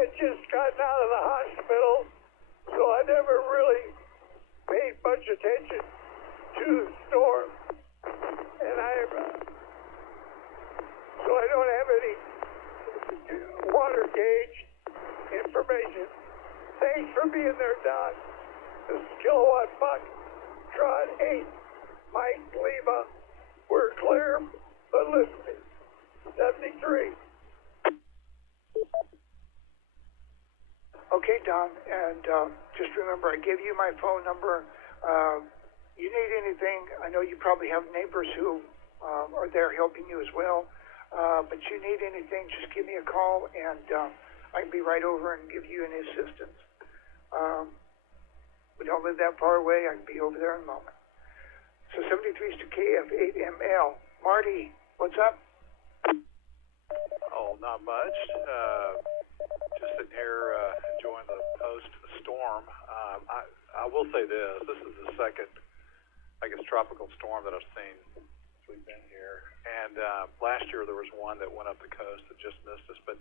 had just gotten out of the hospital, so I never really paid much attention to the storm. And so I don't have any water gauge information. Thanks for being there, Don. This is Kilowatt Buck, Trot 8, Mike Lima. We're clear, but listening. 73. Okay, Don, and just remember, I gave you my phone number. You need anything, I know you probably have neighbors who are there helping you as well, but you need anything, just give me a call, and I can be right over and give you any assistance. We don't live that far away. I can be over there in a moment. So 73 is to KF8ML. Marty, what's up? Oh, not much. Just sitting here enjoying the post of the storm. I will say this. This is the second, I guess, tropical storm that I've seen since we've been here. And last year there was one that went up the coast that just missed us. But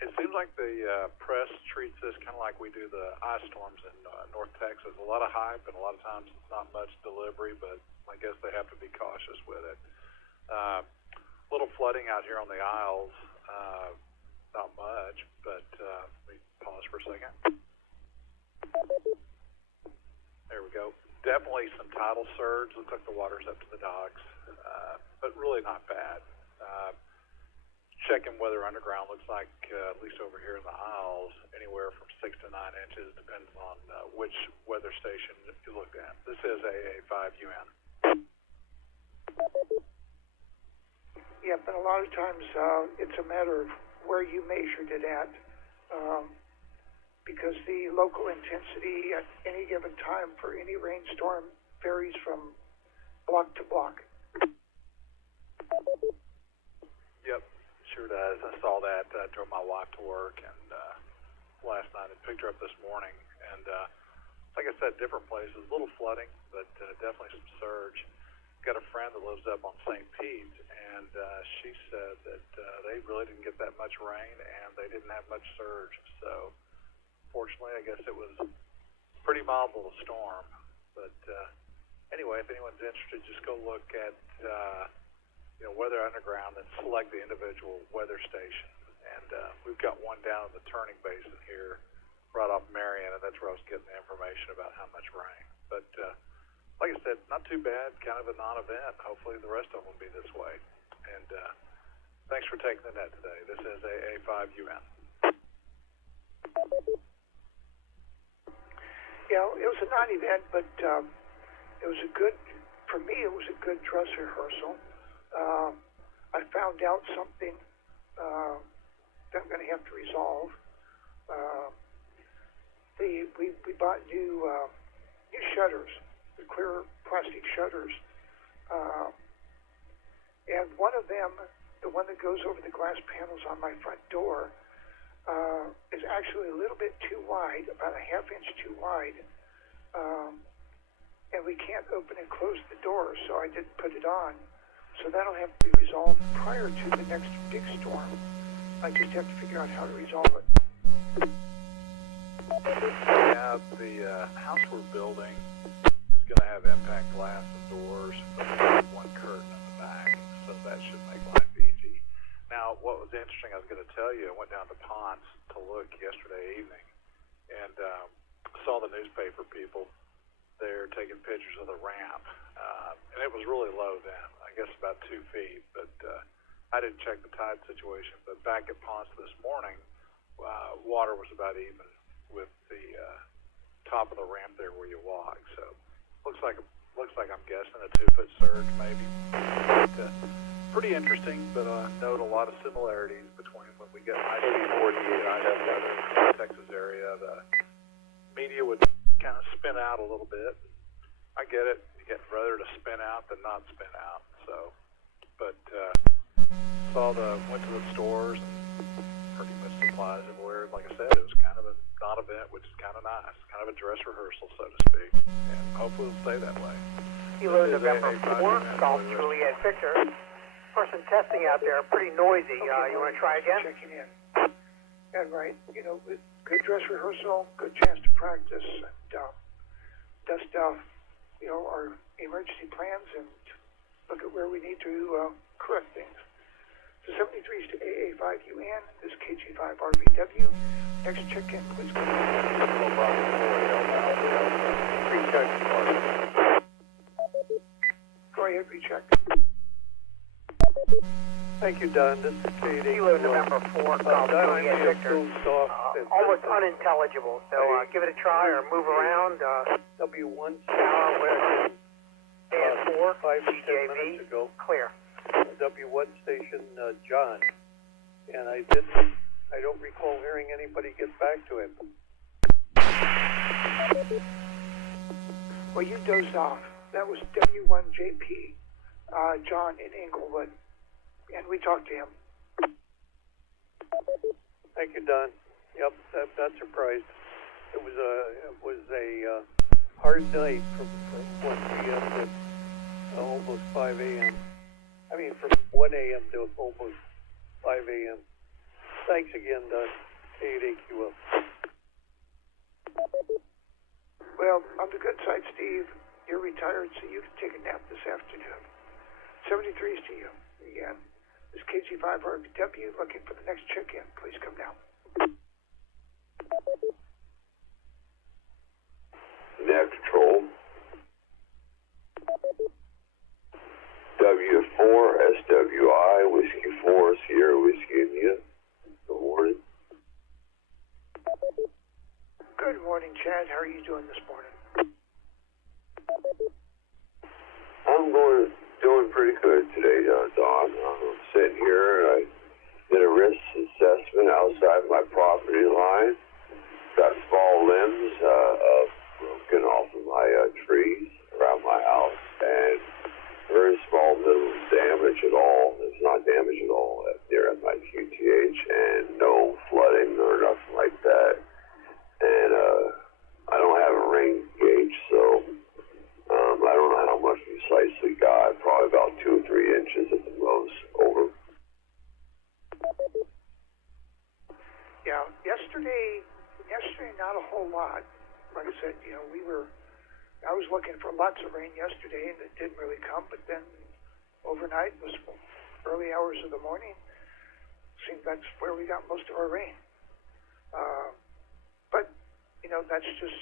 it seems like the press treats this kind of like we do the ice storms in North Texas. A lot of hype, and a lot of times it's not much delivery, but I guess they have to be cautious with it. Little flooding out here on the Isles, not much, but let me pause for a second. There we go. Definitely some tidal surge. Looks like the water's up to the docks, but really not bad. Checking weather underground looks like, at least over here in the Isles, anywhere from 6 to 9 inches, depends on which weather station you looked at. This is AA5UN. Yeah, but a lot of times it's a matter of where you measured it at, because the local intensity at any given time for any rainstorm varies from block to block. Yep, sure does. I saw that. I drove my wife to work and last night and picked her up this morning. And like I said, different places, a little flooding, but definitely some surge. Got a friend that lives up on St. Pete, and she said that they really didn't get that much rain, and they didn't have much surge. So, fortunately, I guess it was pretty mild little storm. But anyway, if anyone's interested, just go look at Weather Underground and select the individual weather station. And we've got one down in the Turning Basin here, right off Marion, and that's where I was getting the information about how much rain. But like I said, not too bad, kind of a non-event. Hopefully the rest of them will be this way. And thanks for taking the net today. This is AA5UN. Yeah, it was a non-event, but it was for me, it was a good dress rehearsal. I found out something that I'm going to have to resolve. We bought new shutters, the clear plastic shutters, and one of them, the one that goes over the glass panels on my front door, is actually a little bit too wide, about a half-inch too wide, and we can't open and close the door, so I didn't put it on. So that'll have to be resolved prior to the next big storm. I just have to figure out how to resolve it. Yeah, the house we're building is going to have impact glass and doors, but one curtain in the back, so that should make life easy. Now, what was interesting, I was going to tell you, I went down to Ponce to look yesterday evening, and saw the newspaper people there taking pictures of the ramp, and it was really low then, I guess about 2 feet, but I didn't check the tide situation. But back at Ponce this morning, water was about even with the top of the ramp there where you walk. So looks like I'm guessing a 2-foot surge maybe. But, pretty interesting, but note a lot of similarities between when we get I-40 and I-70 weather in the Texas area. The media would kind of spin out a little bit. I get it. You get rather to spin out than not spin out. So, but went to the stores and pretty much supplies everywhere. Like I said, it was kind of a non-event, which is kind of nice, kind of a dress rehearsal, so to speak. And hopefully it'll stay that way. Kilo November 4, Golf Juliet Victor. Person testing out there, pretty noisy. You want to try again? Checking in. And right, with good dress rehearsal, good chance to practice, and dust off, our emergency plans and look at where we need to correct things. So 73 is to AA5UN, this KG5RBW. Next check-in, please go. Go ahead, recheck. Thank you, Don. This is Kate. Kilo November 4, Golf Juliet Victor. Almost unintelligible, so give it a try or move around. W1 And 4, 5 to 10 DJV, minutes ago. clear. W1 station John, and I don't recall hearing anybody get back to him. Well, you dozed off. That was W1JP, John in Inglewood, and we talked to him. Thank you, Don. Yep, not surprised. It was a hard night from 1 p.m. to almost 5 a.m. I mean, from 1 a.m. to almost 5 a.m. Thanks again, Don. K8AQL. Well, on the good side, Steve, you're retired, so you can take a nap this afternoon. 73 is to you. Again, this KG5RBW looking for the next check-in. Please come now. Net control. W4 SWI Whiskey 4 Sierra Whiskey India. Good morning. Good morning, Chad. How are you doing this morning? I'm doing pretty good today, Don. I'm sitting here and I did a risk assessment outside my property line. Got small limbs broken off of my trees around my house, and very small, little damage at all. It's not damage at all there at my QTH, and no flooding or nothing like that. And I don't have a rain gauge, so I don't know how much we precisely got. Probably about 2 or 3 inches at the most. Over. Yeah, yesterday not a whole lot. Like I said, I was looking for lots of rain yesterday, and it didn't really come. But then overnight was early hours of the morning. Seems that's where we got most of our rain. But that's just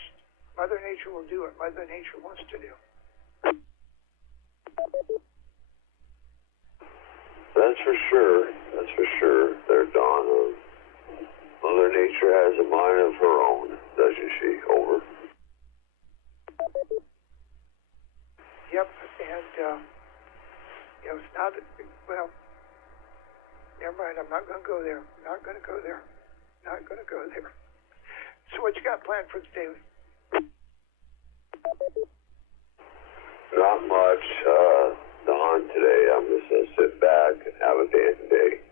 Mother Nature will do what Mother Nature wants to do. That's for sure. That's for sure. There, Don. Mother Nature has a mind of her own, doesn't she? Over. Yep, and it's not. Well, never mind. I'm not going to go there. Not going to go there. Not going to go there. So, what you got planned for today? Not much, Don, today. I'm just going to sit back and have a day.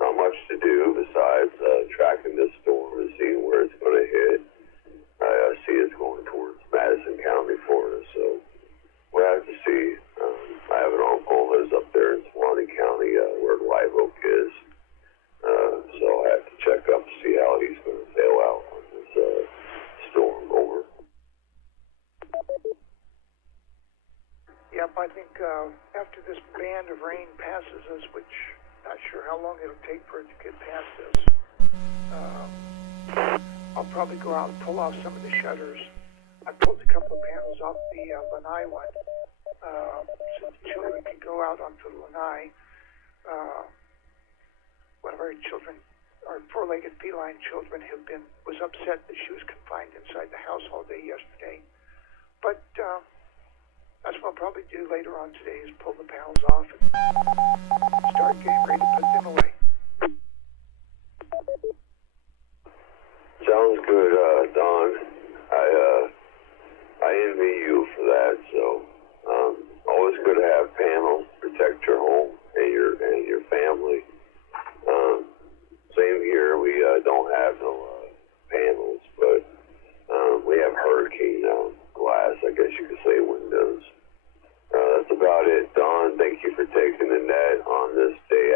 Not much to do besides tracking this storm and seeing where it's going to hit. I see it's going towards Madison County, Florida, so we'll have to see. I have an uncle who's up there in Suwannee County where Live Oak is, so I have to check up to see how he's going to sail out on this storm. Over. Yep, I think after this band of rain passes us, which not sure how long it'll take for it to get past us, I'll probably go out and pull off some of the shutters. I pulled a couple of panels off the lanai one, so the children can go out onto the lanai. One of our children, our 4-legged feline children, was upset that she was confined inside the house all day yesterday. But that's what I'll probably do later on today is pull the panels off and start getting ready to put them away. Sounds good, Don. I envy you for that. So, always good to have panels to protect your home and your family. Same here. We don't have no panels, but we have hurricane glass. I guess you could say windows. That's about it, Don. Thank you for taking the net on this day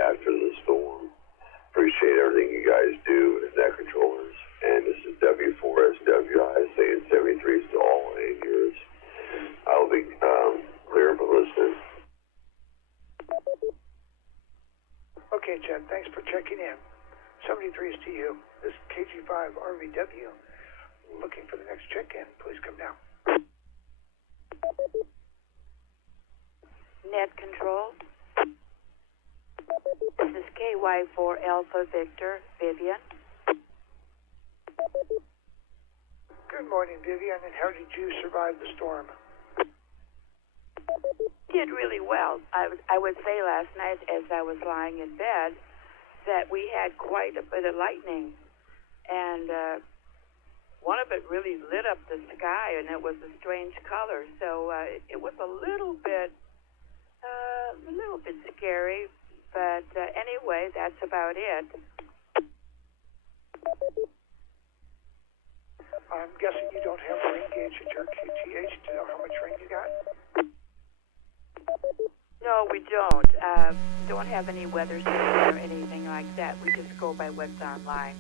Okay, Chad, thanks for checking in. 73 is to you. This is KG5 RVW. Looking for the next check-in. Please come down. Net control. This is KY4 Alpha Victor, Vivian. Good morning, Vivian, and how did you survive the storm? Did really well. I would say last night as I was lying in bed that we had quite a bit of lightning, and one of it really lit up the sky, and it was a strange color. So it was a little bit scary, but anyway, that's about it. I'm guessing you don't have rain gauge at your QTH to know how much rain you got? No, we don't. Don't have any weather system or anything like that. We just go by what's online.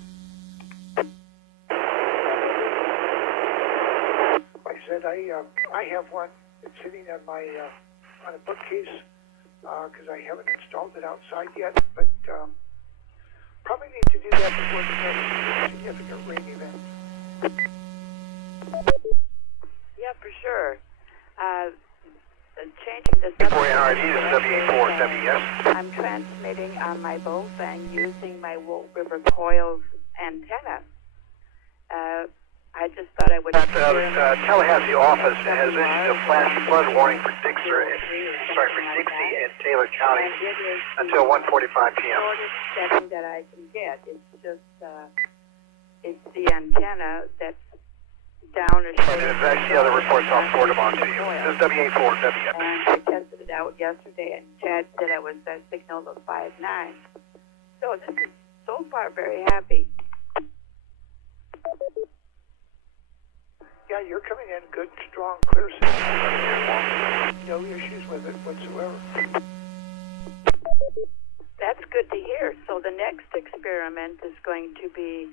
Like I said, I have one. It's sitting on my on a bookcase because I haven't installed it outside yet. But probably need to do that before the next significant rain event. Yeah, for sure. Changing the subject. I'm transmitting on my Bowfang using my Wolf River Coils antenna. I just thought I would. Tallahassee office has issued a flash flood warning for Dixie and Taylor County until 1:45 p.m. Shortest setting that I can get. It's just it's the antenna that's down a shade. And it's actually other reports I'll forward them on to you. This is WA4WX. And I tested it out yesterday, and Chad said I was a signal of 5.9. So this is so far very happy. Yeah, you're coming in good, strong, clear signal. No issues with it whatsoever. That's good to hear. So the next experiment is going to be,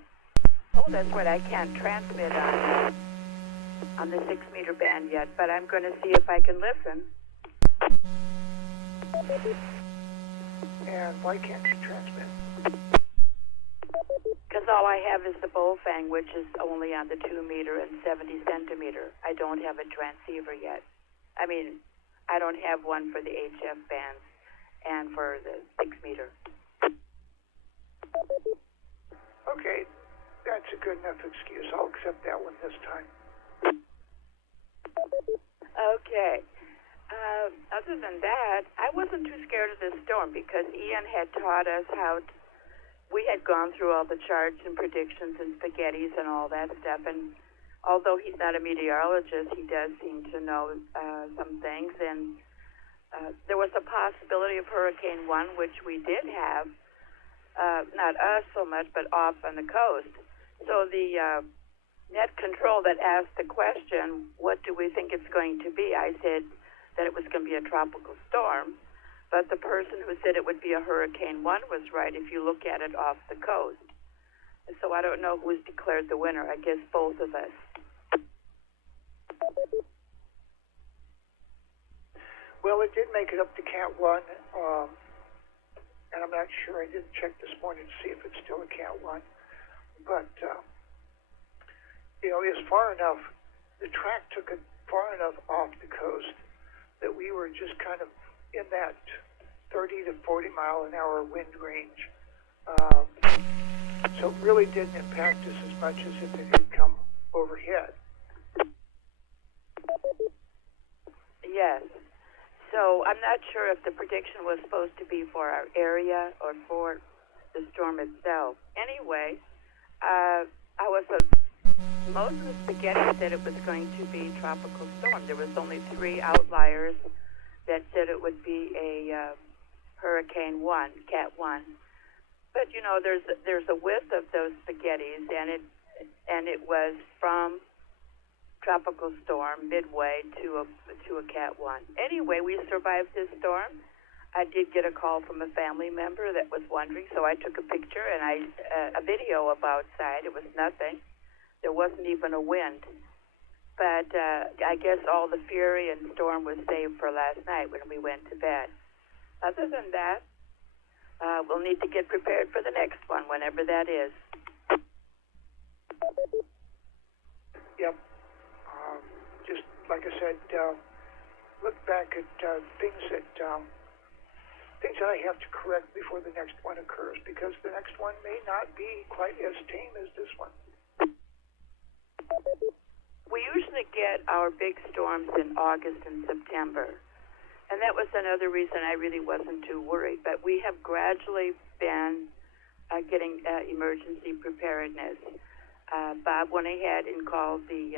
that's what I can't transmit on the 6-meter band yet, but I'm going to see if I can listen. And why can't you transmit? Because all I have is the Bowfang, which is only on the 2-meter and 70 centimeter. I don't have a transceiver yet. I mean, I don't have one for the HF bands and for the 6-meter. Okay, that's a good enough excuse. I'll accept that one this time. Okay. Other than that, I wasn't too scared of this storm because Ian had taught us we had gone through all the charts and predictions and spaghettis and all that stuff. And although he's not a meteorologist, he does seem to know some things. And there was a possibility of Hurricane 1, which we did have, not us so much, but off on the coast. So the net control that asked the question, what do we think it's going to be? I said that it was going to be a tropical storm, but the person who said it would be a Hurricane 1 was right if you look at it off the coast. And so I don't know who's declared the winner. I guess both of us. Well, it did make it up to Cat 1, and I'm not sure. I didn't check this morning to see if it's still a Cat 1. But, it's far enough, the track took it far enough off the coast that we were just kind of in that 30 to 40 mile an hour wind range. So it really didn't impact us as much as if it had come overhead. Yes. So I'm not sure if the prediction was supposed to be for our area or for the storm itself. Anyway, most of the spaghetti said it was going to be tropical storm. There was only 3 outliers that said it would be a Hurricane 1, Cat 1. But there's a width of those spaghettis, and it was from tropical storm midway to a Cat 1. Anyway, we survived this storm. I did get a call from a family member that was wondering, so I took a picture and a video of outside. It was nothing. There wasn't even a wind. But I guess all the fury and storm was saved for last night when we went to bed. Other than that, we'll we'll need to get prepared for the next one, whenever that is. Yep. Just like I said, look back at things that I have to correct before the next one occurs, because the next one may not be quite as tame as this one. We usually get our big storms in August and September, and that was another reason I really wasn't too worried. But we have gradually been getting emergency preparedness. Bob went ahead and called the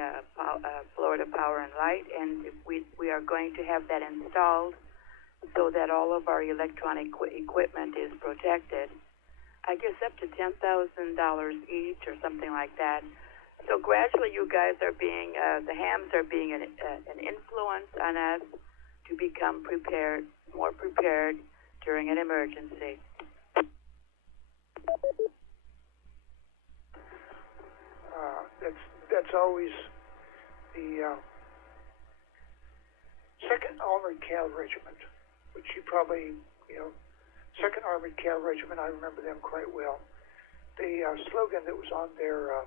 Florida Power and Light, and we are going to have that installed so that all of our electronic equipment is protected. I guess up to $10,000 each or something like that. So gradually you guys are being, the hams are being an influence on us to become prepared, more prepared during an emergency. That's always the 2nd Armored Cavalry Regiment, which you probably, 2nd Armored Cavalry Regiment, I remember them quite well. The slogan that was on their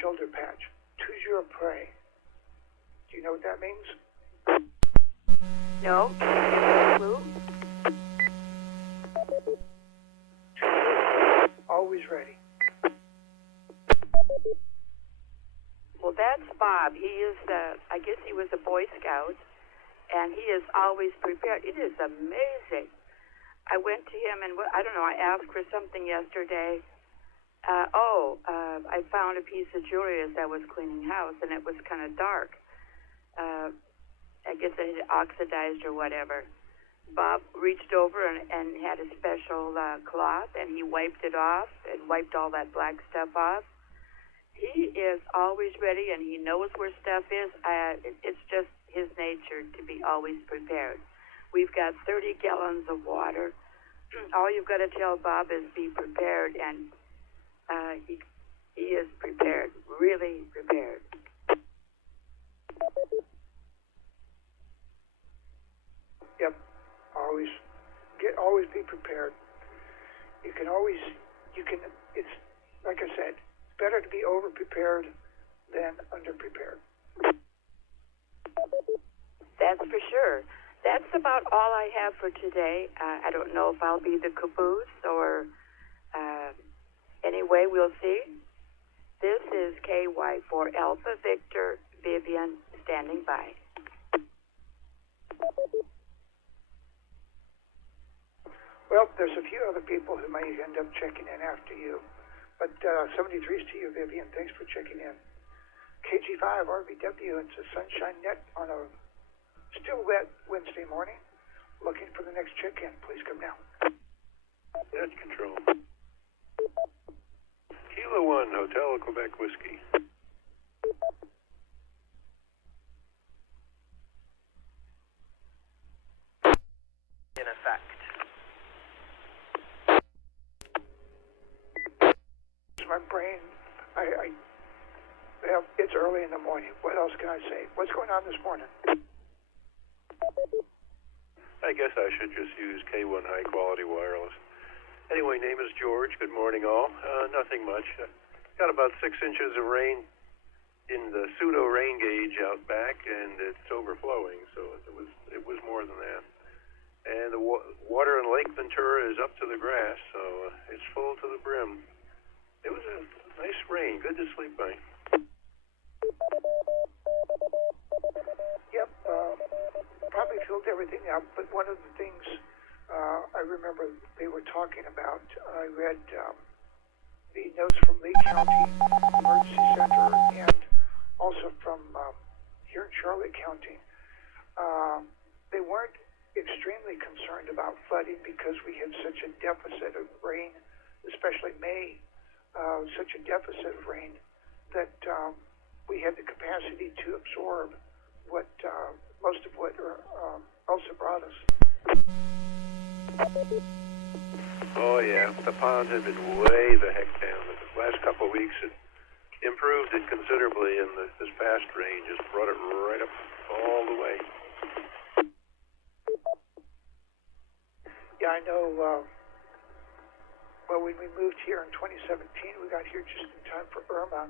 shoulder patch, "Choose your prey." Do you know what that means? No? Clue? Always ready. Well, that's Bob. He is, I guess he was a Boy Scout, and he is always prepared. It is amazing. I went to him, and I don't know, I asked for something yesterday. I found a piece of jewelry as I was cleaning house, and it was kind of dark. I guess it had oxidized or whatever. Bob reached over and had a special cloth, and he wiped it off and wiped all that black stuff off. He is always ready, and he knows where stuff is. It's just his nature to be always prepared. We've got 30 gallons of water. All you've got to tell Bob is be prepared, and he is prepared, really prepared. Yep. Always be prepared. It's like I said, it's better to be over prepared than under prepared. That's for sure. That's about all I have for today. I don't know if I'll be the caboose or anyway, we'll see. This is KY for Alpha Victor Vivian standing by. Well, there's a few other people who may end up checking in after you. But 73's to you, Vivian. Thanks for checking in. KG5 RVW, it's a Sunshine Net on a still wet Wednesday morning. Looking for the next check-in. Please come now. Net control. Kilo 1, Hotel Quebec Whiskey. In effect. My brain, it's early in the morning. What else can I say? What's going on this morning? I guess I should just use K1 High Quality Wireless. Anyway, name is George. Good morning, all. Nothing much. Got about 6 inches of rain in the pseudo rain gauge out back, and it's overflowing, so it was more than that. And the water in Lake Ventura is up to the grass, so it's full to the brim. It was a nice rain. Good to sleep by. Yep, probably filled everything up, but one of the things I remember they were talking about, I read the notes from Lee County Emergency Center and also from here in Charlotte County. They weren't extremely concerned about flooding because we had such a deficit of rain, especially May. Such a deficit of rain that we had the capacity to absorb most of what Elsa brought us. Oh, yeah. The pond had been way the heck down. The last couple of weeks it improved it considerably, and this fast rain just brought it right up all the way. Yeah, I know well, when we moved here in 2017, we got here just in time for Irma.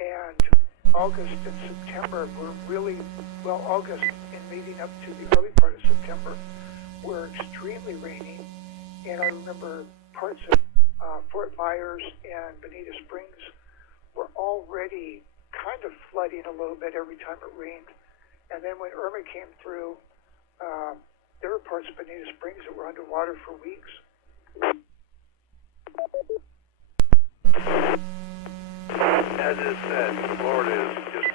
And August and September were really, well, August and leading up to the early part of September were extremely rainy. And I remember parts of Fort Myers and Bonita Springs were already kind of flooding a little bit every time it rained. And then when Irma came through, there were parts of Bonita Springs that were underwater for weeks. As is said, Florida is just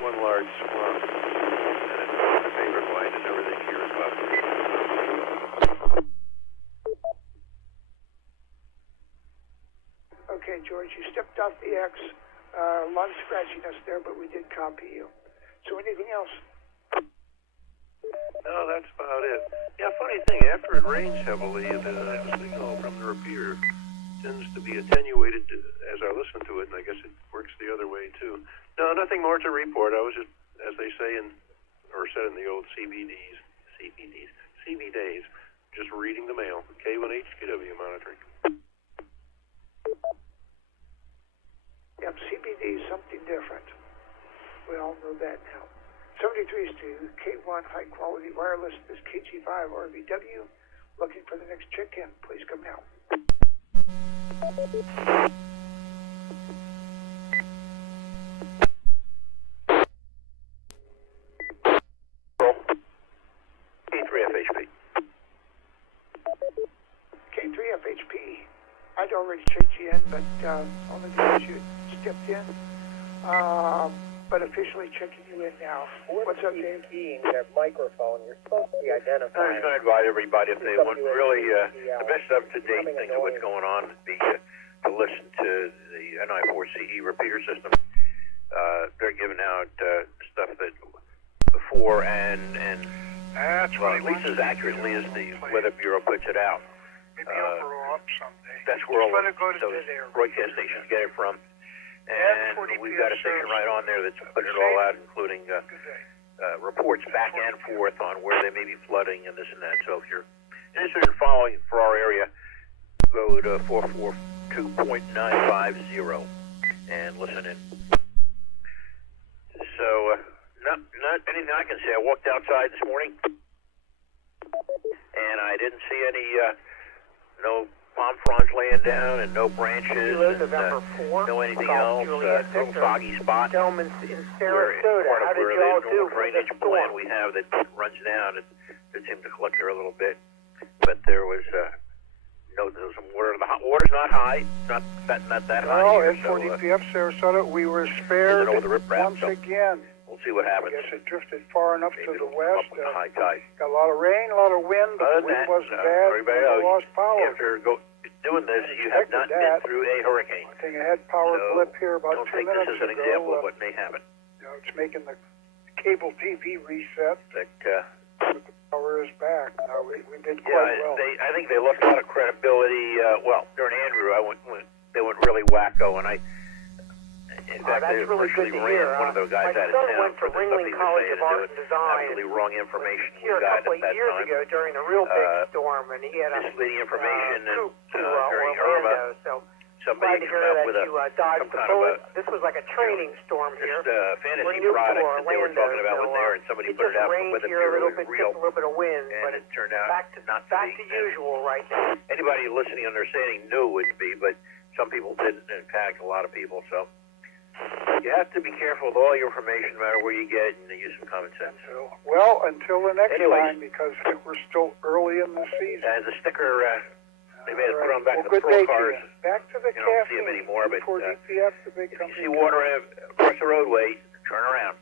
one large swamp, and it's my favorite wine, and everything here is about Okay, George, you stepped off the X. A lot of scratchiness there, but we did copy you. So anything else? No, that's about it. Yeah, funny thing, after it rains heavily, the signal from the repeater tends to be attenuated as I listen to it, and I guess it works the other way, too. No, nothing more to report. I was just, as they say or said in the old CB days, just reading the mail. K1HQW monitoring. Yep, CBD is something different. We all know that now. 73 is to K1 High Quality Wireless. This KG5 RVW. Looking for the next check-in. Please come now. K3FHP. K3FHP. I'd already checked you in, but only because you stepped in. But officially checking you in now. What's up, Dave? Keying that microphone, you're supposed to be I was identifying. going to advise everybody if they want really the best up-to-date thing to what's going on would be to listen to the NI4CE repeater system. They're giving out stuff that before and well, at least as accurately as the Weather Bureau puts it out. Maybe I'll grow up someday. That's where all Just let it go to those dead air. broadcast stations get it from. And we've got a station right on there that's putting it all out, including reports back and forth on where they may be flooding and this and that. So if you're interested in following for our area, go to 442.950 and listen in. So not anything I can say. I walked outside this morning and I didn't see any no palm fronds laying down and no branches and no anything else. Little foggy spot. Gentlemen in Where Sarasota, part how of did where you all the do normal for the drainage plan storm? we have that runs down, it seemed to collect there a little bit, but there was there was some water. The hot water's not high, not that high. Oh, Here, at so, 40PF Sarasota, we were spared over the riprap, once so again. we'll see what I happens. guess it drifted far enough Maybe to the it'll come west. up with the high tide. Got a lot of rain, a lot of wind, but the Other than wind that, wasn't bad. everybody We else, lost power. after doing this, you have not been through a hurricane. I think I had power So blip here about don't 2 take minutes this as an ago. example of what may happen. It's making the cable TV reset, But, but the power is back. We did quite yeah, well. I think they lost a lot of credibility. Well, during Andrew, they went really wacko, and in fact, that's they really good virtually to ran hear. one of those guys My out of son town went to for the stuff Ringling he was College saying of Art and and doing. Design. Absolutely wrong information Here we a got couple at of that years time. ago during a real big storm, and he had a Misleading information and coup to during Orlando. Irma, So somebody glad to came hear out that with you dodged some the kind of bullet. This was like a training storm here. just fantasy We're new to product that they were Orlando, talking about so, with there, and somebody it put just it out rained with the here a little Bureau bit, real, just a little bit of wind, and but it turned out back to usual right now. Anybody listening, understanding, knew it would be, but some people didn't. In fact, a lot of people. So you have to be careful with all your information, no matter where you get it, and use some common sense. Well, until the next Anyways. time, because we're still early in the season. As a sticker, they made it put on back Well, to the good day pro cars. to you. Back to the You don't see caffeine. them anymore, but For DPF, the big if you company. see water across the roadway, turn around.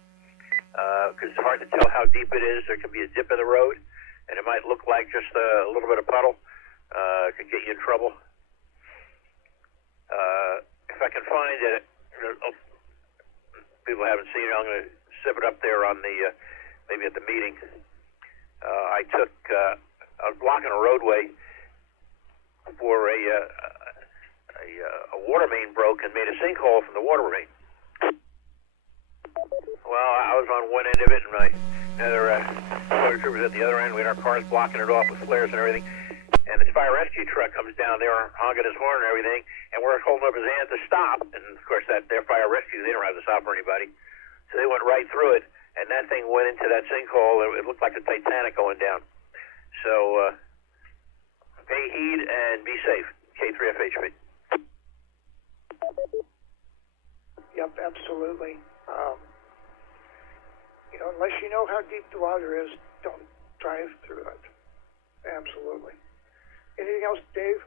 Because it's hard to tell how deep it is. There could be a dip in the road, and it might look like just a little bit of puddle. It could get you in trouble. If I can find it, people haven't seen it, I'm going to zip it up there on the, maybe at the meeting. I was blocking a roadway for a water main broke and made a sinkhole from the water main. Well, I was on one end of it, and another water trooper was at the other end. We had our cars blocking it off with flares and everything. and this fire rescue truck comes down there honking his horn and everything, and we're holding up his hand to stop. And of course, their fire rescue, they don't have to stop for anybody, so they went right through it, and that thing went into that sinkhole. It looked like the Titanic going down. So pay heed and be safe. K3FHP. Yep, absolutely. Unless you know how deep the water is, don't drive through it. Absolutely. Anything else, Dave?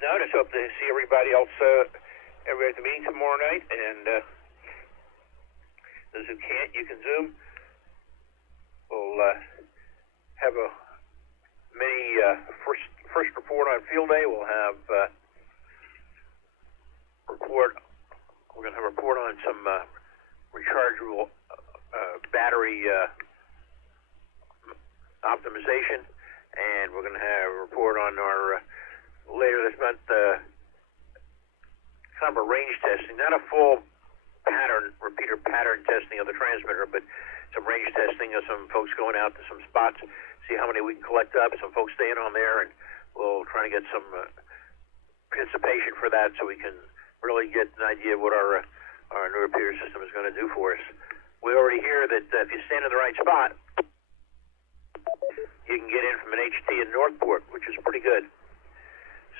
No, I just hope to see everybody else, everybody at the meeting tomorrow night, and those who can't, you can Zoom. We'll have a mini first report on field day. We'll have we're going to have a report on some rechargeable battery optimization, and we're going to have a report on our later this month kind of a range testing, not a full repeater pattern testing of the transmitter, but some range testing of some folks going out to some spots, see how many we can collect up, some folks staying on there, and we'll try to get some participation for that so we can really get an idea of what our new repeater system is going to do for us. We already hear that if you stand in the right spot, you can get in from an HT in Northport, which is pretty good.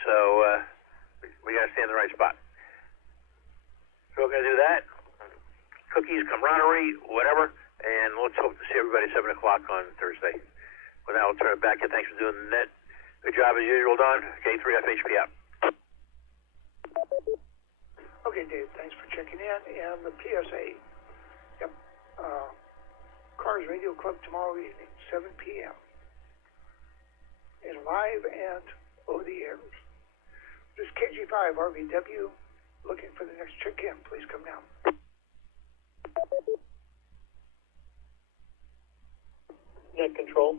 So we got to stand in the right spot. So we're going to do that. Cookies, camaraderie, whatever, and let's hope to see everybody at 7 o'clock on Thursday. With that, I'll turn it back, and thanks for doing the net. Good job as usual, Don. K3FHP out. Okay, Dave, thanks for checking in. And the PSA. Yep. Cars Radio Club tomorrow evening, 7 p.m. in live and over the airs. This is KG5 RVW. Looking for the next check-in. Please come down. Net control.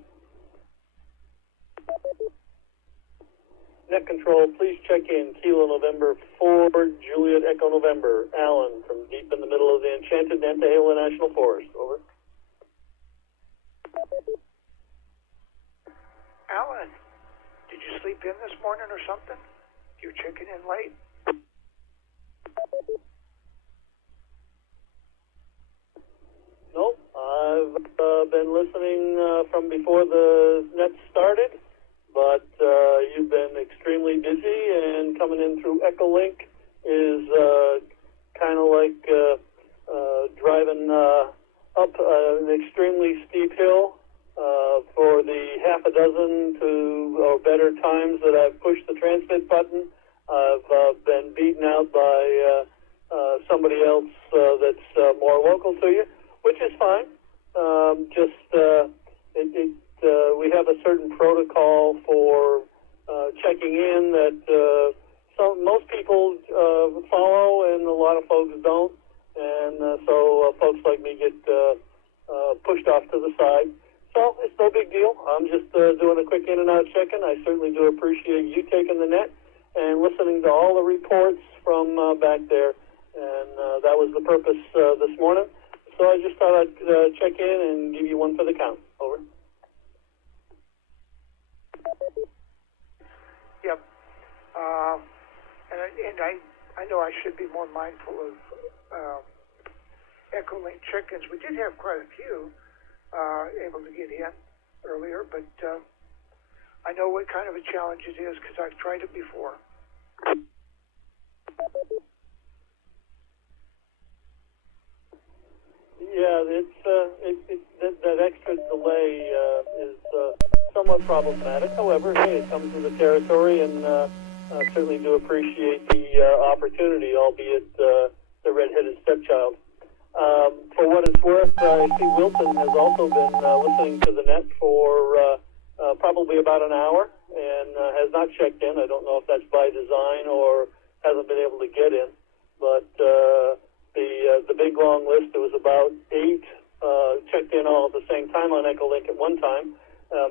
Net control, please check in. Kilo November 4, Juliet Echo November. Alan from deep in the middle of the enchanted Nantahala National Forest. Over. Alan, did you sleep in this morning or something? You're checking in late? Nope, I've been listening from before the net started, but you've been extremely busy, and coming in through Echolink is kind of like driving up an extremely steep hill. For the half a dozen or better times that I've pushed the transmit button, I've been beaten out by somebody else that's more local to you, which is fine. We have a certain protocol for checking in that most people follow, and a lot of folks don't, and so folks like me get pushed off to the side. So it's no big deal. I'm just doing a quick in and out check-in. I certainly do appreciate you taking the net and listening to all the reports from back there, and that was the purpose this morning. So I just thought I'd check in and give you one for the count. Over. Yep. And I know I should be more mindful of Echolink check-ins. We did have quite a few able to get in earlier, but I know what kind of a challenge it is because I've tried it before. Yeah, that extra delay is somewhat problematic. However, hey, it comes with the territory, and I certainly do appreciate the opportunity, albeit the red-headed stepchild. For what it's worth, I see Wilton has also been listening to the net for probably about an hour and has not checked in. I don't know if that's by design or hasn't been able to get in, but the big long list, there was about 8 checked in all at the same time on Echolink at one time.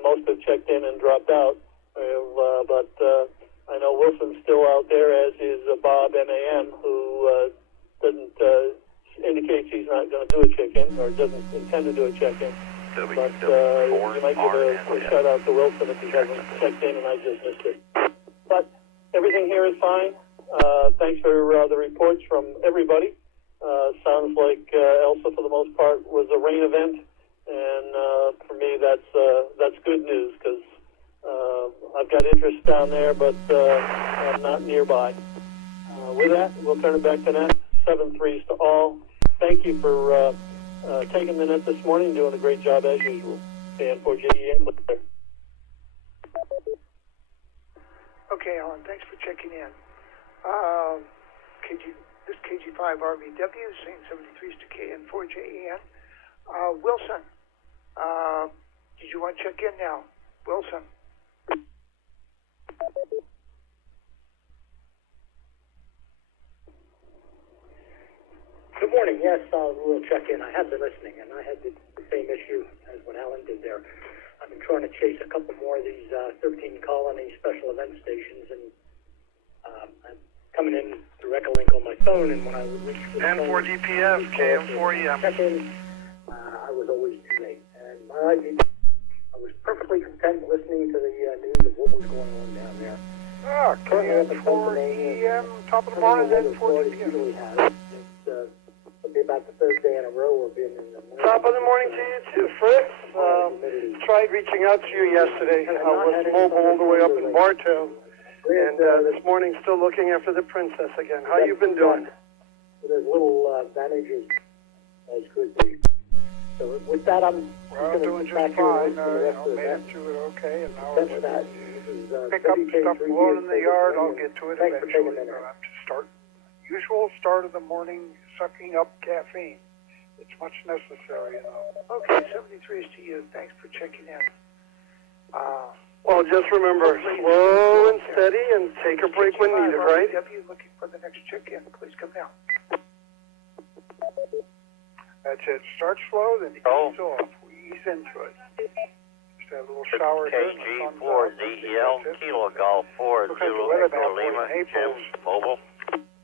Most have checked in and dropped out, but I know Wilson's still out there, as is Bob MAM, who doesn't indicates he's not going to do a check-in or doesn't intend to do a check-in. But you might give a shout out to Wilson if he hasn't checked in and I just missed it. But everything here is fine. Thanks for the reports from everybody. Sounds like Elsa, for the most part, was a rain event, and for me, that's good news because I've got interest down there, but I'm not nearby. With that, we'll turn it back to net. 7-3s to all. Thank you for taking the net this morning, doing a great job as usual. KN4JE and Claire. Okay, Alan, thanks for checking in. This KG5 RVW, saying 73s to KN4JEN. Wilson, did you want to check in now? Wilson. Good morning. Yes, we'll check in. I have been listening, and I had the same issue as what Alan did there. I've been trying to chase a couple more of these 13 colony special event stations, and I'm coming in through Echolink on my phone, and when I would reach the phone, N4DPF, KM4EM. Check in, I was always too late. And I was perfectly content listening to the news of what was going on down there. Ah, KM4EM, top of the morning, N4DPF. It'll be about the third day in a row of being in the morning. Top of the morning to you too, Fritz. Tried reaching out to you yesterday. I was mobile all the way up in Bartow. And this morning still looking after the princess again. How you been doing? With as little damages as could be. So with that, I'm doing just fine. Made it through it okay, and now we're pick up stuff blown in the yard. I'll get to it eventually. Usual start of the morning, sucking up caffeine. It's much necessary, you know. Okay, 73s to you. Thanks for checking in. Well, just remember, slow and steady, and take a break when needed, right? W looking for the next check-in. Please come down. That's it. Start slow, then ease off. We ease into it. Just have a little shower here. KG4 ZEL Kilo Golf 4 Zulu Echo Lima Jim Mobile.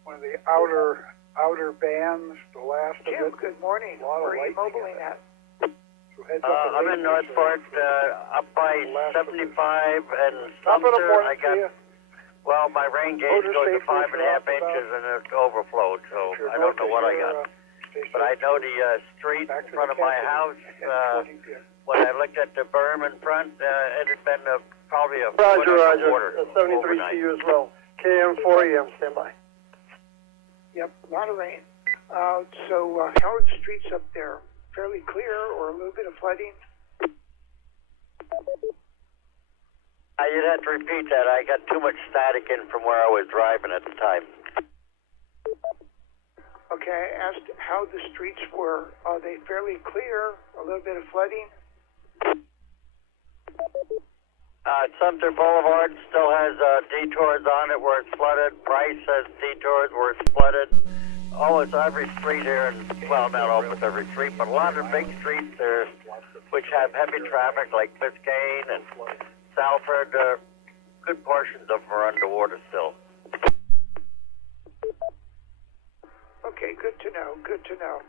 One of the outer bands, the last of it. Good morning. Where are you mobiling at? I'm in North Park, up by 75 and Top of the Sumter. morning I got, well, my rain gauge goes to 5.5 inches and it's overflowed, so I don't know what I got. But I know the street in front of my house, when I looked at the berm in front, it had been probably a foot of water. 73 to you as well. KM4EM, stand by. Yep, a lot of rain. So how are the streets up there? Fairly clear or a little bit of flooding? You'd have to repeat that. I got too much static in from where I was driving at the time. Okay, I asked how the streets were. Are they fairly clear? A little bit of flooding? Sumter Boulevard still has detours on it where it's flooded. Price has detours where it's flooded. Almost every street here, and well, not almost every street, but a lot of big streets there, which have heavy traffic, like Biscayne and Salford, good portions of them are underwater still. Okay, good to know, good to know.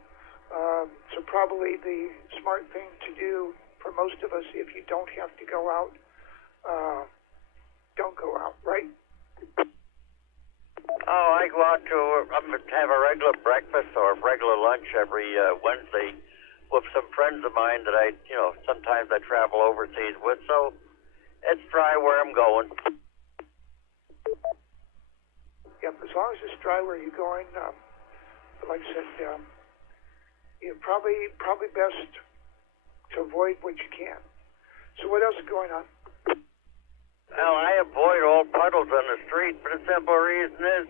So probably the smart thing to do for most of us, if you don't have to go out, don't go out, right? Oh, I go out to have a regular breakfast or a regular lunch every Wednesday with some friends of mine that sometimes I travel overseas with, so it's dry where I'm going. Yep, as long as it's dry where you're going, like I said, probably best to avoid what you can. So what else is going on? Well, I avoid all puddles on the street for the simple reason is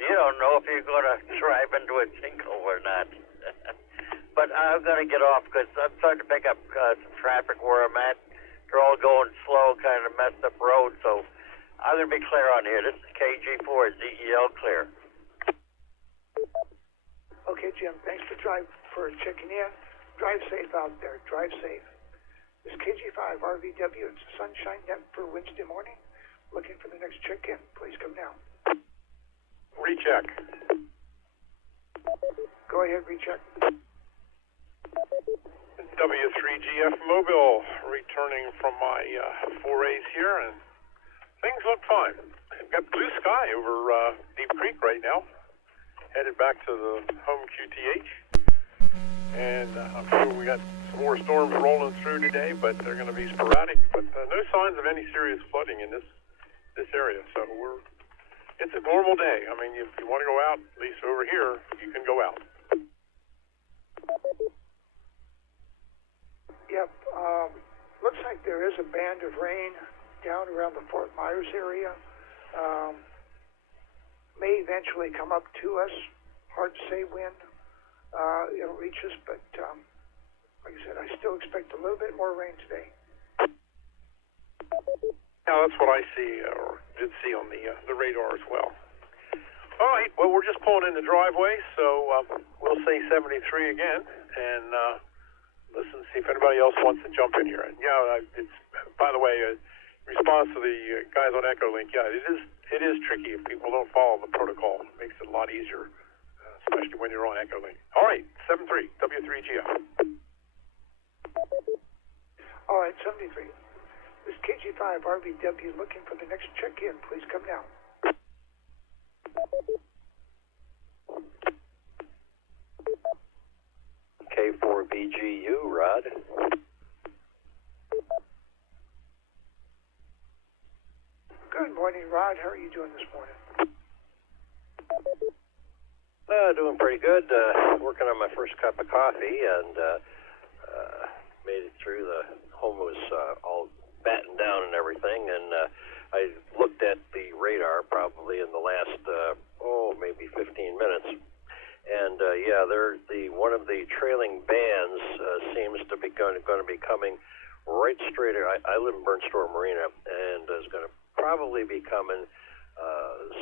you don't know if you're going to drive into a sinkhole or not. But I'm going to get off because I'm starting to pick up some traffic where I'm at. They're all going slow, kind of messed up road, so I'm going to be clear on here. This is KG4 ZEL clear. Okay, Jim, thanks for checking in. Drive safe out there. Drive safe. This is KG5 RVW. It's a sunshine net for Wednesday morning. Looking for the next check-in. Please come down. Recheck. Go ahead, recheck. W3GF Mobile, returning from my forays here, and things look fine. I've got blue sky over Deep Creek right now, headed back to the home QTH, and I'm sure we got some more storms rolling through today, but they're going to be sporadic, but no signs of any serious flooding in this area, so it's a normal day. I mean, if you want to go out, at least over here, you can go out. Yep. Looks like there is a band of rain down around the Fort Myers area. May eventually come up to us. Hard to say when it'll reach us, but like I said, I still expect a little bit more rain today. Yeah, that's what I see, or did see on the radar as well. All right, well, we're just pulling in the driveway, so we'll say 73 again, and listen, see if anybody else wants to jump in here. And yeah, it's, by the way, response to the guys on Echolink, yeah, it is tricky if people don't follow the protocol. It makes it a lot easier, especially when you're on Echolink. All right, 73, W3GF. All right, 73. This KG5 RVW looking for the next check-in. Please come now. K4BGU, Rod. Good morning, Rod. How are you doing this morning? Doing pretty good. Working on my first cup of coffee, and made it through. The home was all battened down and everything, and I looked at the radar probably in the last maybe 15 minutes, and yeah, one of the trailing bands seems to be going to be coming right straight. I live in Burnstore Marina, and is going to probably be coming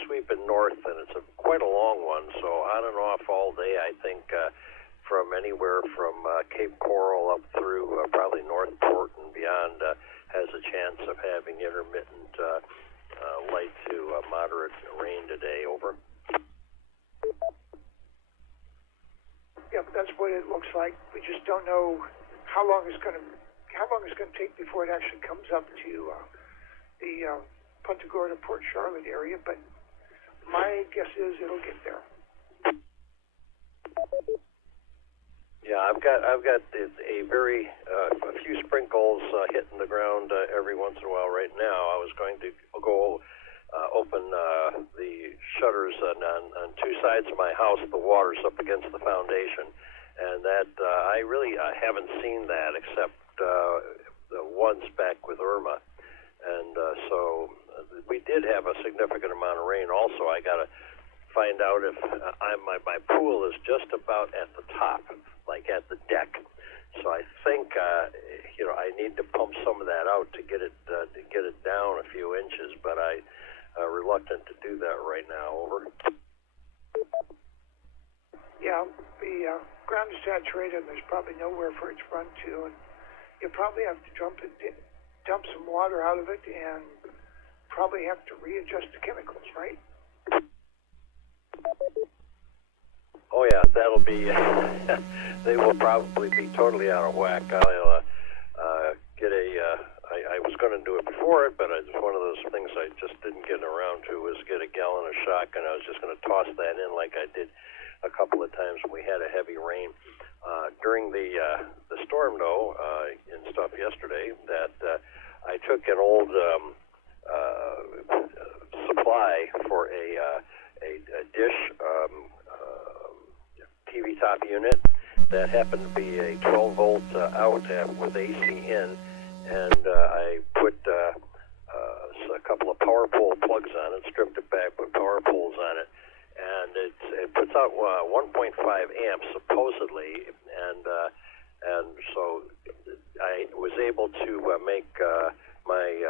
sweeping north, and it's quite a long one, so on and off all day. I think from anywhere from Cape Coral up through probably Northport and beyond has a chance of having intermittent light to moderate rain today. Over. Yeah, but that's what it looks like. We just don't know how long it's going to take before it actually comes up to the Punta Gorda, Port Charlotte area. But my guess is it'll get there. Yeah, I've got a few sprinkles hitting the ground every once in a while right now. I was going to go open the shutters on two sides of my house. The water's up against the foundation, and that I haven't seen that except the once back with Irma, and so we did have a significant amount of rain. Also, I got to find out if my pool is just about at the top, like at the deck. So I think I need to pump some of that out to get it down a few inches, but I'm reluctant to do that right now. Over. Yeah, the ground is saturated, and there's probably nowhere for it to run to, and you'll probably have to dump some water out of it, and probably have to readjust the chemicals, right? Oh yeah, that'll be. They will probably be totally out of whack. I'll get a. I was going to do it before it, but it's one of those things I just didn't get around to. Was get a gallon of shock, and I was just going to toss that in like I did a couple of times when we had a heavy rain during the storm, though, and stuff yesterday. That I took an old supply for a dish TV top unit that happened to be a 12-volt out with AC in, and I put a couple of power pole plugs on it, stripped it back, put power poles on it, and it puts out 1.5 amps supposedly, and so I was able to make my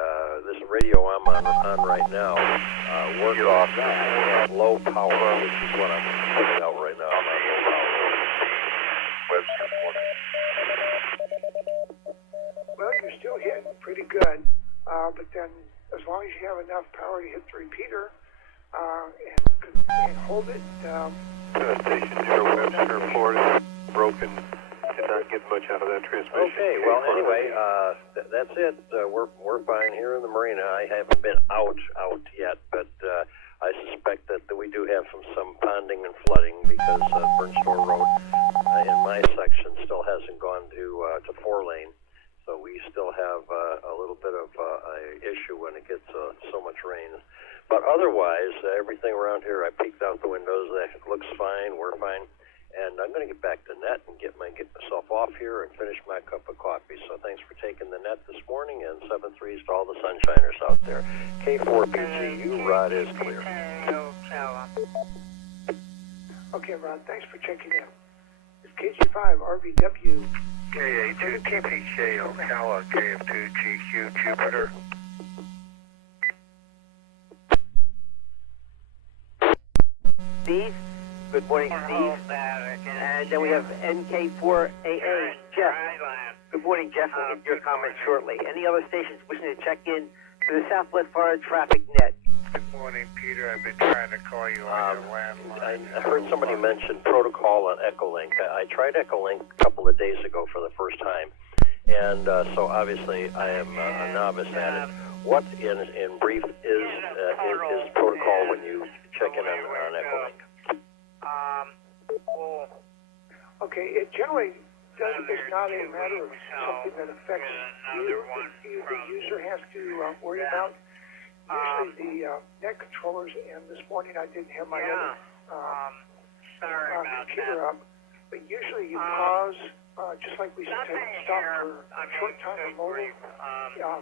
this radio I'm on right now work off at low power, which is what I'm putting out right now. I'm at low power. Well, you're still hitting pretty good, but then as long as you have enough power to hit the repeater and hold it. Station near Webster, Florida, broken Did not get much out of that transmission. Okay, well, anyway, that's it. We're fine here in the marina. I haven't been out yet, but I suspect that we do have some ponding and flooding because Burnstore Road in my section still hasn't gone to 4-lane. So we still have a little bit of a issue when it gets so much rain. But otherwise, everything around here, I peeked out the windows. That looks fine. We're fine. And I'm going to get back to net and get myself off here and finish my cup of coffee. So thanks for taking the net this morning, and 7-3s to all the sunshiners out there. K4BGU, Rod is clear. Okay, Rod, thanks for checking in. It's KG5 RVW. KA2 TPK Ocala, KF2 GQ Jupiter. Steve? Good morning, Steve. And then we have NK4AA, Jeff. Good morning, Jeff. We'll get your comments shortly. Any other stations wishing to check in for the Southwest Florida Traffic Net? Good morning, Peter. I've been trying to call you on your landline. I heard somebody mention protocol on Echolink. I tried Echolink a couple of days ago for the first time, and so obviously I am a novice at it. What, in brief, is protocol when you check in on Echolink? Okay, it generally is not a matter of something that affects you. The user has to worry about. Usually the net controllers, and this morning I didn't have my computer up, but usually you pause, just like we stop for a short time on mobile.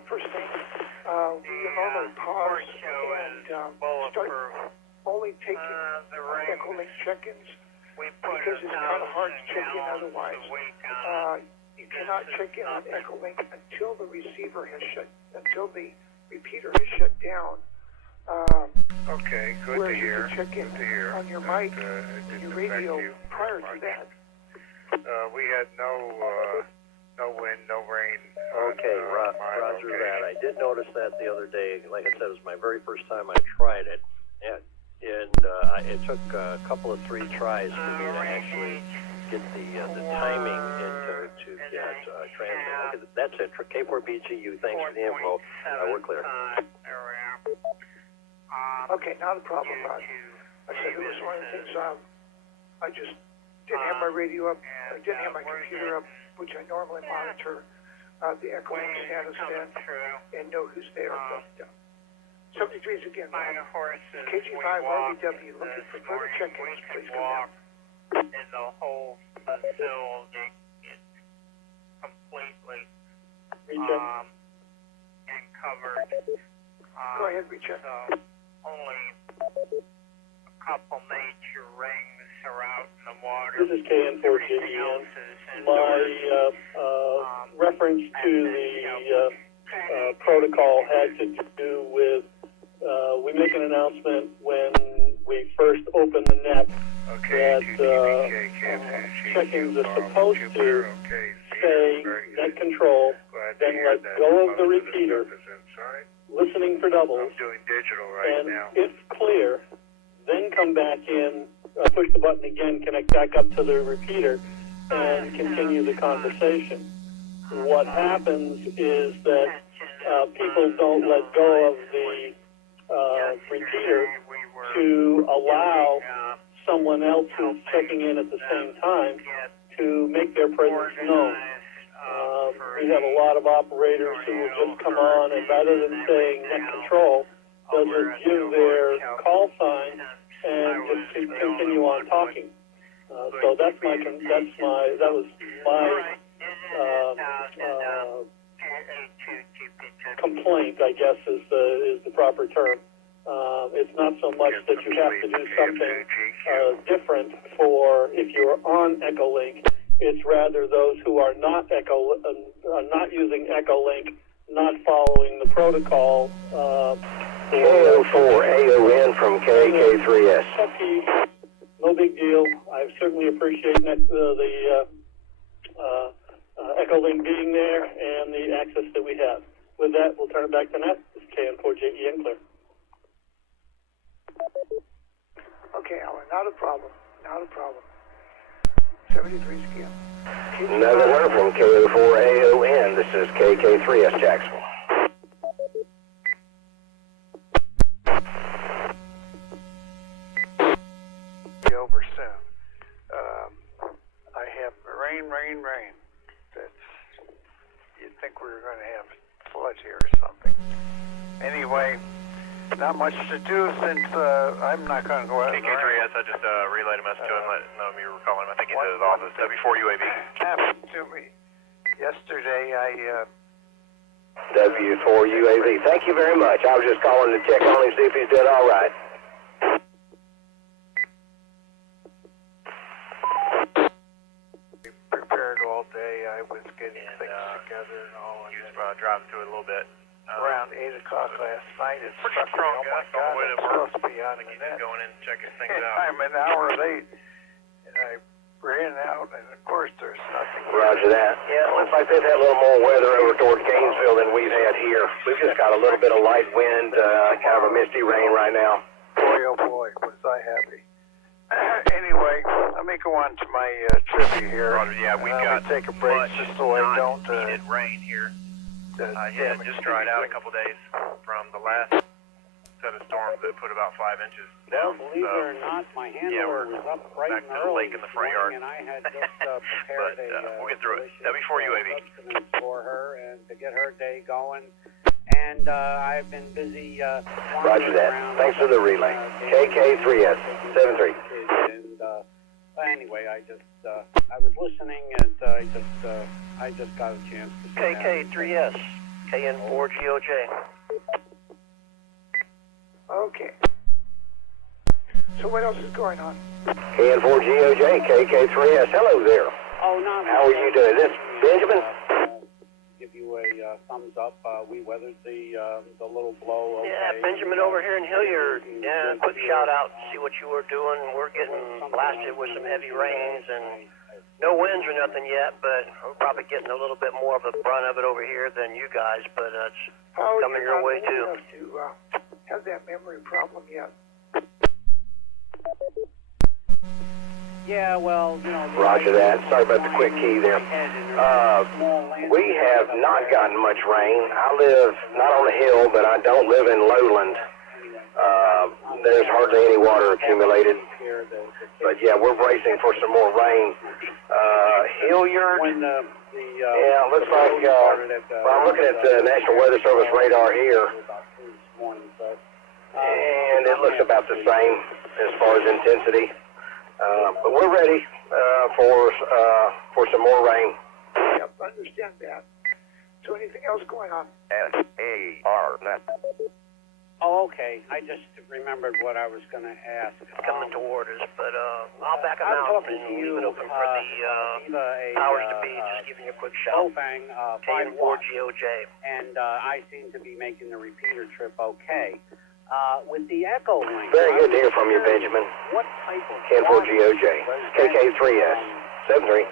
First thing, we normally pause and start only taking Echolink check-ins because it's kind of hard to check in otherwise. You cannot check in on Echolink until the receiver has until the repeater is shut down. Okay, good to hear. You can check in on your mic and your radio prior to that. We had no wind, no rain. Okay, roger that. I did notice that the other day. Like I said, it was my very first time I tried it. And it took a couple of 3 tries for me to actually get the timing to get transmit. That's it. For K4BGU, thanks for the info. We're clear. Okay, not a problem, Rod. I said it was one of the things I just didn't have my radio up. I didn't have my computer up, which I normally monitor the Echolink status and know who's there. But 73s again, KG5 RVW, looking for further check-ins, please come down. In the whole facility, completely and covered. Go ahead, recheck. So only a couple major rings are out in the water. This is KN4JEN. My reference to the protocol had to do with we make an announcement when we first open the net that check-ins are supposed to say net control, then let go of the repeater, listening for doubles, and if clear, then come back in, push the button again, connect back up to the repeater, and continue the conversation. What happens is that people don't let go of the repeater to allow someone else who's checking in at the same time to make their presence known. We have a lot of operators who will just come on and rather than saying net control, they'll just give their call sign and just continue on talking. So that was my complaint, I guess, is the proper term. It's not so much that you have to do something different for if you're on Echolink. It's rather those who are not using Echolink, not following the protocol. KO4AON from KK3S. No big deal. I certainly appreciate the Echolink being there and the access that we have. With that, we'll turn it back to Net. This is KN4JEN clear. Okay, Alan, not a problem. Not a problem. 73 scale. Another one from KO4AON. This is KK3S Jacksonville. Be over soon. I have rain. You'd think we were going to have flood here or something. Anyway, not much to do since I'm not going to go out. KK3S, I just relayed a message to him, let him know you were calling him. I think he's at his office. W4 UAV. Happened to me yesterday. W4 UAV. Thank you very much. I was just calling to check on him, see if he's doing all right. Prepared all day. I was getting things together and all. He was driving through it a little bit. Around 8 o'clock last night, it pretty struck me, strong oh my gusts on the way God, to I'm work. supposed to be on the net. Going in, checking things out. I'm an hour late, and I ran out, and of course there's nothing. Roger that. Yeah, it looks like they've had a little more weather over toward Gainesville than we've had here. We've just got a little bit of light wind, kind of a misty rain right now. Boy, oh boy, was I happy. Anyway, let me go on to my trivia here. Roger, yeah, we've got take a break just so I don't. Needed rain here. Yeah, it just dried out a couple days from the last set of storms that put about 5 inches. Well, believe it or not, my handler was up bright and early in the front yard. and I had just prepared we'll get through it. W4 UAV. For her and to get her day going. And I've been busy Roger that. Thanks for the relay. KK3S 73. And anyway, I was listening and I just got a chance to see KK3S, KN4GOJ. Okay. So what else is going on? KN4GOJ, KK3S. Hello there. Oh, not How are you doing? Is this Benjamin? Give you a thumbs up. We weathered the little blow. Okay. Yeah, Benjamin over here in Hilliard. Yeah, quick shout out to see what you were doing. We're getting blasted with some heavy rains and no winds or nothing yet, but we're probably getting a little bit more of the brunt of it over here than you guys, but it's coming your way too. To have that memory problem yet? Yeah, well, you know. Roger that. Sorry about the quick key there. We have not gotten much rain. I live not on a hill, but I don't live in lowland. There's hardly any water accumulated. But yeah, we're bracing for some more rain. Hilliard, yeah, looks like, I'm looking at the National Weather Service radar here, and it looks about the same as far as intensity. But we're ready for some more rain. Yep, I understand that. So anything else going on? SAR. Oh, okay. I just remembered what I was going to ask. Coming toward us, but I'll back them out and leave it open for the powers to be. Just giving you a quick shout. KN4GOJ. And I seem to be making the repeater trip okay. With the Echo link. Very good to hear from you, Benjamin. What type of KN4GOJ. KK3S 73.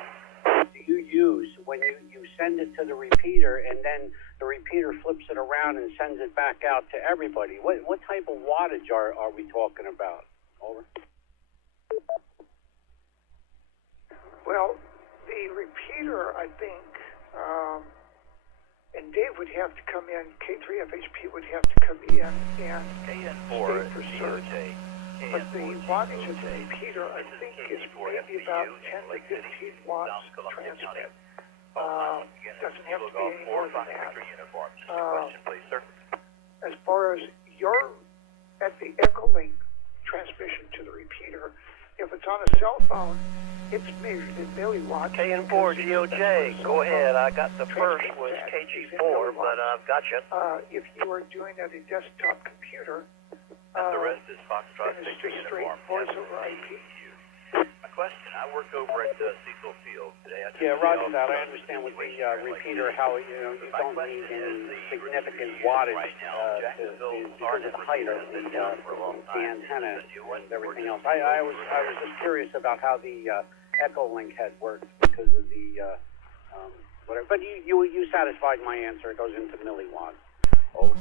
do you use when you send it to the repeater and then the repeater flips it around and sends it back out to everybody? What type of wattage are we talking about? Over. Well, the repeater, I think, and Dave would have to come in, K3FHP would have to come in and state for certain. But the wattage of the repeater, I think, is maybe about 10 to 15 watts transmit. Doesn't have to be any more than that. As far as at the Echolink transmission to the repeater, if it's on a cell phone, it's measured in milliwatts. KN4GOJ, go ahead. I got the first was KG4, but I've got you. If you are doing it at a desktop computer, the rest is Foxtrot then it's just straight voice over IP. My question, I worked over at Cecil Field today. Yeah, roger that. I understand with the repeater how you don't need any significant wattage because of the height of the antenna and everything else. I was just curious about how the Echolink had worked because of the whatever. But you satisfied my answer. It goes into milliwatts. Over.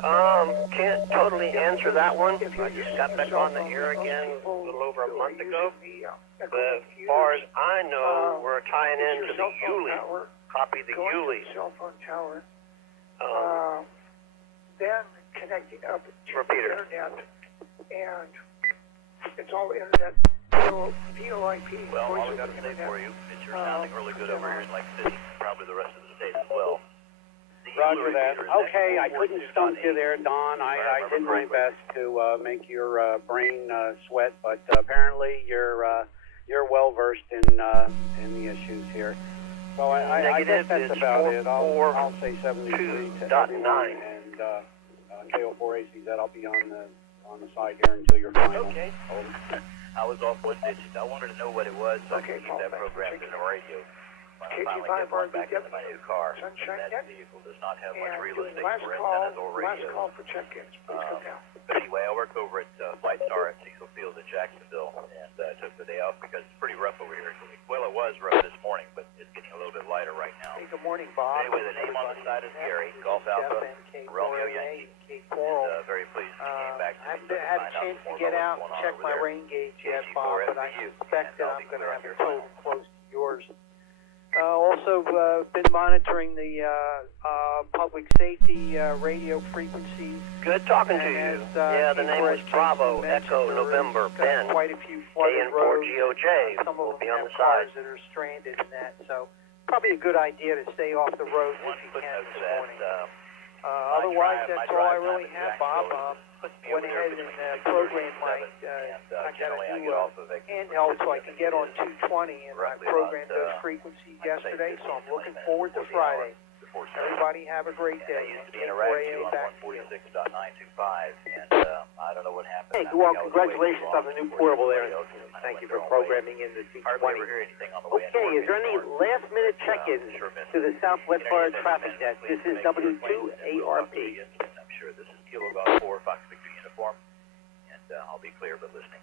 Can't totally answer that one. I just got back on the air again a little over a month ago. But as far as I know, we're tying into the Yulee. Copy the Yulee. Cell phone tower. Then connecting up to the internet, and it's all internet, VoIP. Well, all I got to say for you is you're sounding really good over here in Lake City, probably the rest of the state as well. Roger that. Okay, I couldn't stump you there, Don. I did my best to make your brain sweat, but apparently you're well versed in the issues here. So I guess that's about it. I'll say 73 to everyone, and KO4ACZ. I'll be on the side here until you're final. Okay. I was off one digit. I wanted to know what it was, so I could keep that programmed in the radio. When I finally get one back into my new car, that vehicle does not have much real estate for it, and it's all radio. Last call for check-ins. Please come down. But anyway, I work over at Flight Star at Cecil Field in Jacksonville, and took the day off because it's pretty rough over here. Well, it was rough this morning, but it's getting a little bit lighter right now. Hey, good morning, Bob. Anyway, the name on the side is Gary, Golf Alpha, Romeo Yankee. And, very pleased you came back to me. I haven't had a chance to get out and check my rain gauge yet, Bob, but I suspect that I'm going to have a total close to yours. Also, been monitoring the public safety radio frequencies. Good talking to you. Yeah, the name was Bravo, Echo, November, Ben. Quite a few flooded roads. KN4GOJ Some will of be them on the have cars side. that are stranded in that, so probably a good idea to stay off the road if you can this morning. Otherwise, that's all I really have, Bob. Went ahead and programmed my, I got a new handheld so I can get on 220, and I programmed those frequencies yesterday, so I'm looking forward to Friday. Everybody have a great day. I used to be in a rag on 146.925, and I don't know what happened. Hey, well, congratulations on the new portable there. Thank you for programming in the Hardly 220. ever hear anything on the way. Okay, is there any last-minute check-ins to the Southwest Florida traffic desk? This is W2ARP. I'm sure this is Kilo Golf 4, Fox Victor uniform, and I'll be clear but listening.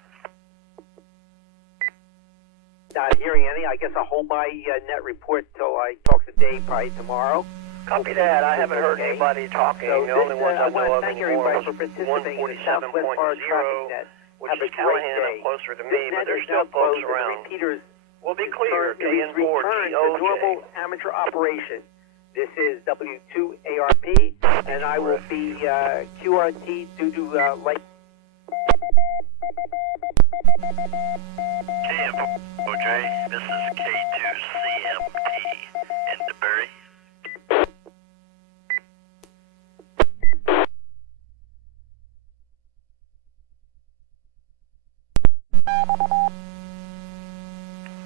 Not hearing any. I guess I'll hold my net report till I talk to Dave probably tomorrow. Copy that. I haven't heard anybody talking. So the only ones I know of thank anymore everybody was for participating in the Southwest Florida traffic net. which Have is a great Callahan day. up closer to This me, but net there's is still now folks closed, and the around. repeaters We'll be clear. return to KN4GOJ. normal amateur operation. This is W2ARP, and I will be QRT due to light. KN4GOJ, this is K2CMT in DeBerry.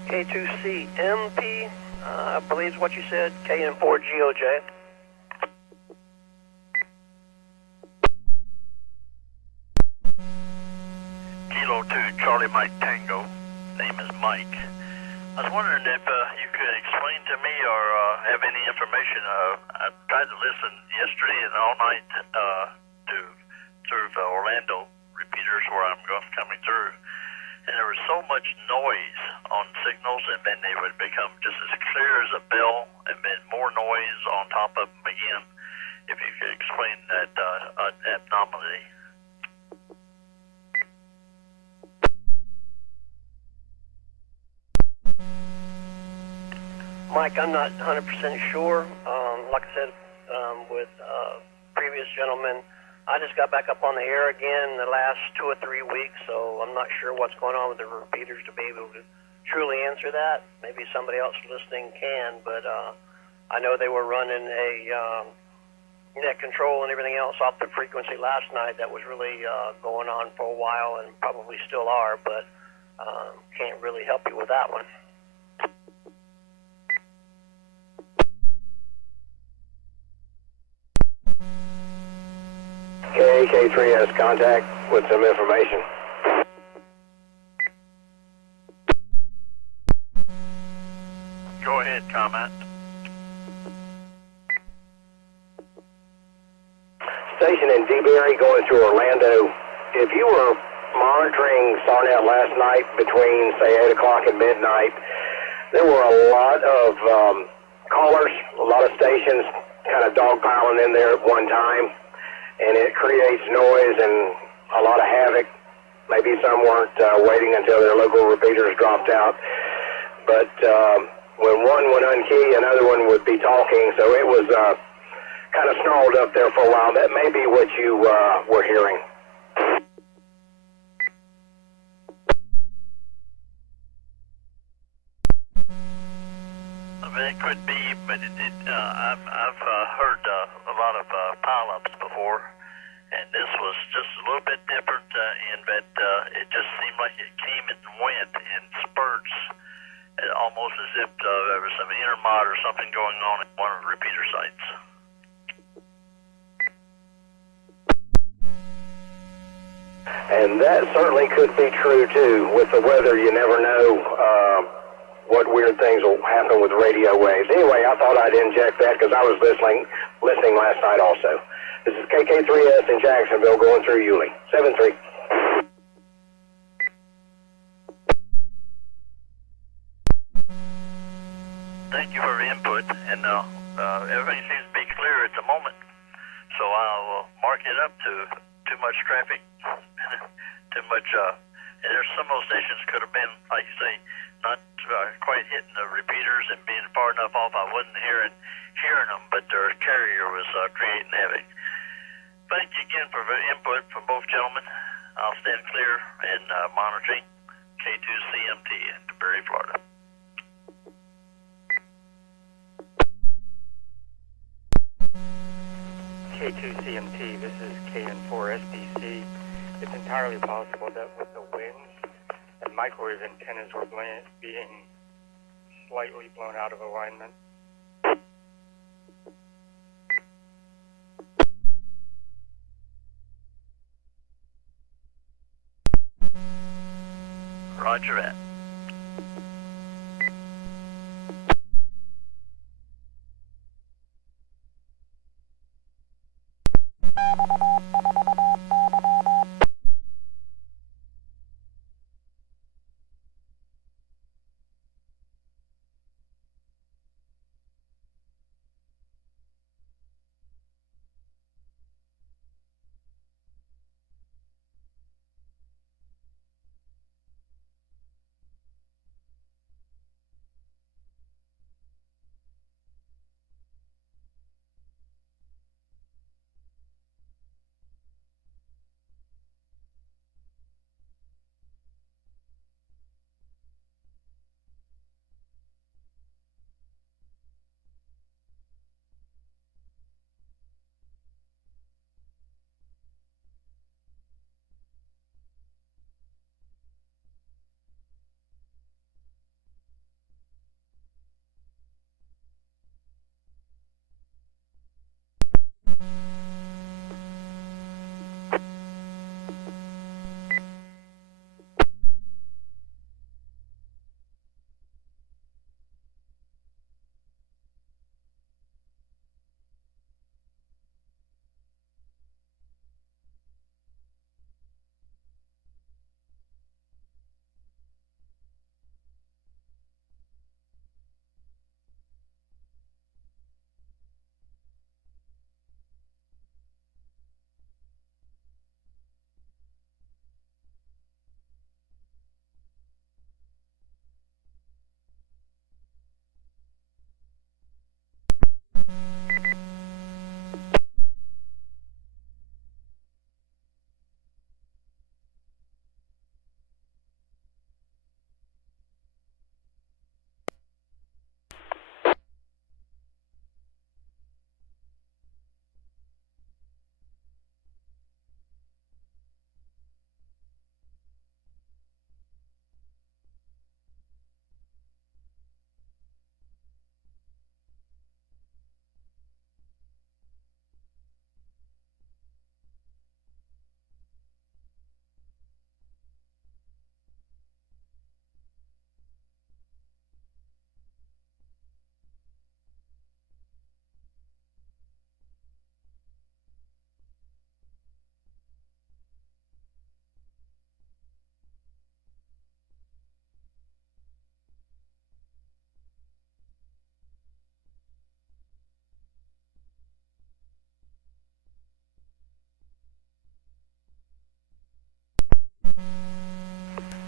K2CMP, I believe is what you said. KN4GOJ. Kilo 2, Charlie Mike Tango. Name is Mike. I was wondering if you could explain to me or have any information. I tried to listen yesterday and all night to sort of Orlando repeaters where I'm coming through. And there was so much noise on signals, and then they would become just as clear as a bell, and then more noise on top of them again. If you could explain that abnormality. Mike, I'm not 100% sure. Like I said, with previous gentlemen, I just got back up on the air again the last 2 or 3 weeks, so I'm not sure what's going on with the repeaters to be able to truly answer that. Maybe somebody else listening can, but I know they were running a net control and everything else off the frequency last night that was really going on for a while and probably still are, but can't really help you with that one. K3 has contact with some information. Go ahead, comment. Station in DeBerry going to Orlando. If you were monitoring SARNet last night between, say, 8 o'clock and midnight, there were a lot of callers, a lot of stations kind of dogpiling in there at one time. and it creates noise and a lot of havoc. Maybe some weren't waiting until their local repeaters dropped out. But when one would unkey, another one would be talking, so it was kind of snarled up there for a while. That may be what you were hearing. It could be, but I've heard a lot of pileups before, and this was just a little bit different in that it just seemed like it came and went in spurts, almost as if there was some intermod or something going on at one of the repeater sites. And that certainly could be true too. With the weather, you never know what weird things will happen with radio waves. Anyway, I thought I'd inject that because I was listening last night also. This is KK3S in Jacksonville going through Yulee. 7-3. Thank you for your input, and everything seems to be clear at the moment. So I'll mark it up to too much traffic, too much, and there's some of those stations could have been, like you say, not quite hitting the repeaters and being far enough off I wasn't hearing them, but their carrier was creating havoc. Thank you again for the input from both gentlemen. I'll stand clear and monitoring K2CMT in DeBerry, Florida. K2CMT, this is KN4SPC. It's entirely possible that with the winds and microwave antennas were being slightly blown out of alignment. Roger that.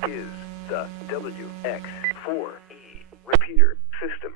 is the WX4E repeater system.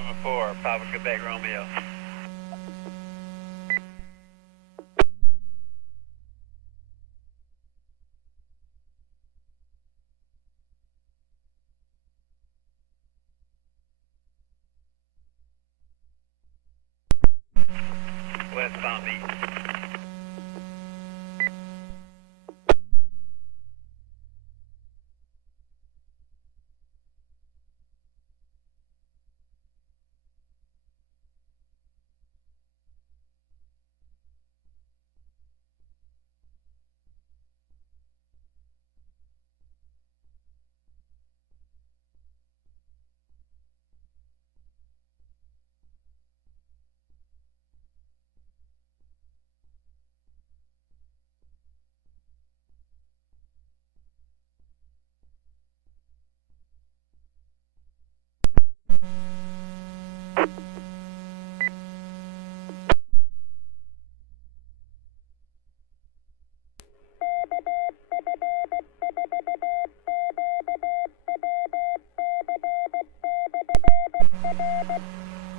November 4, Papa Quebec Romeo. West Palm Beach.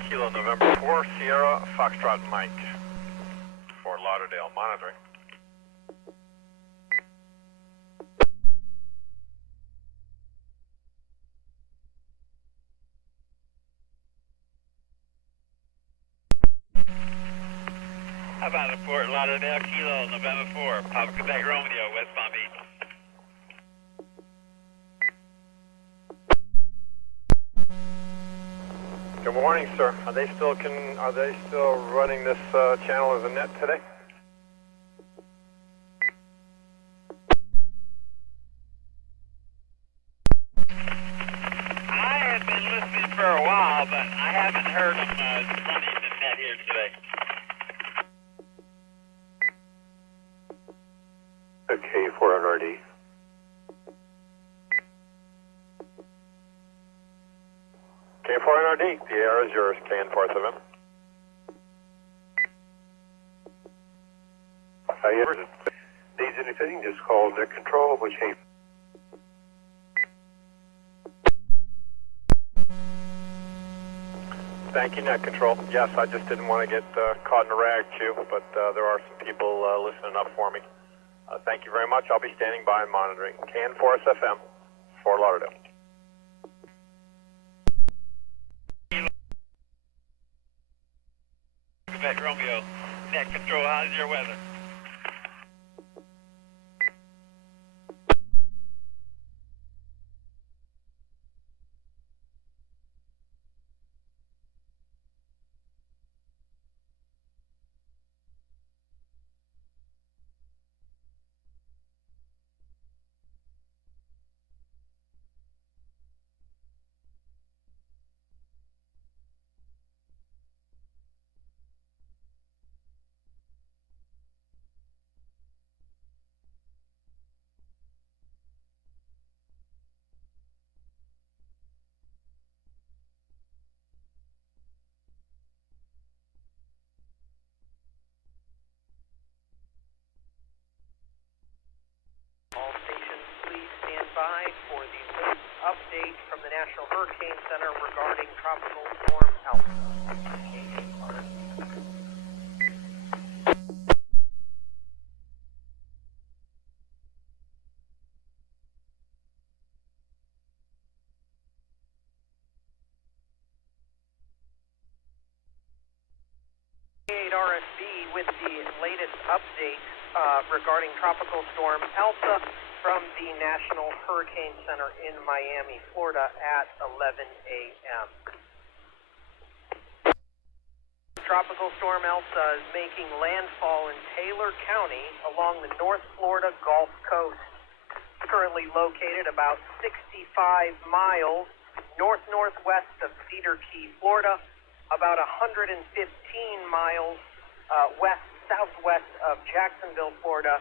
Kilo November 4, Sierra Foxtrot Mike, Fort Lauderdale, monitoring. How about the Fort Lauderdale, Kilo November 4, Papa Quebec Romeo, West Palm Beach. Good morning, sir. Are they still running this channel as a net today? I have been listening for a while, but I haven't heard them running the net here today. Okay, 400RD. K4NRD, the air is yours, KN47. Needs anything, just call net control, which hey. Thank you, net control. Yes, I just didn't want to get caught in a rag queue, but there are some people listening up for me. Thank you very much. I'll be standing by and monitoring. KN4SFM, Fort Lauderdale. Quebec Romeo, net control, how's your weather? All stations, please stand by for the latest update from the National Hurricane Center regarding Tropical Storm Elsa. RSB with the latest update regarding Tropical Storm Elsa from the National Hurricane Center in Miami, Florida at 11 a.m. Tropical Storm Elsa is making landfall in Taylor County along the North Florida Gulf Coast. It's currently located about 65 miles north-northwest of Cedar Key, Florida, about 115 miles west-southwest of Jacksonville, Florida,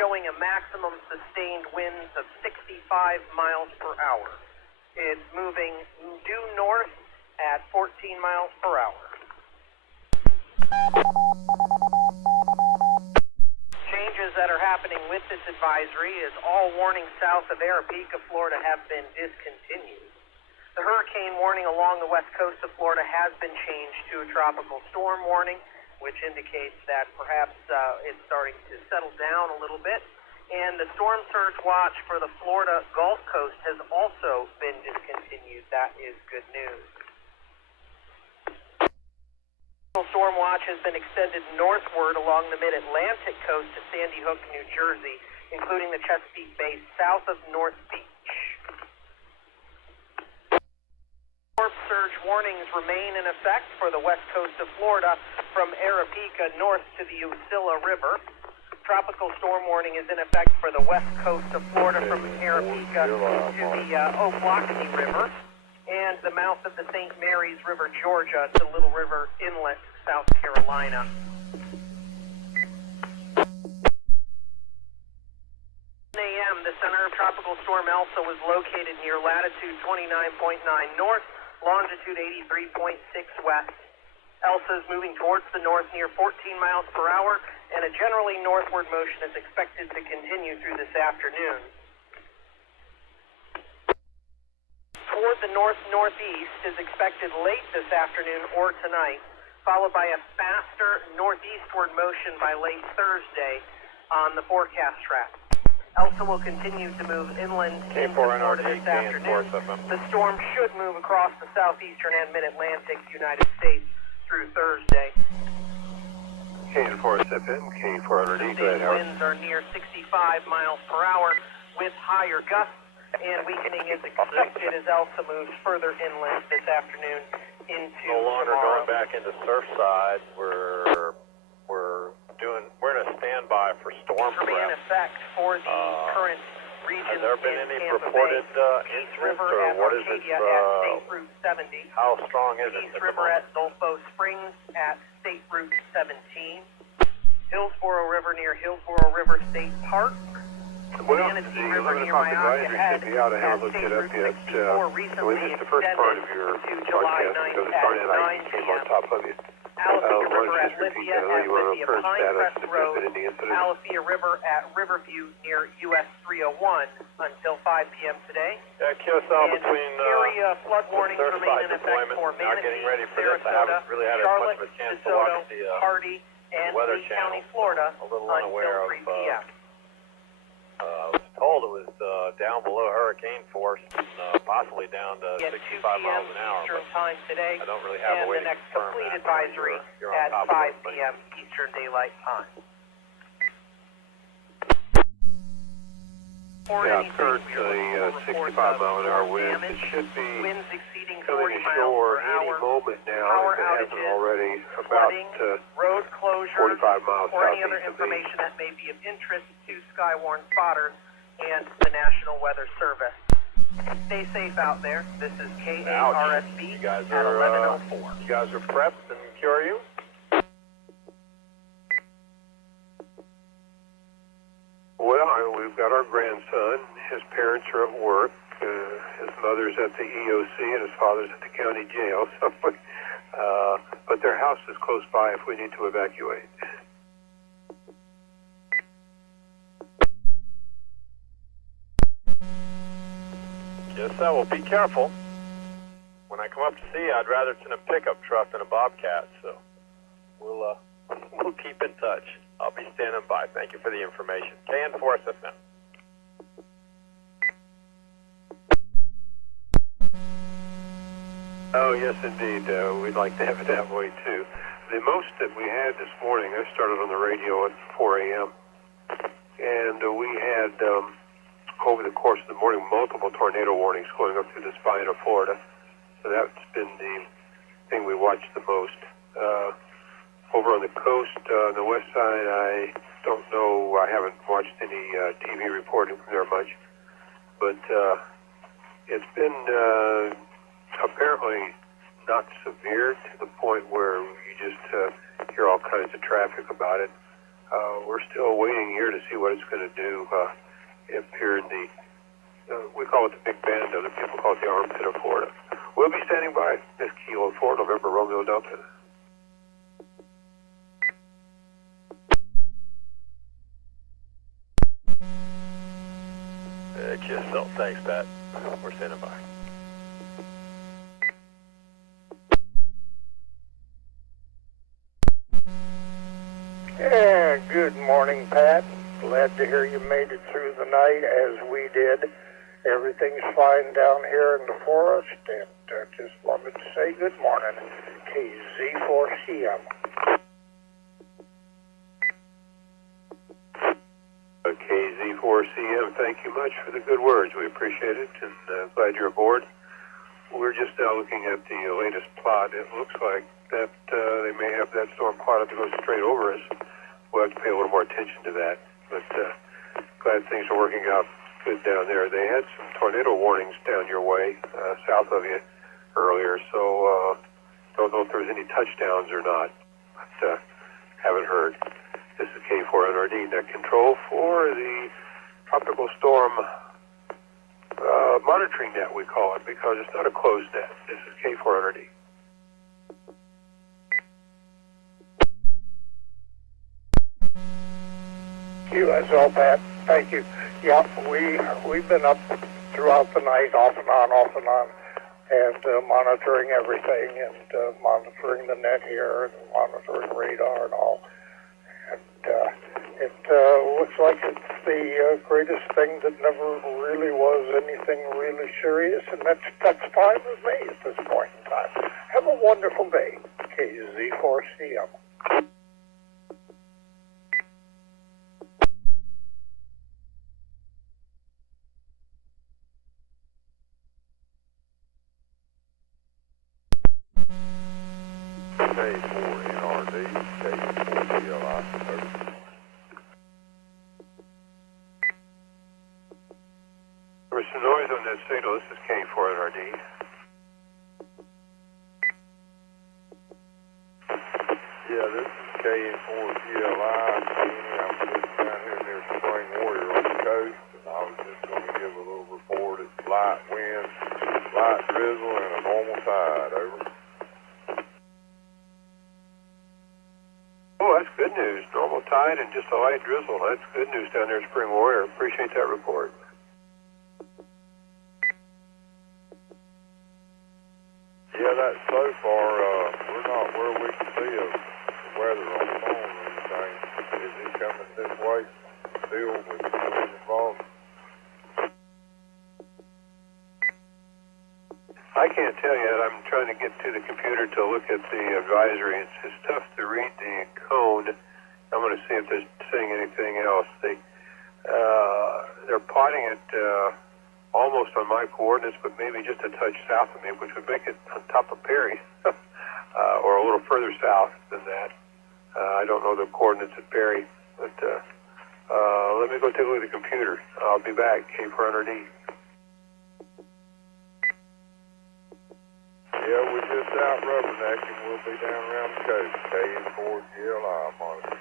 showing a maximum sustained winds of 65 miles per hour. It's moving due north at 14 miles per hour. Changes that are happening with this advisory is all warnings south of Arapaika, Florida have been discontinued. The hurricane warning along the west coast of Florida has been changed to a tropical storm warning, which indicates that perhaps it's starting to settle down a little bit. And the storm surge watch for the Florida Gulf Coast has also been discontinued. That is good news. The storm watch has been extended northward along the mid-Atlantic coast to Sandy Hook, New Jersey, including the Chesapeake Bay south of North Beach. Storm surge warnings remain in effect for the west coast of Florida from Arapika north to the Usilla River. Tropical storm warning is in effect for the west coast of Florida from Arapika to the Ocklawahamie River and the mouth of the St. Mary's River, Georgia, to Little River Inlet, South Carolina. A.m., the center of Tropical Storm Elsa was located near latitude 29.9 north, longitude 83.6 west. Elsa is moving towards the north near 14 miles per hour, and a generally northward motion is expected to continue through this afternoon. Toward the north-northeast is expected late this afternoon or tonight, followed by a faster northeastward motion by late Thursday on the forecast track. Elsa will continue to move inland into Florida this afternoon. The storm should move across the southeastern and mid-Atlantic United States through Thursday. KN4SFM, KN400E, go ahead, Howard. Winds are near 65 miles per hour with higher gusts, and weakening is expected as Elsa moves further inland this afternoon into no longer tomorrow. going back into Surfside. We're in a standby for storm Remain in prep. effect for the current region. Has there been in any Tampa reported Bay. incidents, River or at what is it? Arcadia at State Route 70. How strong is it? East River at Zolfo Springs at State Route 17. Hillsborough River near Hillsborough River State Park. Well, Manatee the River 11 near o'clock Myakka advisory Head should be out. I haven't at looked State it up Route yet. 64 So recently this is the first part of your to July broadcast. 9th So at sorry that I 9 came p.m. on top of you. Alafia River at just repeat Lithia that. I know at you want to know Lithia current status Pinecrest if there's Road. been any incidents. Alafia River at Riverview near US 301 until 5 p.m. today. QSL And between area flood warnings remain in effect for not getting Manatee, ready for this. I Sarasota, haven't really had Charlotte, much of a chance to DeSoto, watch the Hardy, and Weather Lee Channel. County, Florida A little until unaware 3 of, p.m. I was told it was down below hurricane force, possibly down to At 2 65 p.m. miles an hour. Eastern Time today, I don't really have and a way the to next confirm complete that. advisory You're on at top of 5 it, but p.m. Eastern Daylight Time. Yeah, currently 65 mile an hour winds. It should be Winds exceeding coming 40 miles ashore per any hour. moment now, Power if it hasn't outages, already, about flooding, road 45 closures, miles or any other southeast of the information that may be of interest to Skywarn spotters and the National Weather Service. Stay safe out there. This is KARSB You guys at are 11:04. you guys are prepped and cure you? Well, we've got our grandson. His parents are at work. His mother's at the EOC and his father's at the county jail. So, but their house is close by if we need to evacuate. Yes, I will. Be careful. When I come up to see you, I'd rather it's in a pickup truck than a Bobcat. So we'll keep in touch. I'll be standing by. Thank you for the information. KN4SFM. Oh, yes, indeed. We'd like to have it that way, too. The most that we had this morning, I started on the radio at 4 a.m., and we had, over the course of the morning, multiple tornado warnings going up through the spine of Florida. So that's been the thing we watched the most. Over on the coast, on the west side, I don't know. I haven't watched any TV reporting from there much. But it's been apparently not severe to the point where you just hear all kinds of traffic about it. We're still waiting here to see what it's going to do up here in the, we call it the Big Bend, other people call it the armpit of Florida. We'll be standing by. This Kilo 4, November Romeo Delta. QSL, thanks, Pat. We're standing by. morning, Pat. Glad to hear you made it through the night as we did. Everything's fine down here in the forest, and just wanted to say good morning. KZ4CM. KZ4CM, thank you much for the good words. We appreciate it, and glad you're aboard. We're just now looking at the latest plot. It looks like that they may have that storm plotted to go straight over us. We'll have to pay a little more attention to that, but glad things are working out good down there. They had some tornado warnings down your way, south of you earlier, so don't know if there was any touchdowns or not, but haven't heard. This is K4NRD, net control for the tropical storm monitoring net, we call it, because it's not a closed net. This is K4NRD. QSL, Pat. Thank you. Yeah, we've been up throughout the night, off and on, and monitoring everything, and monitoring the net here, and monitoring radar and all. And it looks like it's the greatest thing that never really was anything really serious, and that's fine with me at this point in time. Have a wonderful day, KZ4CM. K4NRD, K4CLI. There was some noise on that signal. This is K4NRD. Yeah, this is K4CLI. I'm just down here near Spring Warrior on the coast, and I was just going to give a little report. It's light wind, light drizzle, and a normal tide. Over. Oh, that's good news. Normal tide and just a light drizzle. That's good news down there at Spring Warrior. Appreciate that report. Yeah, that's so far, we're not where we can see the weather on the phone or anything. Is it coming this way still with the wind involved? I can't tell yet. I'm trying to get to the computer to look at the advisory. It's tough to read the code. I'm going to see if they're saying anything else. They're plotting it almost on my coordinates, but maybe just a touch south of me, which would make it on top of Perry, or a little further south than that. I don't know the coordinates at Perry, but let me go take a look at the computer. I'll be back. K4NRD. Yeah, we're just out rubbernecking. We'll be down around the coast. KN4GLI monitor.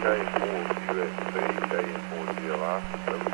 KN4UXB, KN4GLI. Over.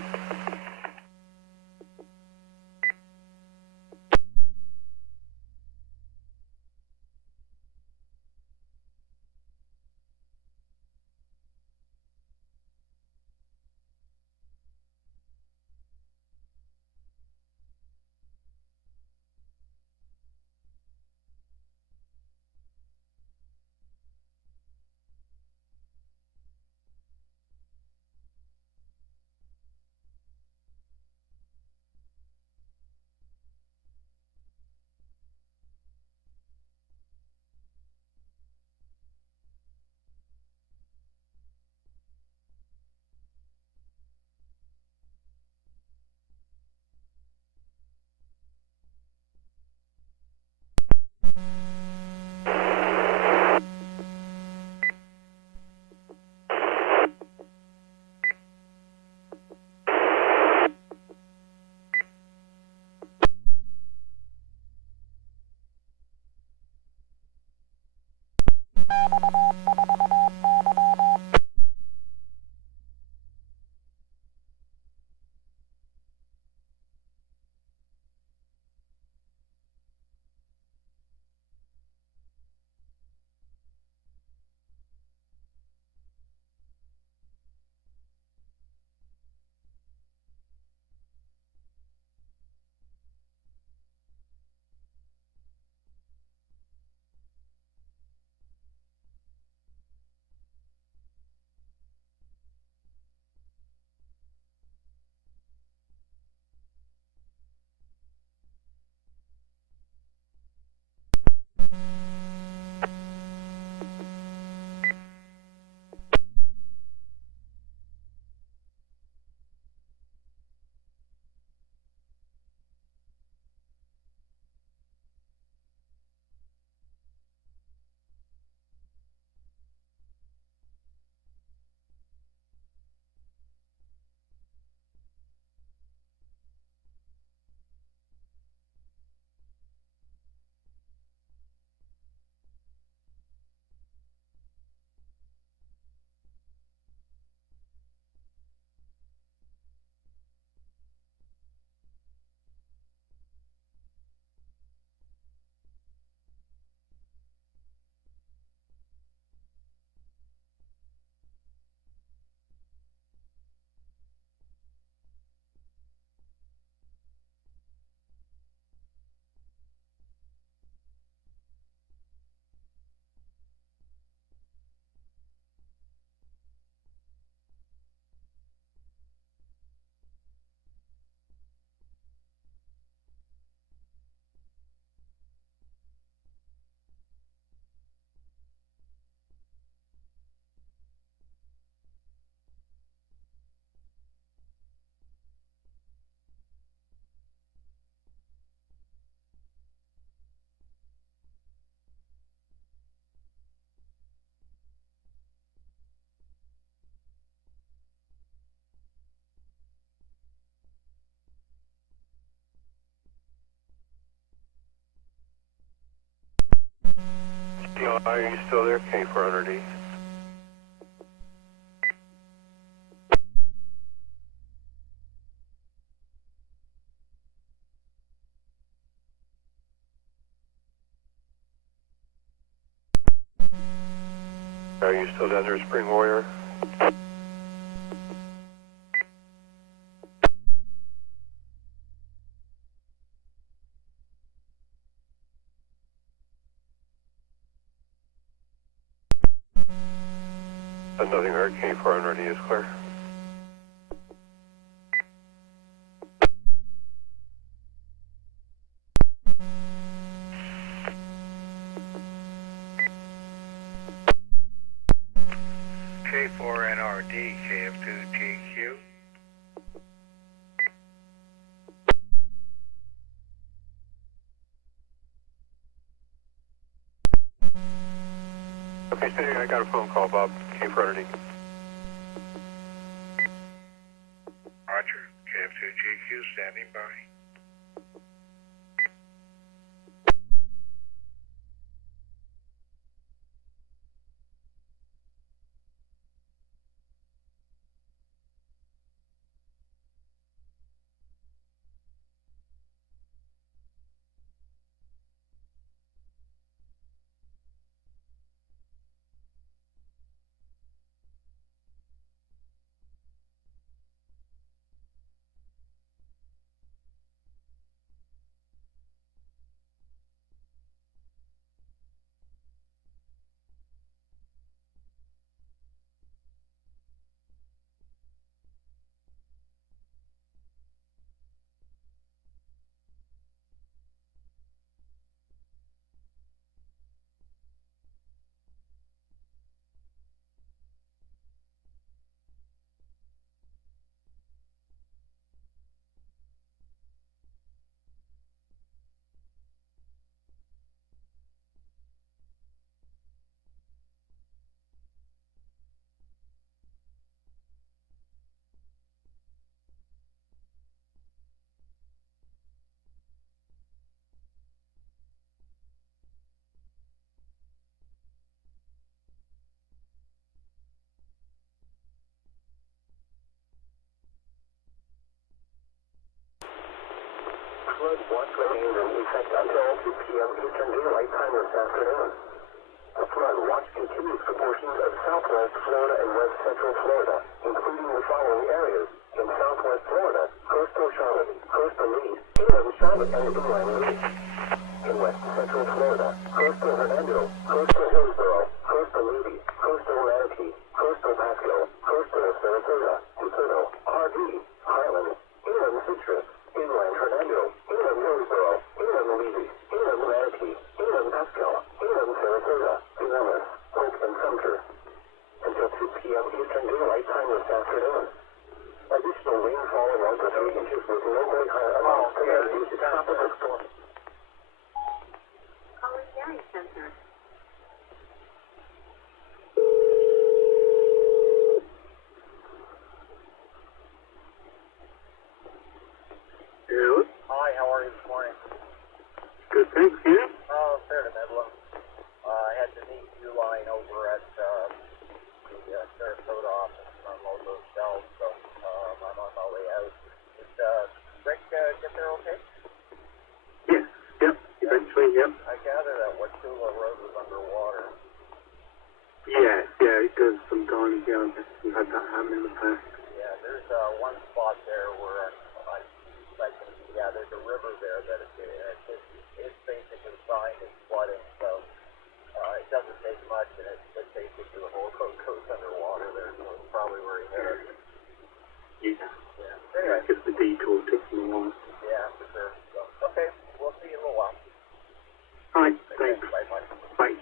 CLI, are you still there? K400E. Are you still down there, Spring Warrior? Nothing heard. K400E is clear. K4NRD, KF2GQ. Okay, City, I got a phone call, Bob. K400E. Roger, KF2GQ standing by. Flood watch remains in effect until 2 p.m. Eastern Daylight Time this afternoon. The flood watch continues for portions of southwest Florida and west central Florida, including the following areas. In southwest Florida, coastal Charlotte, coastal Lee, inland Charlotte and inland Lee. In west central Florida, coastal Hernando, coastal Hillsborough, coastal Levy, coastal Manatee, coastal Pasco, coastal Sarasota, DeSoto, RD, Highlands, inland Citrus, inland Hernando, inland Hillsborough, inland Levy, inland Manatee, inland Pasco, inland Sarasota, Pinellas, Hope and Sumter. Until 2 p.m. Eastern Daylight Time this afternoon. Additional rainfall of 1 to 3 inches with locally higher amounts today due to tropical storm. Calling Dairy Center. Hello? Hi, how are you this morning? Good, thanks, yeah? Oh, fair to Midland. I had to meet Uline over at the Sarasota office to unload those shelves, so I'm on my way out. Did Rick get there okay? Yes, yep, eventually, yep. I gather that Wachula Road was underwater. Yeah, because sometimes, yeah, we've had that happen in the past. Yeah, there's one spot there where there's a river there that it's basically signed as flooding, so it doesn't take much, and it's basically the whole coast goes underwater there, so it's probably where he hit it. Yeah. Anyway. Just the detour took them a while. Yeah, for sure. So, okay, we'll see you in a little while. Alright, thanks. Bye. Bye.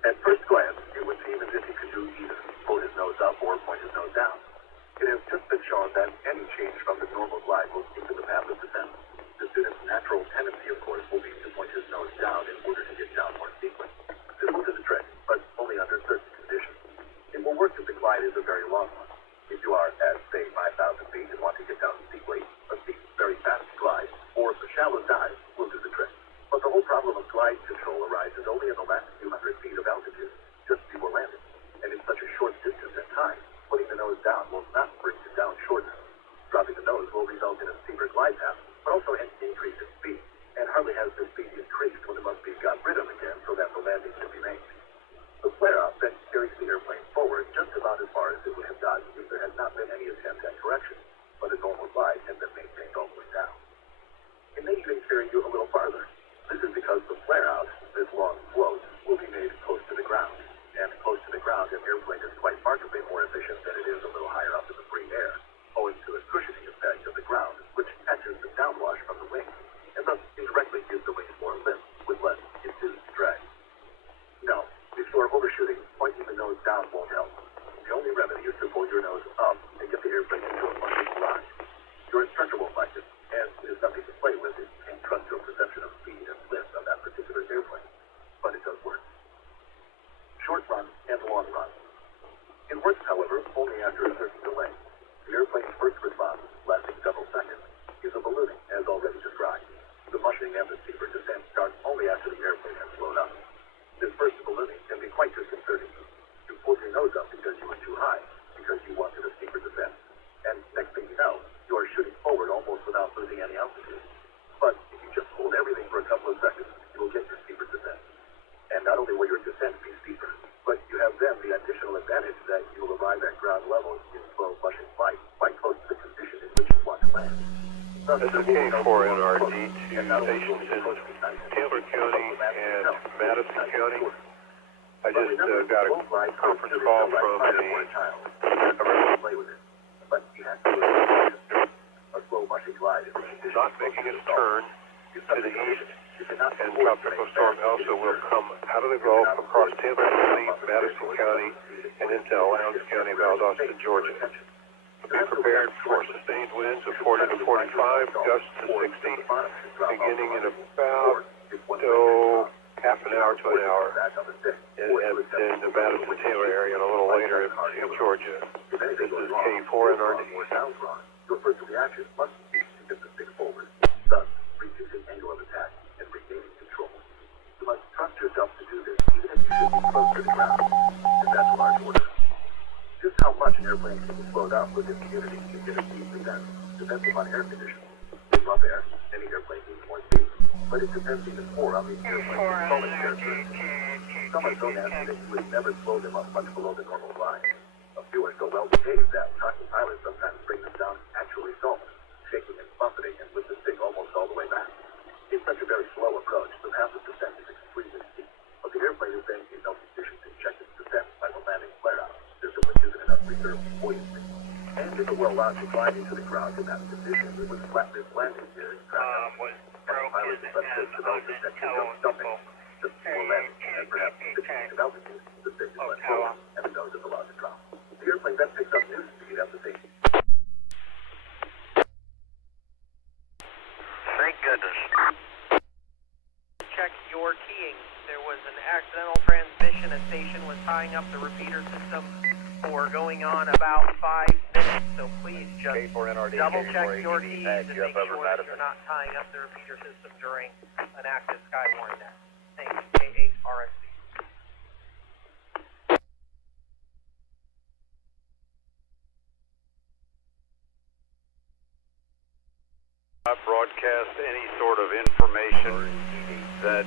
At first glance, it would seem as if he could do either, pull his nose up or point his nose down. It has just been shown that any change from the normal glide will keep to the path of descent. The student's natural tendency, of course, will be to point point his nose down in order to get down more steeply. This will do the trick, but only under certain conditions. It will work if the glide is a very long one. If you are at, say, 5,000 feet and want to get down steeply, a steep, very fast glide, or a shallow dive will do the trick. But the whole problem of glide control arises only in the last few hundred feet of altitude, just before landing. And in such a short distance and time, putting the nose down will not bring you down shorter. Dropping the nose will result in a steeper glide path, but also an increase in speed, and hardly has the speed increased when it must be got rid of again so that the landing can be made. The flare-up then carries the airplane forward just about as far as it would have gotten if there had not been any attempt at correction, but a normal glide had been maintained all the way down. It may even carry you a little farther. This is because the flare-out, this long float, will be made close to the ground, and close to the ground an airplane is quite markedly more efficient than it is a little higher up in the free air, owing to the cushioning effect of the ground, which catches the downwash from the wings, and thus indirectly gives the wings more lift with less induced drag. No, if you are overshooting, pointing the nose down won't help. The only remedy is to pull your nose up and get the airplane into a mushing glide. Your instructor won't like it, and there's nothing to play with if you can't trust your perception of speed and lift on that particular airplane. But it does work. Short run and long run. It works, however, only after a certain delay. The airplane's first response, lasting several seconds, is a ballooning, as already described. The mushing and the steeper descent start only after the airplane has slowed up. This first ballooning can be quite disconcerting. You pulled your nose up because you were too high, because you wanted a steeper descent. And next thing you know, you are shooting forward almost without losing any altitude. But if you just hold everything for a couple of seconds, you will get your steeper descent. And not only will your descent be steeper, but you have then the additional advantage that you will arrive at ground level in slow mushing flight, quite close to the condition in which you want to land. This is K4NRD to stations in Taylor County and Madison County. I just got a conference call from But you have to a slow mushing glide is not making its turn to the east, and Tropical Storm Elsa will come out of the Gulf across Taylor County, Madison County, and into Lowndes County, Valdosta, Georgia. Be prepared for sustained winds of 40 to 45, gusts to 60, beginning in about half an hour to an hour, and then the Madison Taylor area, and a little later in Georgia. This is K4NRD. Your first reaction must be to get the stick forward, thus reducing angle of attack and regaining control. You must trust yourself to do this, even if you should be close to the ground, and that's a large order. Just how much an airplane can be slowed up within the unity can get a deep descent depends upon air conditions. In rough air, any airplane needs more speed, but it depends even more on the airplane's controlling characteristics. Some are so nasty that you would never slow them up much below the normal glide. A few are so well behaved that talking pilots sometimes bring them down actually stalled, shaking and buffeting and with the stick almost all the way back. It's such a very slow approach, so half the descent is extremely steep, but the airplane is then in no condition to check its descent by the landing flare-out, simply using enough reserve buoyancy. And if it were allowed to glide into the ground in that condition, it would flatten its landing gear and crash out. And pilots let this develop the section of dumping just before landing, and perhaps 6 feet of altitude, the stick is let go, and the nose is allowed to drop. The airplane then picks up new speed at the same time. Thank goodness. Check your keying. There was an accidental transmission. A station was tying up the repeater system for going on about 5 minutes. So please just double check your keys and make sure that you're not tying up the repeater system during an active Skywarn net. Thanks, K8RSC. Broadcast any sort of information that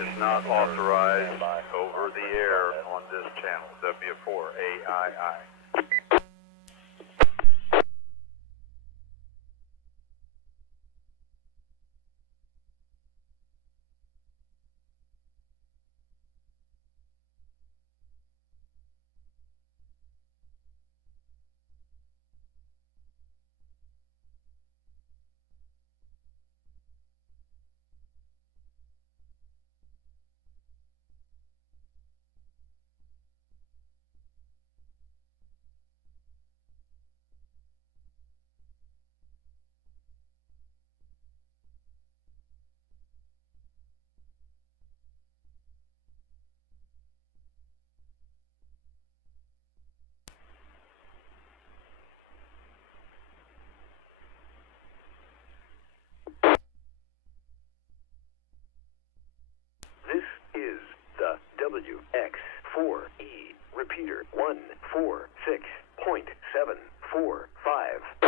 is not authorized over the air on this channel, W4AII. 146.745.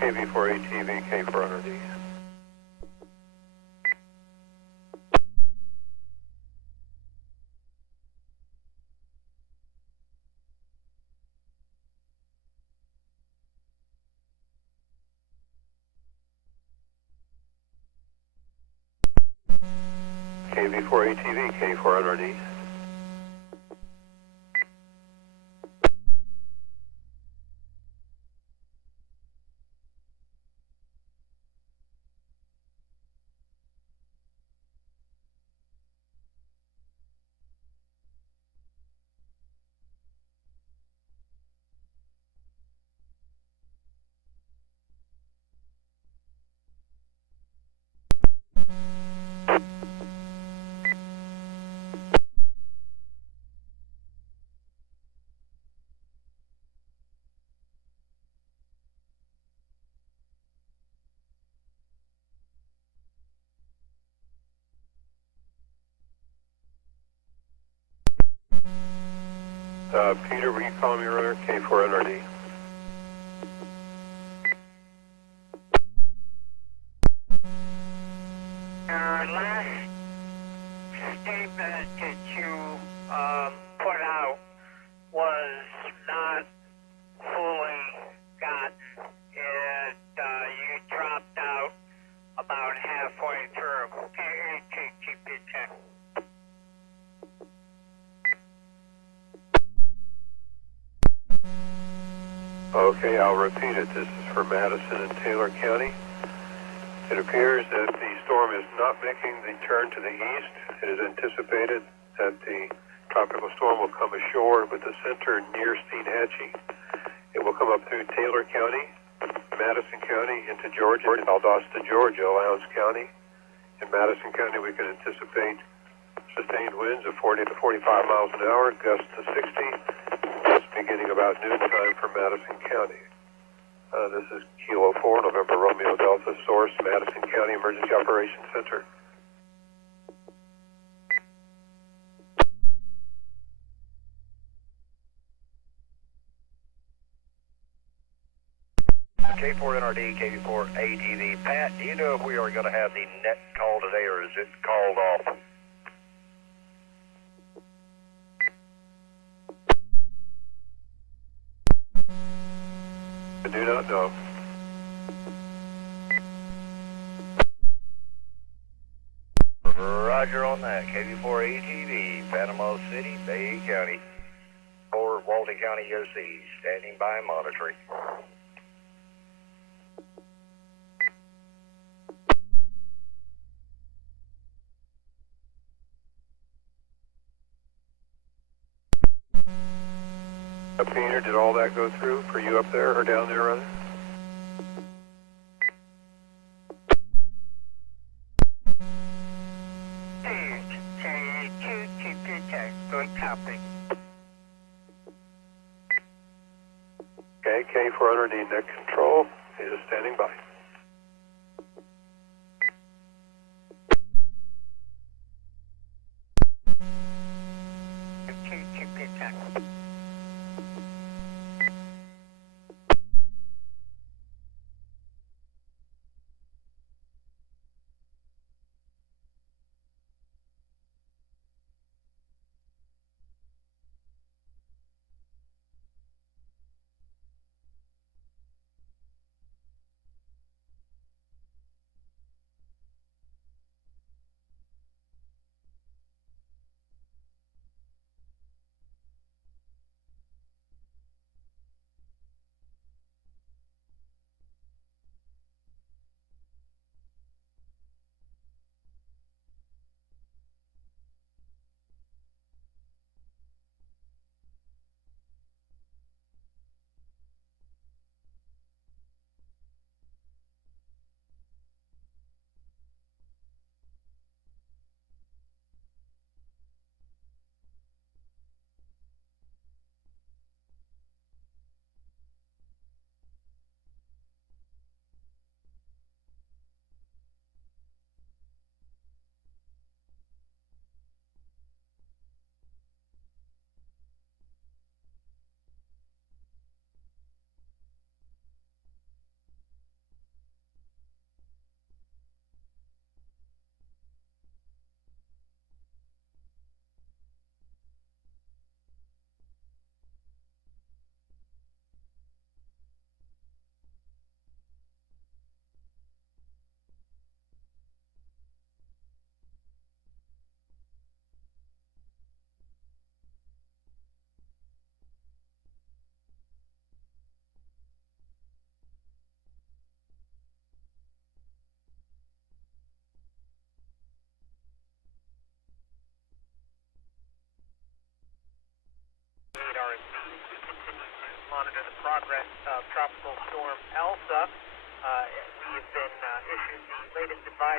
KV4ATV, K400D. KV4ATV, K400D. Peter, will you call me earlier? K4NRD. Your last statement that you put out was not fully got, and you dropped out about halfway through. Keep it check. Okay, I'll repeat it. This is for Madison and Taylor County. It appears that the storm is not making the turn to the east. It is anticipated that the tropical storm will come ashore with the center near Steenhatchee. It will come up through Taylor County, Madison County, into Georgia, Valdosta, Georgia, Lowndes County. In Madison County, we can anticipate sustained winds of 40 to 45 miles an hour, gusts to 60. That's beginning about noon time for Madison County. This is Kilo 4, November Romeo Delta, source, Madison County Emergency Operations Center. K4NRD, KV4ATV. Pat, do you know if we are going to have the net call today, or is it called off? I do not know. Roger on that. KV4ATV, Panama City, Bay County, or Walton County OC, standing by and monitoring. Peter, did all that go through for you up there, or down there, rather? Good copy. Okay, K400D net control is standing by.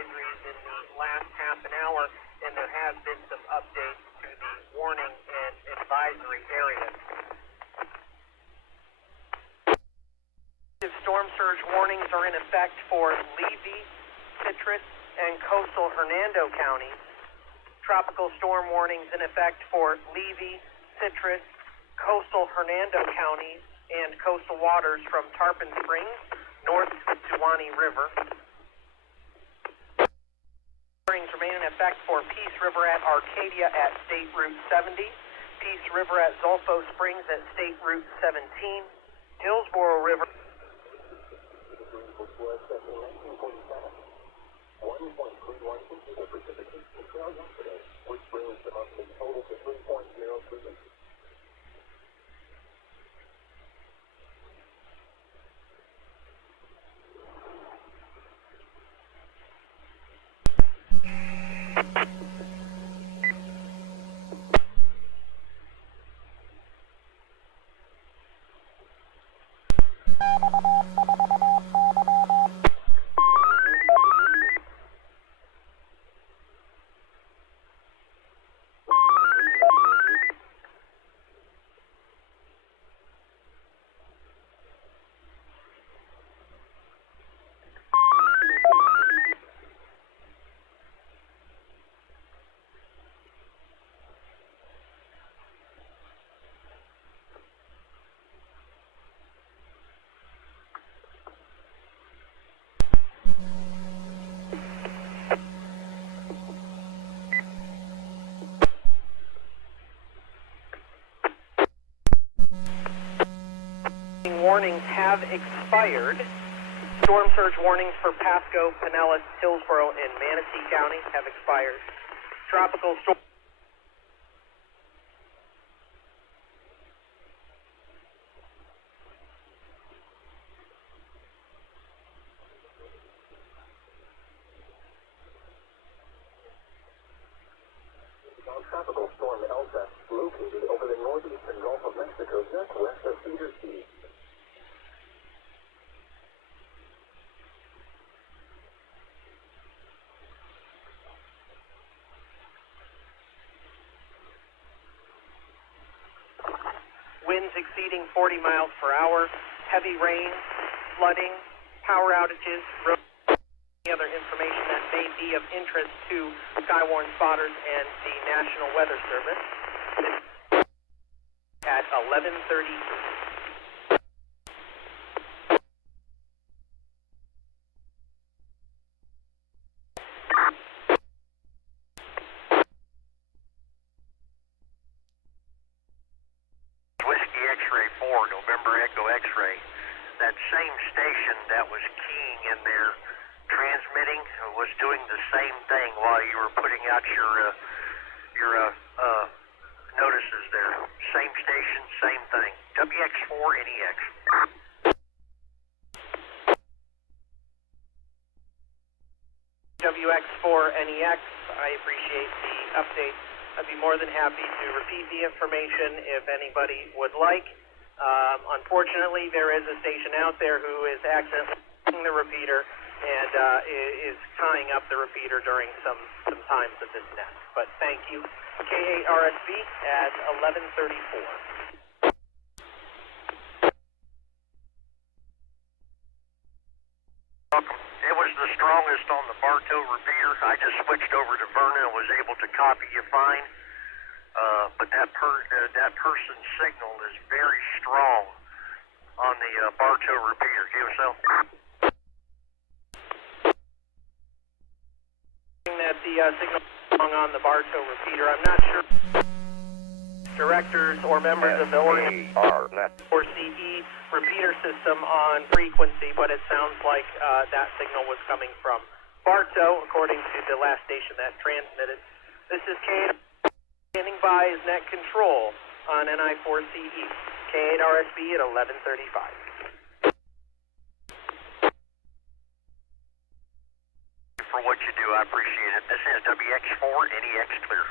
advisories in the last half an hour, and there has been some updates to the warning and advisory areas. Storm surge warnings are in effect for Levy, Citrus, and coastal Hernando counties. Tropical storm warnings in effect for Levy, Citrus, coastal Hernando counties, and coastal waters from Tarpon Springs north to Suwannee River. Warnings remain in effect for Peace River at Arcadia at State Route 70, Peace River at Zolfo Springs at State Route 17, Hillsborough River. 1.31 inches of precipitation fell yesterday, which brings the monthly total to 3.03 inches. Warnings have expired. Storm surge warnings for Pasco, Pinellas, Hillsborough, and Manatee County have expired. Tropical storm. Tropical storm Elsa, located over the northeastern Gulf of Mexico, just west of Cedar Key. Winds exceeding 40 miles per hour, heavy rain, flooding, power outages, any other information that may be of interest to Skywarn spotters and the National Weather Service at 11:33. Whiskey X-ray 4, November Echo X-ray. That same station that was keying in there, transmitting, was doing the same thing while you were putting out your notices there. Same station, same thing. WX4NEX. WX4NEX, I appreciate the update. I'd be more than happy to repeat the information if anybody would like. Unfortunately, there is a station out there who is accidentally using the repeater and is tying up the repeater during some times of this nest. But thank you. K8RSB at 11:34. It was the strongest on the Bartow repeater. I just switched over to Vernon and was able to copy you fine. But that person's signal is very strong on the Bartow repeater. QSL. That the signal is strong on the Bartow repeater. I'm not sure directors or members of the Oregon or CE repeater system on frequency, but it sounds like that signal was coming from Bartow, according to the last station that transmitted. This is K8 standing by as net control on NI4CE. K8RSB at 11:35. For what you do, I appreciate it. This is WX4NEX clear.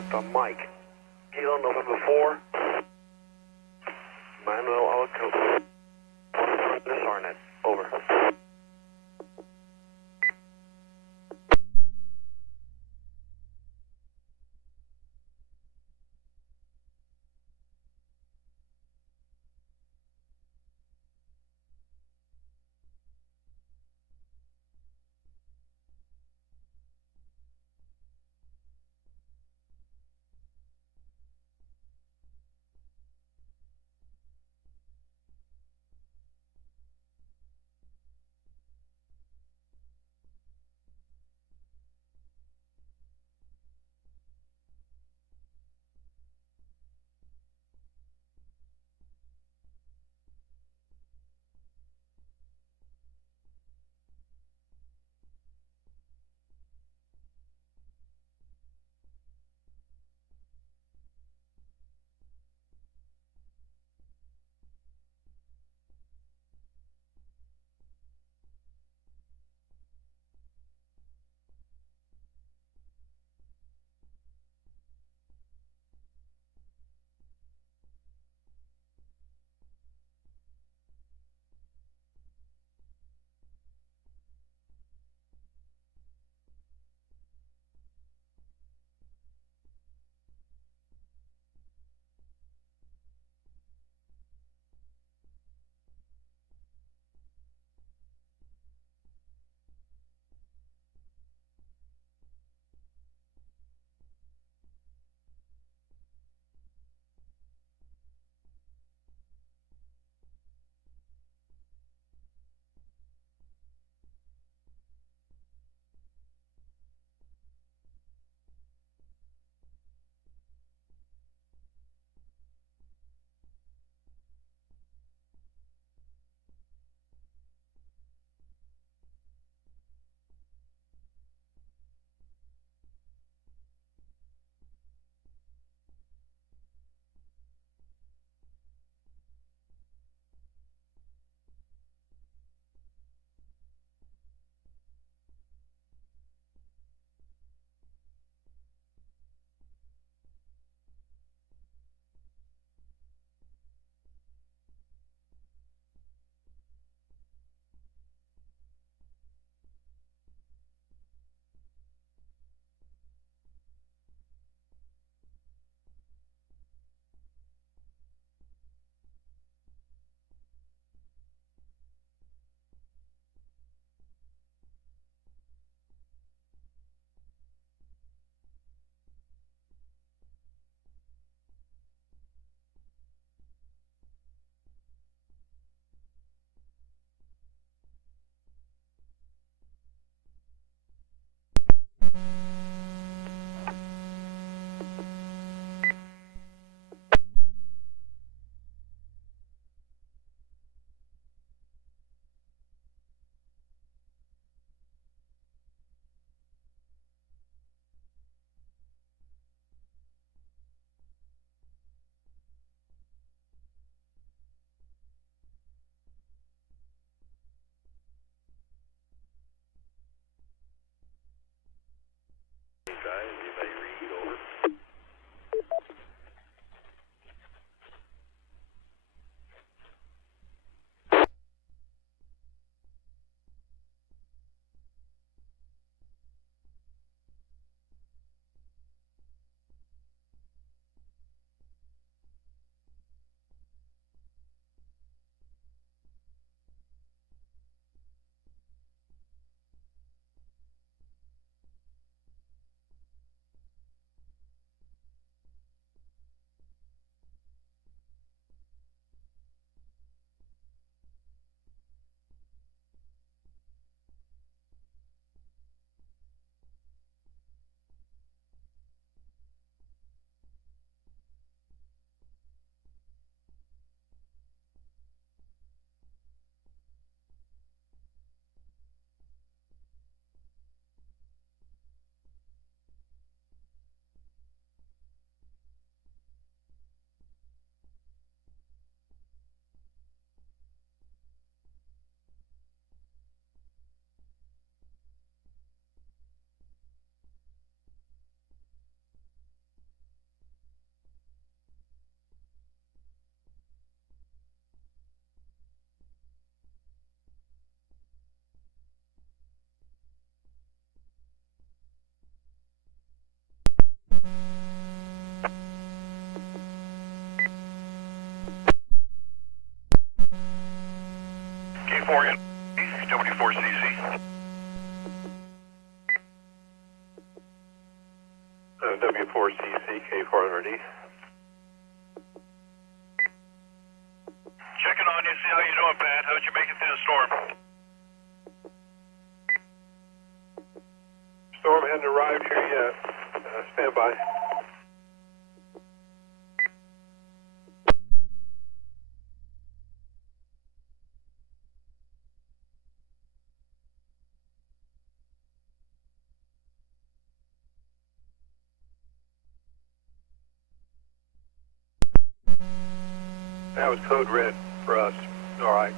Delta Mike. Kilo November 4. Manuel Alco. This Hornet. Over. Morgan, W4CC. W4CC, K400E. Checking on you, see how you doing, Pat. How'd you make it through the storm? Storm hadn't arrived here yet. Stand by. That was code red for us. All right.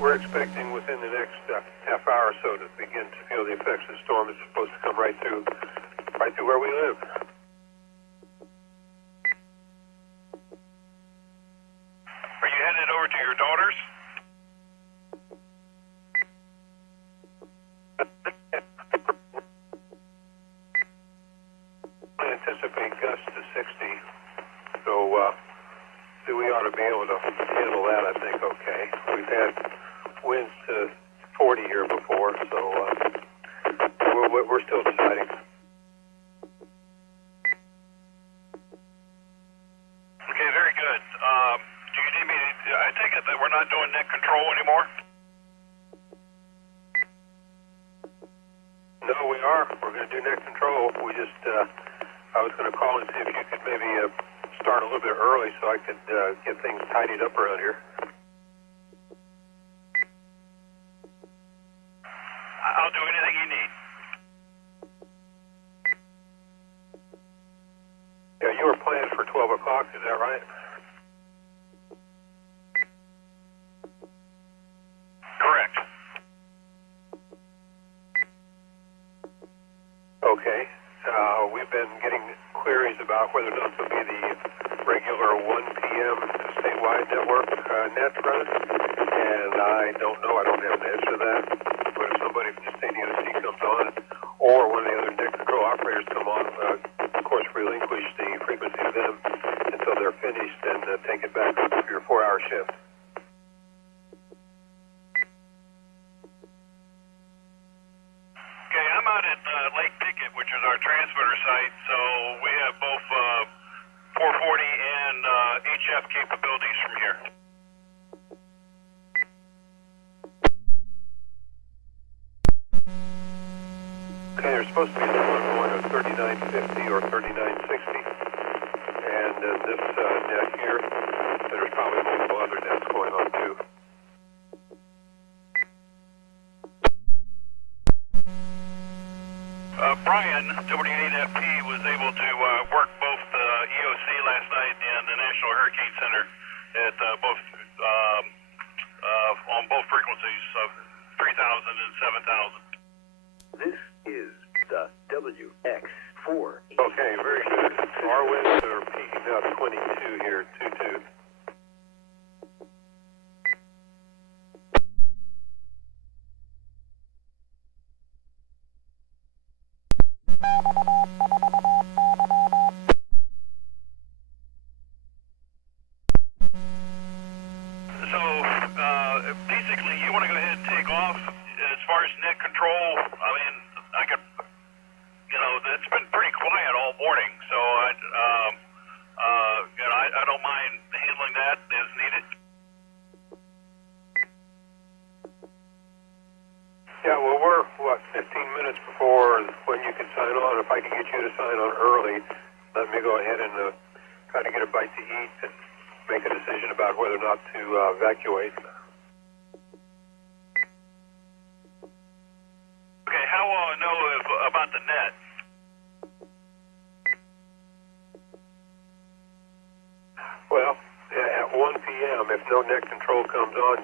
We're expecting within the next half hour or so to begin to feel the effects of the storm. It's supposed to come right through where we live. Are you headed over to your daughter's? I anticipate gusts to 60, so we ought to be able to handle that, I think, okay. We've had winds to 40 here before, so we're still deciding. Okay, very good. Do you need me to, I take it that we're not doing net control anymore? No, we are. We're going to do net control. We just, I was going to call and see if you could maybe start a little bit early so I could get things tidied up around here. I'll do anything you need. Yeah, you were planned for 12 o'clock, is that right? Correct. Okay. We've been getting queries about whether or not to be the regular 1 p.m. statewide network net run, and I don't know. I don't have an answer to that. But if somebody from the state EOC comes on, or one of the other net control operators come on, of course, relinquish the frequency of them until they're finished and take it back up to your 4-hour shift. Okay, I'm out at Lake Pickett, which is our transmitter site, so we have both 440 and HF capabilities from here. Okay, there's supposed to be someone going of 3950 or 3960, and this net here, there's probably multiple other nets going on too. Brian, W8FP, was able to work both the EOC last night and the National Hurricane Center at both on both frequencies of 3,000 and 7,000. This is the WX4. Okay, very good. Our winds are peaking out 22 here, 22. So, basically, you want to go ahead and take off. As far as net control, I mean, I could, it's been pretty quiet all morning, so I don't mind handling that as needed. Yeah, well, we're, 15 minutes before when you can sign on. If I can get you to sign on early, let me go ahead and try to get a bite to eat and make a decision about whether or not to evacuate. Okay, how will I know about the net? Well, at 1 p.m., if no net control comes on,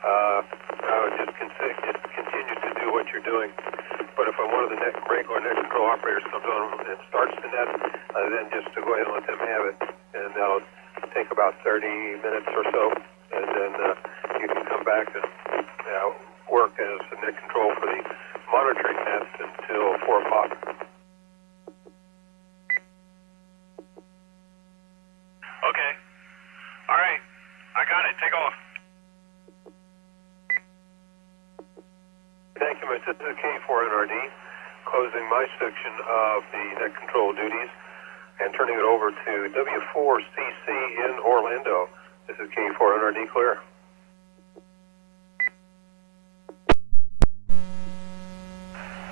I would just continue to do what you're doing. But if one of the regular net control operators comes on and starts the net, then just to go ahead and let them have it. And that'll take about 30 minutes or so. And then you can come back and work as the net control for the monitoring nets until 4 o'clock. Okay. All right. I got it. Take off. This is K4NRD, closing my section of the net control duties and turning it over to W4CC in Orlando. This is K4NRD clear.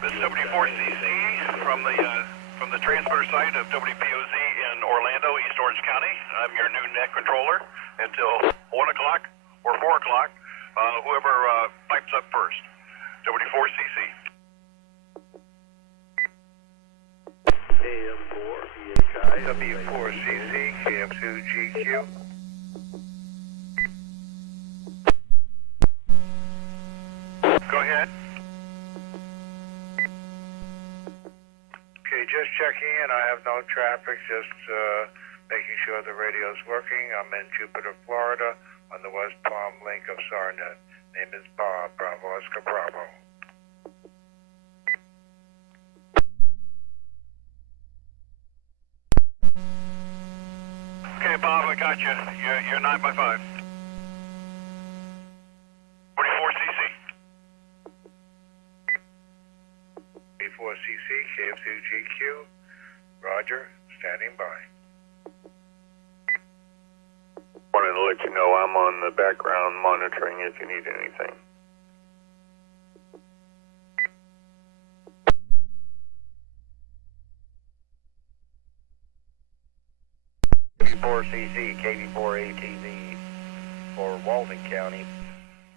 This is W4CC from the transmitter site of WPOZ in Orlando, East Orange County. I'm your new net controller until 1 o'clock or 4 o'clock, whoever pipes up first. W4CC. AM4, EHI. W4CC, KM2GQ. Go ahead. Okay, just checking in. I have no traffic, just making sure the radio's working. I'm in Jupiter, Florida, on the West Palm link of SARNet. Name is Bob, Bravo Oscar Bravo. Okay, Bob, I got you. You're 9 by 5. 44CC. 44CC, KF2GQ. Roger, standing by. Wanted to let you know I'm on the background monitoring if you need anything. KV4CC, KV4ATV for Walton County.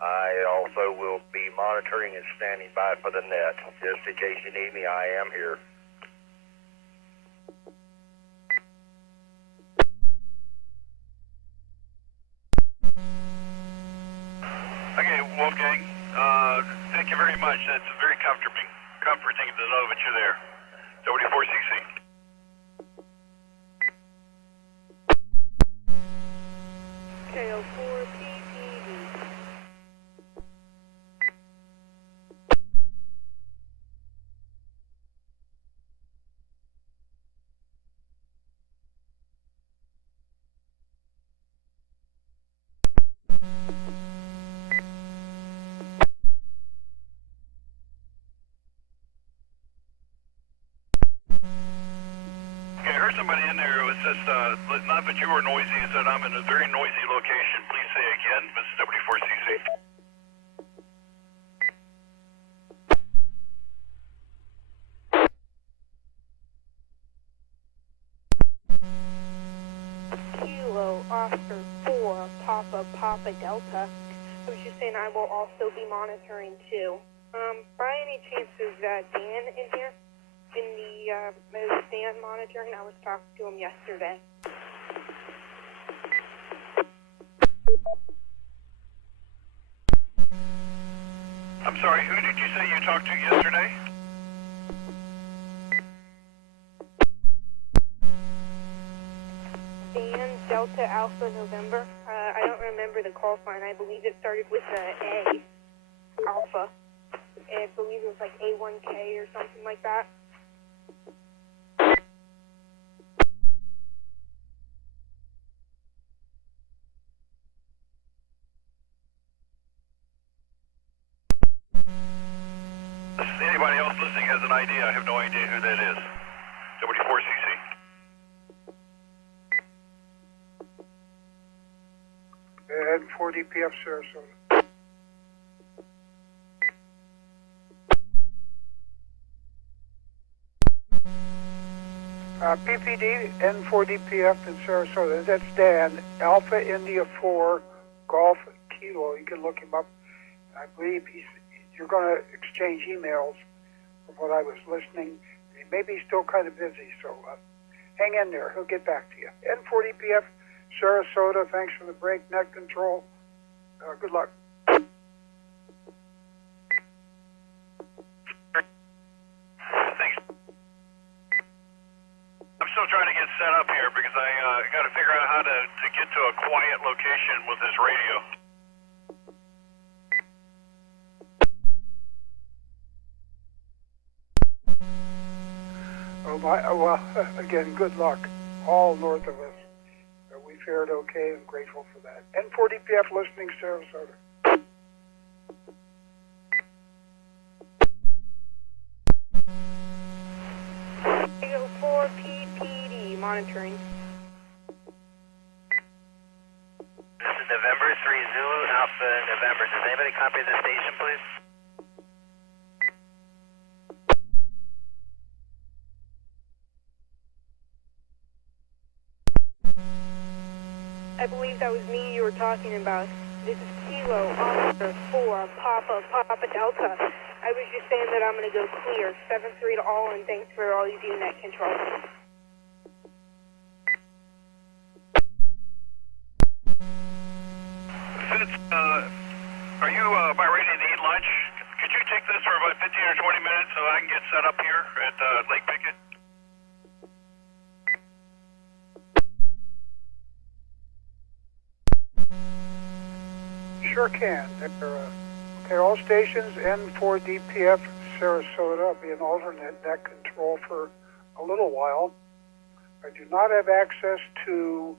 I also will be monitoring and standing by for the net. Just in case you need me, I am here. Okay, Wolfgang, thank you very much. That's very comforting to know that you're there. W4CC. KO4 PPD. Okay, I heard somebody in there who says, not that you were noisy, it said I'm in a very noisy location. Please say again, this is W4CC. Kilo Oscar 4 Papa Delta. I was just saying I will also be monitoring too. By any chance is Dan in here? In the Dan monitoring? I was talking to him yesterday. I'm sorry, who did you say you talked to yesterday? Dan Delta Alpha November. I don't remember the call sign. I believe it started with a Alpha. I believe it was like A1K or something like that. Anybody else listening has an idea. I have no idea who that is. W4CC. And 4DPF Sarasota. PPD N4DPF in Sarasota. That's Dan. Alpha India 4 Golf Kilo. You can look him up. I believe you're going to exchange emails from what I was listening. Maybe he's still kind of busy, so hang in there. He'll get back to you. N4DPF Sarasota. Thanks for the break. Net control. Good luck. Thanks. I'm still trying to get set up here because I got to figure out how to get to a quiet location with this radio. Well, again, good luck. All north of us. We fared okay and grateful for that. N4DPF listening, Sarasota. monitoring. This is November 3 Zulu Alpha November. Does anybody copy the station, please? I believe that was me you were talking about. This is Kilo Officer 4 Papa Delta. I was just saying that I'm going to go clear. 7-3 to all, and thanks for all you do net control. Fitz, are you about ready to eat lunch? Could you take this for about 15 or 20 minutes so I can get set up here at Lake Pickett? Sure can. Okay, all stations N4DPF Sarasota. I'll be an alternate net control for a little while. I do not have access to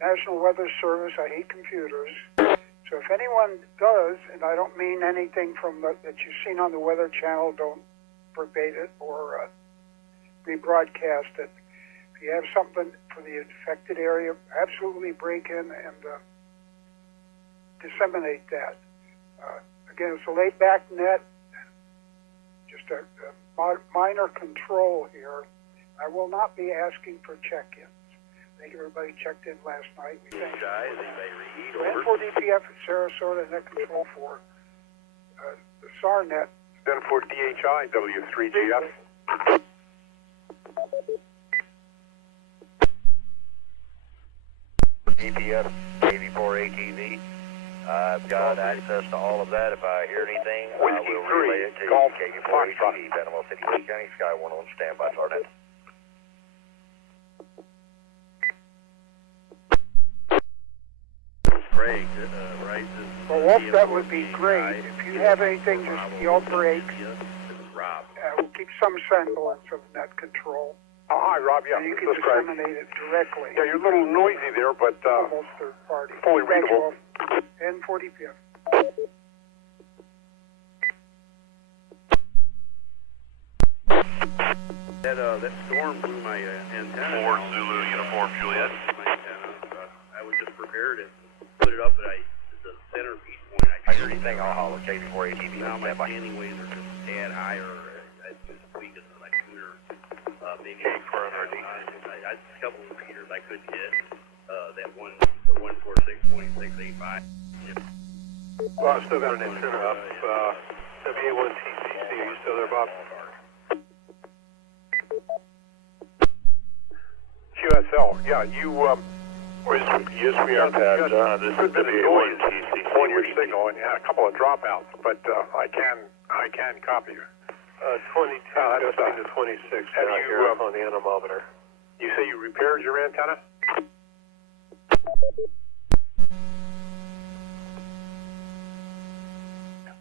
National Weather Service. I hate computers. So if anyone does, and I don't mean anything from that you've seen on the Weather Channel, don't forbade it or rebroadcast it. If you have something for the affected area, absolutely break in and disseminate that. Again, it's a laid-back net, just a minor control here. I will not be asking for check-ins. I think everybody checked in last night. We thank you. N4DPF at Sarasota, net control for the SAR net. N4DHI, W3GF. GPS, KV4ATV. I've got access to all of that. If I hear anything, I will relay it to KV4ATV, Panama City, Lake County, Sky 1 on standby, Sergeant. Craig, right? Well, Wolf, that would be great. If you have anything, just yell break. We'll keep some semblance of net control. Oh, hi, Rob. Yeah, you can this is Craig. disseminate it directly. Yeah, you're a little noisy there, but almost third party. fully readable. N4DPF. That storm blew my antenna. 4 Zulu Uniform Juliet. My antenna. I was just prepared and put it up, but the centerpiece point. I hear anything, I'll holler KV4ATV. Now my standing waves are just a tad higher. I just tweaked it to my tuner. Maybe a couple of repeaters I couldn't hit. That the 146.685. Well, I've still got an antenna up. WA1TCC, are you still there, Bob? QSL, yeah, you, yes, we are, Pat. This is WA1TCC. On your signal, and a couple of dropouts, but I can copy you. 22 to 26 have you, on the anemometer. You say you repaired your antenna?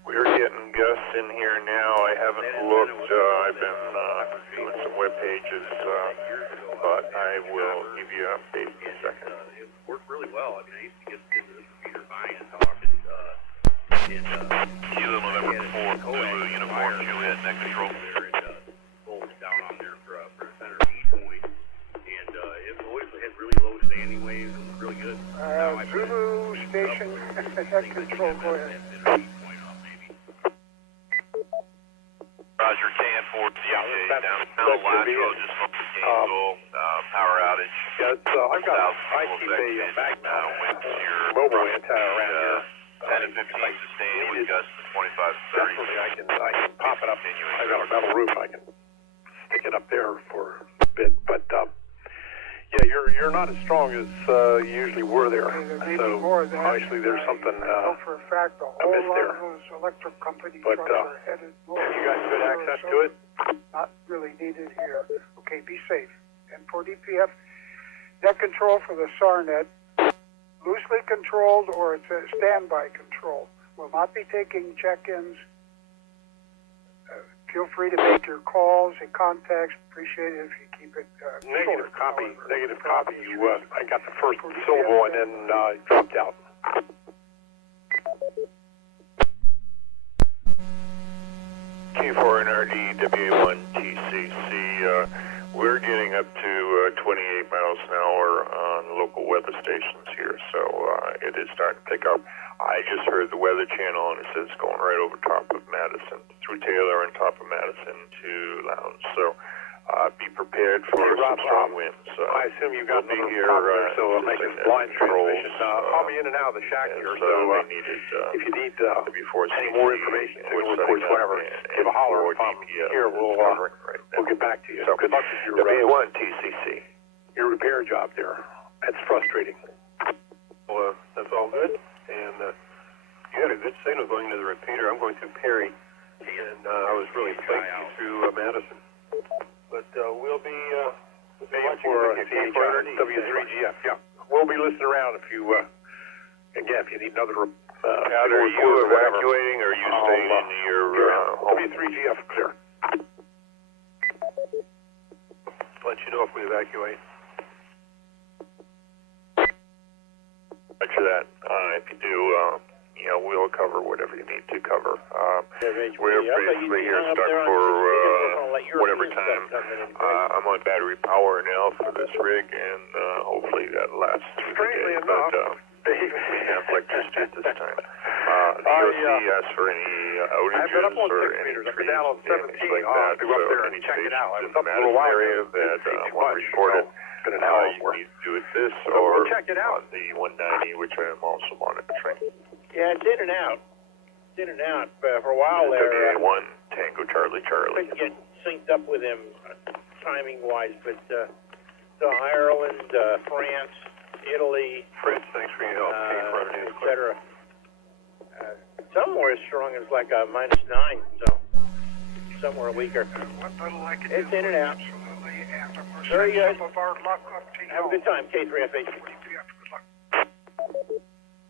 We're getting gusts in here now. I haven't looked. I've been doing some web pages, but I will give you an update in a second. It worked really well. I mean, I used to get into this computer buying and talking. Kilo November 4 Zulu Uniform Juliet, net control. Bolts down on there for a center beat point. And it always had really low standing waves and was really good. Zulu station, net control, go ahead. Roger, KN4 DJ down Latro, just from the Gainesville power outage. Yeah, I keep a back mobile antenna around here. 10 and 15 sustained with gusts of 25 to 30. Definitely, I can pop it up. I got a metal roof. I can stick it up there for a bit. But yeah, you're not as strong as you usually were there. So obviously there's something for a fact, a whole lot of those electric company trucks are headed north. Have you got good access to it? Not really needed here. Okay, be safe. N4DPF, net control for the SAR net. Loosely controlled or it's a standby control. Will not be taking check-ins. Feel free to make your calls and contacts. Appreciate it if you keep it Negative short. copy. Negative copy. You, I got the first syllable and then dropped out. Q4NRD WA1TCC. We're getting up to 28 miles an hour on local weather stations here, so it is starting to pick up. I just heard the Weather Channel, and it says it's going right over top of Madison, through Taylor and top of Madison to Lowndes. So be prepared for some strong winds. I assume you got me here, so I'm making blind transmission. I'll be in and out of the shack here, so if you need any more information, signal reports, whatever, give a holler. If I'm here, we'll get back to you. So good luck with your WA1 TCC. Your repair job there. That's frustrating. Well, that's all good. And you had a good signal going to the repeater. I'm going through Perry, and I was really flaky through Madison. But we'll be watching for W3GF. Yeah, we'll be listening around if you again if you need another. Are you evacuating or are you staying in your W3GF clear? Let you know if we evacuate. Roger that. If you do, we'll cover whatever you need to cover. We're basically here stuck for whatever time. I'm on battery power now for this rig, and hopefully that lasts through the day. But we have electricity at this time. The OC asks for any outages or any trees, damage like that. So any stations in the Madison area that want to report it, you need to do it this or on the 190, which I am also monitoring. Yeah, it's in and out. It's in and out. For a while there, WA1 Tango Charlie Charlie. couldn't get synced up with him timing-wise, but so Ireland, France, Italy, Fritz, thanks for your help. etc. Some were as strong as like a -9, so some were weaker. It's in and out. Very good. Have a good time, K3FH.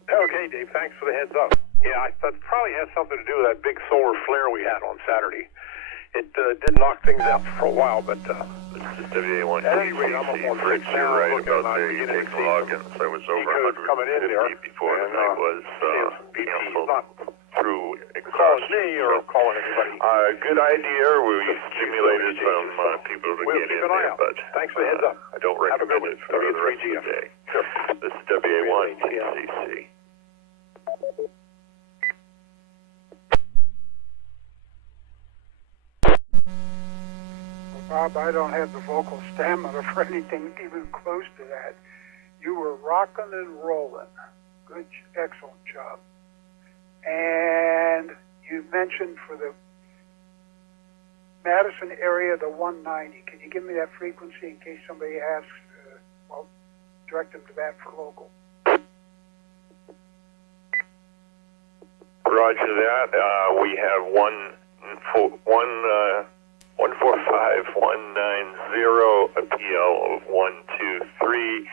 Okay, Dave, thanks for the heads up. Yeah, that probably has something to do with that big solar flare we had on Saturday. It did knock things out for a while, but this is WA1 at any rate, I'm up on Fritz. You're right about the take logins. I was over 150 before the night was canceled through exhaustion. Me or calling anybody. Good idea. We stimulated some people to get in there, but thanks for the heads up. I don't recommend it for the rest of the day. This is WA1 TCC. Bob, I don't have the vocal stamina for anything even close to that. You were rocking and rolling. Good, excellent job. And you mentioned for the Madison area, the 190. Can you give me that frequency in case somebody asks? Well, direct them to that for local. Roger that. We have 145-190 appeal of 123.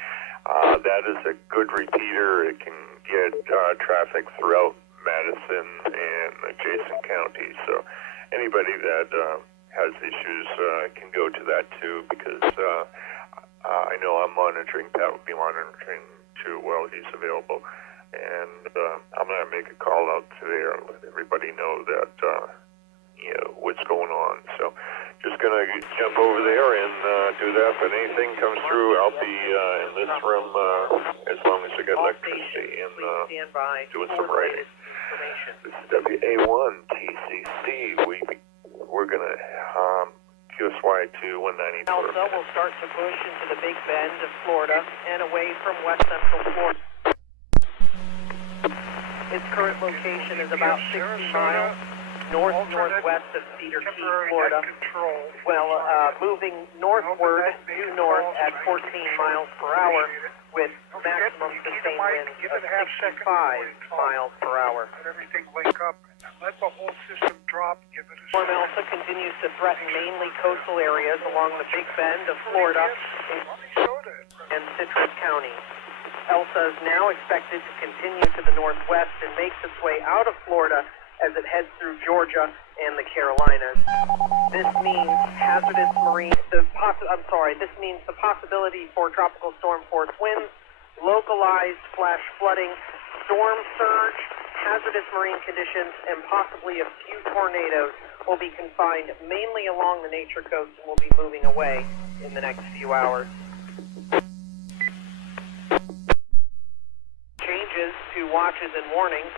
That is a good repeater. It can get traffic throughout Madison and adjacent counties. So anybody that has issues can go to that too, because I know I'm monitoring. Pat will be monitoring too while he's available. And I'm going to make a call out there and let everybody know that, what's going on. So just going to jump over there and do that. If anything comes through, I'll be in this room as long as I get electricity and doing some writing. This is WA1 TCC. We're going to QSY to 190. Elsa will start to push into the Big Bend of Florida and away from west central Florida. Its current location is about 60 miles north-northwest of Cedar Key, Florida. Well, moving northward due north at 14 miles per hour with maximum sustained winds of 65 miles per hour. Let everything wake up and let the whole system drop. Give it a Storm Elsa continues to threaten mainly coastal areas along the Big Bend of Florida and Citrus County. Elsa is now expected to continue to the northwest and makes its way out of Florida as it heads through Georgia and the Carolinas. This means this means the possibility for tropical storm force winds, localized flash flooding, storm surge, hazardous marine conditions, and possibly a few tornadoes will be confined mainly along the nature coast and will be moving away in the next few hours. Changes to watches and warnings.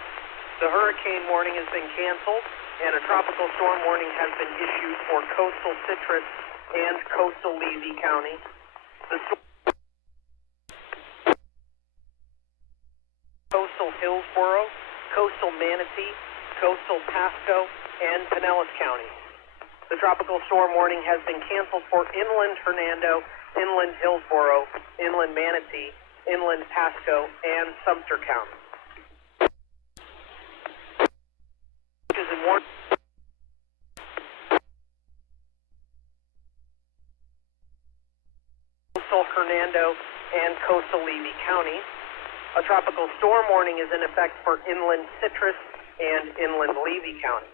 The hurricane warning has been canceled, and a tropical storm warning has been issued for coastal Citrus and coastal Levy County. The coastal Hillsborough, coastal Manatee, coastal Pasco, and Pinellas County. The tropical storm warning has been canceled for inland Hernando, inland Hillsborough, inland Manatee, inland Pasco, and Sumter County. Coastal Hernando and coastal Levy County. A tropical storm warning is in effect for inland Citrus and inland Levy County.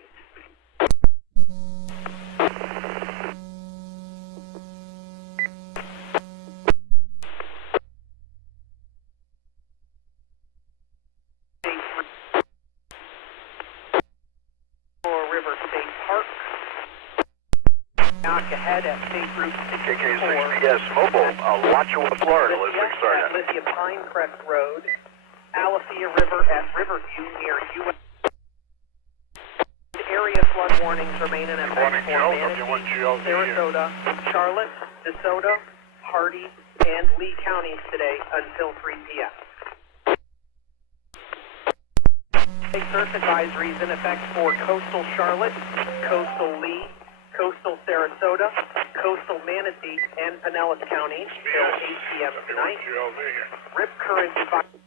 River State Park. Knock ahead at State Route 64. KK-60S Mobile, Alachua, Florida, listening started. At Lithia Pinecrest Road. Alafia River at Riverview near U.S. Area flood warnings remain in effect for Manatee, Sarasota, Charlotte, DeSoto, Hardy, and Lee counties today until 3 p.m. Surf advisories in effect for coastal Charlotte, coastal Lee, coastal Sarasota, coastal Manatee, and Pinellas counties till 8 p.m. tonight. Rip current coastal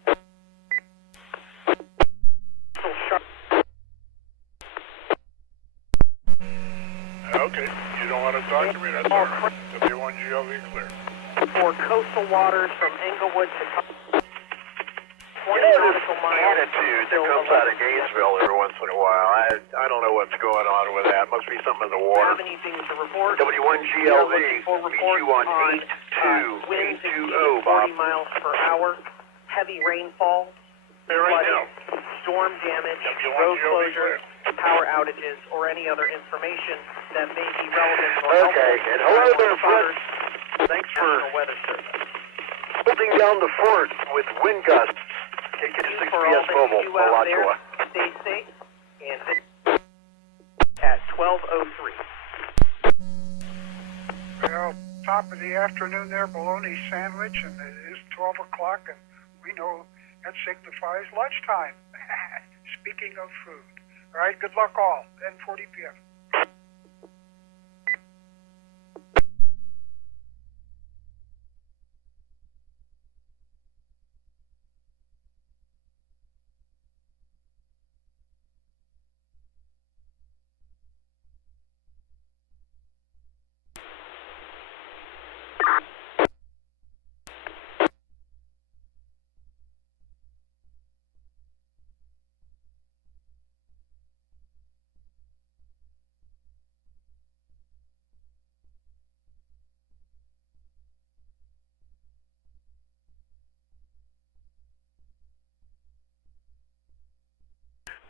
Charlotte. Okay, you don't want to talk to me, that's all right. W1GLV clear. For coastal waters from Englewood to 20 nautical miles. Attitude that comes out of Gainesville every once in a while. I don't know what's going on with that. Must be something in the water. Have anything to report? W1GLV, meet you on 8220, 40 miles per hour, heavy rainfall, flooding, storm damage, road closures, power outages, or any other information that may be relevant or helpful. Okay, and hello there, Fred. Thanks for Weather Service. holding down the fort with wind gusts. KK-60S Mobile, Alachua. Stay safe, and at 12:03. Well, top of the afternoon there, bologna sandwich, and it is 12 o'clock, and we know that signifies lunchtime. Speaking of food. All right, good luck all. 10:40 p.m.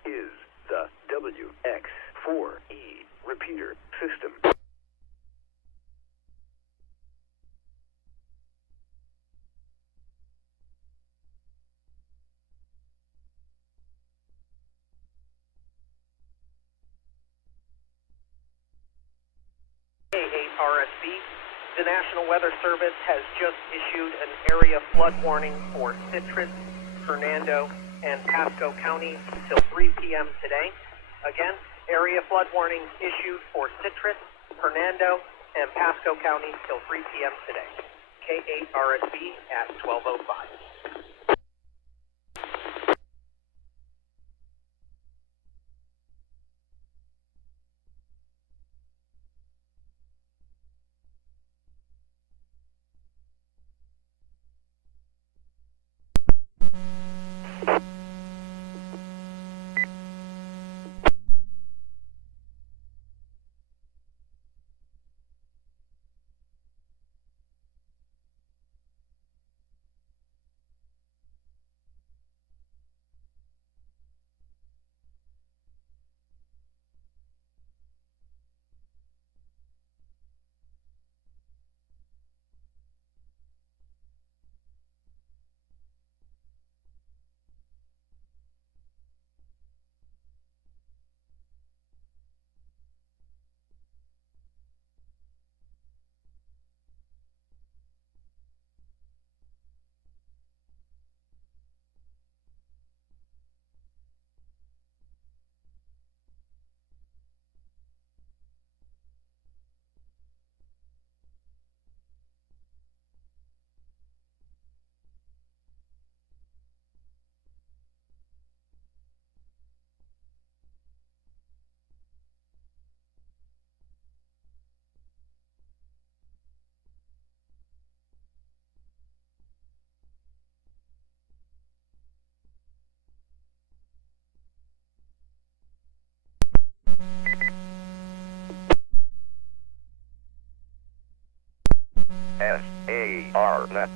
Is the WX4E repeater system. RSB. The National Weather Service has just issued an area flood warning for Citrus, Hernando, and Pasco counties till 3 p.m. today. Again, area flood warning issued for Citrus, Hernando, and Pasco counties till 3 p.m. today. K8 RSB at 12:05. SAR net.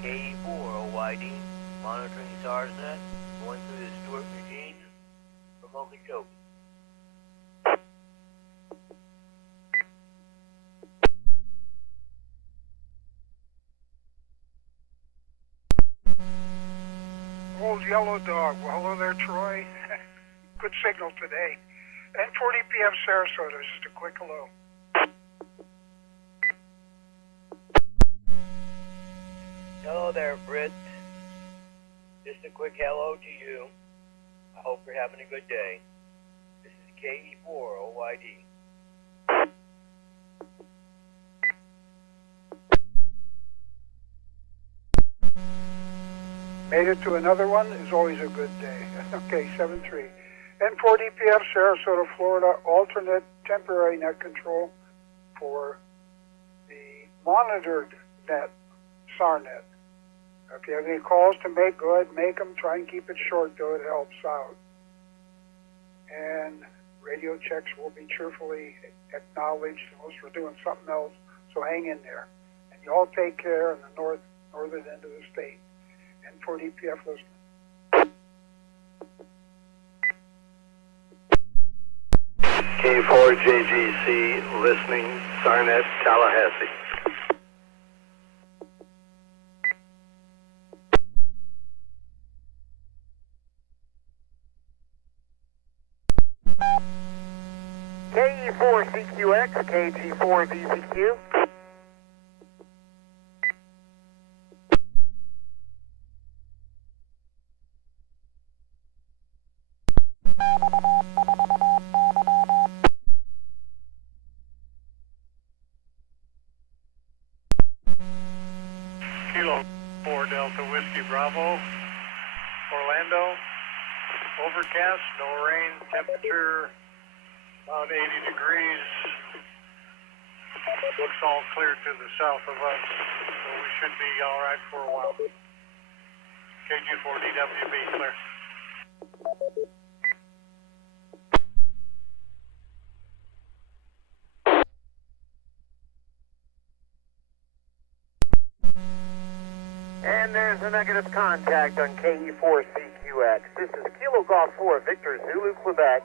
KE4 OYD, monitoring SARSnet, going through the Stewart machine from Okeechobee. Old yellow dog. Well, hello there, Troy. Good signal today. N40 PM Sarasota, just a quick hello. Hello there, Britt. Just a quick hello to you. I hope you're having a good day. This is KE4 OYD. Made it to another one is always a good day. Okay, 7-3. N4DPF, Sarasota, Florida, alternate temporary net control for the monitored net, SARnet. If you have any calls to make, go ahead and make them. Try and keep it short, though. It helps out. And radio checks will be cheerfully acknowledged unless we're doing something else, so hang in there. And you all take care in the northern end of the state. N4DPF listening. K4JGC listening, SARnet, Tallahassee. KE4CQX, KG4VCQ. Bravo, Orlando, overcast, no rain, temperature about 80 degrees. Looks all clear to the south of us, so we should be all right for a while. KG4DWB, clear. And there's a negative contact on KE4CQX. This is Kilo Golf 4, Victor Zulu, Quebec,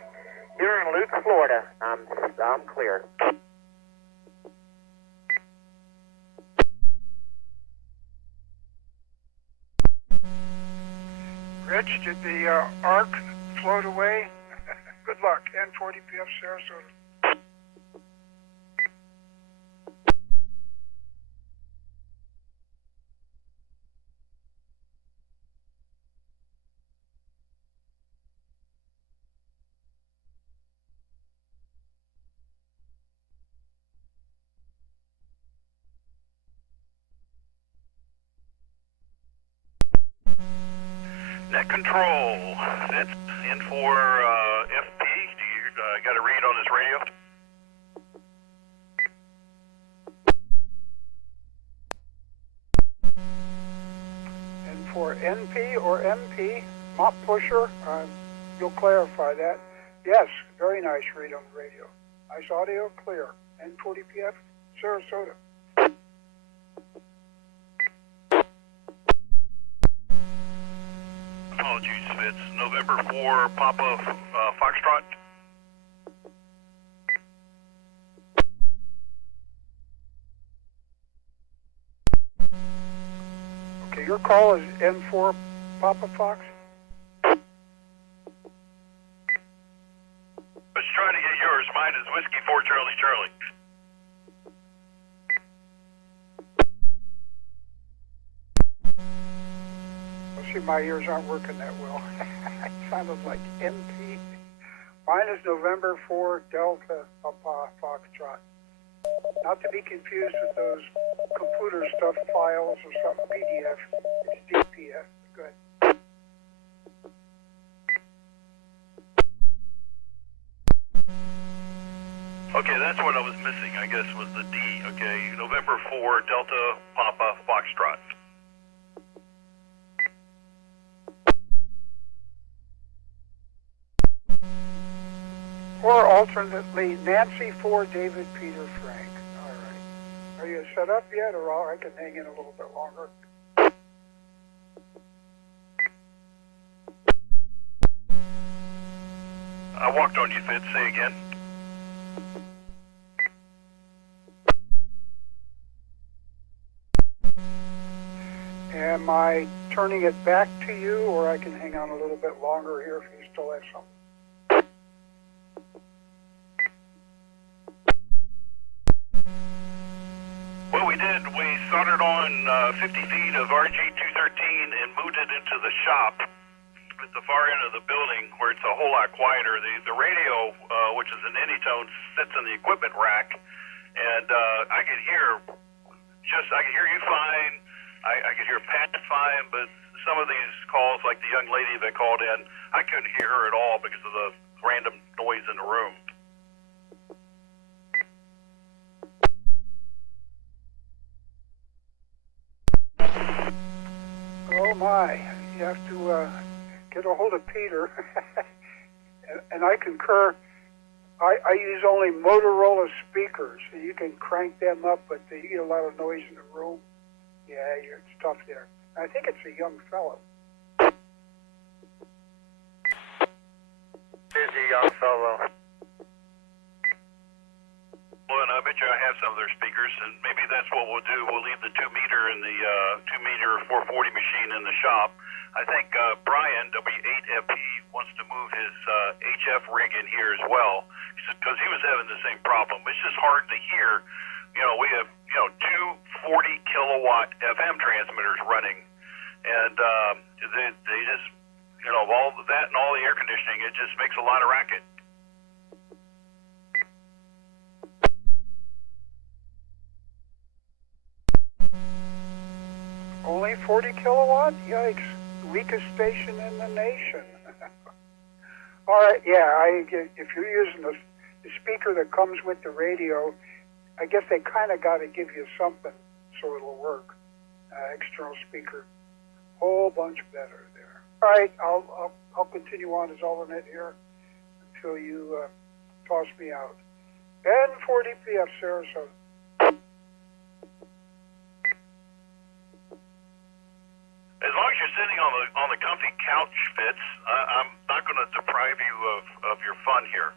here in Lutz, Florida. I'm clear. Rich, did the arc float away? Good luck. N40PF, Sarasota. Net control. That's in for FP. Do you got a read on this radio? And for NP or MP, mop pusher, you'll clarify that. Yes, very nice read on the radio. Nice audio, clear. N40PF, Sarasota. Apologies, it's November 4, Papa Foxtrot. Okay, your call is N4 Papa Fox? I was trying to get yours. Mine is Whiskey 4 Charlie Charlie. See, my ears aren't working that well. It sounded like MP. Mine is November 4 Delta Papa Foxtrot. Not to be confused with those computer stuff files or something PDF. It's DPF. Good. Okay, that's what I was missing, I guess, was the D. Okay, November 4 Delta Papa Foxtrot. Or alternately, Nancy 4 David Peter Frank. All right. Are you set up yet, or I can hang in a little bit longer? I walked on you, Fitz. Say again. Am I turning it back to you, or I can hang on a little bit longer here if you still have something? What we did, we soldered on 50 feet of RG-213 and moved it into the shop at the far end of the building where it's a whole lot quieter. The radio, which is an Anytone, sits in the equipment rack, and I could hear you fine. I could hear Pat fine, but some of these calls, like the young lady that called in, I couldn't hear her at all because of the random noise in the room. Oh my, you have to get a hold of Peter. and I concur. I use only Motorola speakers, so you can crank them up, but you get a lot of noise in the room. Yeah, it's tough there. I think it's a young fellow. Busy young fellow. Well, and I bet you I have some of their speakers, and maybe that's what we'll do. We'll leave the 2-meter and the 2-meter 440 machine in the shop. I think Brian, W8FP, wants to move his HF rig in here as well, because he was having the same problem. It's just hard to hear. You know, we have, two 40-kilowatt FM transmitters running, and they just, all of that and all the air conditioning, it just makes a lot of racket. Only 40 kilowatt? Yikes. Weakest station in the nation. All right, yeah, if you're using the speaker that comes with the radio, I guess they kind of got to give you something so it'll work. External speaker, whole bunch better there. All right, I'll continue on as alternate here until you toss me out. N4DPF Sarasota. As long as you're sitting on the comfy couch, Fitz, I'm not going to deprive you of your fun here.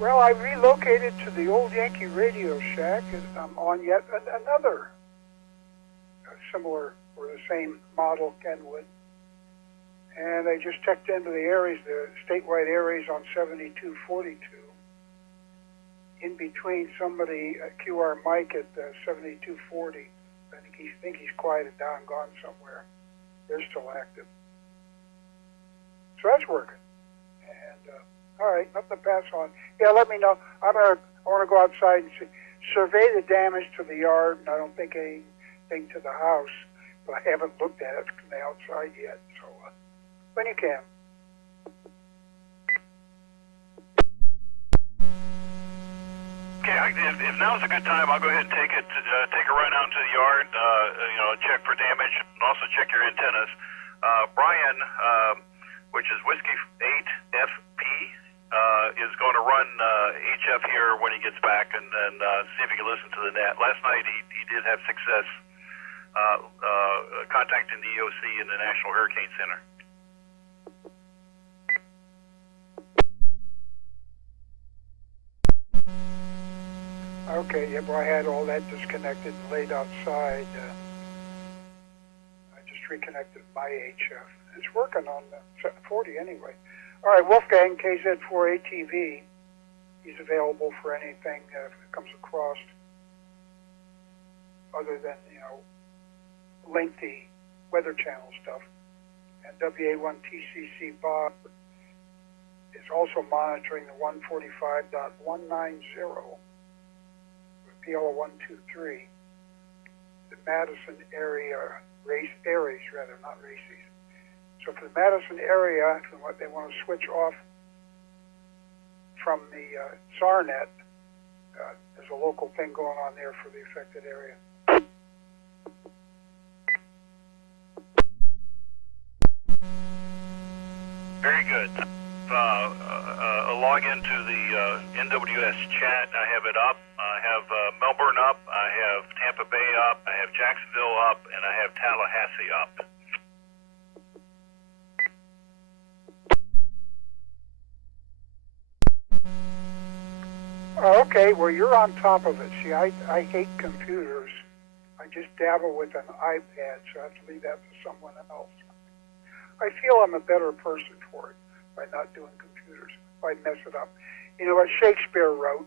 Well, I relocated to the old Yankee Radio Shack, and I'm on yet another similar or the same model Kenwood. And I just checked into the areas, the statewide areas on 7242. In between somebody, QR Mike at 7240. I think he's quieted down, gone somewhere. They're still active. So that's working. And all right, nothing to pass on. Yeah, let me know. I want to go outside and survey the damage to the yard, and I don't think anything to the house, but I haven't looked at it from the outside yet. So when you can. Okay, if now's a good time, I'll go ahead and take a run out into the yard, check for damage, and also check your antennas. Brian, which is Whiskey 8FP, is going to run HF here when he gets back and see if he can listen to the net. Last night he did have success contacting the EOC and the National Hurricane Center. Okay, yeah, well, I had all that disconnected and laid outside. I just reconnected my HF. It's working on the 40 anyway. All right, Wolfgang, KZ4ATV. He's available for anything if it comes across, other than, lengthy Weather Channel stuff. And WA1TCC Bob is also monitoring the 145.190. PLO 123, the Madison area, areas rather, not races. So for the Madison area, if they want to switch off from the SARNet, there's a local thing going on there for the affected area. Very good. Log into the NWS chat. I have it up. I have Melbourne up. I have Tampa Bay up. I have Jacksonville up, and I have Tallahassee up. Okay, well, you're on top of it. See, I hate computers. I just dabble with an iPad, so I have to leave that to someone else. I feel I'm a better person for it by not doing computers. I'd mess it up. You know what Shakespeare wrote?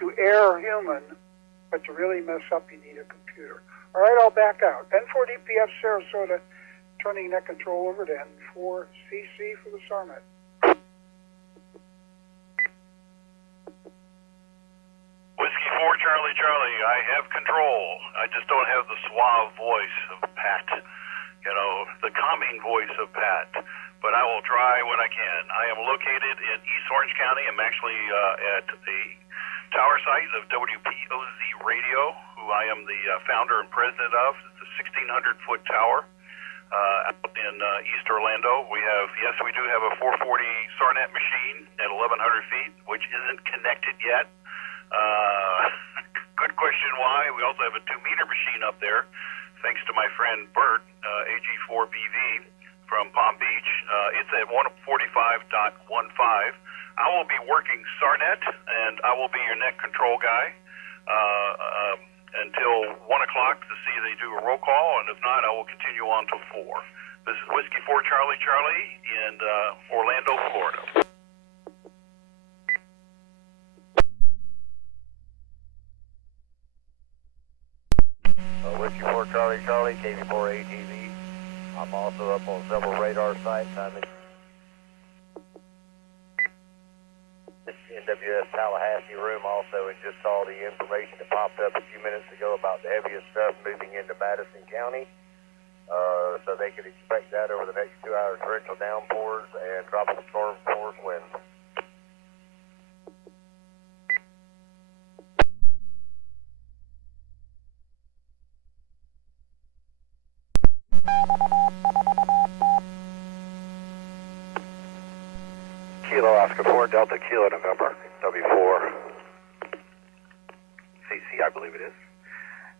To err human, but to really mess up, you need a computer. All right, I'll back out. N4DPF Sarasota, turning net control over to N4CC for the SARNet. Whiskey 4 Charlie Charlie, I have control. I just don't have the suave voice of Pat. The calming voice of Pat. But I will try what I can. I am located in East Orange County. I'm actually at the tower site of WPOZ Radio, who I am the founder and president of. It's a 1,600-foot tower out in East Orlando. We do have a 440 SARNet machine at 1,100 feet, which isn't connected yet. Good question why. We also have a 2-meter machine up there, thanks to my friend Bert, AG4BV. From Palm Beach. It's at 145.15. I will be working SARNet, and I will be your net control guy until 1 o'clock to see if they do a roll call, and if not, I will continue on to 4. This is Whiskey 4 Charlie Charlie in Orlando, Florida. Whiskey 4 Charlie Charlie, KV4 ATV. I'm also up on several radar sites. I'm in NWS Tallahassee room also and just saw the information that popped up a few minutes ago about the heaviest stuff moving into Madison County. So they could expect that over the next 2 hours, torrential downpours and tropical storm force winds. Kilo Oscar 4, Delta Kilo November, W4. CC, I believe it is.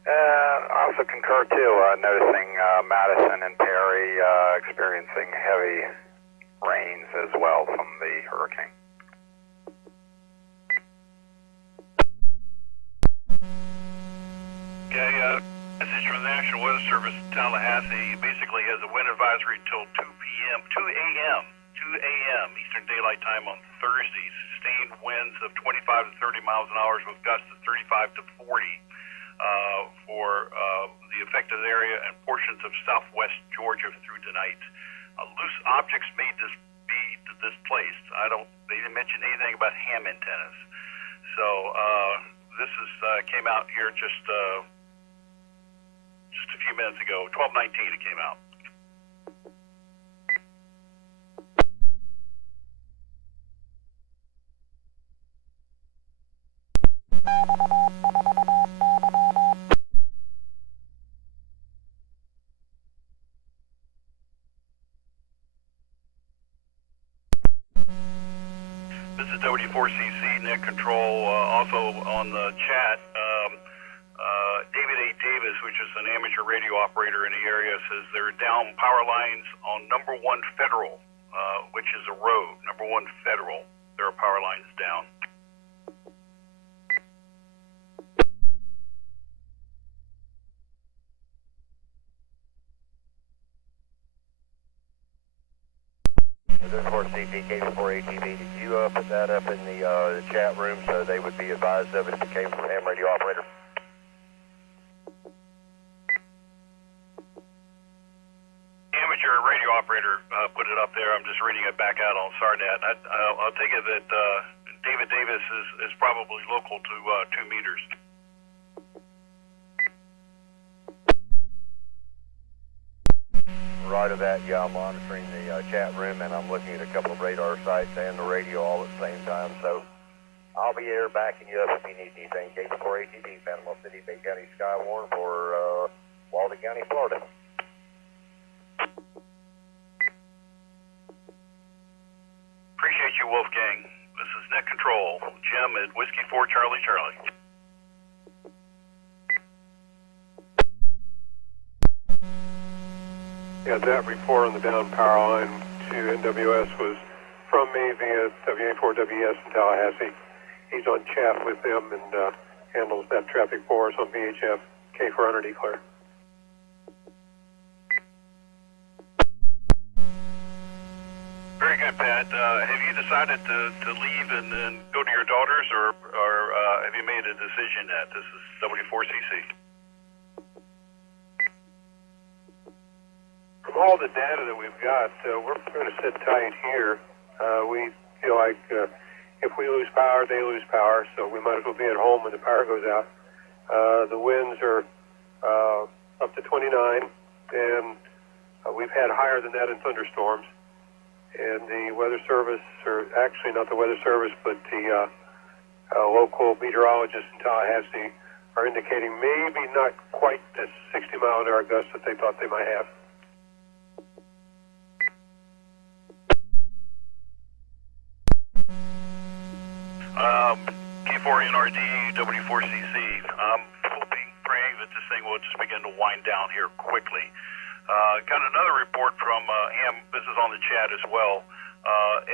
I also concur too, noticing Madison and Perry experiencing heavy rains as well from the hurricane. Okay, message from the National Weather Service, Tallahassee basically has a wind advisory till 2 a.m. Eastern Daylight Time on Thursday. Sustained winds of 25 to 30 miles an hour with gusts of 35 to 40 for the affected area and portions of southwest Georgia through tonight. Loose objects may be displaced. They didn't mention anything about ham antennas. So this came out here just a few minutes ago. 12:19 it came out. This is WD4CC, net control. Also on the chat, David A. Davis, which is an amateur radio operator in the area, says they're down power lines on number 1 Federal, which is a road. Number 1 Federal, there are power lines down. This is for CTK before ATV. Did you put that up in the chat room so they would be advised of it if it came from a ham radio operator? Amateur radio operator put it up there. I'm just reading it back out on SARNet. I'll take it that David Davis is probably local to 2 meters. Right of that, yeah, I'm monitoring the chat room and I'm looking at a couple of radar sites and the radio all at the same time, so I'll be here backing you up if you need anything. K4 ATB, Panama City, Bay County Skywarn for Walden County, Florida. Appreciate you, Wolfgang. This is Net Control. Jim at Whiskey 4 Charlie Charlie. Yeah, that report on the down power line to NWS was from me via WA4WS in Tallahassee. He's on chat with them and handles that traffic for us on VHF. K400 declare. Very good, Pat. Have you decided to leave and then go to your daughters, or have you made a decision yet? This is W4CC. From all the data that we've got, we're going to sit tight here. We feel like if we lose power, they lose power, so we might as well be at home when the power goes out. The winds are up to 29, and we've had higher than that in thunderstorms. And the Weather Service, or actually not the Weather Service, but the local meteorologists in Tallahassee are indicating maybe not quite the 60-mile-an-hour gusts that they thought they might have. K4NRD, W4CC. I'm hoping, praying that this thing will just begin to wind down here quickly. Got another report from Ham, this is on the chat as well,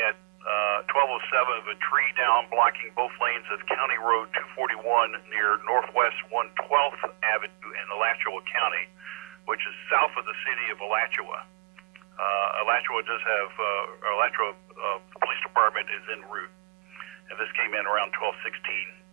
at 12:07 of a tree down blocking both lanes of County Road 241 near Northwest 112th Avenue in Alachua County, which is south of the city of Alachua. Alachua does have, Alachua Police Department is en route, and this came in around 12:16.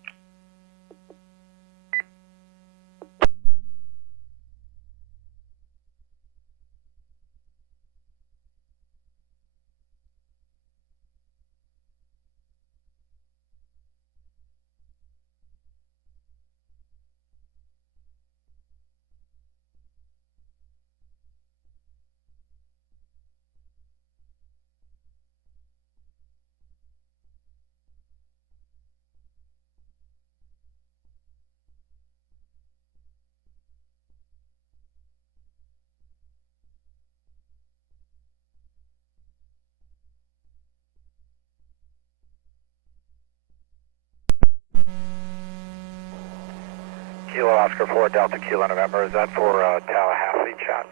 Oscar 4 Delta Kilo November. Is that for Tallahassee, chat?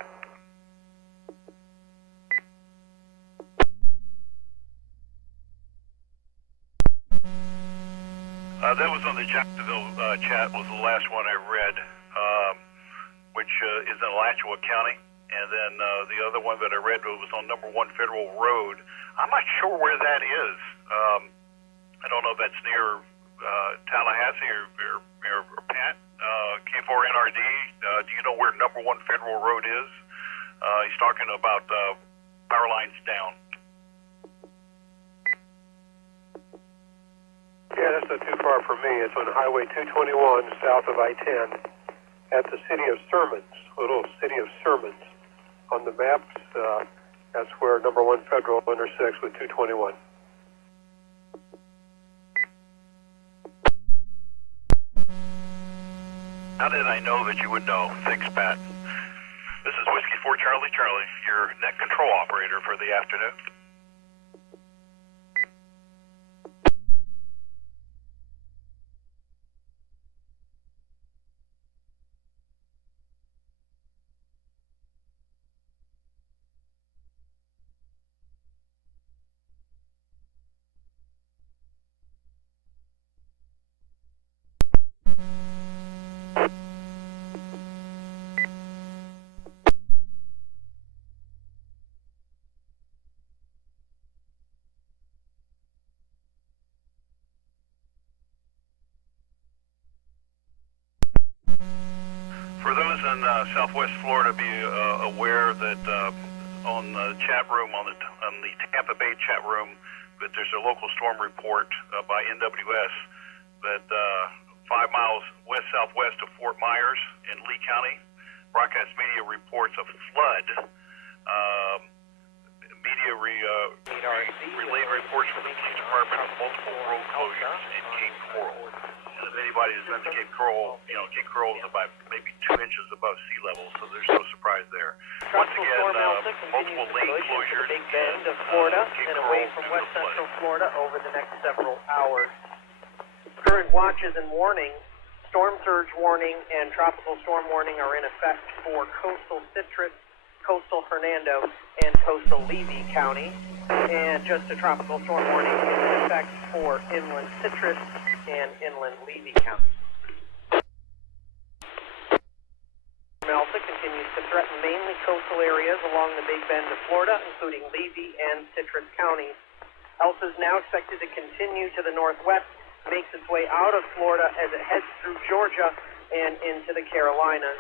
That was on the Jacksonville chat, was the last one I read, which is in Alachua County. And then the other one that I read was on number 1 Federal Road. I'm not sure where that is. I don't know if that's near Tallahassee or Pat. K4NRD, do you know where number 1 Federal Road is? He's talking about power lines down. Yeah, that's not too far from me. It's on Highway 221 south of I-10 at the city of Sermons, little city of Sermons. On the maps, that's where number 1 Federal intersects with 221. How did I know that you would know? Thanks, Pat. This is Whiskey 4 Charlie Charlie, your net control operator for the afternoon. For those in Southwest Florida, be aware that on the chat room, on the Tampa Bay chat room, that there's a local storm report by NWS that 5 miles west-southwest of Fort Myers in Lee County. Broadcast media reports a flood. Media relayed reports from the police department of multiple road closures in Cape Coral. And if anybody has been to Cape Coral, Cape Coral is about maybe 2 inches above sea level, so there's no surprise there. Once again, multiple lane closures Big Bend of Florida and away from west central Florida over the next several hours. Current watches and warnings, storm surge warning and tropical storm warning are in effect for coastal Citrus, coastal Hernando, and coastal Levy County. And just a tropical storm warning is in effect for inland Citrus and inland Levy County. Elsa continues to threaten mainly coastal areas along the Big Bend of Florida, including Levy and Citrus counties. Elsa is now expected to continue to the northwest, makes its way out of Florida as it heads through Georgia and into the Carolinas.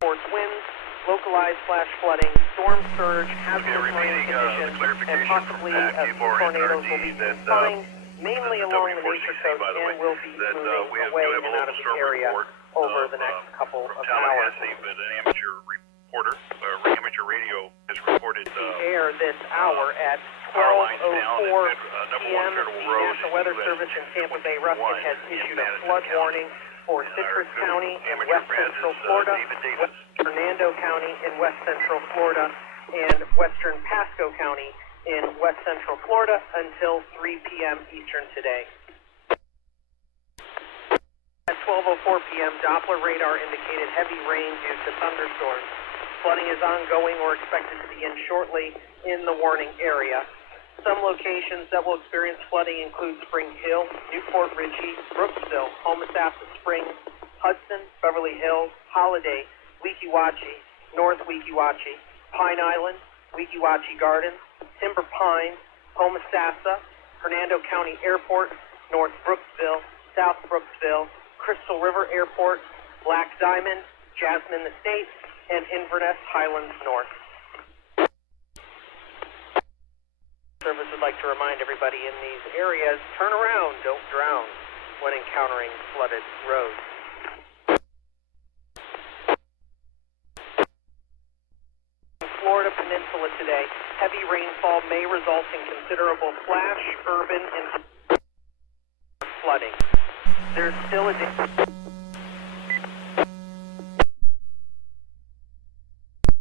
Force winds, localized flash flooding, storm surge, hazardous rain conditions, and possibly a few tornadoes will be confined mainly along the nature coast and will be moving away and out of the area over the next couple of hours. But an amateur reporter, amateur radio has reported air this hour at 12:04 p.m. The National Weather Service in Tampa Bay Ruskin has issued a flood warning for Citrus County in west central Florida, West Hernando County in west central Florida, and western Pasco County in west central Florida until 3 p.m. Eastern today. At 12:04 p.m., Doppler radar indicated heavy rain due to thunderstorms. Flooding is ongoing or expected to begin shortly in the warning area. Some locations that will experience flooding include Spring Hill, Newport Richey, Brooksville, Homosassa Springs, Hudson, Beverly Hills, Holiday, Weeki Wachee, North Weeki Wachee, Pine Island, Weeki Wachee Gardens, Timber Pines, Homosassa, Hernando County Airport, North Brooksville, South Brooksville, Crystal River Airport, Black Diamond, Jasmine Estates, and Inverness Highlands North. Service would like to remind everybody in these areas, turn around, don't drown when encountering flooded roads. Florida Peninsula today, heavy rainfall may result in considerable flash, urban, and flooding. There's still a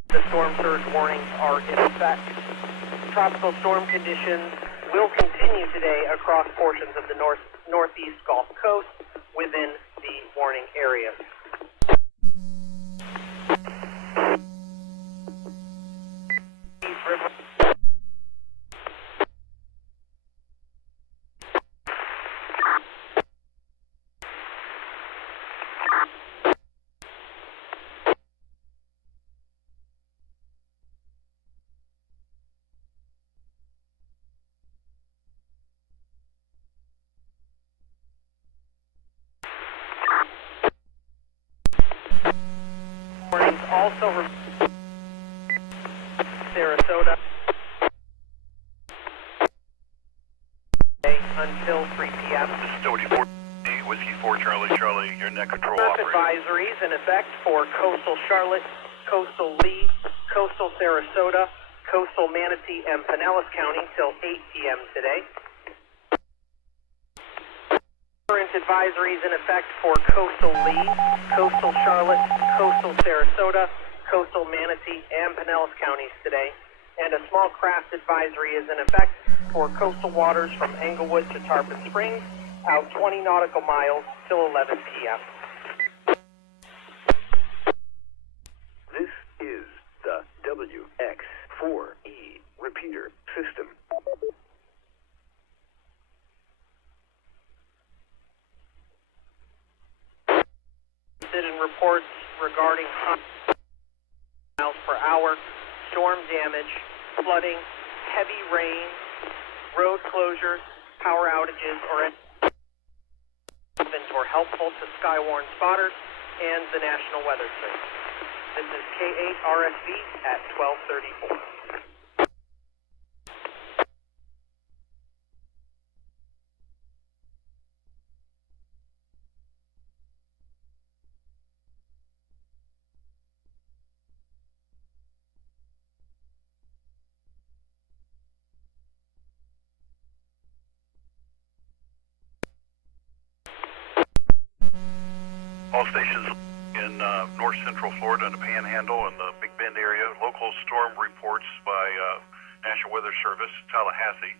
The storm surge warnings are in effect. Tropical storm conditions will continue continue today across portions of the northeast Gulf Coast within the warning areas. Warnings also Sarasota until 3 p.m. This is Doty 4, Whiskey 4 Charlie Charlie, your net control Surf operator. advisories in effect for coastal Charlotte, coastal Lee, coastal Sarasota, coastal Manatee, and Pinellas County till 8 p.m. today. Current advisories in effect for coastal Lee, coastal Charlotte, coastal Sarasota, coastal Manatee, and Pinellas counties today. And a small craft advisory is in effect for coastal waters from Englewood to Tarpon Springs, out 20 nautical miles till 11 p.m. This is the WX4E repeater system. In reports regarding miles per hour, storm damage, flooding, heavy rain, road closures, power outages, or helpful to Skywarn spotters and the National Weather Service. This is K8 RSV at 1234. All stations in north central Florida and the Panhandle and the Big Bend area, local storm reports by National Weather Service, Tallahassee.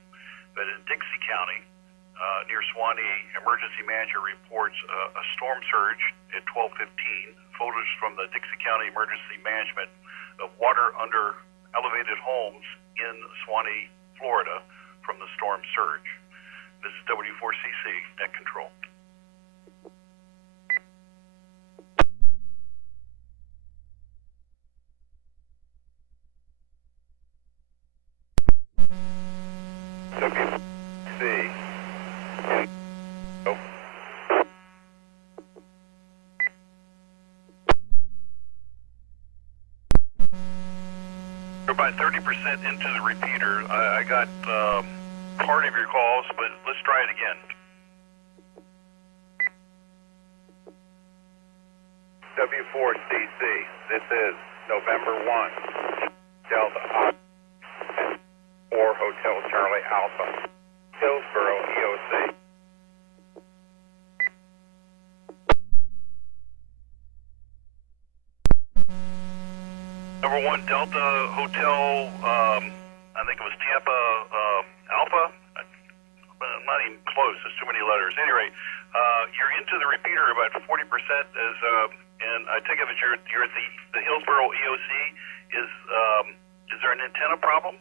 But in Dixie County, near Swanee, emergency manager reports a storm surge at 12:15. Photos from the Dixie County Emergency Management of water under elevated homes in Swanee, Florida from the storm surge. This is W4CC, net control. We're about 30% into the repeater. I got part of your calls, but let's try it again. W4CC, this is November 1, Delta 4 Hotel Charlie Alpha, Hillsboro, EOC. Number 1 Delta Hotel, I think it was Tampa Alpha. I'm not even close, there's too many letters. Anyway, you're into the repeater about 40% and I take it that you're at the Hillsboro EOC. Is there an antenna problem?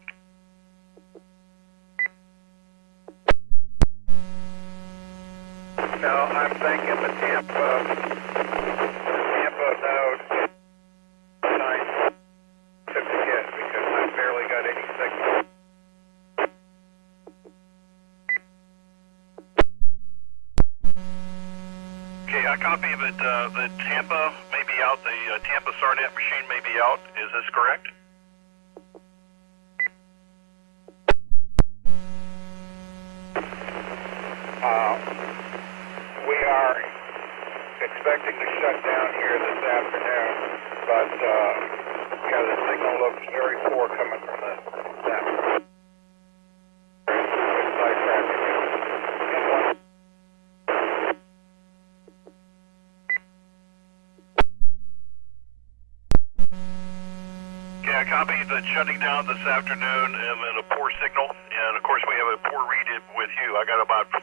No, I'm thinking the Tampa node nice to get because I've barely got any signal. Okay, I copy that the Tampa may be out, the Tampa SARNet machine may be out. Is this correct? We are expecting to shut down here this afternoon, but yeah, the signal looks very poor coming from the Tampa. Okay, I copy that shutting down this afternoon and then a poor signal, and of course we have a poor read with you. I got about 40%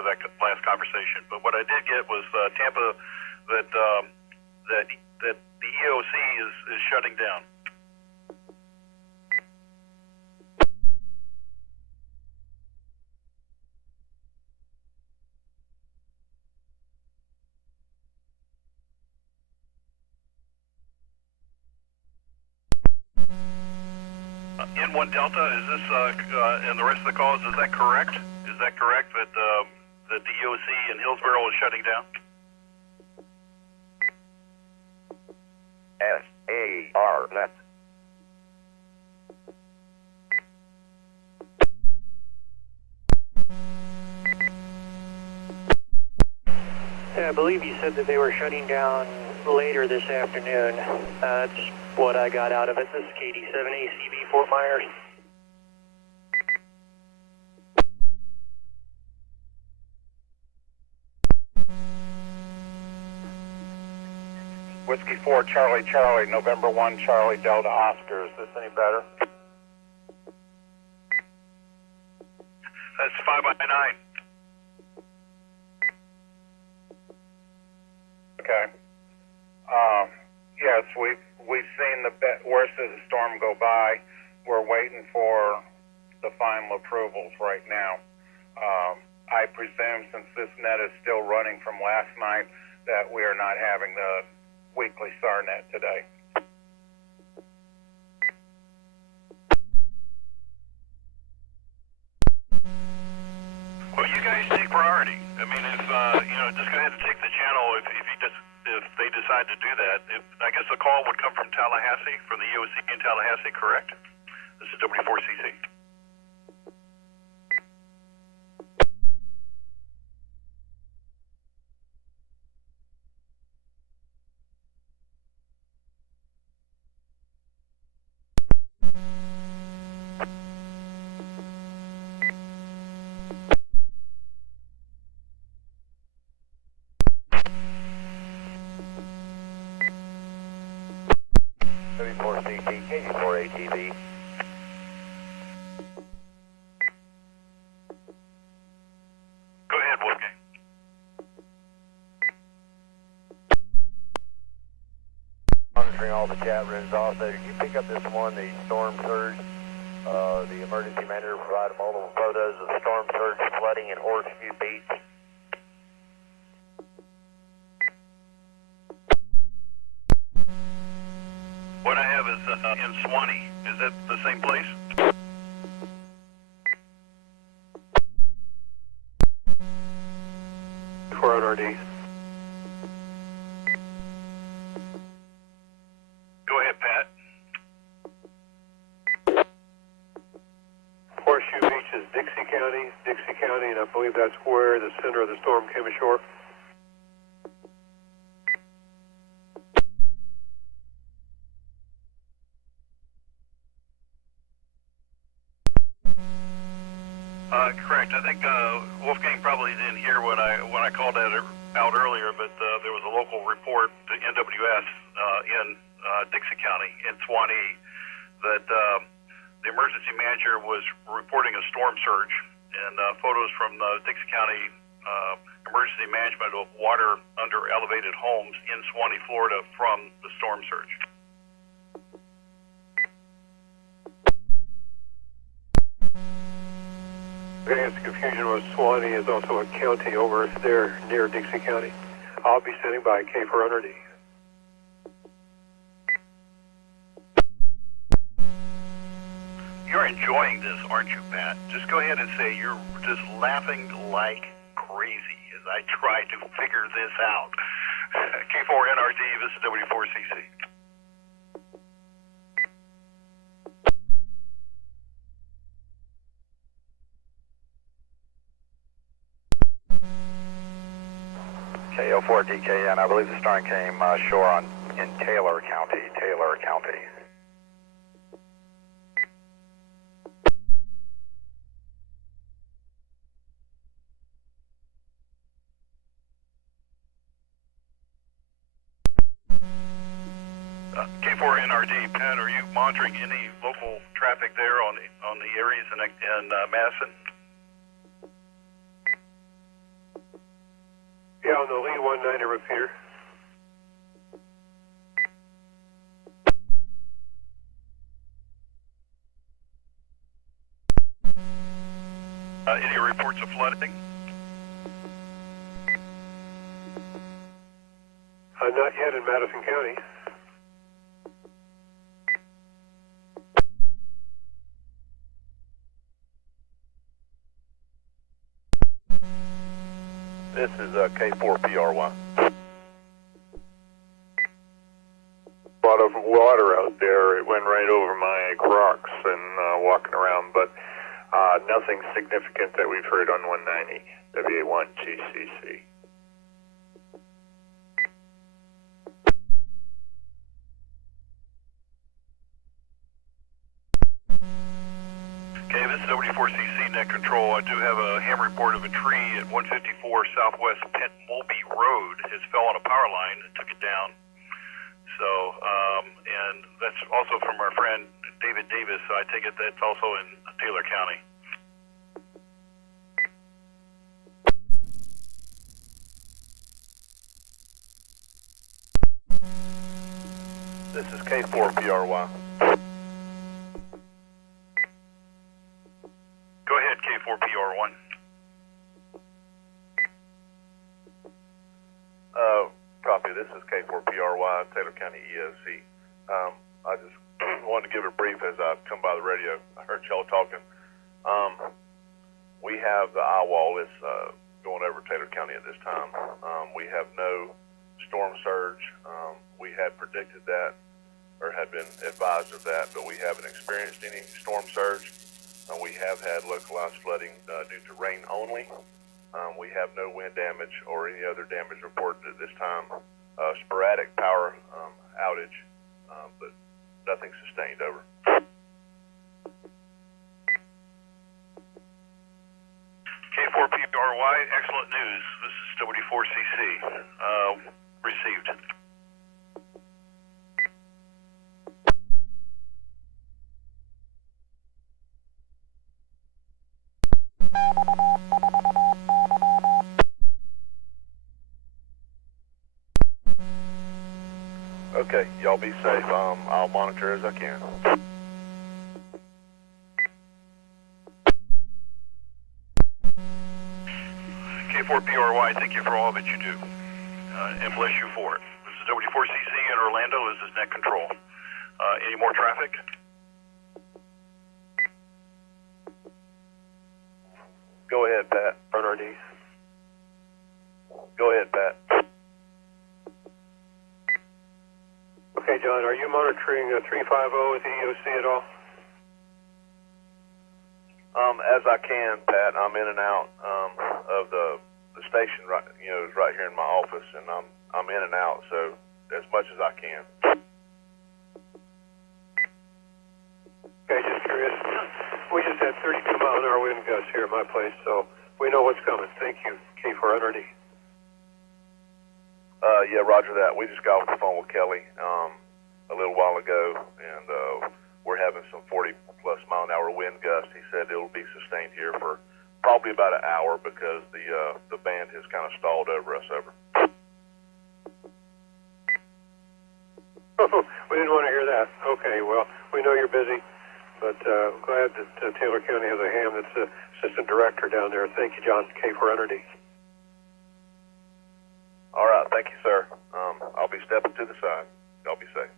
of that last conversation, but what I did get was Tampa that the EOC is shutting down. N1 Delta, is this, and the rest of the calls, is that correct? Is that correct that the DOC in Hillsborough is shutting down? SAR, that's I believe you said that they were shutting down later this afternoon. That's what I got out of it. This is KD7ACB Fort Myers. Whiskey 4 Charlie Charlie, November 1 Charlie Delta Oscar. Is this any better? That's 5 by 9. Okay. Yes, we've seen the worst of the storm go by. We're waiting for the final approvals right now. I presume since this net is still running from last night that we are not having the weekly SAR net today. Well, you guys take priority. I mean, if just go ahead and take the channel if they decide to do that. I guess the call would come from Tallahassee, from the EOC in Tallahassee, correct? This is W4CC. W4CT, KD4ATV. Go ahead, Wolfgang. Monitoring all the chat rooms also. Did you pick up this one, the storm surge? The emergency manager provided multiple photos of storm surge flooding in Horseshoe Beach. What I have is in Swanee. Is that the same place? For NRD. Go ahead, Pat. Horseshoe Beach is Dixie County, and I believe that's where the center of the storm came ashore. Correct. I think Wolfgang probably didn't hear when I called that out earlier, but there was a local report to NWS in Dixie County in Swanee that the emergency manager was reporting a storm surge, and photos from Dixie County emergency management of water under elevated homes in Swanee, Florida from the storm surge. I guess the confusion was Swanee is also a county over there near Dixie County. I'll be standing by K400D. You're enjoying this, aren't you, Pat? Just go ahead and say you're just laughing like crazy as I try to figure this out. K4NRD, this is W4CC. KO4DKN, I believe the storm came ashore in Taylor County. K4NRD, Pat, are you monitoring any local traffic there on the areas in Madison? Yeah, on the lead 190 repeater. Any reports of flooding? Not yet in Madison County. This is K4PRY. A lot of water out there. It went right over my rocks and walking around, but nothing significant that we've heard on 190 WA1 GCC. Okay, this is W4CC net control. I do have a ham report of a tree at 154 Southwest Pent Mulby Road. It fell on a power line and took it down. So, and that's also from our friend David Davis. So I take it that's also in Taylor County. This is K4PRY. Go ahead, K4PR1. Copy. This is K4PRY, Taylor County EOC. I just wanted to give a brief as I come by the radio. I heard y'all talking. We have the eye wall is going over Taylor County at this time. We have no storm surge. We had predicted that or had been advised of that, but we haven't experienced any storm surge. We have had localized flooding due to rain only. We have no wind damage or any other damage reported at this time. Sporadic power outage, but nothing sustained. Over. K4PRY, excellent news. This is W4CC. Received. Okay, y'all be safe. I'll monitor as I can. K4PRY, thank you for all that you do, and bless you for it. This is W4CC in Orlando. This is net control. Any more traffic? Go ahead, Pat. RD. Go ahead, Pat. Okay, John, are you monitoring 350 with the EOC at all? As I can, Pat. I'm in and out of the station, right? Is right here in my office, and I'm in and out, so as much as I can. Okay, just curious. We just had 32-mile-an-hour wind gusts here at my place, so we know what's coming. Thank you, K4NRD. Yeah, roger that. We just got off the phone with Kelly a little while ago, and we're having some 40-plus mile-an-hour wind gusts. He said it'll be sustained here for probably about an hour because the band has kind of stalled over us. Over. We didn't want to hear that. Okay, well, we know you're busy, but glad that Taylor County has a ham that's assistant director down there. Thank you, John. K4NRD. All right, thank you, sir. I'll be stepping to the side. Y'all be safe.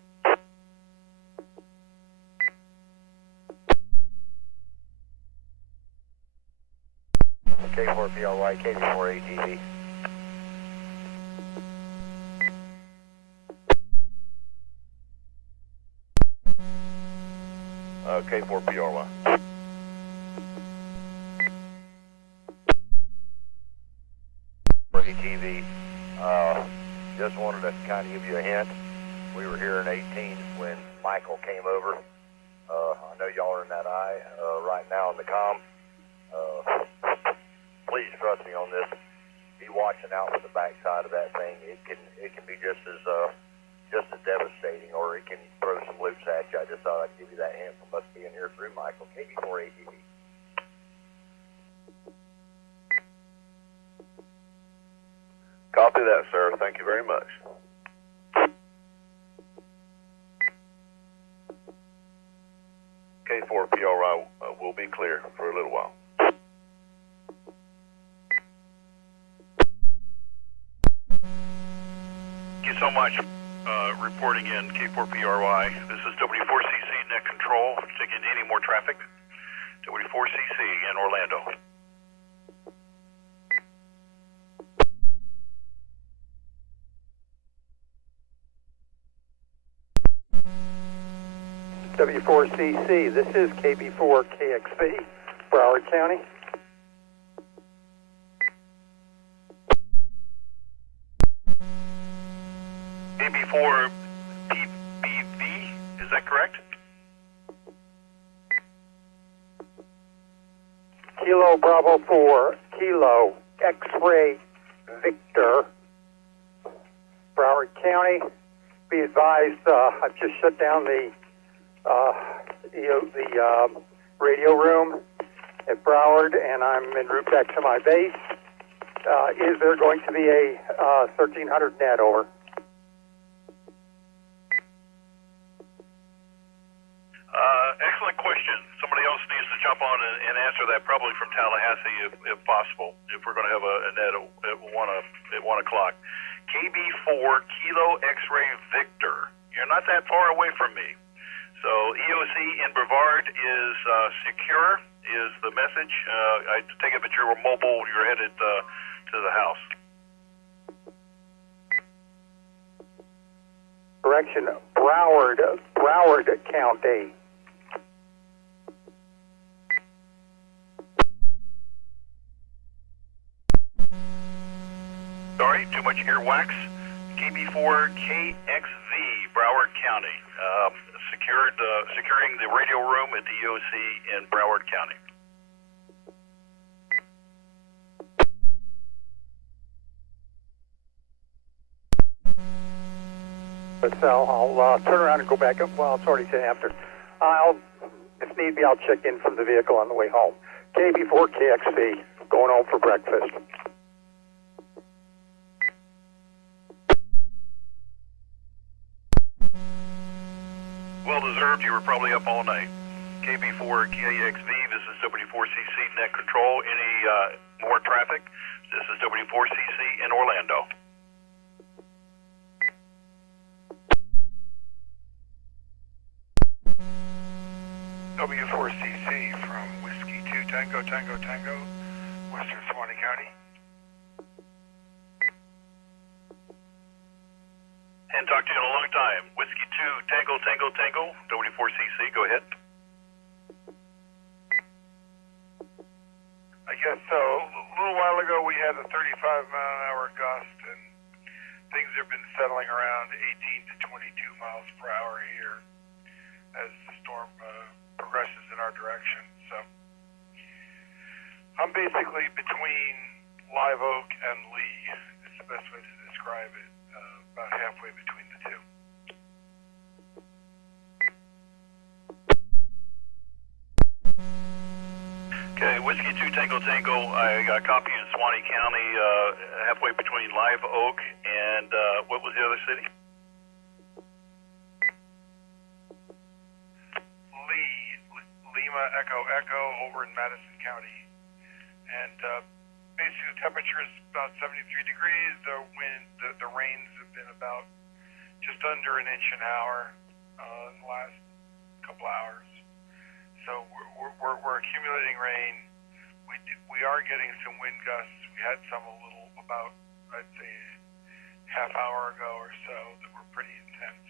K4PRY, KV4ATV. K4PRY. TV. Just wanted to kind of give you a hint. We were here in 18 when Michael came over. I know y'all are in that eye right now in the comm. Please trust me on this. Be watching out with the backside of that thing. It can be just as just as devastating, or it can throw some loops at you. I just thought I'd give you that hint from us being here through Michael, KB4 ATV. Copy that, sir. Thank you very much. K4 PRI will be clear for a little while. Thank you so much. Reporting in K4PRY. This is W4CC Net Control. Taking any more traffic. W4CC in Orlando. W4CC, this is KB4KXV, Broward County. KB4 PBV, is that correct? Kilo Bravo 4, Kilo X-Ray Victor, Broward County. Be advised, I've just shut down the radio room at Broward, and I'm en route back to my base. Is there going to be a 1300 net over? Excellent question. Somebody else needs to jump on and answer that, probably from Tallahassee, if possible, if we're going to have a net at 1 o'clock. KB4 Kilo X-Ray Victor. You're not that far away from me. So EOC in Brevard is secure, is the message. I take it that you're mobile, you're headed to the house. Correction, Broward County. Sorry, too much earwax. KB4KXV, Broward County. Securing the radio room at the EOC in Broward County. So I'll turn around and go back up. Well, it's already 10 after. If need be, I'll check in from the vehicle on the way home. KB4KXV, going home for breakfast. Well deserved. You were probably up all night. KB4KXV, this is W4CC Net Control. Any more traffic? This is W4CC in Orlando. W4CC from Whiskey 2 Tango, Western Suwannee County. And talk to you in a long time. Whiskey 2 Tango, W4CC, go ahead. I guess so. A little while ago we had a 35-mile-an-hour gust, and things have been settling around 18 to 22 miles per hour here as the storm progresses in our direction. So I'm basically between Live Oak and Lee. It's the best way to describe it. About halfway between the two. Okay, Whiskey 2 Tango, I got a copy in Suwannee County, halfway between Live Oak and what was the other city? Lima Echo over in Madison County. And basically the temperature is about 73 degrees. The wind, the rains have been about just under an inch an hour in the last couple hours. So we're accumulating rain. We are getting some wind gusts. We had some about, I'd say, half hour ago or so that were pretty intense.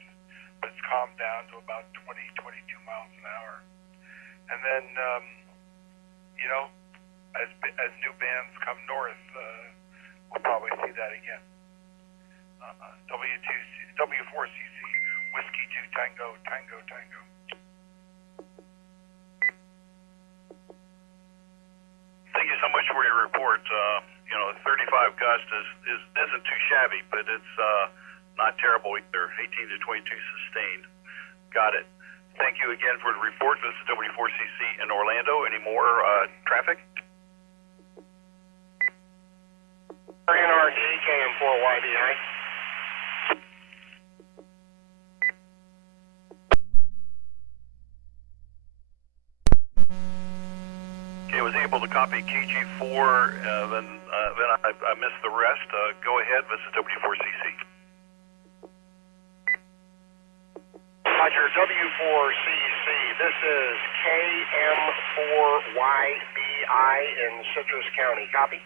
But it's calmed down to about 20, 22 miles an hour. And then, as new bands come north, we'll probably see that again. W4CC, Whiskey 2 Tango. Thank you so much for your report. 35 gust isn't too shabby, but it's not terrible either. 18 to 22 sustained. Got it. Thank you again for the report. This is W4CC in Orlando. Any more traffic? NRG KM4YBI. Okay, I was able to copy KG4, then I missed the rest. Go ahead, this is W4CC. Roger, W4CC. This is KM4YBI in Citrus County. Copy?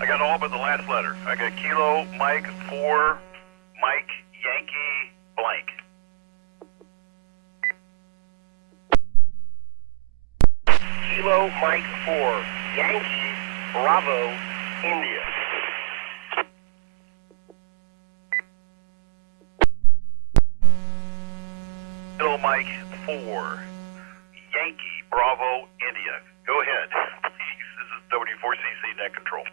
I got all but the last letter. I got Kilo, Mike, 4, Mike, Yankee, blank. Kilo, Mike 4, Yankee, Bravo, India. Kilo, Mike, 4, Yankee, Bravo, India. Go ahead, please. This is W4CC Net Control.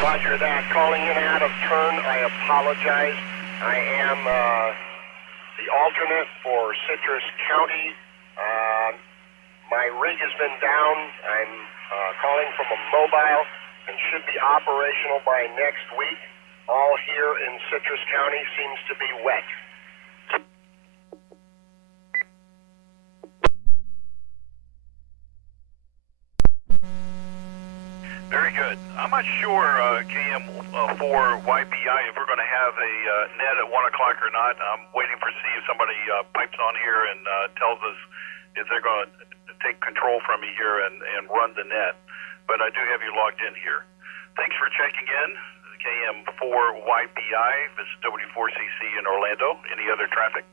Roger that. Calling in out of turn. I apologize. I am the alternate for Citrus County. My rig has been down. I'm calling from a mobile and should be operational by next week. All here in Citrus County seems to be wet. Very good. I'm not sure, KM4YBI, if we're going to have a net at 1 o'clock or not. I'm waiting for see if somebody pipes on here and tells us if they're going to take control from me here and run the net. But I do have you logged in here. Thanks for checking in. KM4YBI, this is W4CC in Orlando. Any other traffic?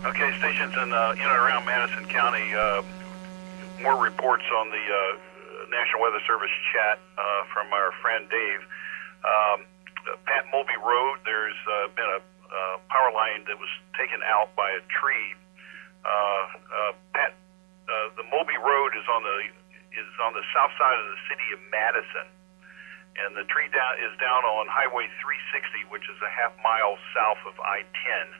Okay, stations in and around Madison County, more reports on the National Weather Service chat from our friend Dave. Pat Mulvey Road, there's been a power line that was taken out by a tree. The Mulvey Road is on the south side of the city of Madison, and the tree is down on Highway 360, which is a half mile south of I-10.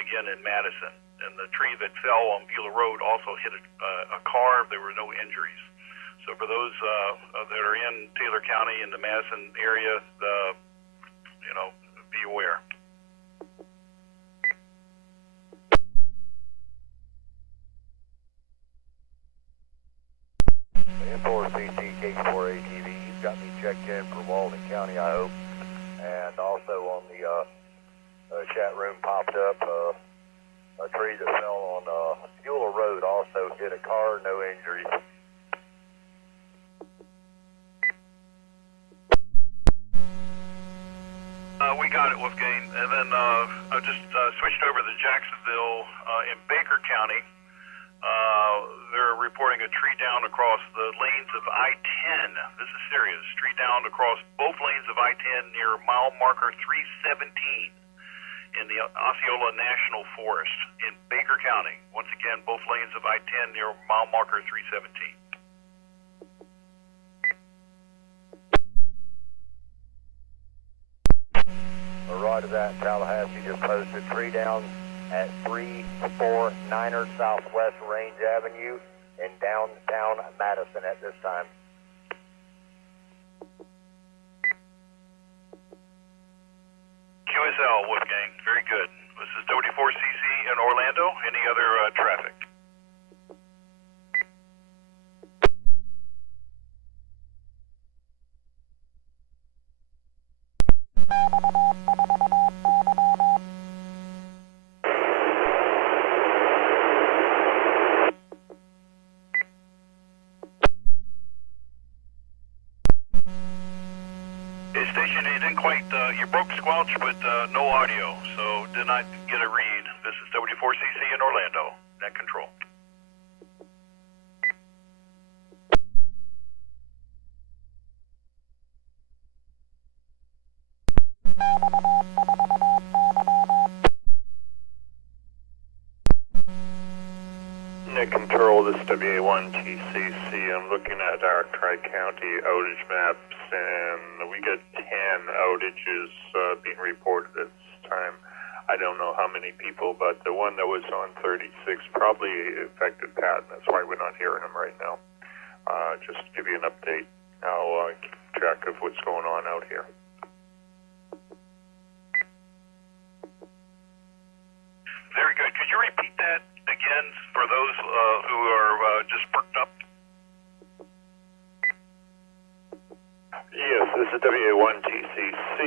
Again in Madison, and the tree that fell on Beulah Road also hit a car. There were no injuries. So for those that are in Taylor County in the Madison area, be aware. M4CT K4ATV, you've got me checked in for Walden County, I hope, and also on the chat room popped up a tree that fell on Beulah Road also hit a car, no injuries. We got it, Wolfgang. And then I just switched over to Jacksonville in Baker County. They're reporting a tree down across the lanes of I-10. This is serious. Tree down across both lanes of I-10 near mile marker 317. In the Osceola National Forest in Baker County. Once again, both lanes of I-10 near mile marker 317. Right of that, Tallahassee just posted tree down at 349er Southwest Range Avenue in downtown Madison at this time. QSL, Wolfgang. Very good. This is W4CC in Orlando. Any other traffic? Station, you didn't quite, you broke squelch, but no audio, so did not get a read. This is W4CC in Orlando, net control. Net control, this is WA1TCC. I'm looking at our Tri-County outage maps, and we get 10 outages being reported at this time. I don't know how many people, but the one that was on 36 probably affected Pat, and that's why we're not hearing him right now. Just to give you an update, I'll keep track of what's going on out here. Very good. Could you repeat that again for those who are just perked up? Yes, this is WA1TCC.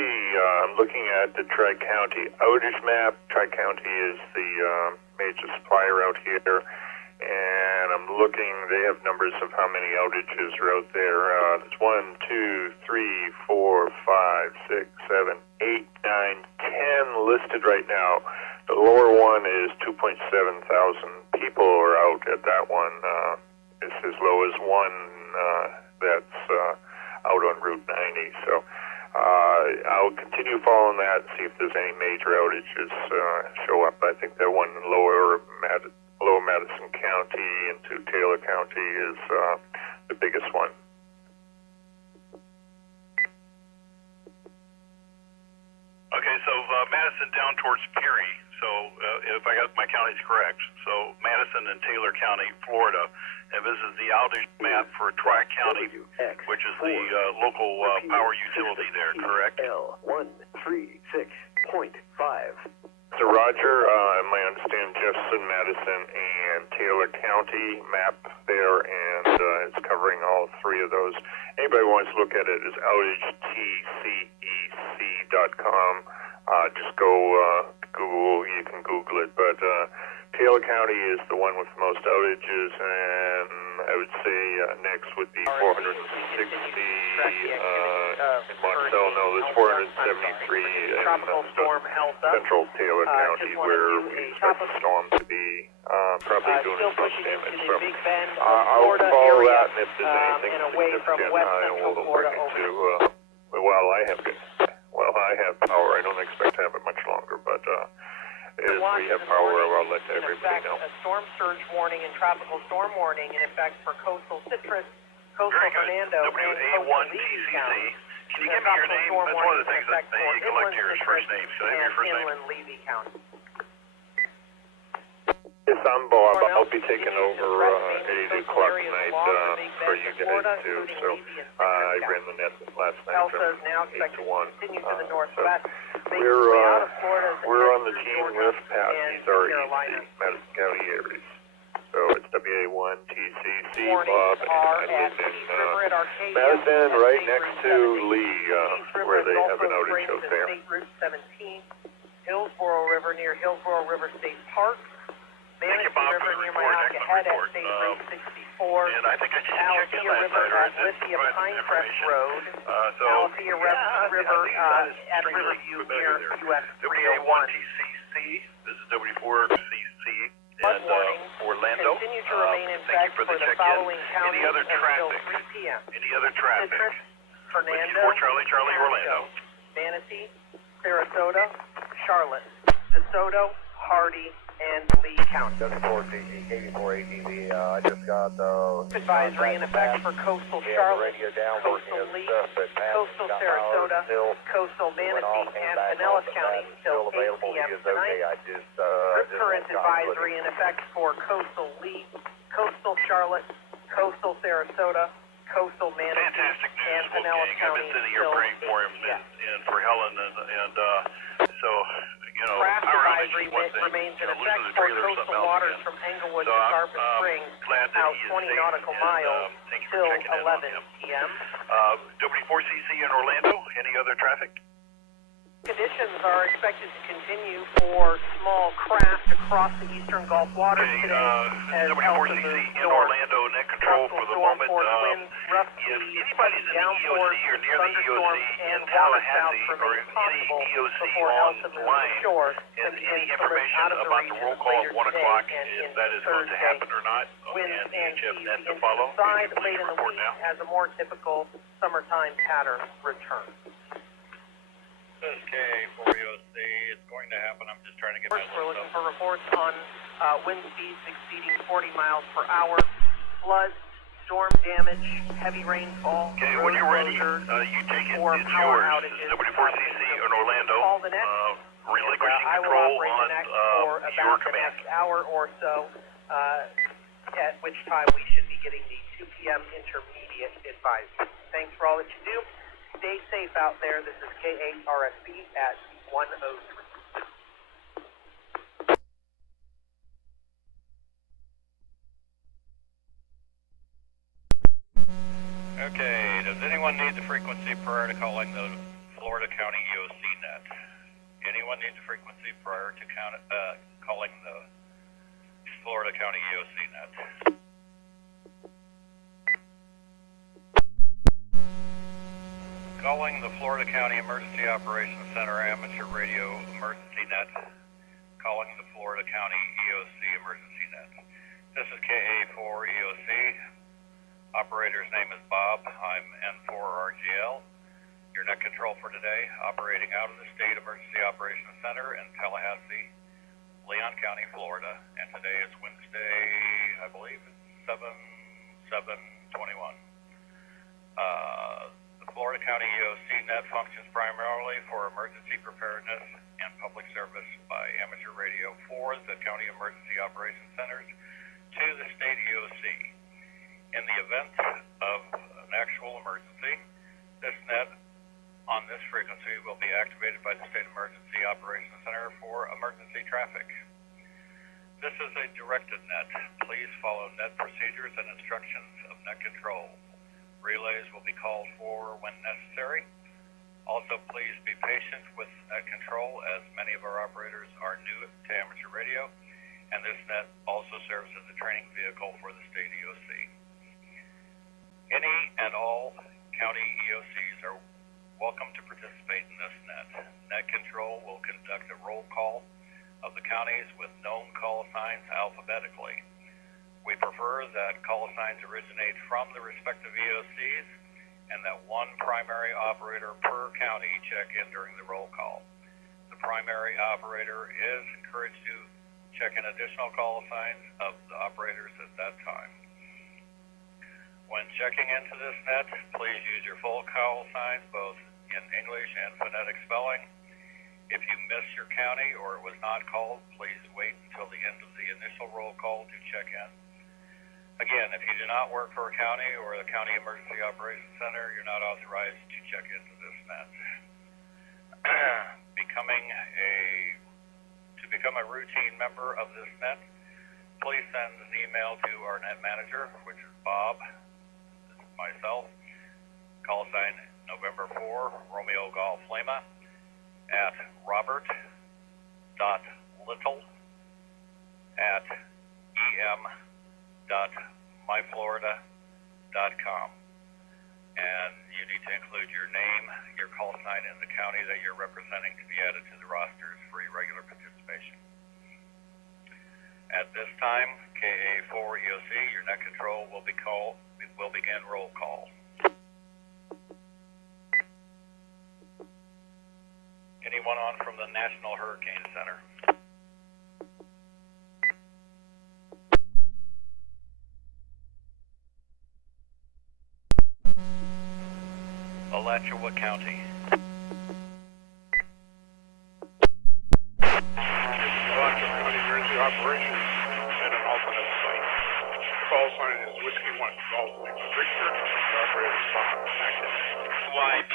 I'm looking at the Tri-County outage map. Tri-County is the major supplier out here, and I'm looking, they have numbers of how many outages are out there. There's 1, 2, 3, 4, 5, 6, 7, 8, 9, 10 listed right now. The lower one is 2.7 thousand people are out at that one. It's as low as one that's out on Route 90. So I'll continue following that and see if there's any major outages show up. I think that one in lower Madison County into Taylor County is the biggest one. Okay, so Madison down towards Peary. So if I got my counties correct, so Madison and Taylor County, Florida, and this is the outage map for Tri-County, which is the local power utility there, correct? L136.5. So Roger, my understanding Jefferson, Madison, and Taylor County map there, and it's covering all three of those. Anybody wants to look at it, is outage.tcec.com. Just go Google, you can Google it, but Taylor County is the one with the most outages, and I would say next would be 460, Marcel, no, there's 473 in central Taylor County, where we expect the storm to be probably doing as much damage. So I'll follow that, and if there's anything significant, I will bring it to, I have power. I don't expect to have it much longer, but if we have power, I'll let everybody know. A storm surge warning and tropical storm warning in effect for coastal Citrus, coastal Fernando, and coastal Levy County. Can you give me your name? That's one of the things that they collect here is first names. Can I have your first name? Inland Levy County. Yes, I'm Bob. I'll be taking over at 8 o'clock tonight for you guys too. So I ran the net last night Elsa is now from 8 to 1. continue to the northwest. We're on the team with Pat. He's already in Madison County areas. So it's WA1TCC, Bob, and I live in Madison, right next to Lee, where they have an outage out there. Route 17, Hillsborough River near Hillsborough River State Park. Manatee River near Myakka Head at State Route 64. And I think I just checked in last River night, at Lithia Pinecrest Road. Alethea River at Riverview near US 301. WA1TCC, this is W4CC, and Orlando. Continue to remain in effect for the following counties Any other until traffic? 3 p.m. Any other traffic? Citrus, Fernando, Charlie, Orlando. Manatee, Sarasota, Charlotte, DeSoto, Hardy, and Lee County. W4CC, KV4ATV, I just got advisory in effect for coastal Charlotte, coastal Lee, coastal Sarasota, coastal Manatee, and Pinellas County until 8 p.m. tonight. Current advisory in effect for coastal Lee, coastal Charlotte, coastal Sarasota, coastal Manatee, and Pinellas County until 8 p.m. And for Helen, and so, you know, Craft advisory remains in effect for coastal waters from Englewood to Carpet Springs, out 20 nautical miles till 11 p.m. W4CC in Orlando, any other traffic? Conditions are expected to continue for small craft across the eastern Gulf waters today as W4CC in Orlando, net control for the moment. If anybody's in the EOC or near the EOC thunderstorms in and water showers Tallahassee or remain any possible EOC before on Elsa moves line, ashore. and Begin any to lift information out of the about the region roll call later at 1 today o'clock, and if into that is going to Thursday. happen or not, Winds and and each of seas them to begin to follow. subside Please late in the report week now. as a more typical summertime pattern returns. This is K4EOC. It's going to happen. I'm just trying to get my We're list looking up. for reports on wind speeds exceeding 40 miles per hour, floods, storm damage, heavy rainfall, Okay, road when you're ready, closures, you take it. or It's power yours. outages. W4CC in Orlando. Call the next. Relinquishing I will control operate on the next your for about the command. next hour or so, at which time we should be getting the 2 p.m. intermediate advisory. Thanks for all that you do. Stay safe out there. This is K8RSB at 103. Okay, does anyone need the frequency prior to calling the Florida County EOC net? Anyone need the frequency prior to calling the Florida County EOC net? Calling the Florida County Emergency Operations Center Amateur Radio Emergency Net. Calling the Florida County EOC Emergency Net. This is KA4EOC. Operator's name is Bob. I'm N4RGL. Your net control for today, operating out of the State Emergency Operations Center in Tallahassee, Leon County, Florida. And today is Wednesday, I believe it's 7/7/21. The Florida County EOC net functions primarily for emergency preparedness and public service by amateur radio for the county emergency operations centers to the state EOC. In the event of an actual emergency, this net on this frequency will be activated by the State Emergency Operations Center for emergency traffic. This is a directed net. Please follow net procedures and instructions of net control. Relays will be called for when necessary. Also, please be patient with net control, as many of our operators are new to amateur radio, and this net also serves as a training vehicle for the state EOC. Any and all county EOCs are welcome to participate in this net. Net control will conduct a roll call of the counties with known call signs alphabetically. We prefer that call signs originate from the respective EOCs and that one primary operator per county check in during the roll call. The primary operator is encouraged to check in additional call signs of the operators at that time. When checking into this net, please use your full call signs both in English and phonetic spelling. If you miss your county or it was not called, please wait until the end of the initial roll call to check in. Again, if you do not work for a county or the County Emergency Operations Center, you're not authorized to check into this net. To become a routine member of this net, please send an email to our net manager, which is Bob, this is myself, call sign November 4, Romeo Golf Lima, at robert.little@em.myflorida.com. And you need to include your name, your call sign, and the county that you're representing to be added to the rosters for irregular participation. At this time, KA4EOC, your net control will begin roll call. Anyone on from the National Hurricane Center? Alachua County. Alachua County Emergency Operations and an alternate site. Call sign is Whiskey 1, Golf Lima Victor, the operator is Bob. Active. YB.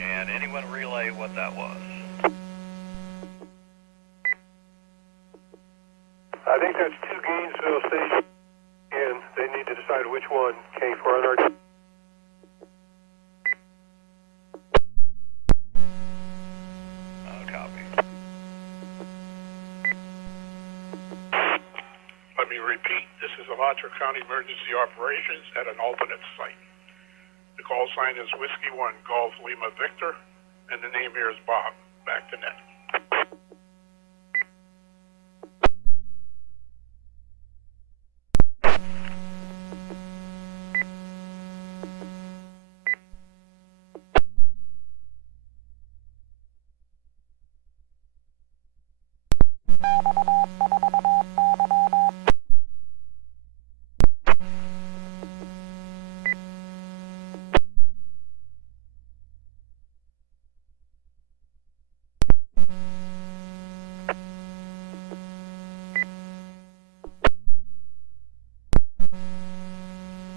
And anyone relay what that was? I think that's two Gainesville stations, and they need to decide which one. K4NR. Copy. Alachua County Emergency Operations at an alternate site. The call sign is Whiskey 1 Golf Lima Victor, and the name here is Bob. Back to Ned.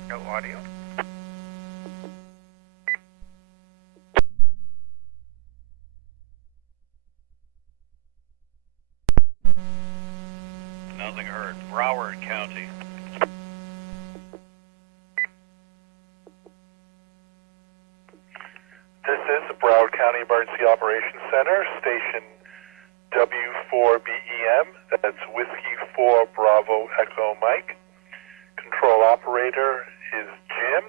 No audio. Nothing heard. Broward County. This is the Broward County Emergency Operations Center, station W4BEM. That's Whiskey 4 Bravo Echo Mike. Control operator is Jim.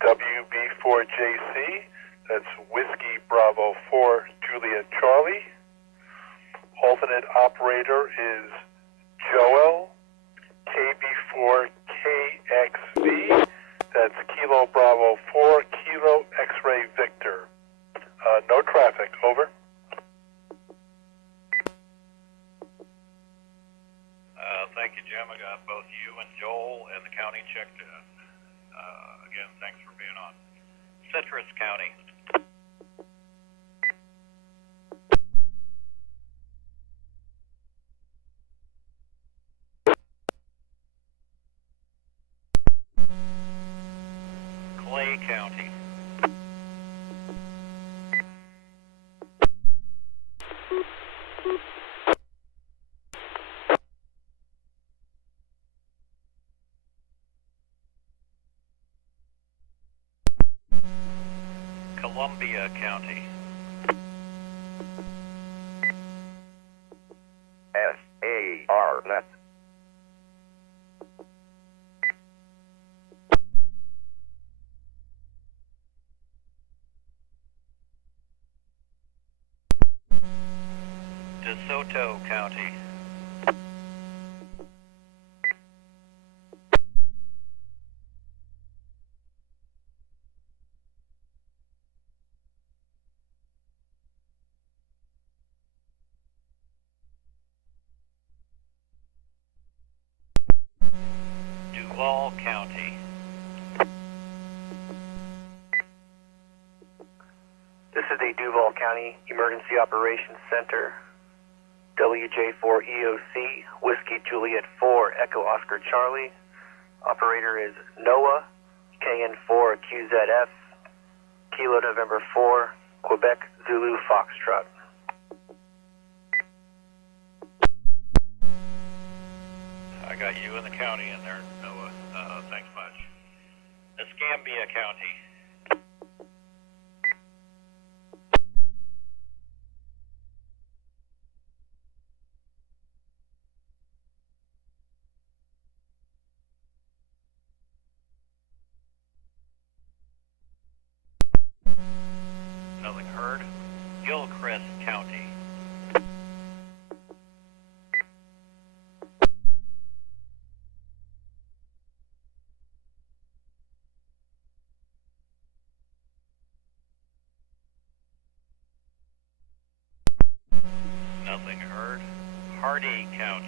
WB4JC. That's Whiskey Bravo 4 Juliet Charlie. Alternate operator is Joel. KB4KXV. That's Kilo Bravo 4 Kilo X-Ray Victor. No traffic. Over. Thank you, Jim. I got both you and Joel and the county checked in. Again, thanks for being on. Citrus County. Clay County. Columbia County. SAR net. DeSoto County. Duval County. This is the Duval County Emergency Operations Center. WJ4EOC, Whiskey Juliet 4, Echo Oscar Charlie. Operator is Noah, KN4QZF, Kilo November 4, Quebec Zulu Foxtrot. I got you in the county in there, Noah. Thanks much. Escambia County. Nothing heard. Gilchrist County. Nothing heard. Hardy County.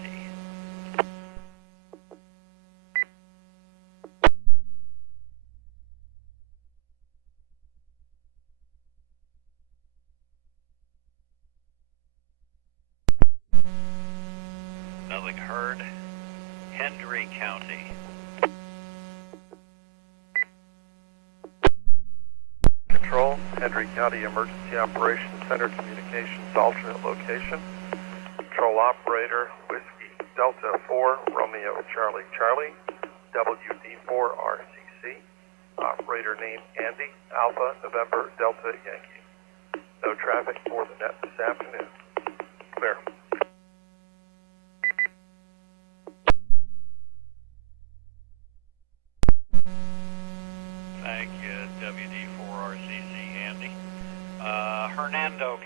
Nothing heard. Hendry County. Control, Hendry County Emergency Operations Center Communications alternate location. Control operator, Whiskey Delta 4 Romeo Charlie Charlie. WD4RCC. Operator name Andy, Alpha November Delta Yankee. No traffic for the net this afternoon. Clear.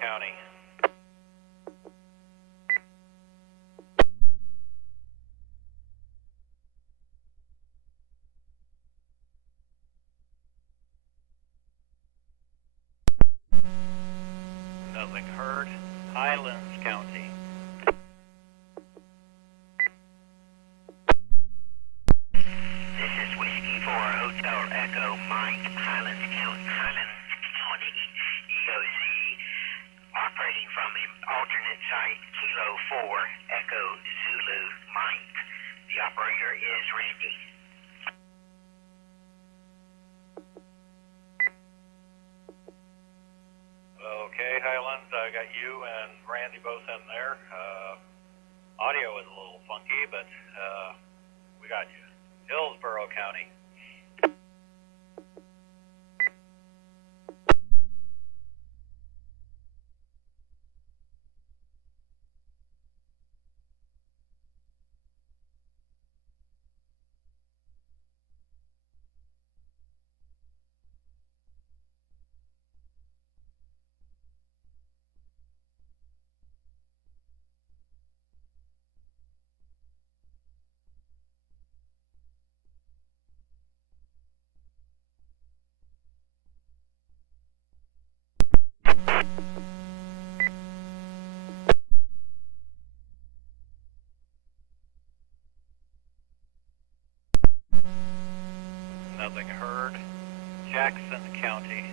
County. Nothing heard. Highlands County. This is Whiskey 4 Hotel Echo Mike, Highlands County, EOC, operating from the alternate site Kilo 4 Echo Zulu Mike. The operator is Randy. Okay, Highlands, I got you and Randy both in there. Audio is a little funky, but we got you. Hillsborough County. Nothing heard. Jackson County.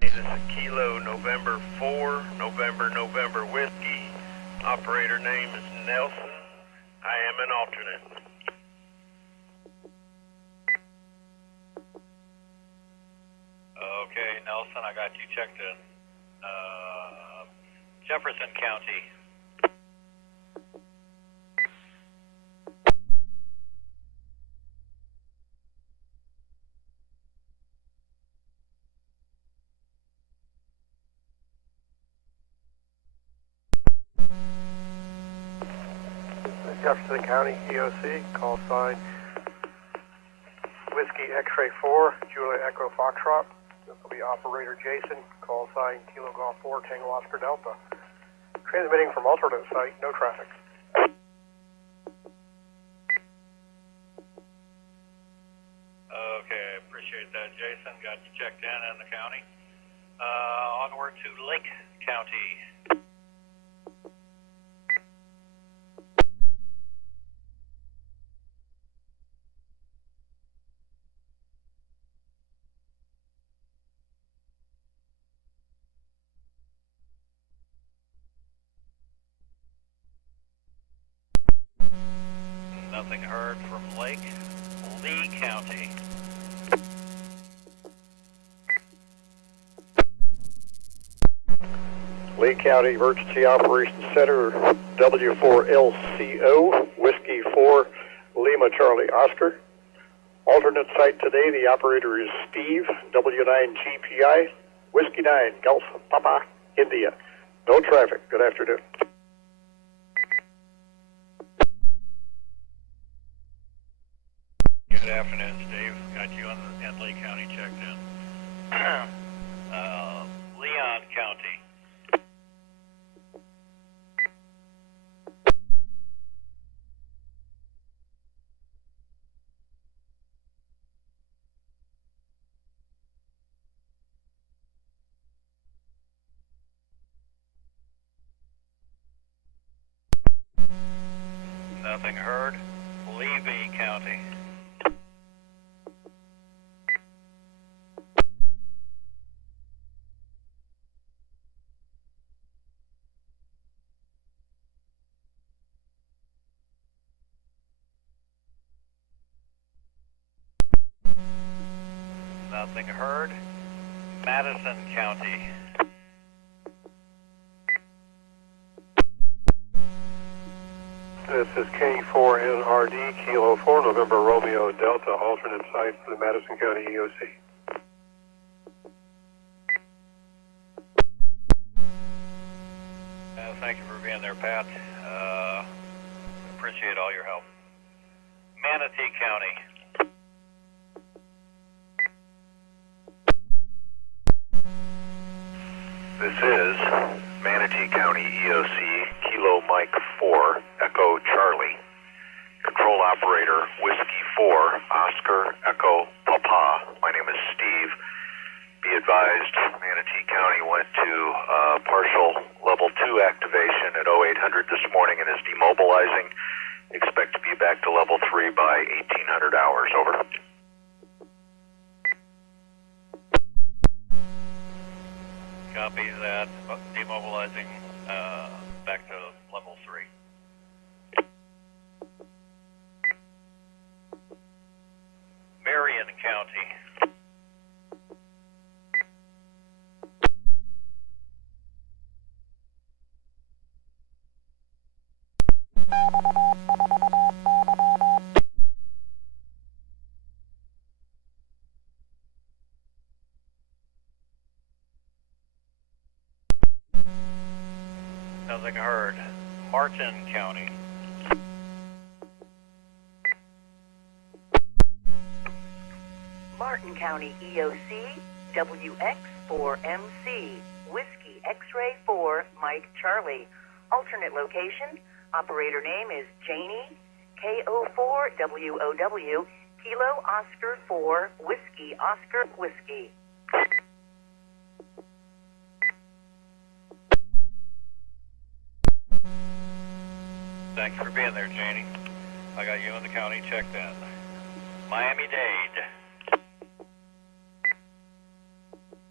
This is Kilo November 4, November Whiskey. Operator name is Nelson. I am an alternate. Okay, Nelson, I got you checked in. Jefferson County. Jefferson County, EOC, call sign Whiskey X-Ray 4, Julia Echo Foxtrot. This will be operator Jason, call sign Kilo Golf 4, Tango Oscar Delta. Transmitting from alternate site, no traffic. Okay, appreciate that, Jason. Got you checked in the county. Onward to Lake County. Nothing heard from Lake. Lee County. Lee County Emergency Operations Center, W4LCO, Whiskey 4, Lima Charlie Oscar. Alternate site today, the operator is Steve, W9GPI, Whiskey 9, Gulf Papa, India. No traffic. Good afternoon. Good afternoon, Steve. Got you in Lee County checked in. Leon County. Nothing heard. Levy County. Nothing heard. Madison County. This is K4NRD, Kilo 4, November Romeo Delta, alternate site for the Madison County EOC. Thank you for being there, Pat. Appreciate all your help. Manatee County. This is Manatee County EOC, Kilo Mike 4, Echo Charlie. Control operator, Whiskey 4, Oscar Echo Papa. My name is Steve. Be advised, Manatee County went to partial level 2 activation at 0800 this morning and is demobilizing. Expect to be back to level 3 by 1800 hours. Over. Copy that. Demobilizing back to level 3. Marion County. Nothing heard. Martin County. Martin County EOC, WX4MC, Whiskey X-Ray 4, Mike Charlie. Alternate location, operator name is Janie, KO4WOW, Kilo Oscar 4, Whiskey Oscar Whiskey. Thanks for being there, Janie. I got you in the county checked in. Miami-Dade.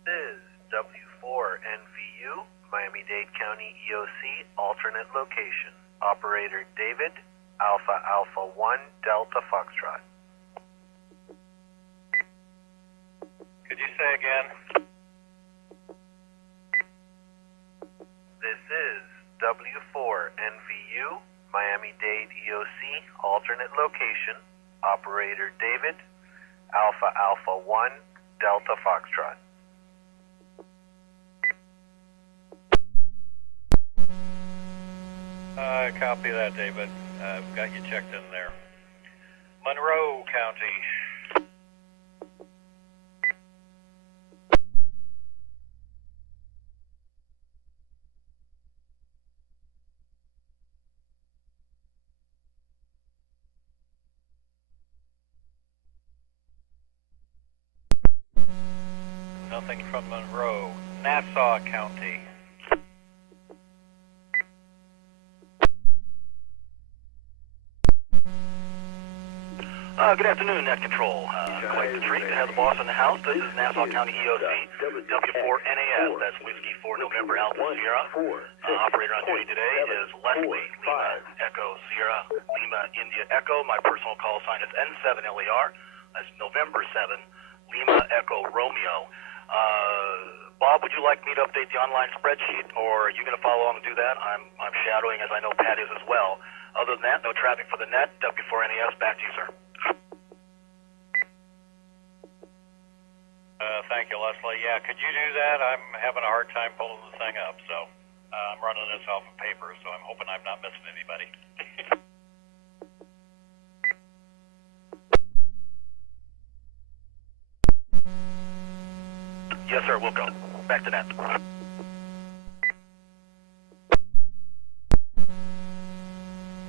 This is W4NVU, Miami-Dade County EOC, alternate location. Operator David, Alpha Alpha 1, Delta Foxtrot. Could you say again? This is W4NVU, Miami-Dade EOC, alternate location. Operator David, Alpha Alpha 1, Delta Foxtrot. Copy that, David. Got you checked in there. Monroe County. Nothing from Monroe. Nassau County. Good afternoon, Net Control. Quite the treat to have the boss in the house. This is Nassau County EOC, W4NAS, that's Whiskey 4 November Alpha Sierra. Operator on duty today is Leslie, Lima Echo Sierra, Lima India Echo. My personal call sign is N7LER. That's November 7, Lima Echo Romeo. Bob, would you like me to update the online spreadsheet, or are you going to follow on and do that? I'm shadowing, as I know Pat is as well. Other than that, no traffic for the net. W4NAS, back to you, sir. Thank you, Leslie. Yeah, could you do that? I'm having a hard time pulling the thing up, so I'm running this off of paper, so I'm hoping I'm not missing anybody. Yes, sir, we'll go. Back to that.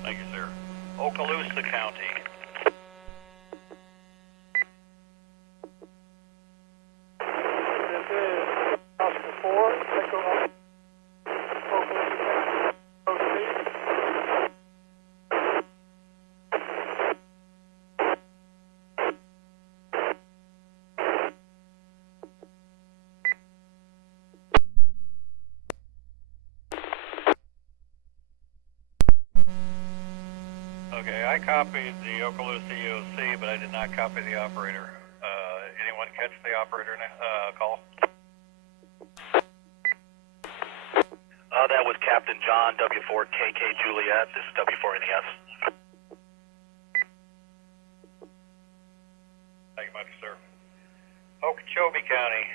Thank you, sir. Okaloosa County. This is Oscar 4, Echo Oklahoma County. Okay, I copied the Okaloosa EOC, but I did not copy the operator. Anyone catch the operator call? That was Captain John, W4KK Juliet. This is W4NES. Thank you much, sir. Okeechobee County.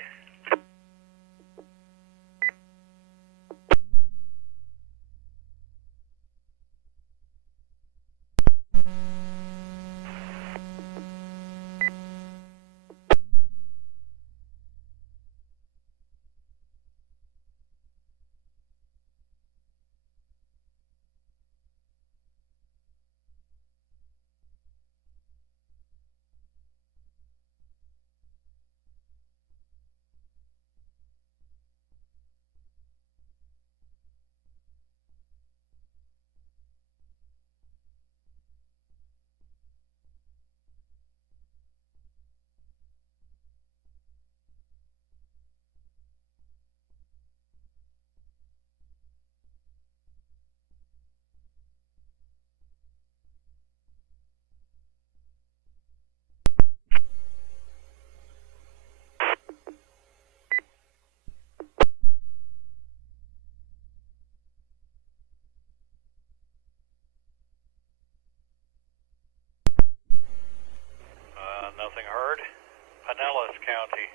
County.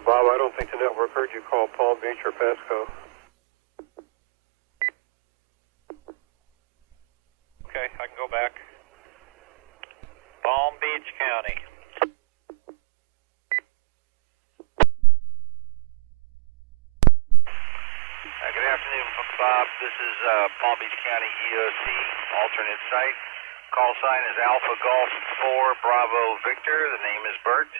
Bob, I don't think the network heard you call Palm Beach or Pasco. Okay, I can go back. Palm Beach County. Good afternoon, Bob. This is Palm Beach County EOC, alternate site. Call sign is Alpha Golf 4 Bravo Victor. The name is Bert.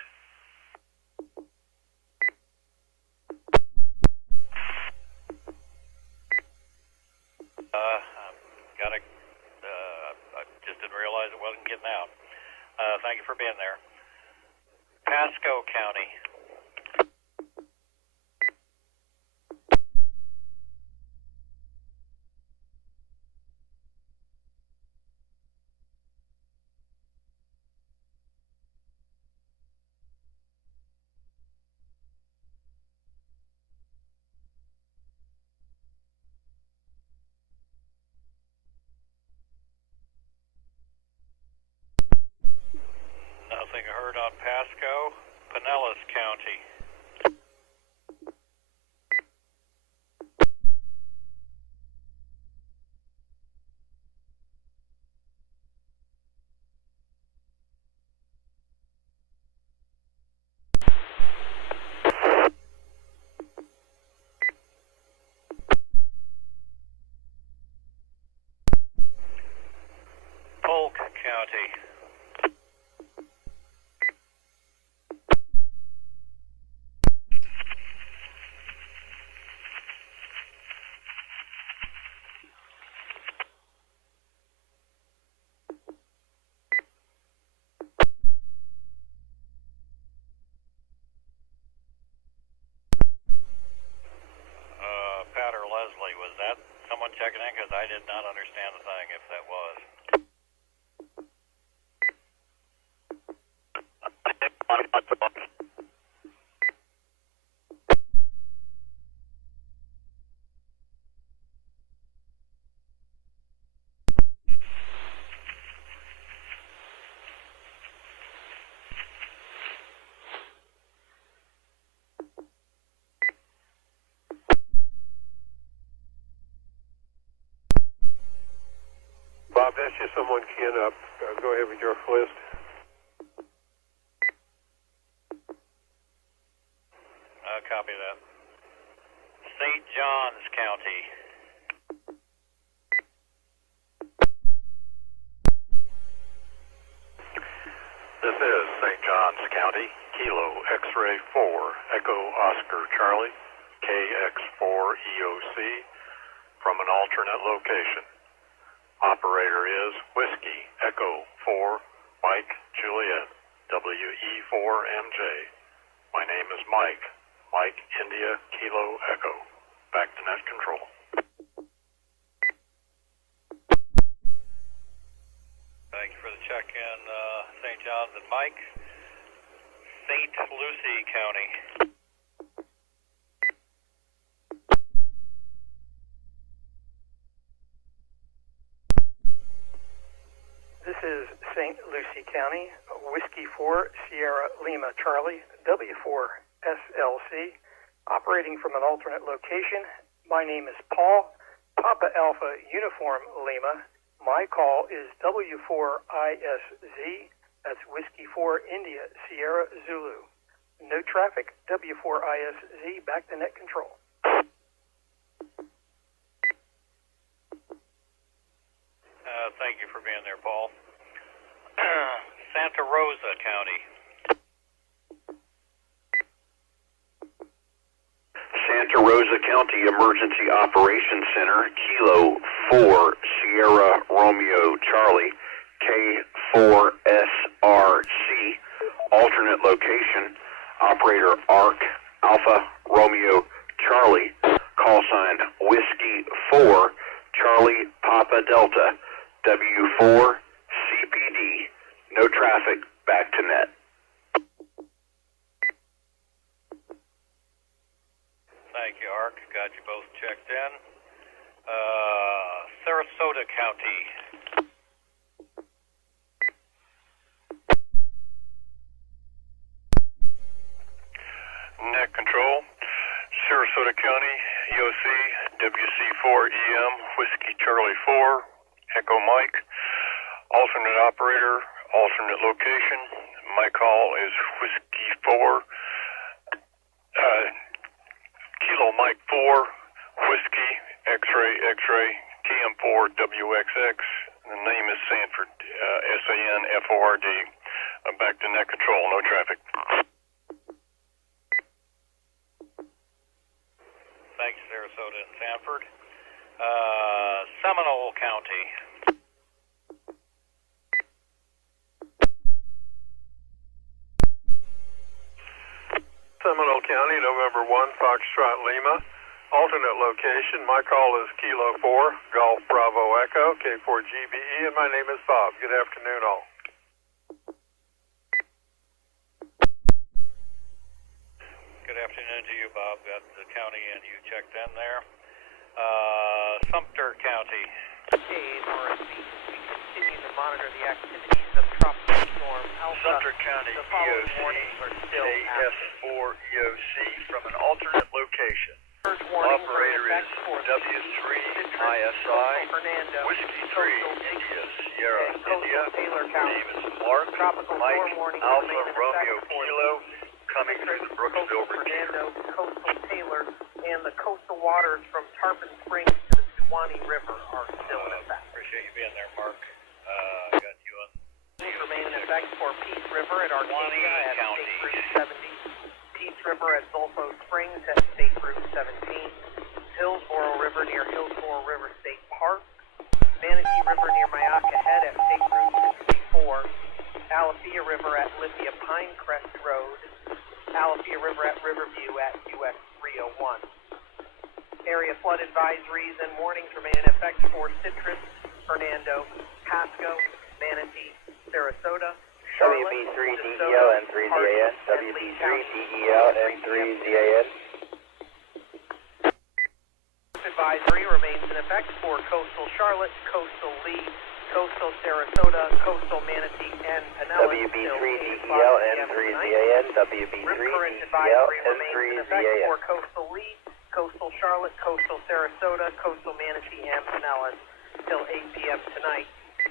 I just didn't realize it wasn't getting out. Thank you for being there. Pasco County. Nothing heard on Pasco. Pinellas County. Polk County. Pat or Leslie, was that someone checking in? Because I did not understand the thing, if that was. Bob, that's just someone keying up. Go ahead with your list. Copy that. St. Johns County. This is St. Johns County, Kilo X-Ray 4, Echo Oscar Charlie, KX4 EOC, from an alternate location. Operator is Whiskey Echo 4, Mike Juliet, WE4MJ. My name is Mike, Mike India Kilo Echo. Back to net control. Thank you for the check-in, St. John's and Mike. St. Lucie County. This is St. Lucie County, Whiskey 4 Sierra Lima Charlie, W4 SLC, operating from an alternate location. My name is Paul, Papa Alpha Uniform Lima. My call is W4ISZ, that's Whiskey 4 India Sierra Zulu. No traffic, W4ISZ, back to net control. Thank you for being there, Paul. Santa Rosa County. Santa Rosa County Emergency Operations Center, Kilo 4 Sierra Romeo Charlie, K4SRC, alternate location, operator ARC Alpha Romeo Charlie, call sign Whiskey 4 Charlie Papa Delta, W4 CPD, no traffic, back to net. Thank you, Ark. Got you both checked in. Sarasota County. Net control, Sarasota County, EOC, WC4EM, Whiskey Charlie 4, Echo Mike, alternate operator, alternate location. My call is Whiskey 4, Kilo Mike 4, Whiskey, X-ray, X-ray, TM4, WXX. The name is Sanford, SANFORD. Back to net control, no traffic. Thanks, Sarasota and Sanford. Seminole County. Seminole County, November 1, Foxtrot Lima. Alternate location, my call is Kilo 4, Golf Bravo Echo, K4GBE, and my name is Bob. Good afternoon, all. Good afternoon to you, Bob. Got the county and you checked in there. Sumter County. RSC, we continue to monitor the activities of Tropical Storm Elsa. Sumter County The following EOC, warnings are still AS4 EOC from an alternate location. First warning Operator is W3 ISI, Whiskey 3 India, Sierra India. Name is Mark, Mike, Alpha Romeo Kilo, coming through the Brooksville Fernando, Coastal Taylor, and the coastal waters from Tarpon Springs to the Suwannee River are still in effect. Appreciate you being there, Mark. Got you on. These remain in effect for Peace River at Arcadia at State Route 70. Peace River at Zolfo Springs at State Route 17. Hillsborough River near Hillsborough River State Park. Manatee River near Myakka Head at State Route 64. Alafia River at Lithia Pinecrest Road. Alafia River at Riverview at US 301. Area flood advisories and warnings remain in effect for Citrus, Fernando, Pasco, Manatee, Sarasota, Charlotte, WB3DEL N3ZAN, WB3DEL N3ZAN. Advisory remains in effect for Coastal Charlotte, Coastal Lee, Coastal Sarasota, Coastal Manatee, and Pinellas. WB3DEL N3ZAN, Current advisory WB3DEL remains in effect for N3ZAN. Coastal Lee, Coastal Charlotte, Coastal Sarasota, Coastal Manatee, and Pinellas till 8 p.m. tonight.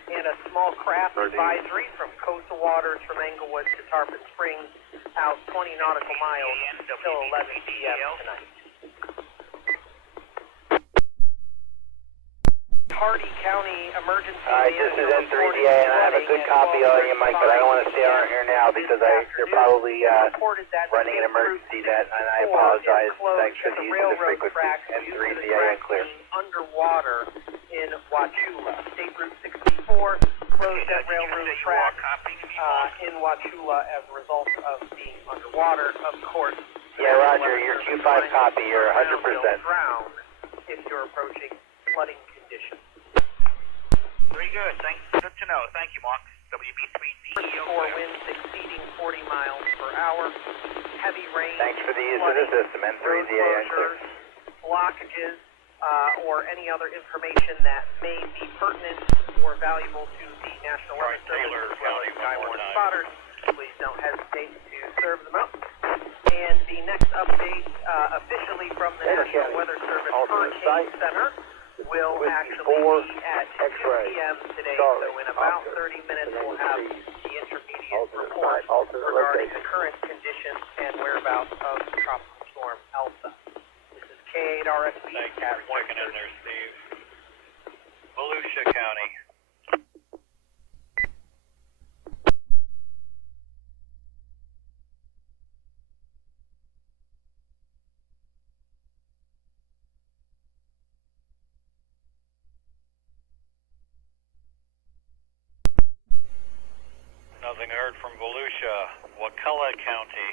And a small craft advisory from coastal waters from Englewood to Tarpon Springs out 20 nautical miles till 11 p.m. tonight. Hardy County Emergency This is N3ZA, and I have a good copy on you, Mike, but I don't want to stay on here now because they're probably running an emergency that, and I apologize. Thanks for the use of the frequency. N3ZA clear. Underwater in Wauchula. State Route 64 closed that railroad track in Wauchula as a result of being underwater. Of course, yeah, Roger, your Q5 copy, you're 100%. Drown if you're approaching flooding conditions. Very good. Good to know. Thank you, Mark. WB3DEL. Four winds exceeding 40 miles per hour. Heavy rain. Thanks for the use of the system. N3ZA clear. Blockages, or any other information that may be pertinent or valuable to the National Weather Service as well as Skyborne spotters, please don't hesitate to serve them up. And the next update officially from the National Weather Service Hurricane Center will actually be at 2 p.m. today, so in about 30 minutes we'll have the intermediate report regarding the current conditions and whereabouts of Tropical Storm Elsa. K8RSP at 1. Checking in there, Steve. Volusia County. Nothing heard from Volusia. Wakulla County.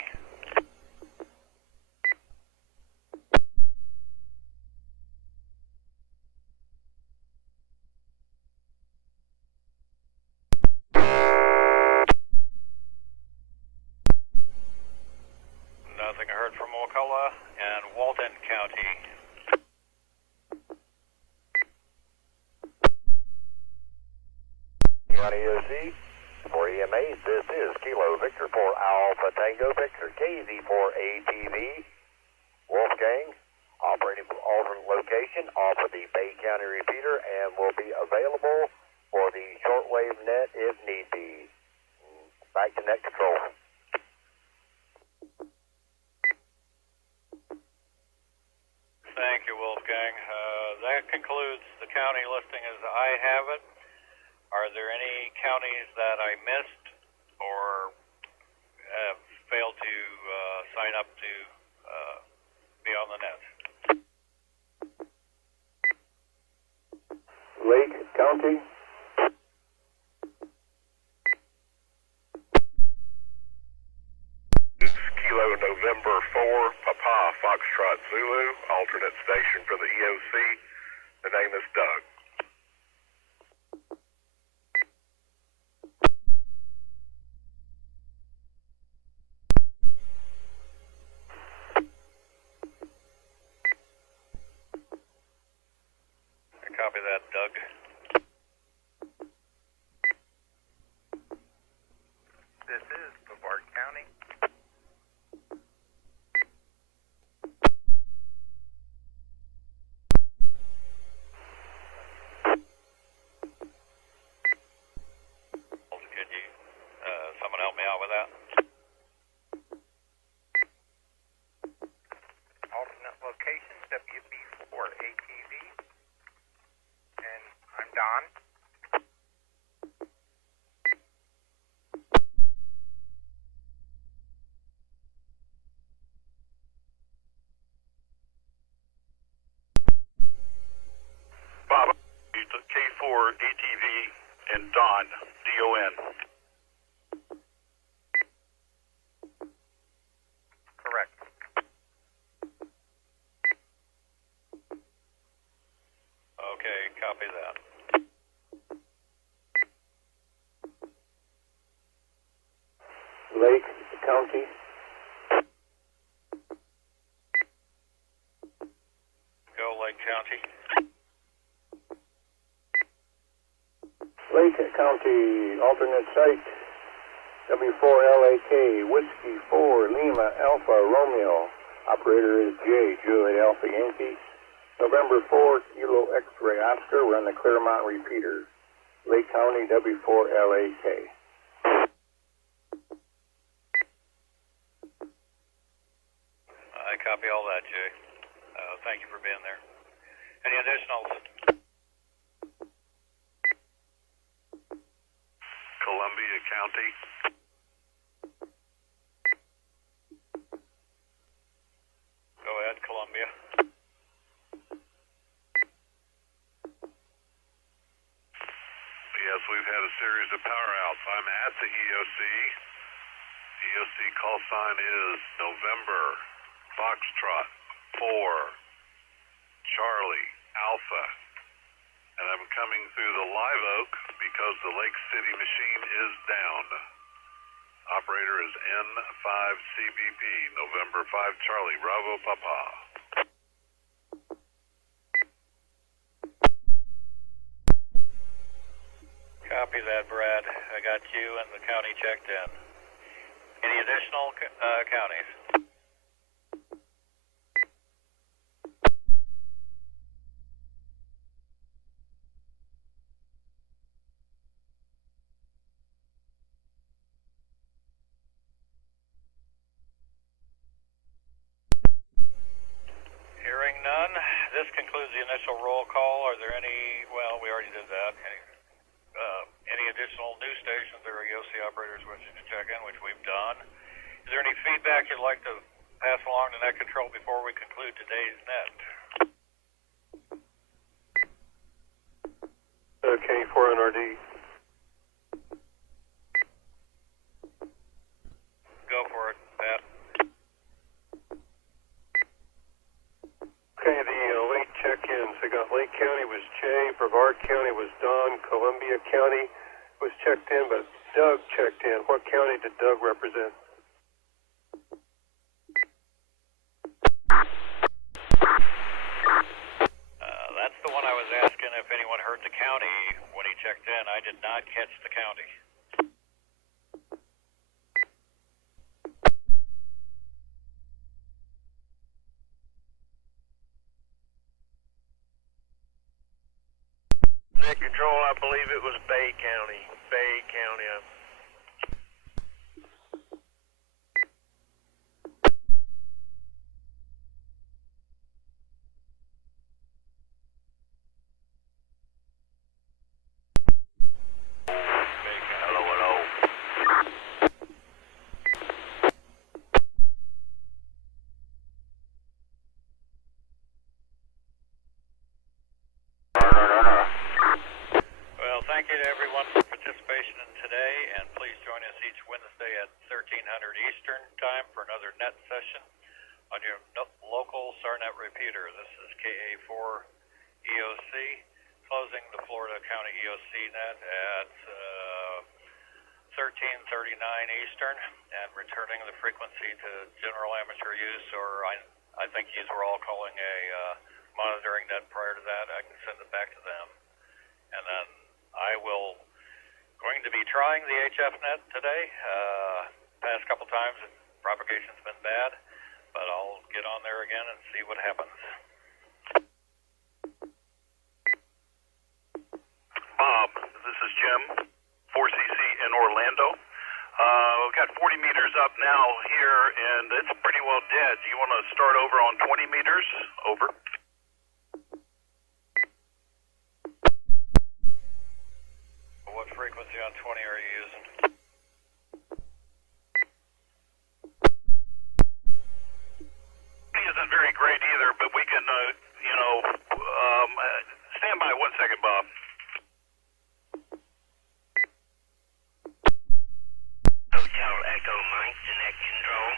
Nothing heard from Wakulla and Walton County. This is Kilo Victor for Alpha Tango Victor, KZ4ATV, Wolfgang, operating from alternate location off of the Bay County repeater and will be available for the shortwave net if need be. Back to net control. Thank you, Wolfgang. That concludes the county listing as I have it. Are there any counties that I missed or have failed to sign up to be on the net? Lake County. Kilo November 4, Papa Foxtrot Zulu, alternate station for the EOC. The name is Doug. Copy that, Doug. This is Brevard County. Could you, someone help me out with that? Alternate location, WB4ATV. And I'm Don. Bob, K4 ATV and Don, D-O-N. Correct. Okay, copy that. Lake County. Go, Lake County. Lake County, alternate site, W4LAK, Whiskey 4, Lima, Alpha, Romeo. Operator is J, Juliet Alpha Yankee. November 4, Kilo X-Ray Oscar, we're on the Claremont repeater. Lake County, W4LAK. I copy all that, Jay. Thank you for being there. Any additionals? Columbia County. Go ahead, Columbia. Yes, we've had a series of power outs. I'm at the EOC. EOC call sign is November, Foxtrot, 4, Charlie, Alpha. And I'm coming through the Live Oak because the Lake City machine is down. Operator is N5CBP, November 5, Charlie, Bravo, Papa. Copy that, Brad. I got you and the county checked in. Any additional counties? Hearing none, this concludes the initial roll call. Are there any, well, we already did that. Any additional news stations or EOC operators wishing to check in, which we've done? Is there any feedback you'd like to pass along to net control before we conclude today's net? K4NRD. Go for it, Pat. Okay, the late check-ins. I got Lake County was Jay, Brevard County was Don, Columbia County was checked in, but Doug checked in. What county did Doug represent? That's the one I was asking if anyone heard the county when he checked in. I did not catch the county. I believe it was Bay County. Bay County. Hello, hello. Well, thank you to everyone for participation in today, and please join us each Wednesday at 1300 Eastern Time for another net session on your local SARNet repeater. This is KA4 EOC, closing the Florida County EOC net at 1339 Eastern, and returning the frequency to general amateur use, or I think you were all calling a monitoring net prior to that. I can send it back to them. And then I will going to be trying the HF net today. Past couple times propagation's been bad, but I'll get on there again and see what happens. Bob, this is Jim, 4CC in Orlando. We've got 40 meters up now here, and it's pretty well dead. Do you want to start over on 20 meters? Over. What frequency on 20 are you using? It isn't very great either, but we can, stand by 1 second, Bob. Hotel Echo Mike to net control.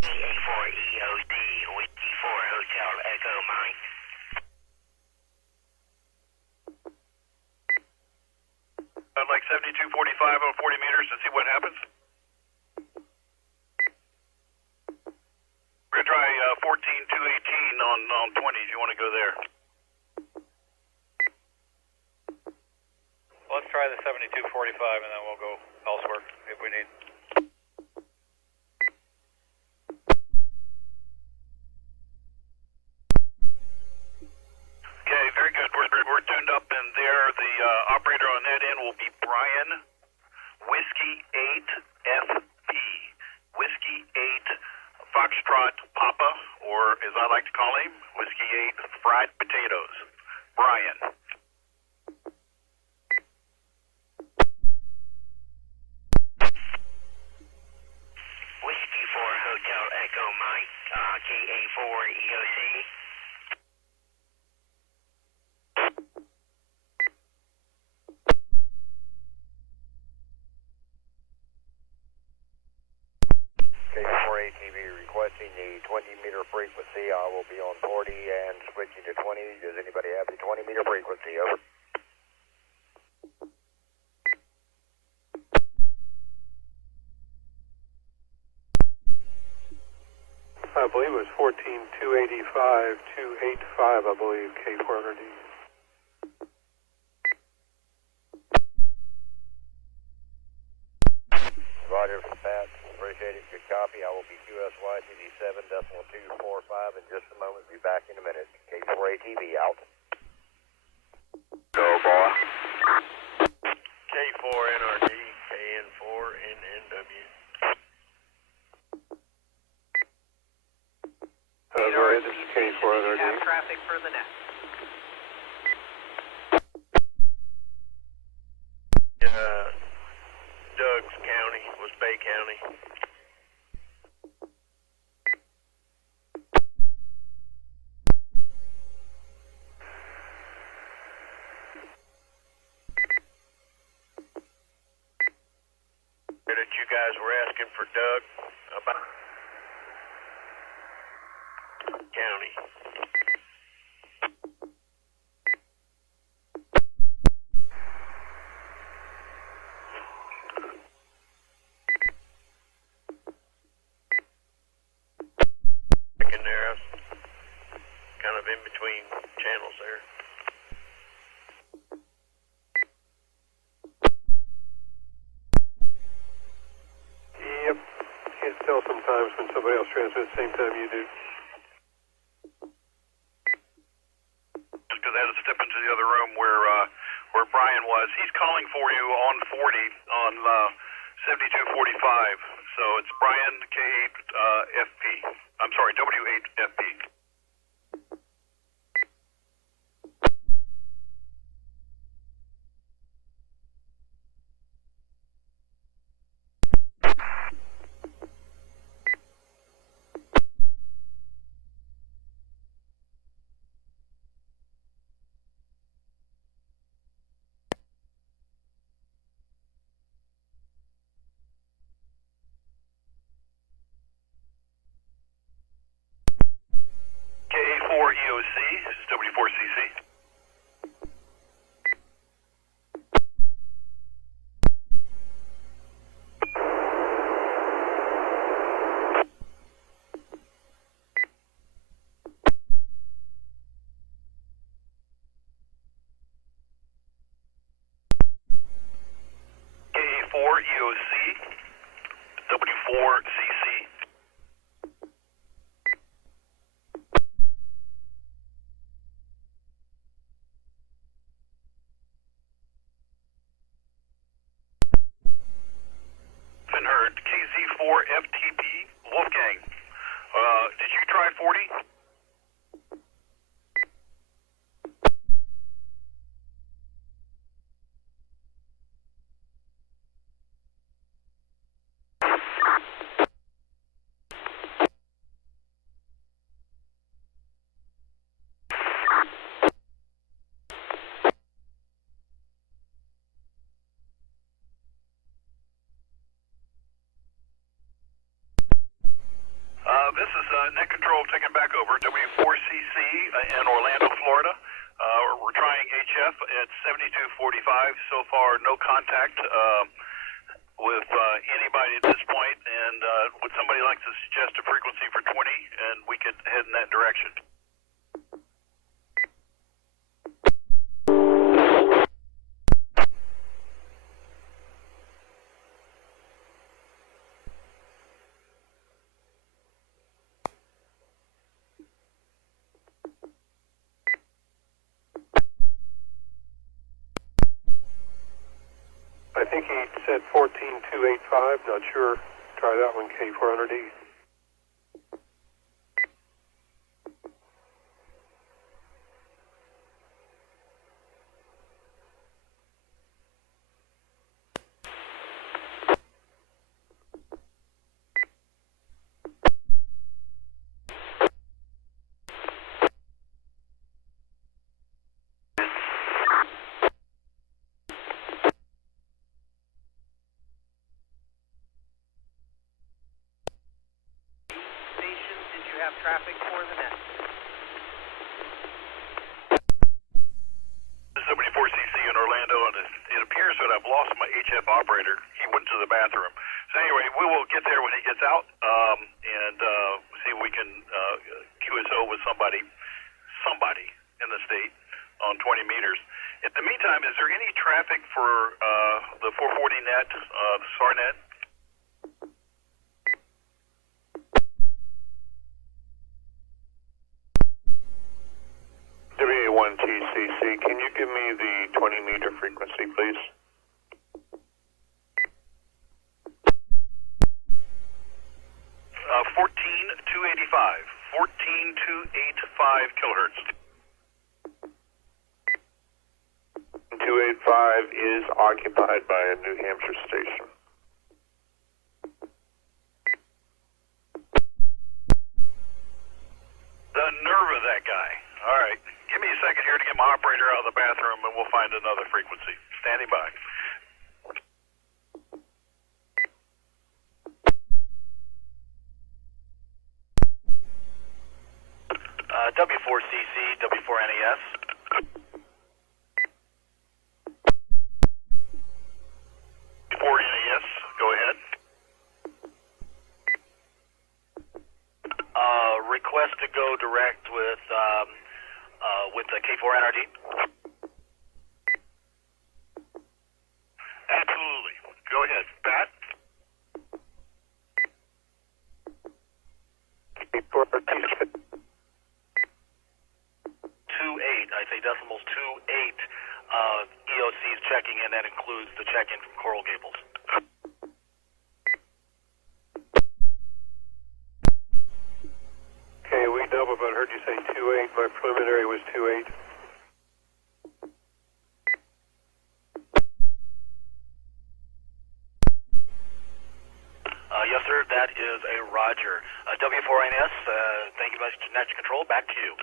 KA4 EOD, Whiskey 4 Hotel Echo Mike. I'd like 7245 on 40 meters to see what happens. We're going to try 14218 on 20 if you want to go there. Let's try the 7245 and then we'll go elsewhere if we need. Okay, very good. We're tuned up in there. The operator on that end will be Brian, Whiskey 8 FP. Whiskey 8 Foxtrot Papa, or as I like to call him, Whiskey 8 Fried Potatoes. Brian. Whiskey 4 Hotel Echo Mike, KA4 EOC. K4ATV requesting the 20-meter frequency. I will be on 40 and switching to 20. Does anybody have the 20-meter frequency? Over. I believe it was 14285, 285, I believe, K400D. Roger for Pat. Appreciate it. Good copy. I will be QSYTV 7.245 in just a moment. Be back in a minute. K4ATV out. Go, boy. K4NRD, KN4NNW. Go ahead, this is K400D. Have traffic for the net. Doug's County was Bay County. That you guys were asking for Doug about county. In there, kind of in between channels there. transmit at the same time you do. Because I had to step into the other room where Brian was. He's calling for you on 40 on 7245. So it's Brian K8FP. I'm sorry, W8FP. KA4 EOC, this is W4CC. KA4 EOC, W4CC. Heard KZ4FTP Wolfgang. Did you try 40? This is net control taking back over W4CC in Orlando, Florida. We're trying HF at 7245. So far, no contact with anybody at this point. And would somebody like to suggest a frequency for 20, and we could head in that direction? I think he said 14285, not sure. Try that one, K400E. Traffic for the net. This is W4CC in Orlando, and it appears that I've lost my HF operator. He went to the bathroom. So anyway, we will get there when he gets out, and see if we can QSO with somebody in the state on 20 meters. In the meantime, is there any traffic for the 440 net, the SARnet? WA1TCC, can you give me the 20 meter frequency, please? Uh, 14285 kilohertz. 285 is occupied by a New Hampshire station. The nerve of that guy. All right. Give me a second here to get my operator out of the bathroom, and we'll find another frequency. Standing by. W4CC, W4NES. W4NES, go ahead. Request to go direct with the K4NRD. Absolutely. Go ahead. Pat? check-in from Coral Gables. Okay, we double, but I heard you say 2-8. My preliminary was 2-8. Yes, sir, that is a Roger. W4NS, thank you very much, Net Control, back to you.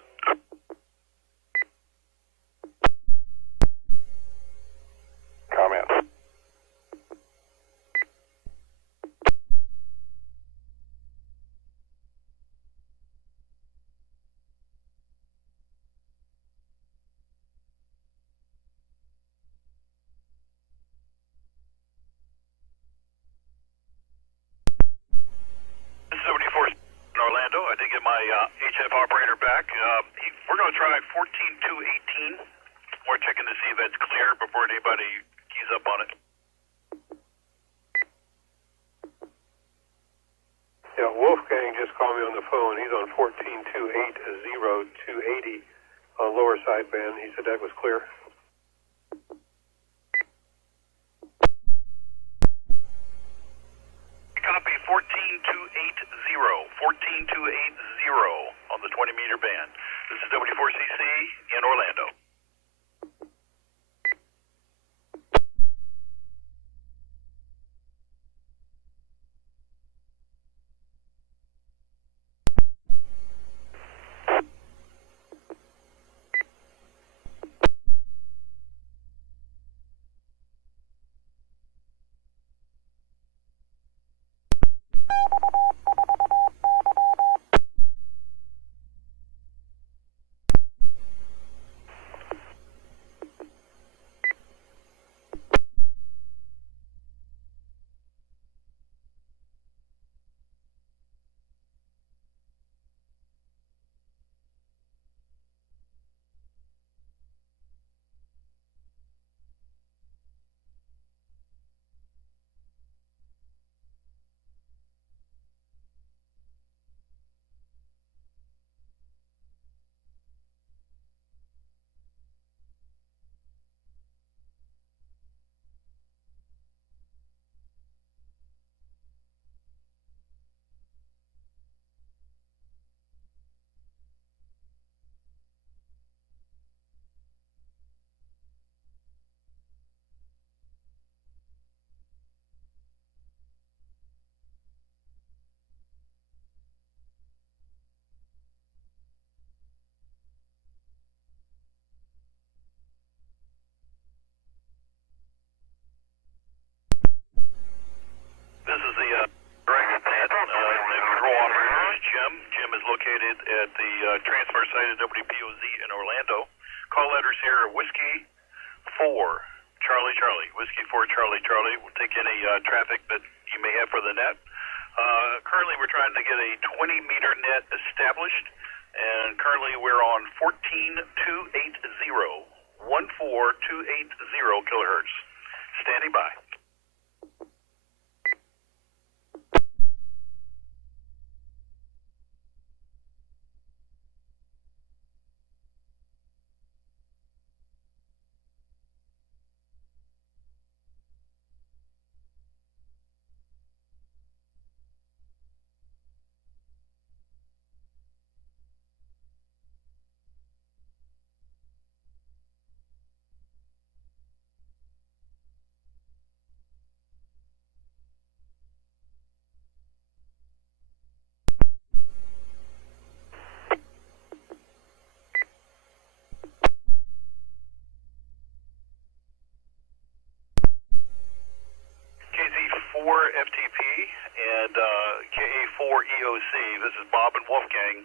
Comments? This is 74 in Orlando. I did get my HF operator back. We're going to try 14-218. We're checking to see if that's clear before anybody keys up on it. Yeah, Wolfgang just called me on the phone. He's on 14-280-280 on lower sideband. He said that was clear. Copy 14-280. 14-280 on the 20-meter band. This is W4CC in Orlando. This is the director plant. The control operator is Jim. Jim is located at the transfer site of WPOZ in Orlando. Call letters here are Whiskey 4 Charlie Charlie. Whiskey 4 Charlie Charlie. We'll take any traffic that you may have for the net. Currently we're trying to get a 20-meter net established, and currently we're on 14-280. 14-280 kilohertz. Standing by. FTP and KA4 EOC. This is Bob and Wolfgang.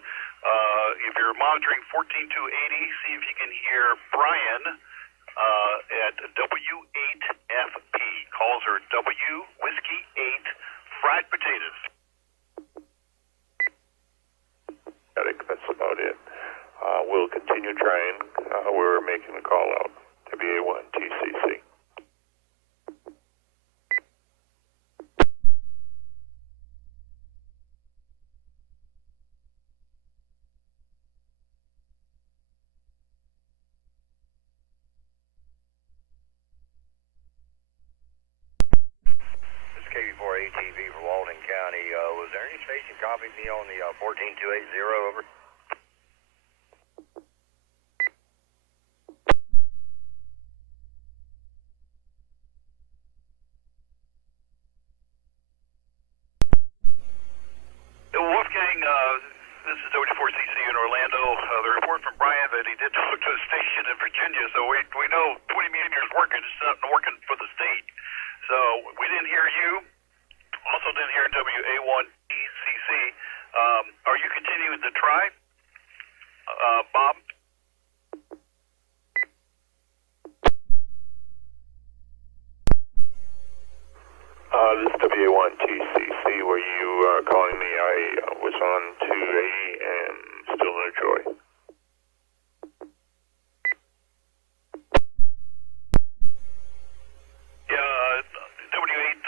If you're monitoring 14280, see if you can hear Brian at W8FP. Calls are W Whiskey 8 fried potatoes. I think that's about it. We'll continue trying. We're making a call out to BA1 TCC. copy me on the 14280, over. Wolfgang, this is WD4CC in Orlando. The report from Brian that he did talk to a station in Virginia, so we know 20 meters working, it's not working for the state. So we didn't hear you. Also didn't hear WA1ECC. Are you continuing to try, Bob? This is WA1TCC. Were you calling me? I was on 280 and still no joy. Yeah, W8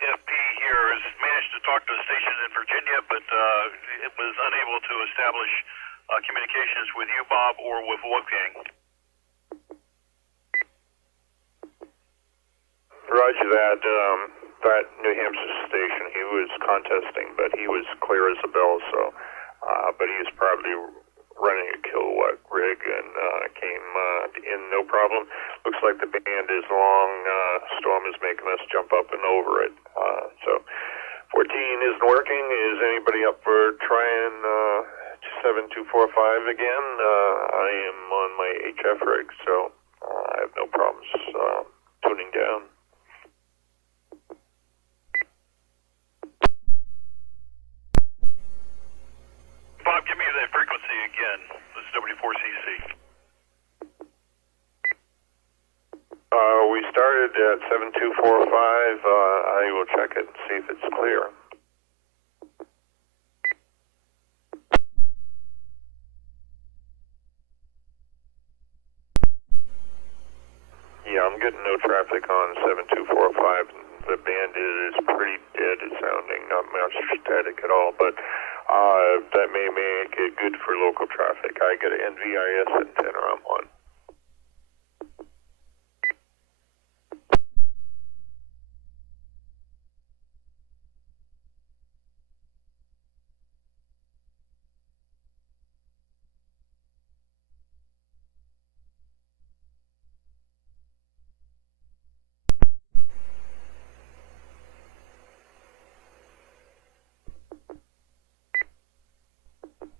FP here has managed to talk to a station in Virginia, but it was unable to establish communications with you, Bob, or with Wolfgang. Roger that. That New Hampshire station, he was contesting, but he was clear as a bell, so, but he was probably running a kilowatt rig and came in no problem. Looks like the band is long. Storm is making us jump up and over it. So 14 isn't working. Is anybody up for trying 7245 again? I am on my HF rig, so I have no problems tuning down. Bob, give me that frequency again. This is W4CC. We started at 7245. I will check it and see if it's clear. Yeah, I'm getting no traffic on 7245. The band is pretty dead sounding, not much static at all, but that may make it good for local traffic. I get an NVIS antenna I'm on.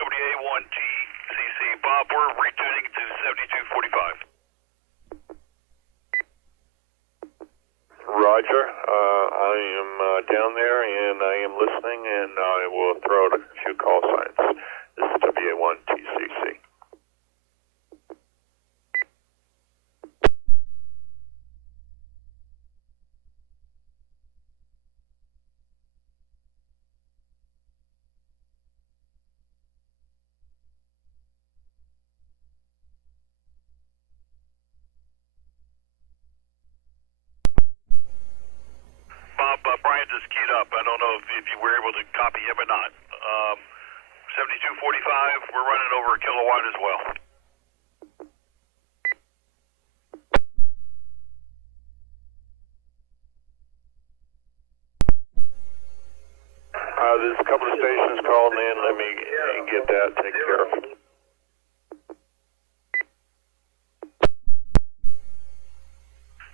WA1TCC. Bob, we're retuning to 7245. Roger. I am down there and I am listening, and I will throw out a few call signs. This is WA1TCC. Bob, Brian just keyed up. I don't know if you were able to copy him or not. 7245, we're running over a kilowatt as well. There's a couple of stations calling in. Let me get that taken care of.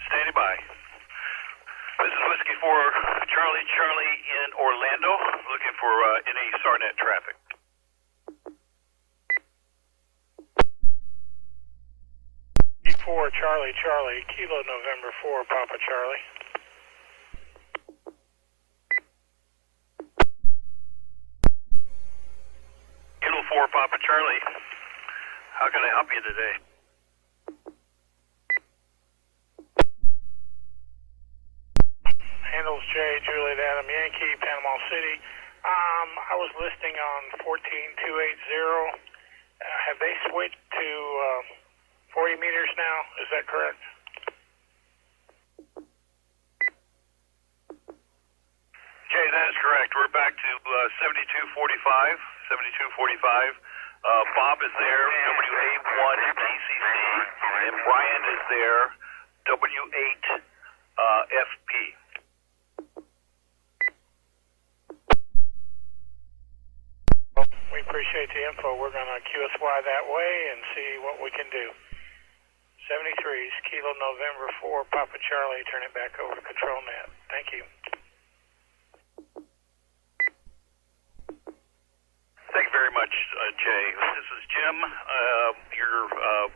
Standing by. This is Whiskey 4 Charlie in Orlando, looking for any SARNet traffic. E4 Charlie, Kilo November 4, Papa Charlie. Kilo 4 Papa Charlie, how can I help you today? Handles J, Juliet Adam Yankee, Panama City. I was listing on 14280. Have they switched to 40 meters now? Is that correct? Jay, that is correct. We're back to 7245. Bob is there, WA1 TCC, and Brian is there, W8 FP. We appreciate the info. We're going to QSY that way and see what we can do. 73's Kilo November 4, Papa Charlie. Turn it back over to Control Net. Thank you. Thank you very much, Jay. This is Jim.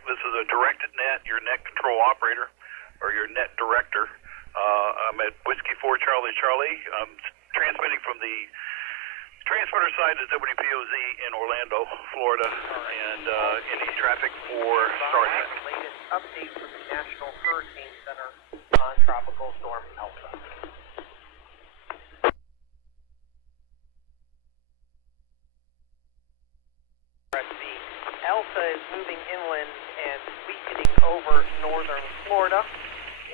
This is a directed net, your net control operator, or your net director. I'm at Whiskey 4 Charlie Charlie. I'm transmitting from the transmitter side of WPOZ in Orlando, Florida, and any traffic for starting. Latest update from the National Hurricane Center on Tropical Storm Elsa. Elsa is moving inland and weakening over northern Florida.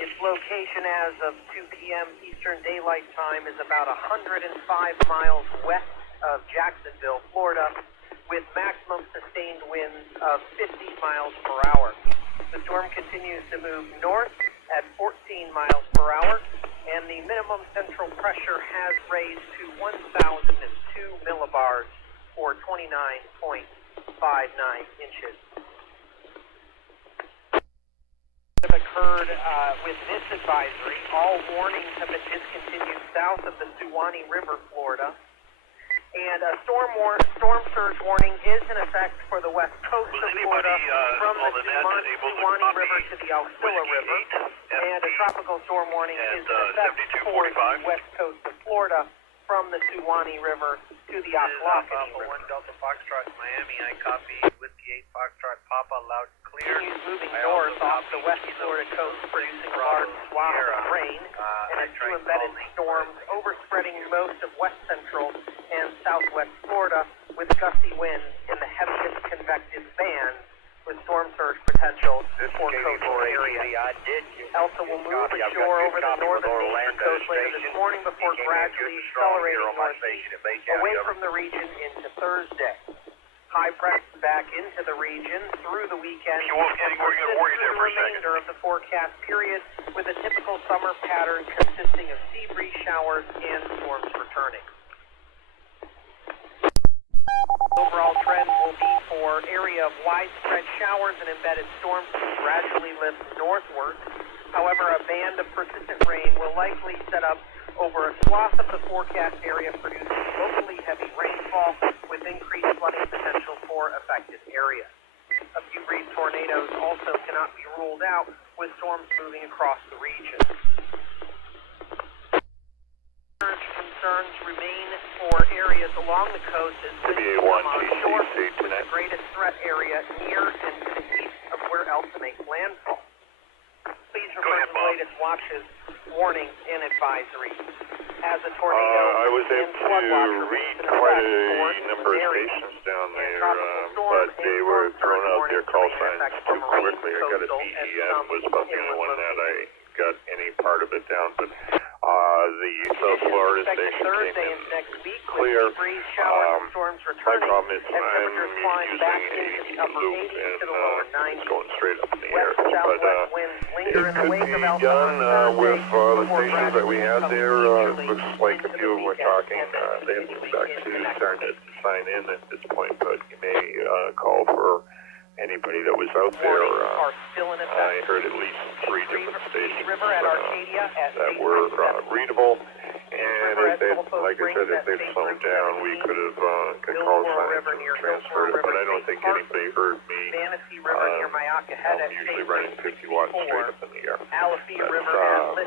Its location as of 2 p.m. Eastern Daylight Time is about 105 miles west of Jacksonville, Florida, with maximum sustained winds of 50 miles per hour. The storm continues to move north at 14 miles per hour, and the minimum central pressure has raised to 1,002 millibars, or 29.59 inches. Occurred with this advisory. All warnings have been discontinued south of the Suwannee River, Florida. And a storm surge warning is in effect for the west coast of Florida from the Suwannee River to the Alsilla River. And a tropical storm warning is in effect for the west coast of Florida from the Suwannee River to the Ocklawahamie River. 1 Delta Foxtrot Miami, I copy Whiskey 8 Foxtrot Papa, loud and clear. Continues moving north off the west Florida coast, producing large swaths of rain, and has two embedded storms overspreading most of west central and southwest Florida with gusty winds in the heaviest convective bands with storm surge potential for coastal areas. Elsa will move ashore over the northern eastern coast later this morning before gradually accelerating northeast away from the region into Thursday. High pressure back into the region through the weekend and through the remainder of the forecast period with a typical summer pattern consisting of sea breeze showers and storms returning. Overall trend will be for area of widespread showers and embedded storms to gradually lift northward. However, a band of persistent rain will likely set up over a swath of the forecast area, producing locally heavy rainfall with increased flooding potential for affected areas. A few brief tornadoes also cannot be ruled out, with storms moving across the region. Concerns remain for areas along the coast as winds from onshore, with the greatest threat area near and to the east of where Elsa makes landfall. Please refer to the latest watches, warnings, and advisories. As a tornado I was and able flood watch to remains read in quite effect a number of stations down there, but they were throwing out their call signs too quickly. I got a DEM was about the only one that I got any part of it down, but the South Florida station came in clear. My problem is I'm using a loop and it's going straight up in the air. But it could be done with the stations that we have there. Looks like a few of them were talking. They haven't actually started to sign in at this point, but you may call for anybody that was out there. I heard at least 3 different stations that were readable, and if they, like I said, if they'd slowed down, we could have could call signs and transferred it, but I don't think anybody heard me. I'm usually running 50 watts straight up in the air. That's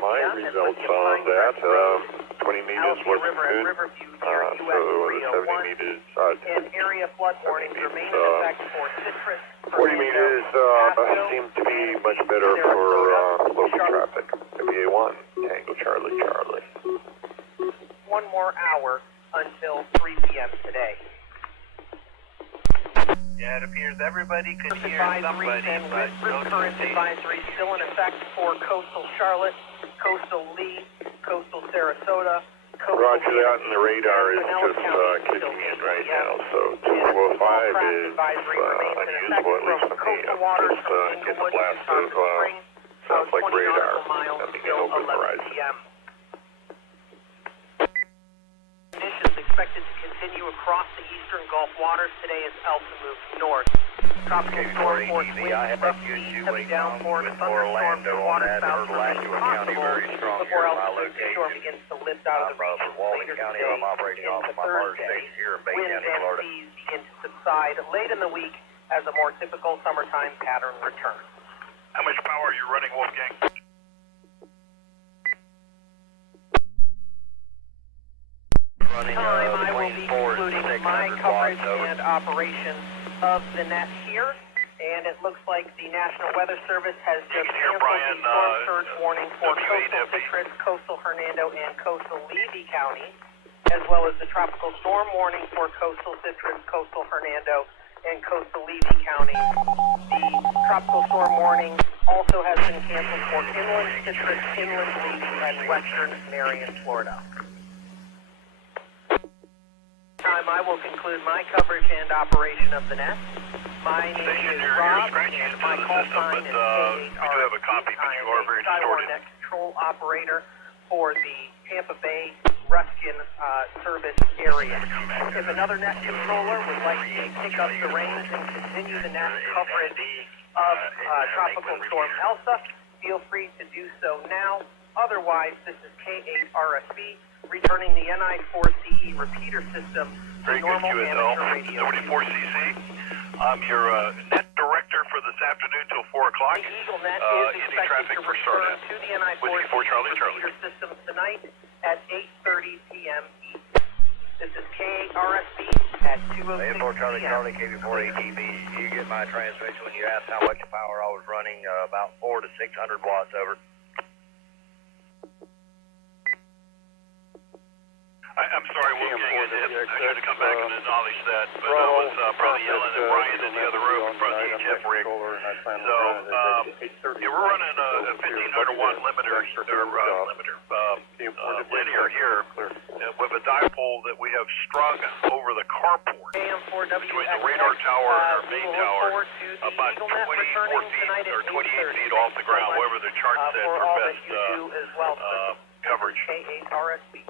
my results on that. 20 meters wasn't good, so the 70 meters, 40 meters seem to be much better for local traffic. MBA1, Tango Charlie Charlie. 1 more hour until 3 p.m. today. Yeah, it appears everybody could hear somebody, and but no current advisory still in effect for coastal Charlotte, coastal Lee, coastal Sarasota, Roger that, and the radar is just kicking in right now, so 245 is unusable, at least for me. I'm just getting a blast of, sounds like radar coming in over the horizon. Conditions expected to continue across the eastern Gulf waters today as Elsa moves north. Tropical storm force winds, rough seas, heavy downpours, thunderstorms, and water spouts remain possible before Elsa's storm begins to lift out of the region later today into Thursday. Winds and seas begin to subside late in the week as a more typical summertime pattern returns. How much power are you running, Wolfgang? Time I will be concluding my coverage and operation of the net here, and it looks like the National Weather Service has just canceled the storm surge warning for coastal Citrus, coastal Hernando, and coastal Levy County, as well as the tropical storm warning for coastal Citrus, coastal Hernando, and coastal Levy County. The tropical storm warning also has been canceled for inland Citrus, inland Levy, and western Marion, Florida. Time I will conclude my coverage and operation of the net. My name is Rob, and my call sign is Skyward Net Control Operator for the Tampa Bay Ruskin service area. If another net controller would like to pick up the reins and continue the net coverage of Tropical Storm Elsa, feel free to do so now. Otherwise, this is K8RSB, returning the NI4CE repeater system to normal amateur radio. 74CC. I'm your net director for this afternoon till 4 o'clock. The Eagle Net is expected to return to the NI4CE repeater system tonight at 8:30 p.m. East. This is K8RSB at 2:06 Charlie, KB4 ATV. You get my transmission when you asked how much power I was running, about 400 to 600 watts over. I'm sorry, Wolfgang, I should have come back and acknowledged that, but I was probably yelling at Brian in the other room in front of the HF rig. So, we're running a 1500 watt limiter, linear here, with a dipole that we have strung over the carport between the radar tower and our main tower, about 24 feet or 28 feet off the ground, wherever the chart said for best coverage. K8RSB.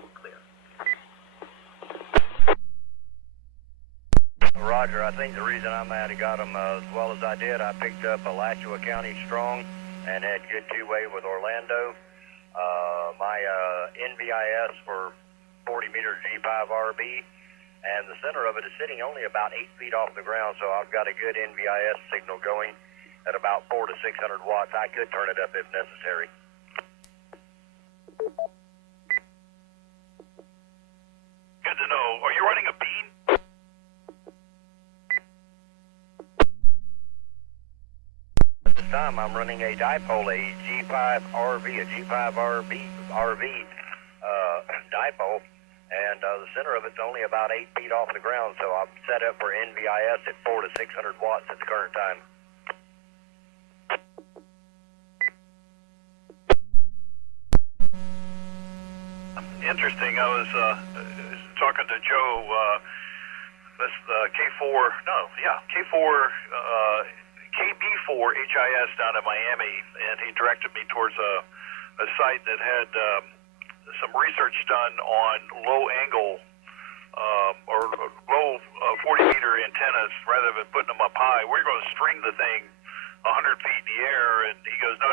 Roger, I think the reason I'm mad I got them as well as I did, I picked up Alachua County strong and had good two-way with Orlando. My NVIS for 40 meter G5RB, and the center of it is sitting only about 8 feet off the ground, so I've got a good NVIS signal going at about 400 to 600 watts. I could turn it up if necessary. Good to know. Are you running a beam? This time I'm running a dipole, a G5RV, dipole, and the center of it's only about 8 feet off the ground, so I'm set up for NVIS at 400 to 600 watts at the current time. Interesting. I was talking to Joe, that's KB4 HIS down in Miami, and he directed me towards a site that had some research done on low angle or low 40 meter antennas rather than putting them up high. We're going to string the thing 100 feet in the air, and he goes, no,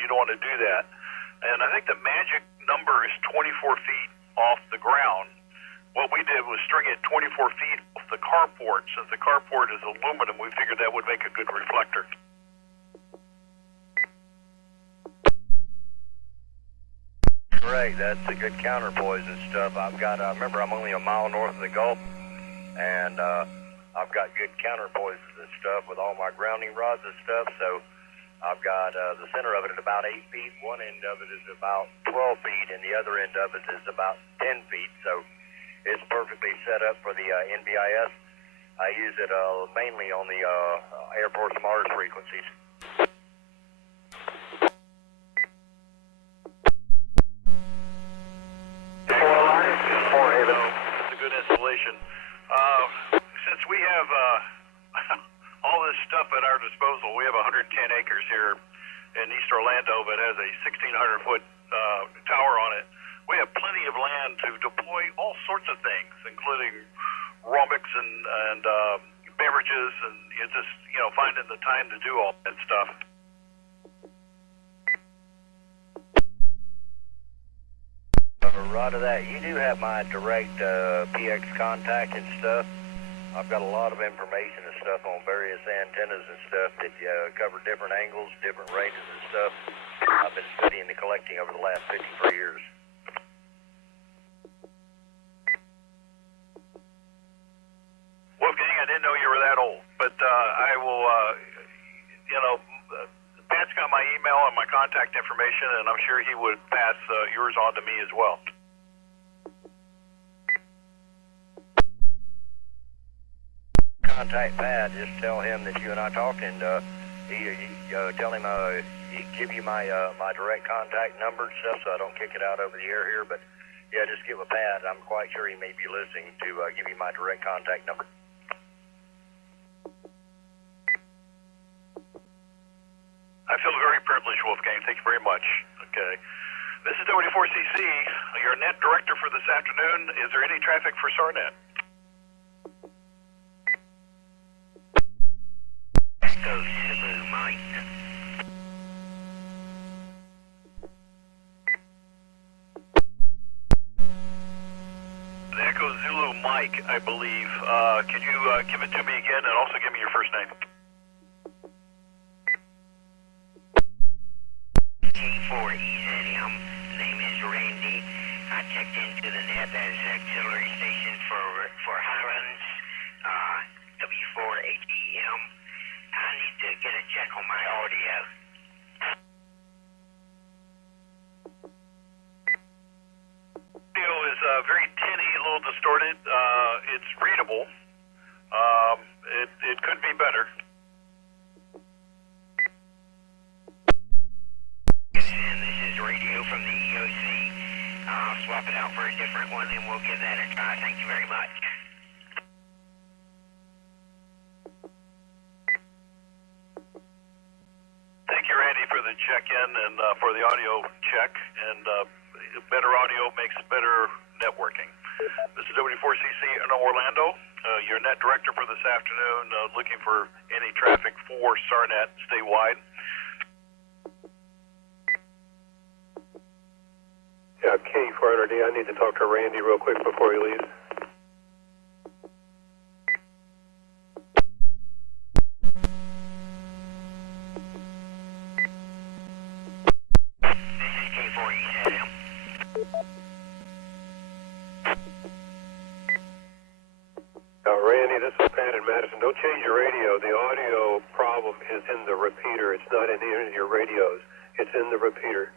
you don't want to do that. And I think the magic number is 24 feet off the ground. What we did was string it 24 feet off the carport. Since the carport is aluminum, we figured that would make a good reflector. Great, that's a good counterpoise and stuff. Remember, I'm only a mile north of the Gulf, and I've got good counterpoises and stuff with all my grounding rods and stuff, so I've got the center of it at about 8 feet. One end of it is about 12 feet, and the other end of it is about 10 feet, so it's perfectly set up for the NVIS. I use it mainly on the Airport Mars frequencies. It's a good installation. Since we have all this stuff at our disposal, we have 110 acres here in East Orlando that has a 1,600-foot tower on it. we have plenty of land to deploy all sorts of things, including aerobics and beverages, and just finding the time to do all that stuff. Roger that. You do have my direct PX contact and stuff. I've got a lot of information and stuff on various antennas and stuff that cover different angles, different ranges and stuff. I've been studying and collecting over the last 53 years. Wolfgang, I didn't know you were that old, but I will, Pat's got my email and my contact information, and I'm sure he would pass yours on to me as well. Contact Pat, just tell him that you and I talked, and tell him he give you my direct contact number and stuff, so I don't kick it out over the air here. But yeah, just get with Pat. I'm quite sure he may be listening to give you my direct contact number. I feel very privileged, Wolfgang. Thank you very much. Okay. This is W4CC, your net director for this afternoon. Is there any traffic for SARNet? Echo Zulu, Mike. Echo Zulu, Mike, I believe. Can you give it to me again and also give me your first name? K4EZM. Name is Randy. I checked into the net as auxiliary station for Highlands, W4HEM. I need to get a check on my audio. Audio is very tinny, a little distorted. It's readable. It could be better. And this is radio from the EOC. I'll swap it out for a different one and we'll give that a try. Thank you very much. Thank you, Randy, for the check-in and for the audio check. And better audio makes better networking. This is W4CC in Orlando. Your net director for this afternoon, looking for any traffic for SARNet statewide. Yeah, K400D, I need to talk to Randy real quick before he leaves. This is K4EZM. Randy, this is Pat in Madison. Don't change your radio. The audio problem is in the repeater. It's not in any of your radios. It's in the repeater.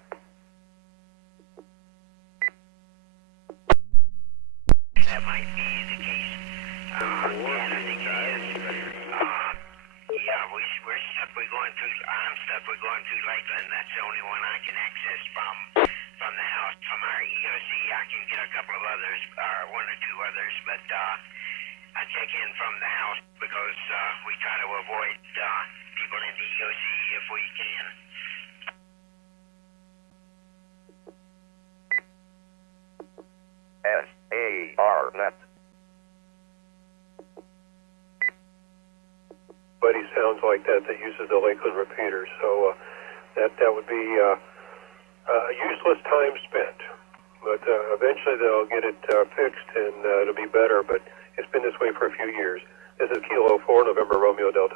That might be the case. And I think it is. Yeah, we're stuck with going through, I'm stuck with going through Lakeland. That's the only one I can access from the house. From our EOC, I can get a couple of others, or one or two others, but I check in from the house because we try to avoid people in the EOC if we can. SARNet. Buddy sounds like that uses the Lakeland repeater, so that would be useless time spent. But eventually they'll get it fixed and it'll be better, but it's been this way for a few years. This is Kilo 4, November Romeo Delta.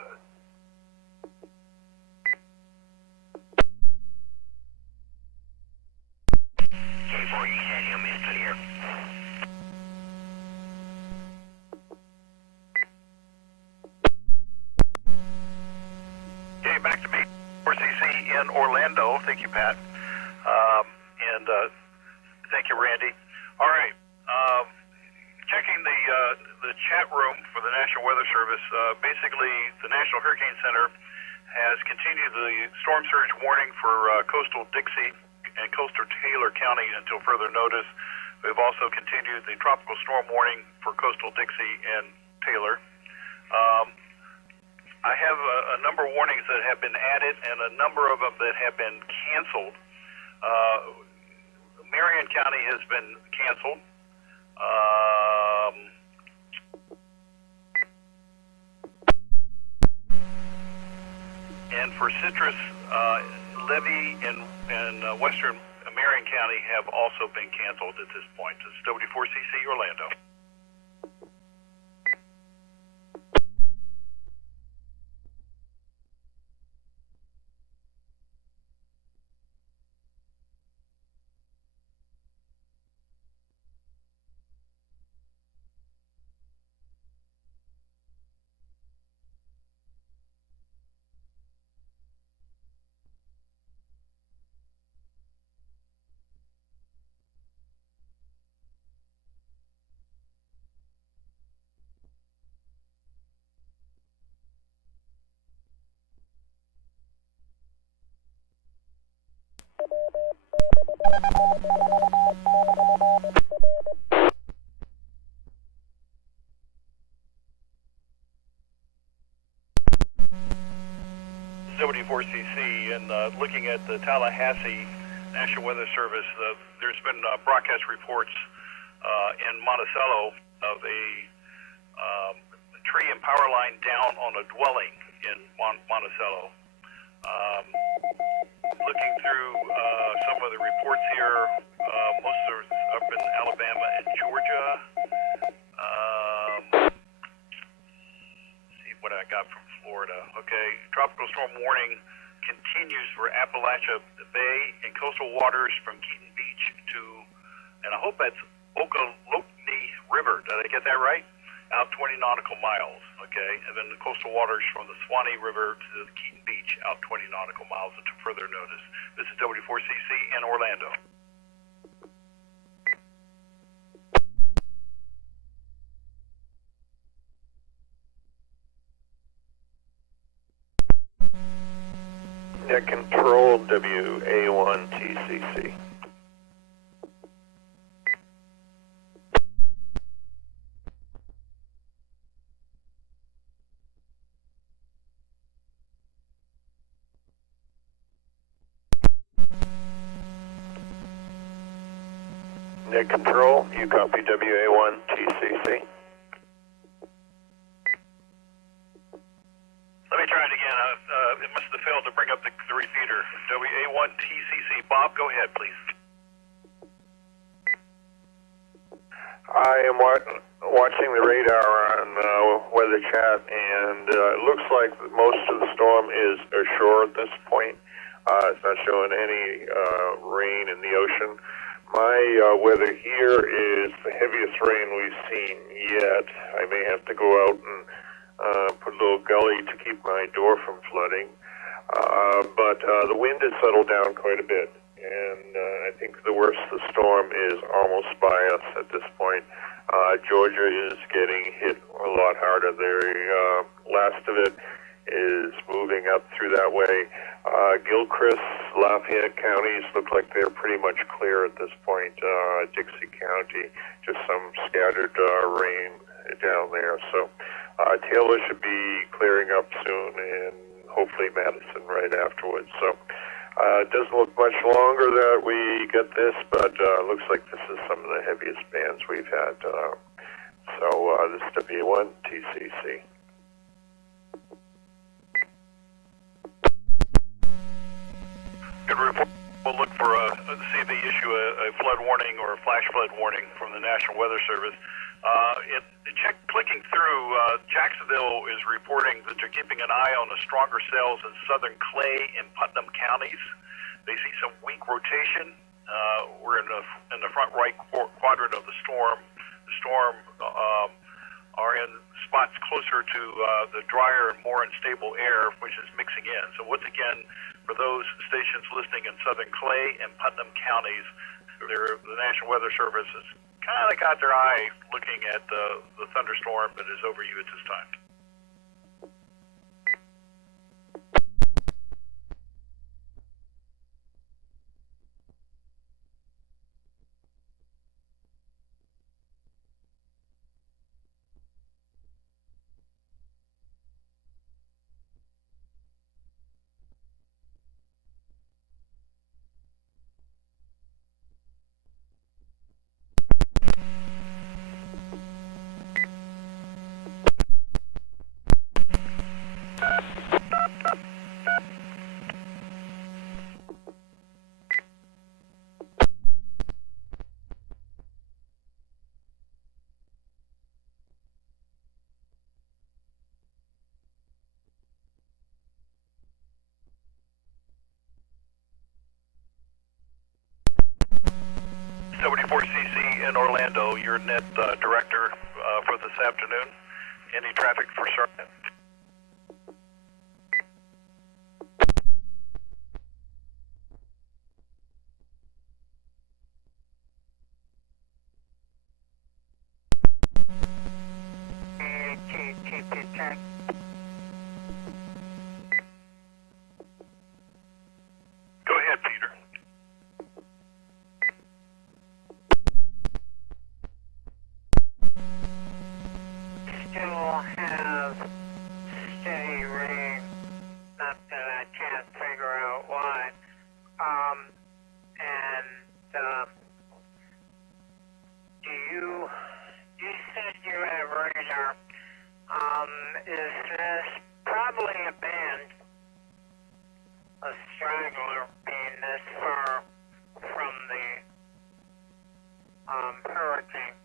K4EZM is clear. Okay, back to me. 4CC in Orlando. Thank you, Pat. And thank you, Randy. All right. Checking the chat room for the National Weather Service. Basically, the National Hurricane Center has continued the storm surge warning for coastal Dixie and coastal Taylor County until further notice. We've also continued the tropical storm warning for coastal Dixie and Taylor. I have a number of warnings that have been added and a number of them that have been canceled. Marion County has been canceled. And for citrus, Levy and western Marion County have also been canceled at this point. This is W4CC Orlando. W4CC, and looking at the Tallahassee National Weather Service, there's been broadcast reports in Monticello of a tree and power line down on a dwelling in Monticello. Looking through some of the reports here, most are up in Alabama and Georgia. See what I got from Florida. Okay, tropical storm warning continues for Appalachia Bay and coastal waters from Keaton Beach to, and I hope that's Okaloonie River. Did I get that right? Out 20 nautical miles, okay? And then the coastal waters from the Swanee River to the Keaton Beach, out 20 nautical miles until further notice. This is W4CC in Orlando. Net control, WA1TCC. Net control, you copy WA1TCC. Let me try it again. It must have failed to bring up the repeater. WA1TCC. Bob, go ahead, please. I am watching the radar on Weather Chat, and it looks like most of the storm is ashore at this point. It's not showing any rain in the ocean. My weather here is the heaviest rain we've seen yet. I may have to go out and put a little gully to keep my door from flooding. But the wind has settled down quite a bit, and I think the worst of the storm is almost by us at this point. Georgia is getting hit a lot harder. The last of it is moving up through that way. Gilchrist, Lafayette counties look like they're pretty much clear at this point. Dixie County, just some scattered rain down there. So Taylor should be clearing up soon, and hopefully Madison right afterwards. So it doesn't look much longer that we get this, but it looks like this is some of the heaviest bands we've had. So this is W1TCC. Good report. We'll look for see if they issue a flood warning or a flash flood warning from the National Weather Service. Clicking through, Jacksonville is reporting that they're keeping an eye on the stronger cells in southern Clay and Putnam counties. They see some weak rotation. We're in the front right quadrant of the storm. The storm are in spots closer to the drier and more unstable air, which is mixing in. So once again, for those stations listening in southern Clay and Putnam counties, the National Weather Service has kind of got their eye looking at the thunderstorm that is over you at this time. your net director for this afternoon. Any traffic for Charlotte? Go ahead, Peter. Still have steady rain. Not that I can't figure out why. You said you have radar. Is this probably a band, a straggler being this far from the hurricane?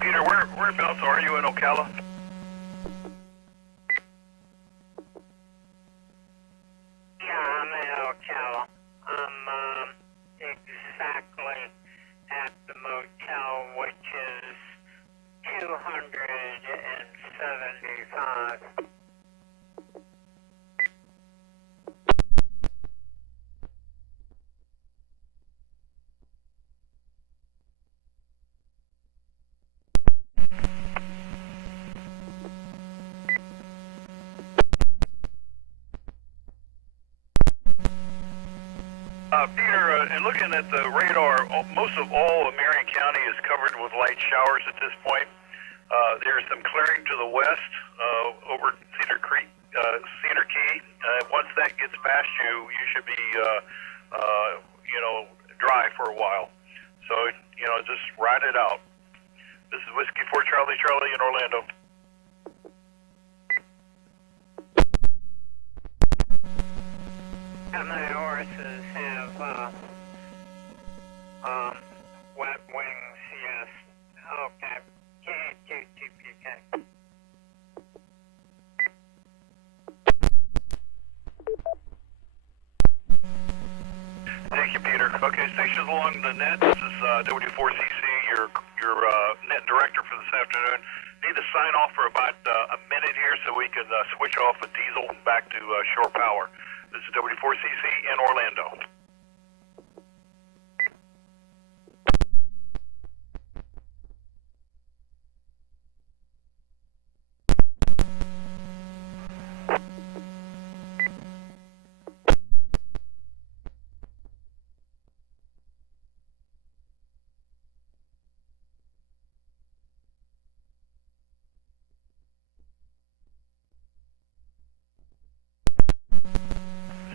Peter, whereabouts are you in Ocala? Yeah, I'm in Ocala. I'm exactly at the motel, which is 275. Peter, in looking at the radar, most of all of Marion County is covered with light showers at this point. There's some clearing to the west over Cedar Creek, Cedar Key. Once that gets past you, you should be, dry for a while. So, just ride it out. This is Whiskey 4 Charlie Charlie in Orlando. How many horses have wet wings? Yes. Okay. Thank you, Peter. Okay, stations along the net. This is W4CC, your net director for this afternoon. Need to sign off for about a minute here so we can switch off a diesel back to shore power. This is W4CC in Orlando.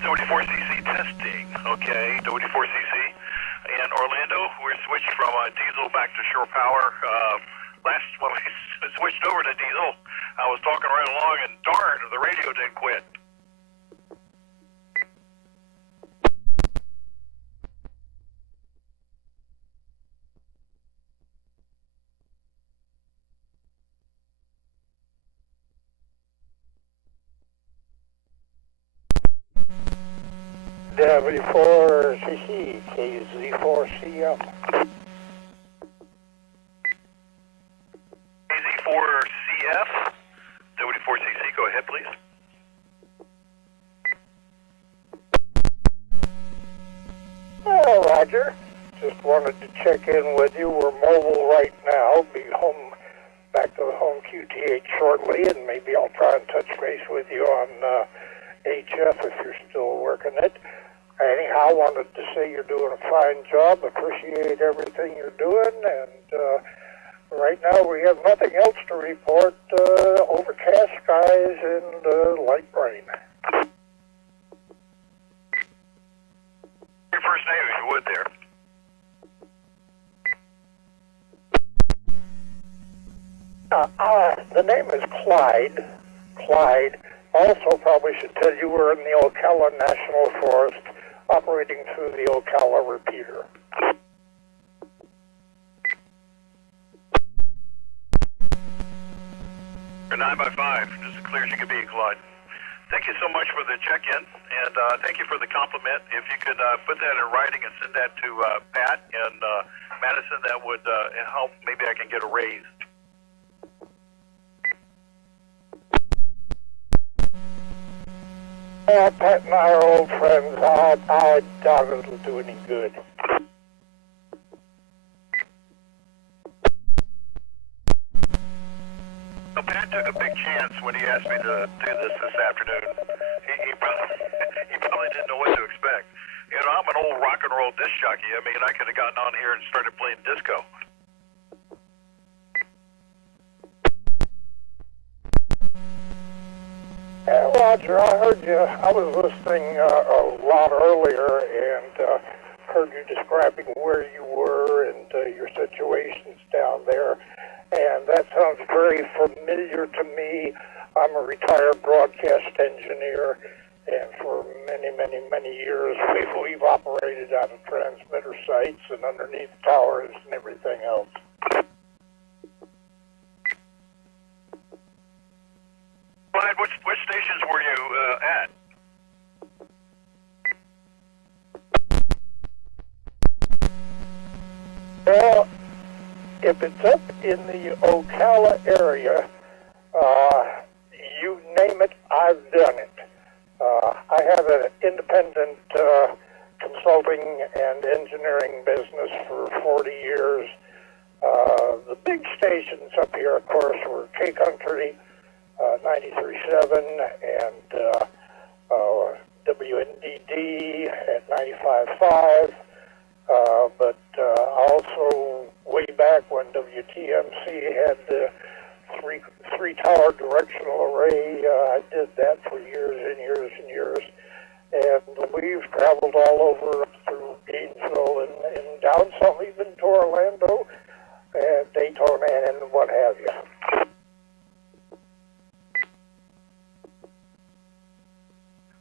W4CC testing, okay, W4CC. In Orlando, we're switched from diesel back to shore power. When we switched over to diesel, I was talking right along, and darn, the radio didn't quit. W4CC, KZ4CM. KZ4CF, W4CC, go ahead, please. Oh, Roger. Just wanted to check in with you. We're mobile right now. Be home, back to the home QTH shortly, and maybe I'll try and touch base with you on HF if you're still working it. Anyhow, wanted to say you're doing a fine job. Appreciate everything you're doing, and right now we have nothing else to report. Overcast skies and light rain. Your first name, if you would, there. The name is Clyde. Clyde. Also, probably should tell you we're in the Ocala National Forest, operating through the Ocala repeater. Or 9x5, just as clear as you can be, Clyde. Thank you so much for the check-in, and thank you for the compliment. If you could put that in writing and send that to Pat and Madison, that would help. Maybe I can get a raise. Yeah, Pat and I are old friends. I doubt it'll do any good. Well, Pat took a big chance when he asked me to do this afternoon. He probably didn't know what to expect. You know, I'm an old rock and roll disc jockey. I mean, I could have gotten on here and started playing disco. Roger, I heard you. I was listening a lot earlier and heard you describing where you were and your situations down there. And that sounds very familiar to me. I'm a retired broadcast engineer, and for many, many, many years we've operated on transmitter sites and underneath towers and everything else. Clyde, which stations were you at? Well, if it's up in the Ocala area, you name it, I've done it. I have an independent consulting and engineering business for 40 years. The big stations up here, of course, were K-Country, 93.7, and WNDD at 95.5. But also way back when WTMC had the three tower directional array, I did that for years and years and years. And we've traveled all over through Gainesville and down some even to Orlando and Daytona and what have you.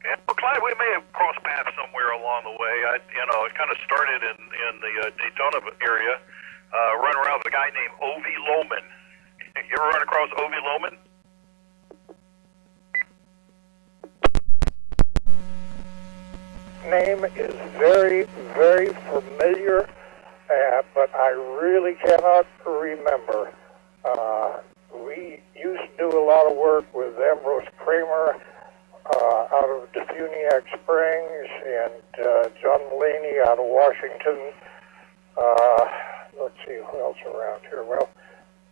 Yeah, well, Clyde, we may have crossed paths somewhere along the way. It kind of started in the Daytona area, run around with a guy named Ovi Lohman. You ever run across Ovi Lohman? Name is very, very familiar, but I really cannot remember. We used to do a lot of work with Ambrose Kramer out of Defuniak Springs and John Mulaney out of Washington. Let's see who else around here. Well,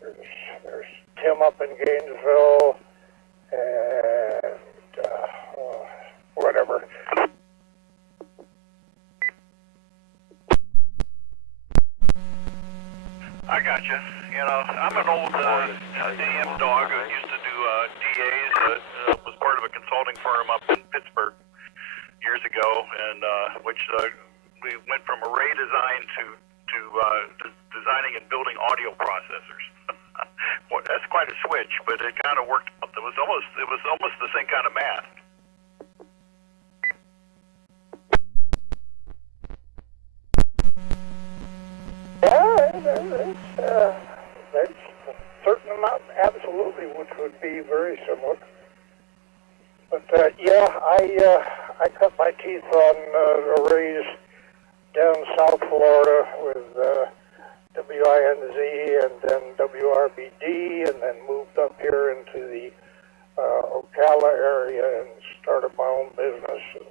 there's Tim up in Gainesville and whatever. I got you. I'm an old AM dog who used to do DAs. Was part of a consulting firm up in Pittsburgh years ago, and which we went from array design to designing and building audio processors. Well, that's quite a switch, but it kind of worked out. It was almost the same kind of math. Yeah, there's a certain amount, absolutely, which would be very similar. But yeah, I cut my teeth on arrays down South Florida with WINZ and then WRBD, and then moved up here into the Ocala area and started my own business. And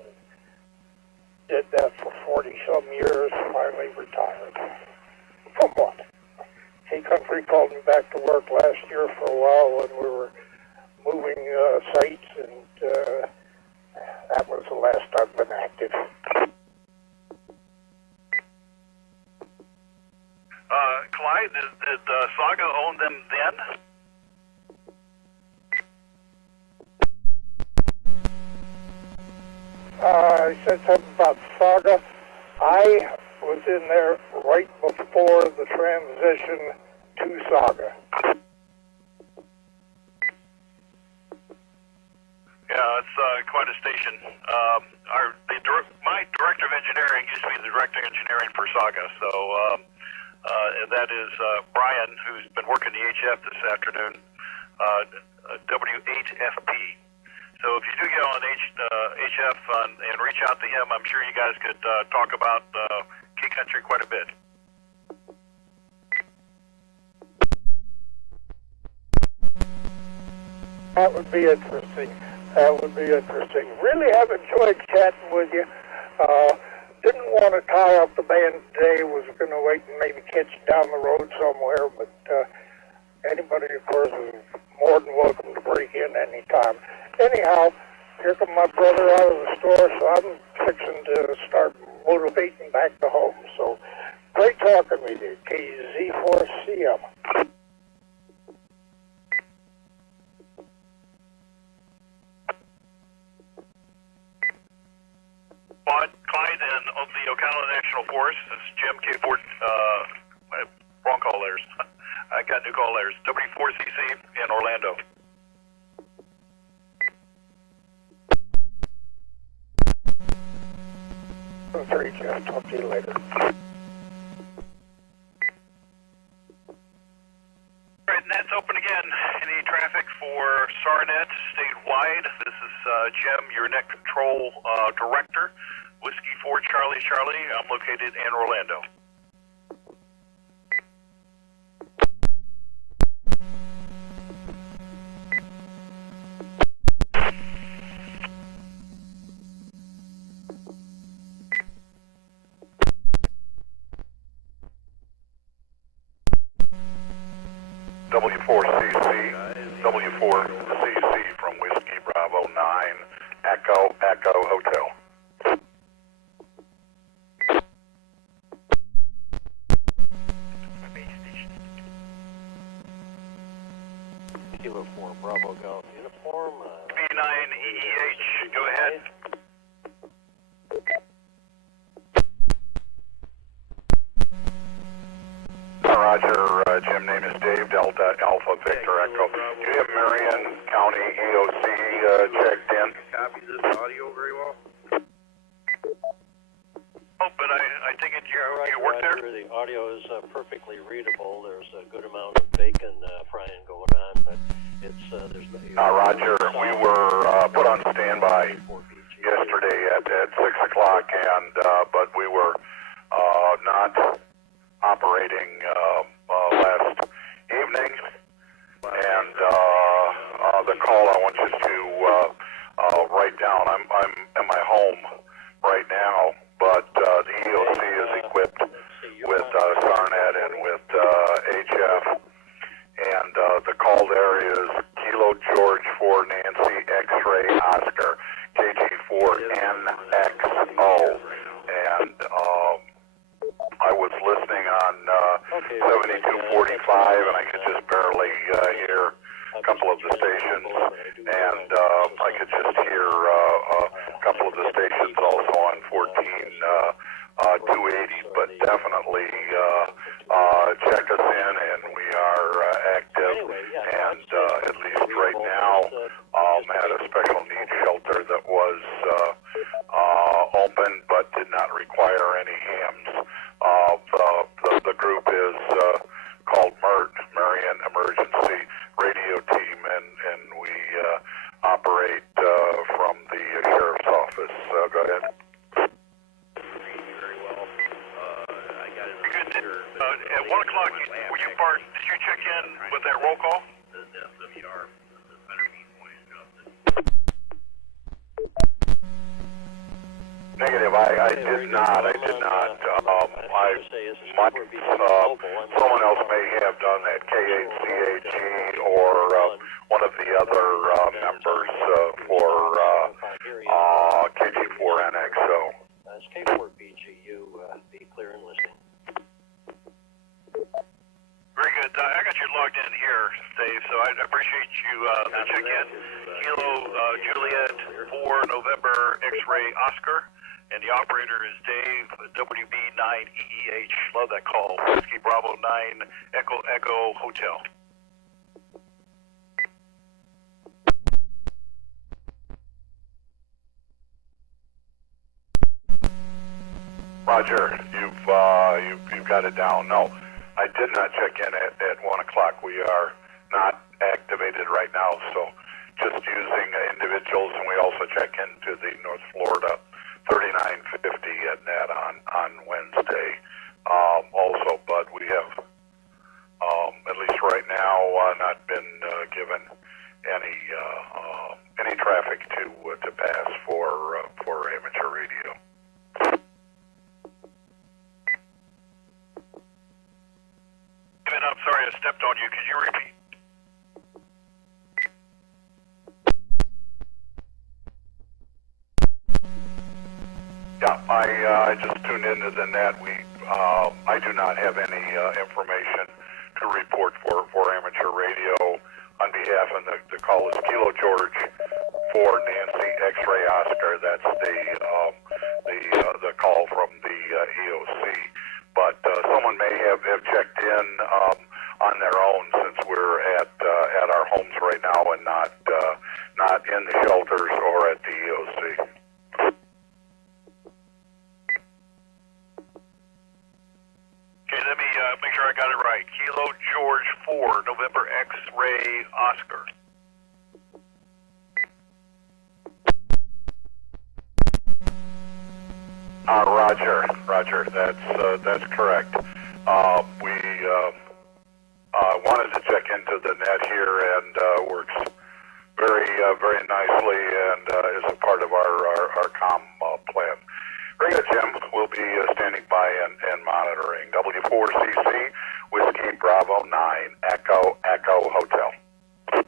did that for 40-some years, finally retired. From what? K-Country called me back to work last year for a while when we were moving sites, and that was the last I've been active. Clyde, did Saga own them then? I said something about Saga. I was in there right before the transition to Saga. Yeah, it's quite a station. My director of engineering used to be the director of engineering for Saga, so and that is Brian, who's been working the HF this afternoon. W8FP. So if you do get on HF and reach out to him, I'm sure you guys could talk about Key Country quite a bit. That would be interesting. That would be interesting. Really have enjoyed chatting with you. Didn't want to tie up the band today. Was going to wait and maybe catch you down the road somewhere. But anybody, of course, is more than welcome to break in anytime. Anyhow, here comes my brother out of the store, so I'm fixing to start motivating back to home. So great talking with you, KZ4CM. Clyde and the Ocala National Forest. This is Jim K4. Wrong call letters. I got new call letters. W4CC in Orlando. Very Jeff. Talk to you later. All right, net's open again. Any traffic for SARNet statewide? This is Jim, your net control director. Whiskey 4 Charlie Charlie. I'm located in Orlando. W4CC from Whiskey Bravo 9 Echo Hotel. Kilo 4 Bravo Golf uniform. B9EEH, go ahead. Roger, Jim, name is Dave, Delta Alpha Victor Echo. Do you have Marion County EOC checked in? Copy this audio very well. Oh, but I think you work there? The audio is perfectly readable. There's a good amount of bacon frying going on, but it's there's no. Roger, we were put on standby yesterday at 6 o'clock, and but we were not operating last evening, and the call I want you to write down. I'm at my home right now, but the EOC is equipped with SARNet and with HF, and the call there is Kilo George 4 Nancy X-Ray Oscar KG4 NXO, and I was listening on 7245, and I could just barely hear a couple of the stations, and I could just hear a couple of the stations also on 280, but definitely check us in, and we are active, and at least right now had a special needs shelter that was open but did not require any hams. The group is called MERT, Marion Emergency Radio Team, and we operate from the Sheriff's Office. Go ahead. Very well. I got it. Good. At 1 o'clock, were you part? Did you check in with that roll call? The SWR, the center mean point Negative. I did not. Someone else may have done that. KHCHE or one of the other members for KG4NXO. That's K4BGU. Be clear and listening. Very good. I got you logged in here, Dave, so I appreciate you the check-in. Kilo Juliet 4 November X-Ray Oscar. And the operator is Dave, WB9EEH. Love that call. Whiskey Bravo 9 Echo Hotel. Roger, you've got it down. No, I did not check in at 1 o'clock. We are not activated right now. So just using individuals, and we also check into the North Florida 3950 at net on Wednesday also, but we have at least right now not been given any traffic to pass for amateur radio. David, I'm sorry I stepped on you. Could you repeat? Yeah, I just tuned into the net. I do not have any information to report for amateur radio. On behalf of the call is Kilo George for Nancy X-Ray Oscar. That's the call from the EOC. But someone may have checked in on their own, since we're at our homes right now and not in the shelters or at the EOC. Okay, let me make sure I got it right. Kilo George 4, November X-Ray Oscar. Roger. That's correct. We wanted to check into the net here, and works very nicely, and is a part of our comm plan. Very good, Jim. We'll be standing by and monitoring. W4CC, Whiskey Bravo 9, Echo Hotel. Thank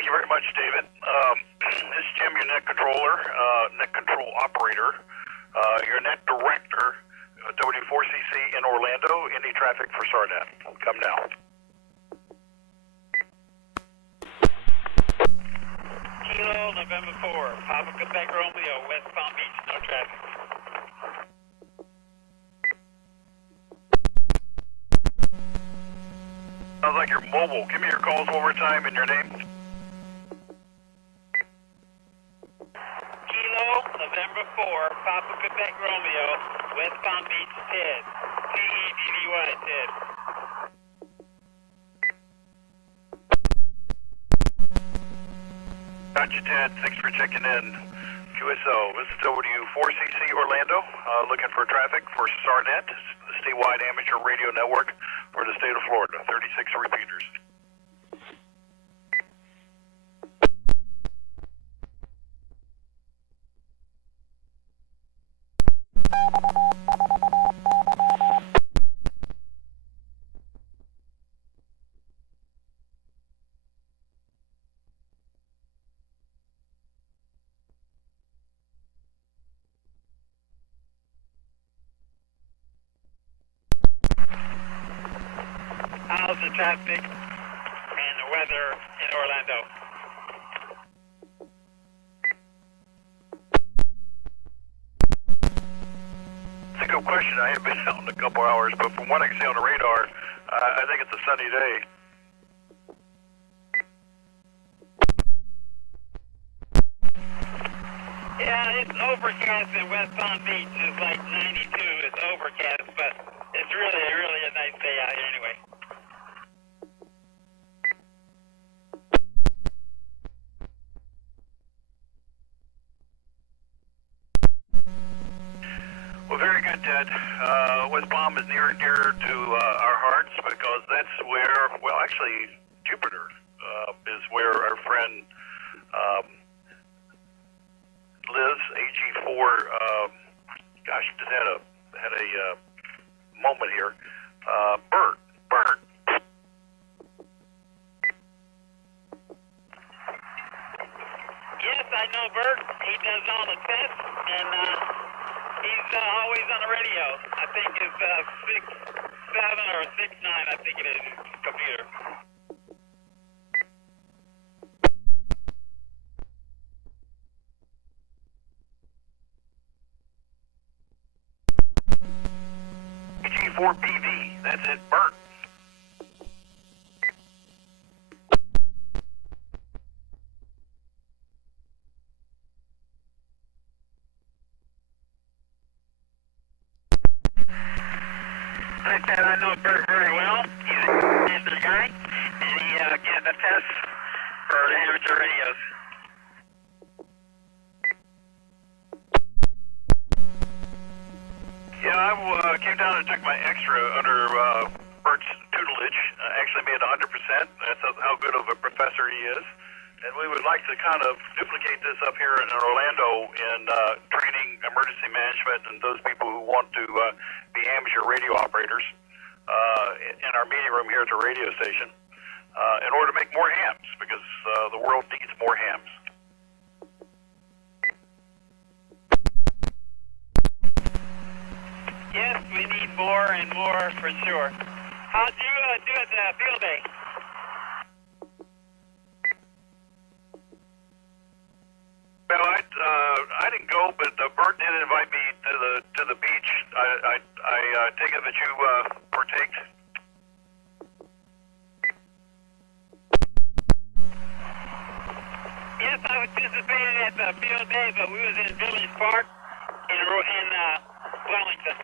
you very much, David. This is Jim, your net controller, net control operator, your net director, W4CC in Orlando. Any traffic for SARNet? Come now. Kilo, November 4, Papa Quebec Romeo, West Palm Beach, no traffic. Sounds like you're mobile. Give me your calls one more time and your name. Kilo, November 4, Papa Quebec Romeo, West Palm Beach, Ted. T-E-D-D-Y, Ted. Gotcha, Ted. Thanks for checking in. QSO, this is W4CC Orlando, looking for traffic for SARNet, the statewide amateur radio network for the state of Florida, 36 repeaters. How's the traffic and the weather in Orlando? It's a good question. I haven't been out in a couple hours, but from what I can see on the radar, I think it's a sunny day. Yeah, it's overcast in West Palm Beach. It's like 92. It's overcast, but it's really a nice day out here anyway. Well, very good, Ted. West Palm is near and dear to our hearts because that's where, well, actually, Jupiter is where our friend lives. AG4, gosh, just had a moment here. Bert. Yes, I know Bert. He does all the tests, and he's always on the radio. I think it's 6-7 or 6-9, I think it is, computer. AG4PV, that's it, Bert. said I know Bert very well. He's a guy, and he gave the test for the amateur radios. Yeah, I came down and took my extra under Bert's tutelage. Actually made 100%. That's how good of a professor he is. And we would like to kind of duplicate this up here in Orlando in training emergency management and those people who want to be amateur radio operators in our meeting room here at the radio station in order to make more hams, because the world needs more hams. Yes, we need more and more for sure. How'd you do at the field day? Well, I didn't go, but Bert did invite me to the beach. I take it that you partake. Yes, I participated at the field day, but we was in Village Park in Wellington.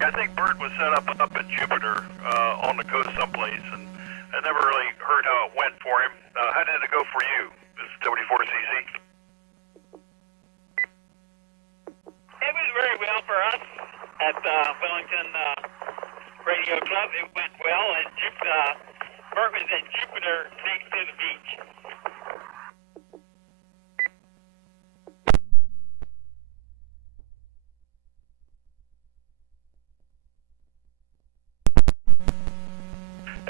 I think Bert was set up in Jupiter on the coast someplace, and I never really heard how it went for him. How did it go for you, this W4CC? It was very well for us at Wellington Radio Club. It went well, and Bert was at Jupiter next to the beach.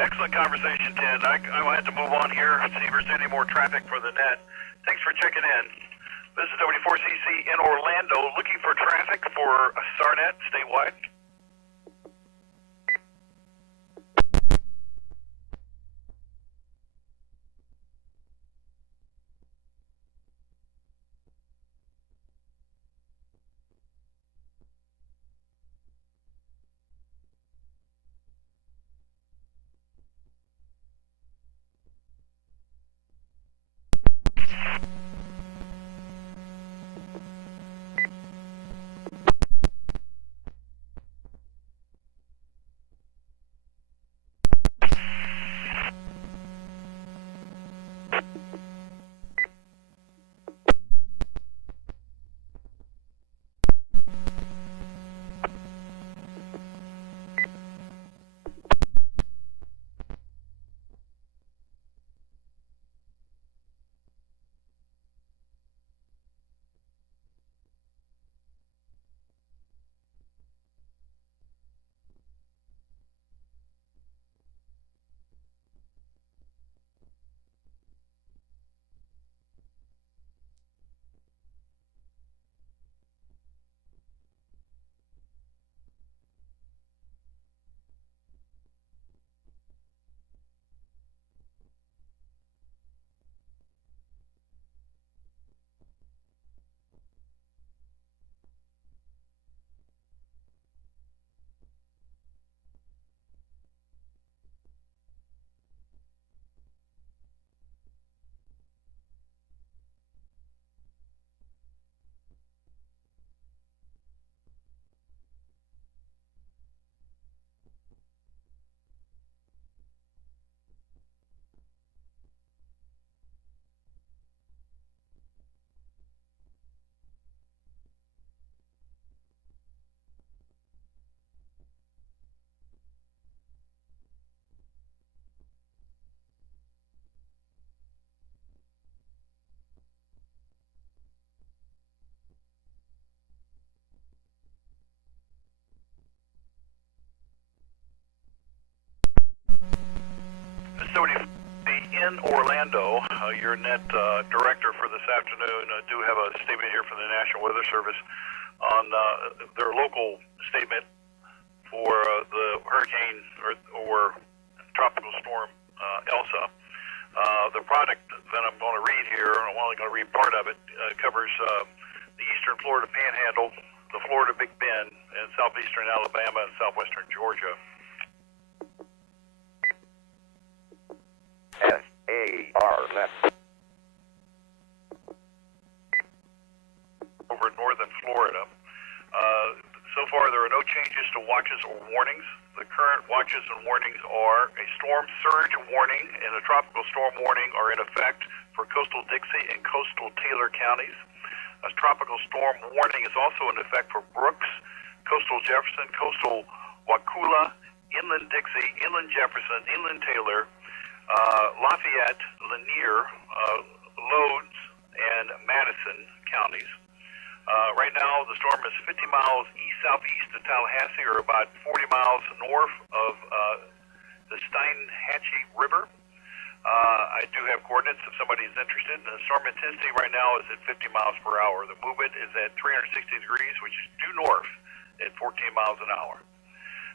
Excellent conversation, Ted. I had to move on here, see if there's any more traffic for the net. Thanks for checking in. This is W4CC in Orlando, looking for traffic for SARNet statewide. In Orlando, your net director for this afternoon, do have a statement here from the National Weather Service on their local statement for the hurricane or tropical storm Elsa. The product that I'm going to read here, I'm only going to read part of it, covers the eastern Florida Panhandle, the Florida Big Bend, and southeastern Alabama and southwestern Georgia. SAR net. watches and warnings are a storm surge warning and a tropical storm warning are in effect for coastal Dixie and coastal Taylor counties. A tropical storm warning is also in effect for Brooks, coastal Jefferson, coastal Wakulla, inland Dixie, inland Jefferson, inland Taylor, Lafayette, Lanier, Lodes, and Madison counties. Right now, the storm is 50 miles east-southeast of Tallahassee, or about 40 miles north of the Steinhatchee River. I do have coordinates if somebody's interested. The storm intensity right now is at 50 miles per hour. The movement is at 360 degrees, which is due north at 14 miles an hour.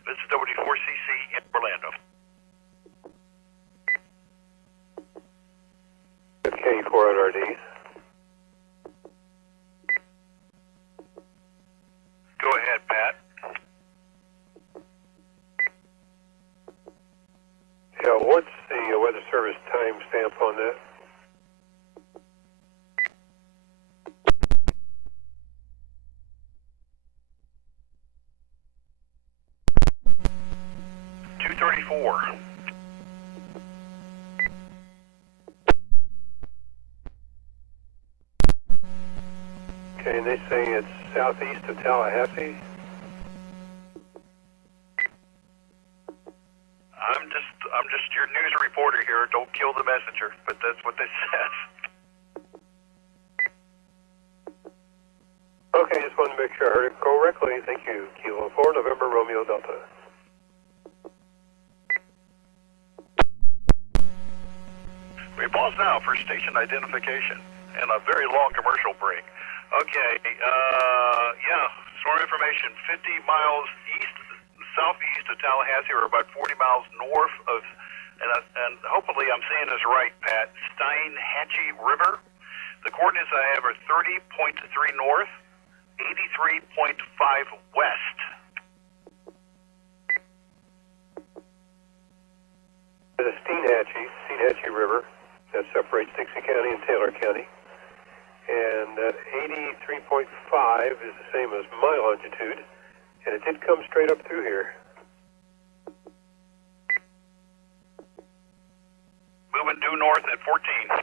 This is W4CC in Orlando. K4NRD. Go ahead, Pat. Yeah, what's the Weather Service time stamp on that? .234. Okay, and they say it's southeast of Tallahassee? I'm just your news reporter here. Don't kill the messenger, but that's what they said. Okay, just wanted to make sure I heard it correctly. Thank you. Kilo 4, November, Romeo, Delta. We pause now for station identification and a very long commercial break. Okay, storm information, 50 miles southeast of Tallahassee, or about 40 miles north of, and hopefully I'm saying this right, Pat, Steinhatchee River. The coordinates I have are 30.3 north, 83.5 west. The Steinhatchee River, that separates Dixie County and Taylor County. And that 83.5 is the same as my longitude, and it did come straight up through here. Moving due north at 14.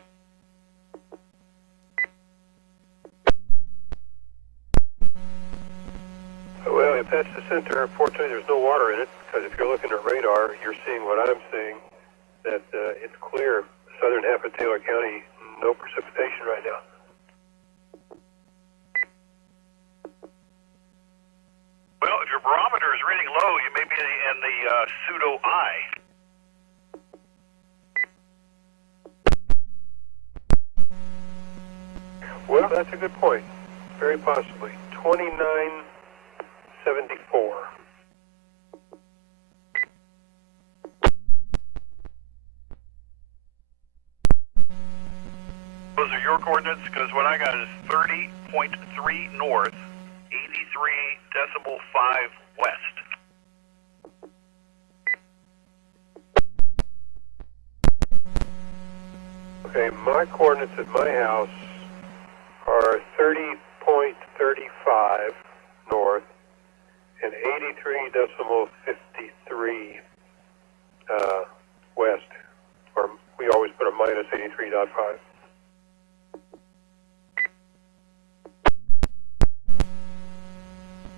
Well, if that's the center, unfortunately there's no water in it, because if you're looking at radar, you're seeing what I'm seeing, that it's clear. Southern half of Taylor County, no precipitation right now. Well, if your barometer is reading low, you may be in the pseudo-I. Well, that's a good point. Very possibly. 2974. Those are your coordinates, because what I got is 30.3 north, 83.5 west. Okay, my coordinates at my house are 30.35 north and 83.53 west, or we always put a minus 83.5.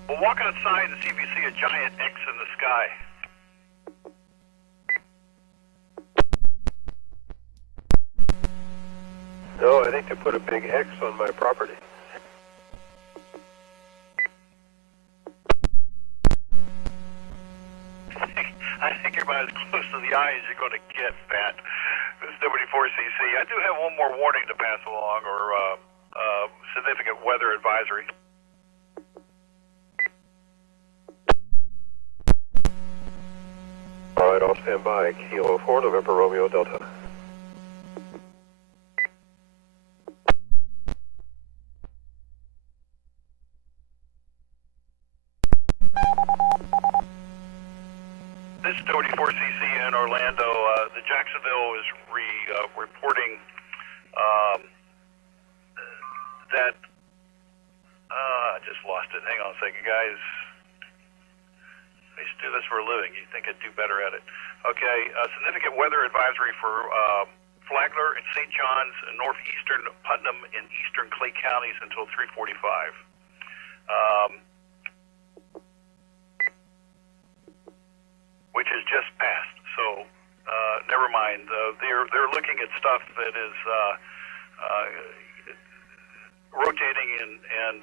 Well, walk outside and see if you see a giant X in the sky. No, I think they put a big X on my property. I think you're about as close to the eye as you're going to get, Pat. This is W4CC. I do have one more warning to pass along, or significant weather advisory. All right, I'll stand by. Kilo 4, November, Romeo, Delta. This is W4CC in Orlando. The Jacksonville is reporting that I just lost it. Hang on a second, guys. I used to do this for a living. You'd think I'd do better at it. Okay, significant weather advisory for Flagler and St. John's, northeastern Putnam, and eastern Clay counties until 3:45. Which is just passed. So never mind. They're looking at stuff that is rotating and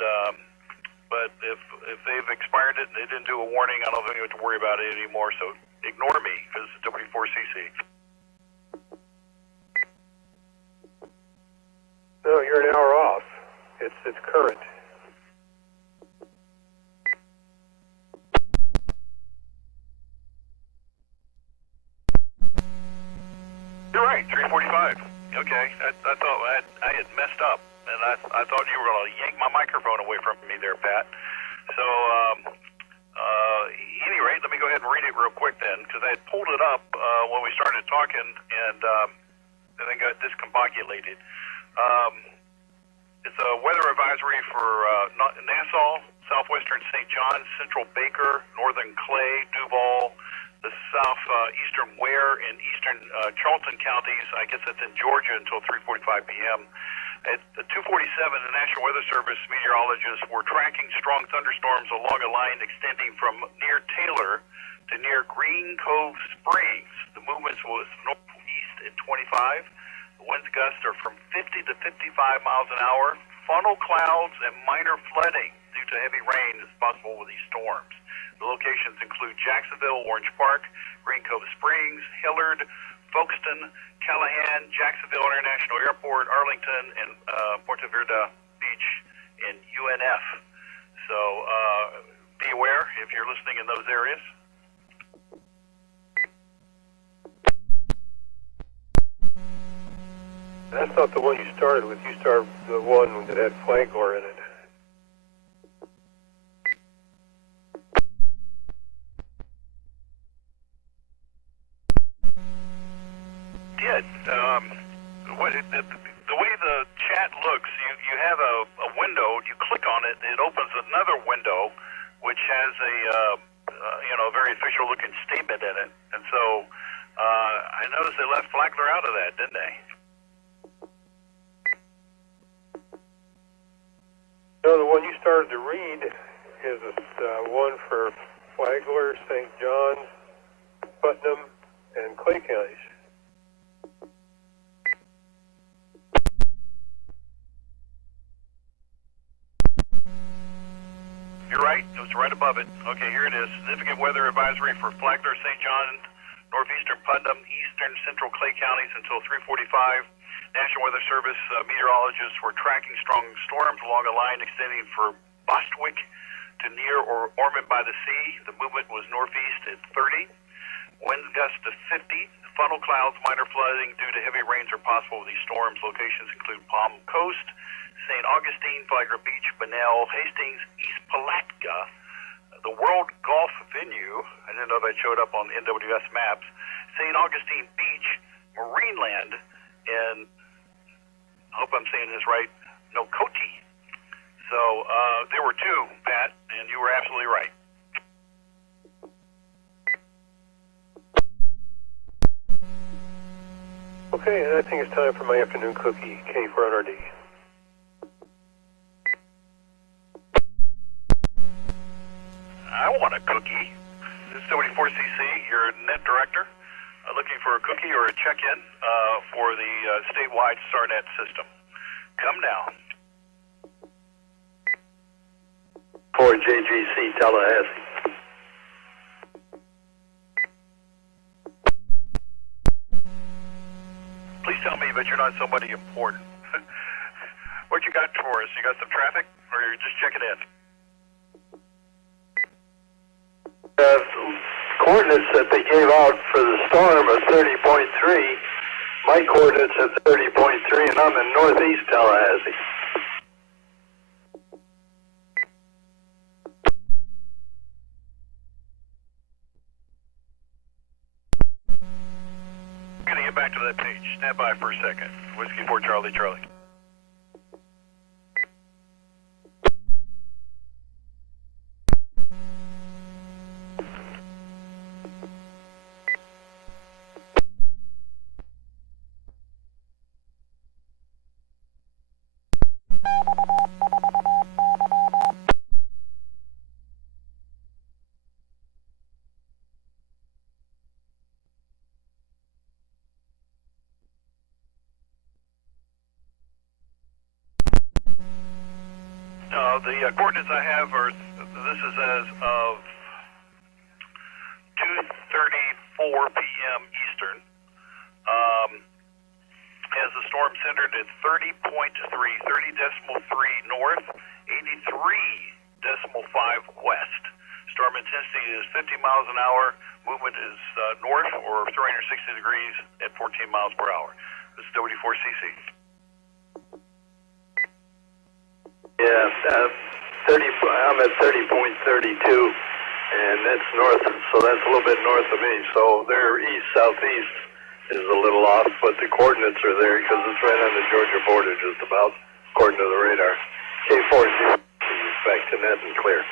but if they've expired it and they didn't do a warning, I don't think you have to worry about it anymore. So ignore me because it's W4CC. No, you're an hour off. It's current. You're right, 3:45. Okay, I thought I had messed up, and I thought you were going to yank my microphone away from me there, Pat. So, any rate, let me go ahead and read it real quick then, because I had pulled it up when we started talking, and then got discombobulated. It's a weather advisory for Nassau, southwestern St. John's, central Baker, northern Clay, Duval, the southeastern Ware, and eastern Charlton counties. I guess that's in Georgia until 3:45 p.m. At 2:47, the National Weather Service meteorologists were tracking strong thunderstorms along a line extending from near Taylor to near Green Cove Springs. The movement was northeast at 25. The winds gusts are from 50 to 55 miles an hour. Funnel clouds and minor flooding due to heavy rain is possible with these storms. The locations include Jacksonville, Orange Park, Green Cove Springs, Hillard, Folkestone, Callahan, Jacksonville International Airport, Arlington, and Puerto Verde Beach and UNF. So be aware if you're listening in those areas. That's not the one you started with. You started the one that had Flagler in it. Did. The way the chat looks, you have a window, you click on it, it opens another window which has a very official looking statement in it. And so I noticed they left Flagler out of that, didn't they? No, the one you started to read is one for Flagler, St. John's, Putnam, and Clay counties. You're right. It was right above it. Okay, here it is. Significant weather advisory for Flagler, St. John, northeastern Putnam, eastern central Clay counties until 3:45. National Weather Service meteorologists were tracking strong storms along a line extending from Bostwick to near Ormond by the Sea. The movement was northeast at 30. Winds gusts to 50. Funnel clouds, minor flooding due to heavy rains are possible with these storms. Locations include Palm Coast, St. Augustine, Flagler Beach, Bunnell, Hastings, East Palatka, the World Golf Venue. I didn't know that showed up on NWS maps. St. Augustine Beach, Marineland, and I hope I'm saying this right, Nokoti. So there were two, Pat, and you were absolutely right. Okay, and I think it's time for my afternoon cookie, K for NRD. I want a cookie. This is 74CC, your net director. Looking for a cookie or a check-in for the statewide StarNet system. Come now. For JGC Tallahassee. Please tell me that you're not somebody important. What you got for us? You got some traffic, or you're just checking in? Coordinates that they gave out for the storm are 30.3. My coordinates are 30.3, and I'm in northeast Tallahassee. I'm going to get back to that page. Stand by for a second. Whiskey 4 Charlie Charlie. The coordinates I have are, this is as of 2:34 p.m. Eastern. Has the storm centered at 30.3, 30.3 north, 83.5 west. Storm intensity is 50 miles an hour. Movement is north or 360 degrees at 14 miles per hour. This is WD4CC. Yes, 30. I'm at 30.32, and that's north, so that's a little bit north of me. So their east-southeast is a little off, but the coordinates are there because it's right on the Georgia border, just about, according to the radar. K40 back to net and clear.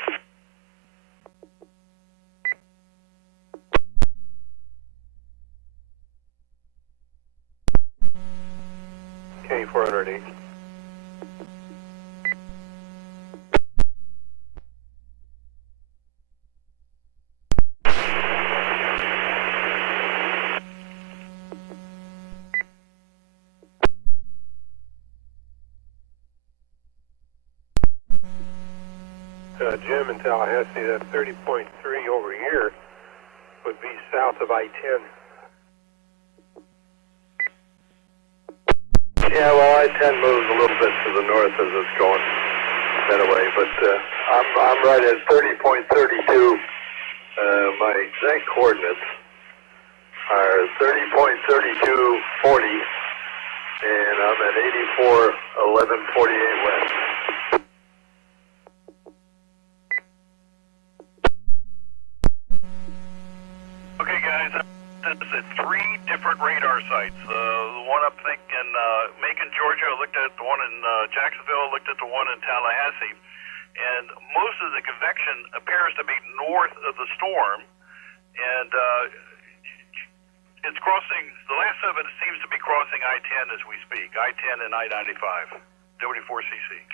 K408. Jim in Tallahassee, that 30.3 over here would be south of I-10. Yeah, well, I-10 moves a little bit to the north as it's going that way, but I'm right at 30.32. My exact coordinates are 30.3240, and I'm at 84.1148 west. Okay, guys, this is at 3 different radar sites. The one up in Macon, Georgia, I looked at the one in Jacksonville, looked at the one in Tallahassee, and most of the convection appears to be north of the storm, and it's crossing, the last of it seems to be crossing I-10 as we speak, I-10 and I-95, WD4CC.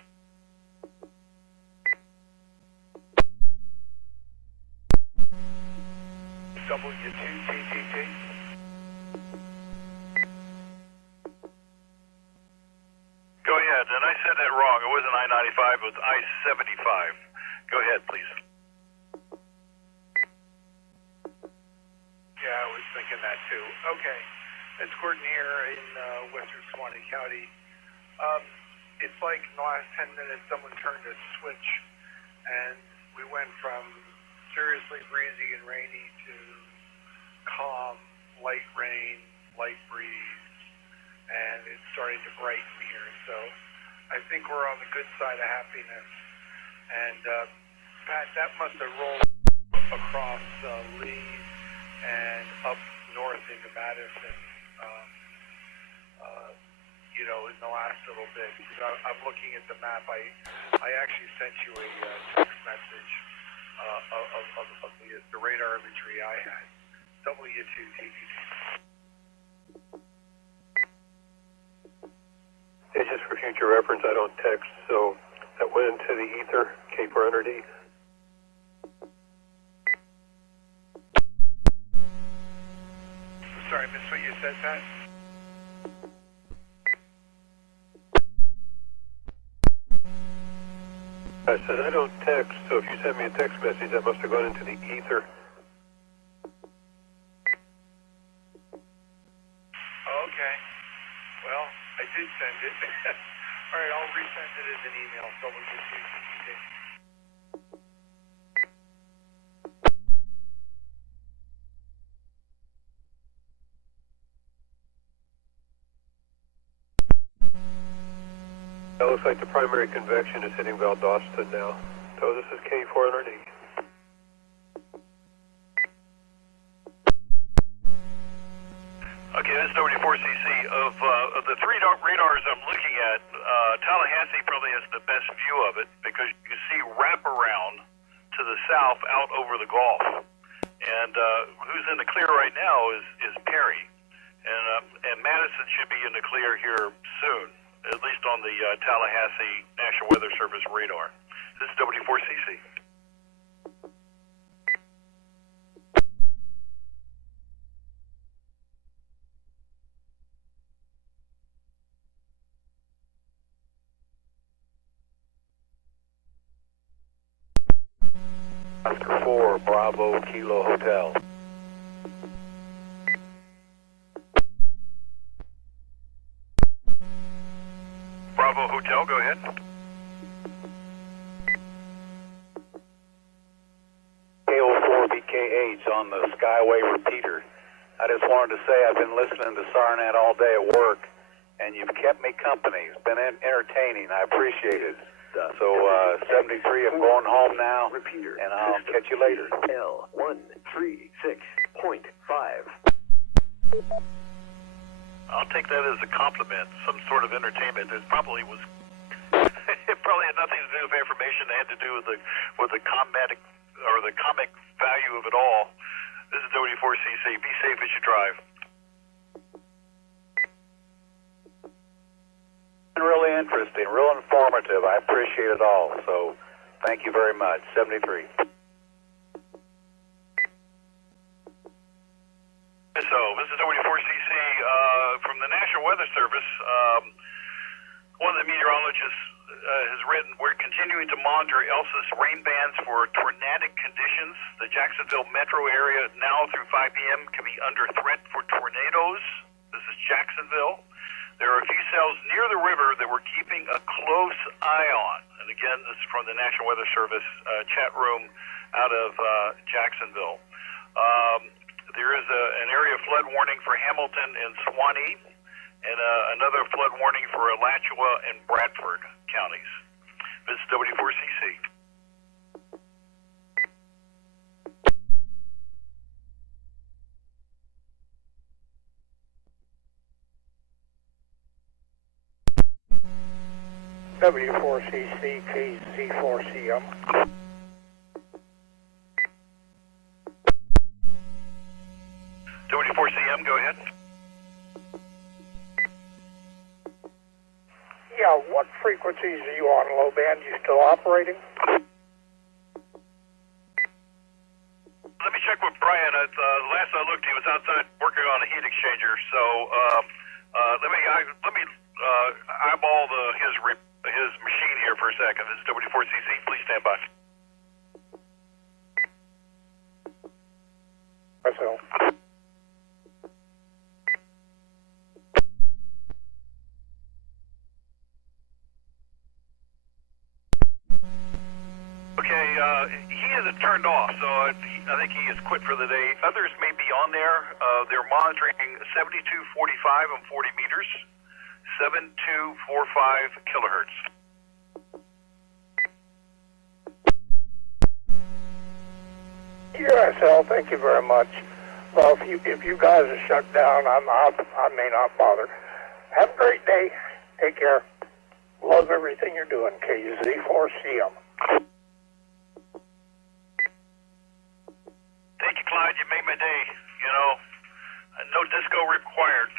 W2TTT. Go ahead, and I said that wrong. It wasn't I-95, it was I-75. Go ahead, please. Yeah, I was thinking that too. Okay, it's Gordon here in western Suwannee County. It's like in the last 10 minutes someone turned a switch and we went from seriously breezy and rainy to calm, light rain, light breeze, and it's starting to brighten here. So I think we're on the good side of happiness. And Pat, that must have rolled across Lee and up north into Madison, in the last little bit. I'm looking at the map. I actually sent you a text message of the radar imagery I had. W2TTT. Yeah, just for future reference, I don't text, so that went into the ether, K400E. Sorry, I missed what you said, Pat. I said I don't text, so if you send me a text message, that must have gone into the ether. Okay. Well, I did send it. All right, I'll resend it as an email. W2TTT. It looks like the primary convection is hitting Valdosta now. So this is K400E. Okay, this is WD4CC. Of the 3 radars I'm looking at, Tallahassee probably has the best view of it because you can see wraparound to the south out over the Gulf. And who's in the clear right now is Perry. And Madison should be in the clear here soon, at least on the Tallahassee National Weather Service radar. This is WD4CC. Oscar 4, Bravo, Kilo Hotel. Bravo Hotel, go ahead. KO4BKH on the Skyway repeater. I just wanted to say I've been listening to SARNet all day at work, and you've kept me company. It's been entertaining. I appreciate it. So, 73, I'm going home now, and I'll catch you later. L136.5. I'll take that as a compliment, some sort of entertainment. It probably was, it probably had nothing to do with information. It had to do with the comic value of it all. This is W4CC. Be safe as you drive. Really interesting, real informative. I appreciate it all. So, thank you very much. 73. So, this is W4CC from the National Weather Service. One of the meteorologists has written, we're continuing to monitor Elsa's rain bands for tornadic conditions. The Jacksonville metro area now through 5 p.m. can be under threat for tornadoes. This is Jacksonville. There are a few cells near the river that we're keeping a close eye on. And again, this is from the National Weather Service chat room out of Jacksonville. There is an area flood warning for Hamilton and Suwannee, and another flood warning for Alachua and Bradford counties. This is W4CC. W4CC KZ4CM. W4CM, go ahead. Yeah, what frequencies are you on, low band? You still operating? Let me check with Brian. Last I looked, he was outside working on a heat exchanger. So let me eyeball his machine here for a second. This is W4CC. Please stand by. Myself. Okay, he hasn't turned off, so I think he has quit for the day. Others may be on there. They're monitoring 7245 and 40 meters, 7245 kilohertz. USL, thank you very much. Well, if you guys are shut down, I may not bother. Have a great day. Take care. Love everything you're doing, KZ4CM. Thank you, Clyde. You made my day. You know, no disco required.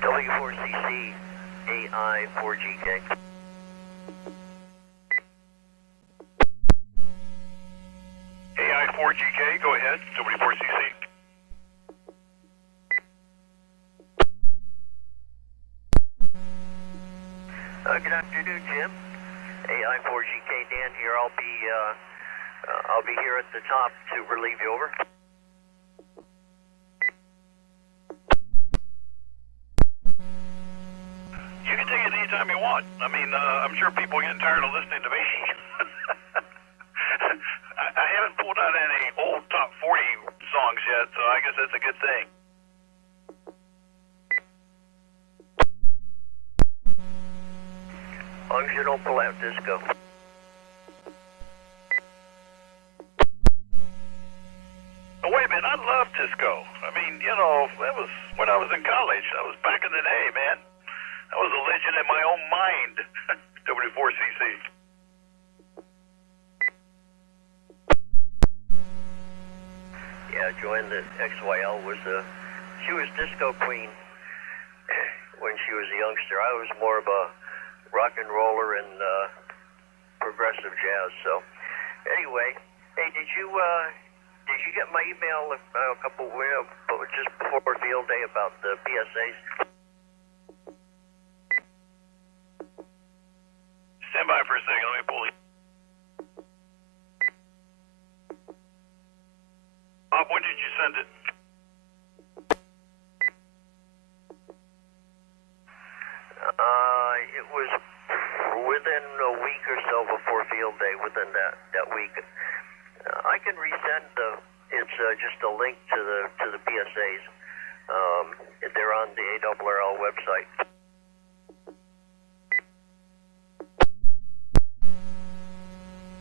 W4CC AI4GK. AI4GK, go ahead. W4CC. Good afternoon, Jim. AI4GK Dan here. I'll be here at the top to relieve you. Over. You can take it anytime you want. I mean, I'm sure people are getting tired of listening to me. I haven't pulled out any old top 40 songs yet, so I guess that's a good thing. As long as you don't pull out disco. Oh, wait a minute, I love disco. I mean, you know, that was when I was in college. That was back in the day, man. I was a legend in my own mind. W4CC. Yeah, Joanne, the XYL she was disco queen when she was a youngster. I was more of a rock and roller and progressive jazz. So anyway, hey, did you get my email a couple just before field day about the PSAs? Stand by for a second. Let me pull it. Bob, when did you send it? It was within a week or so before field day, within that week. I can resend it's just a link to the PSAs. They're on the ARRL website.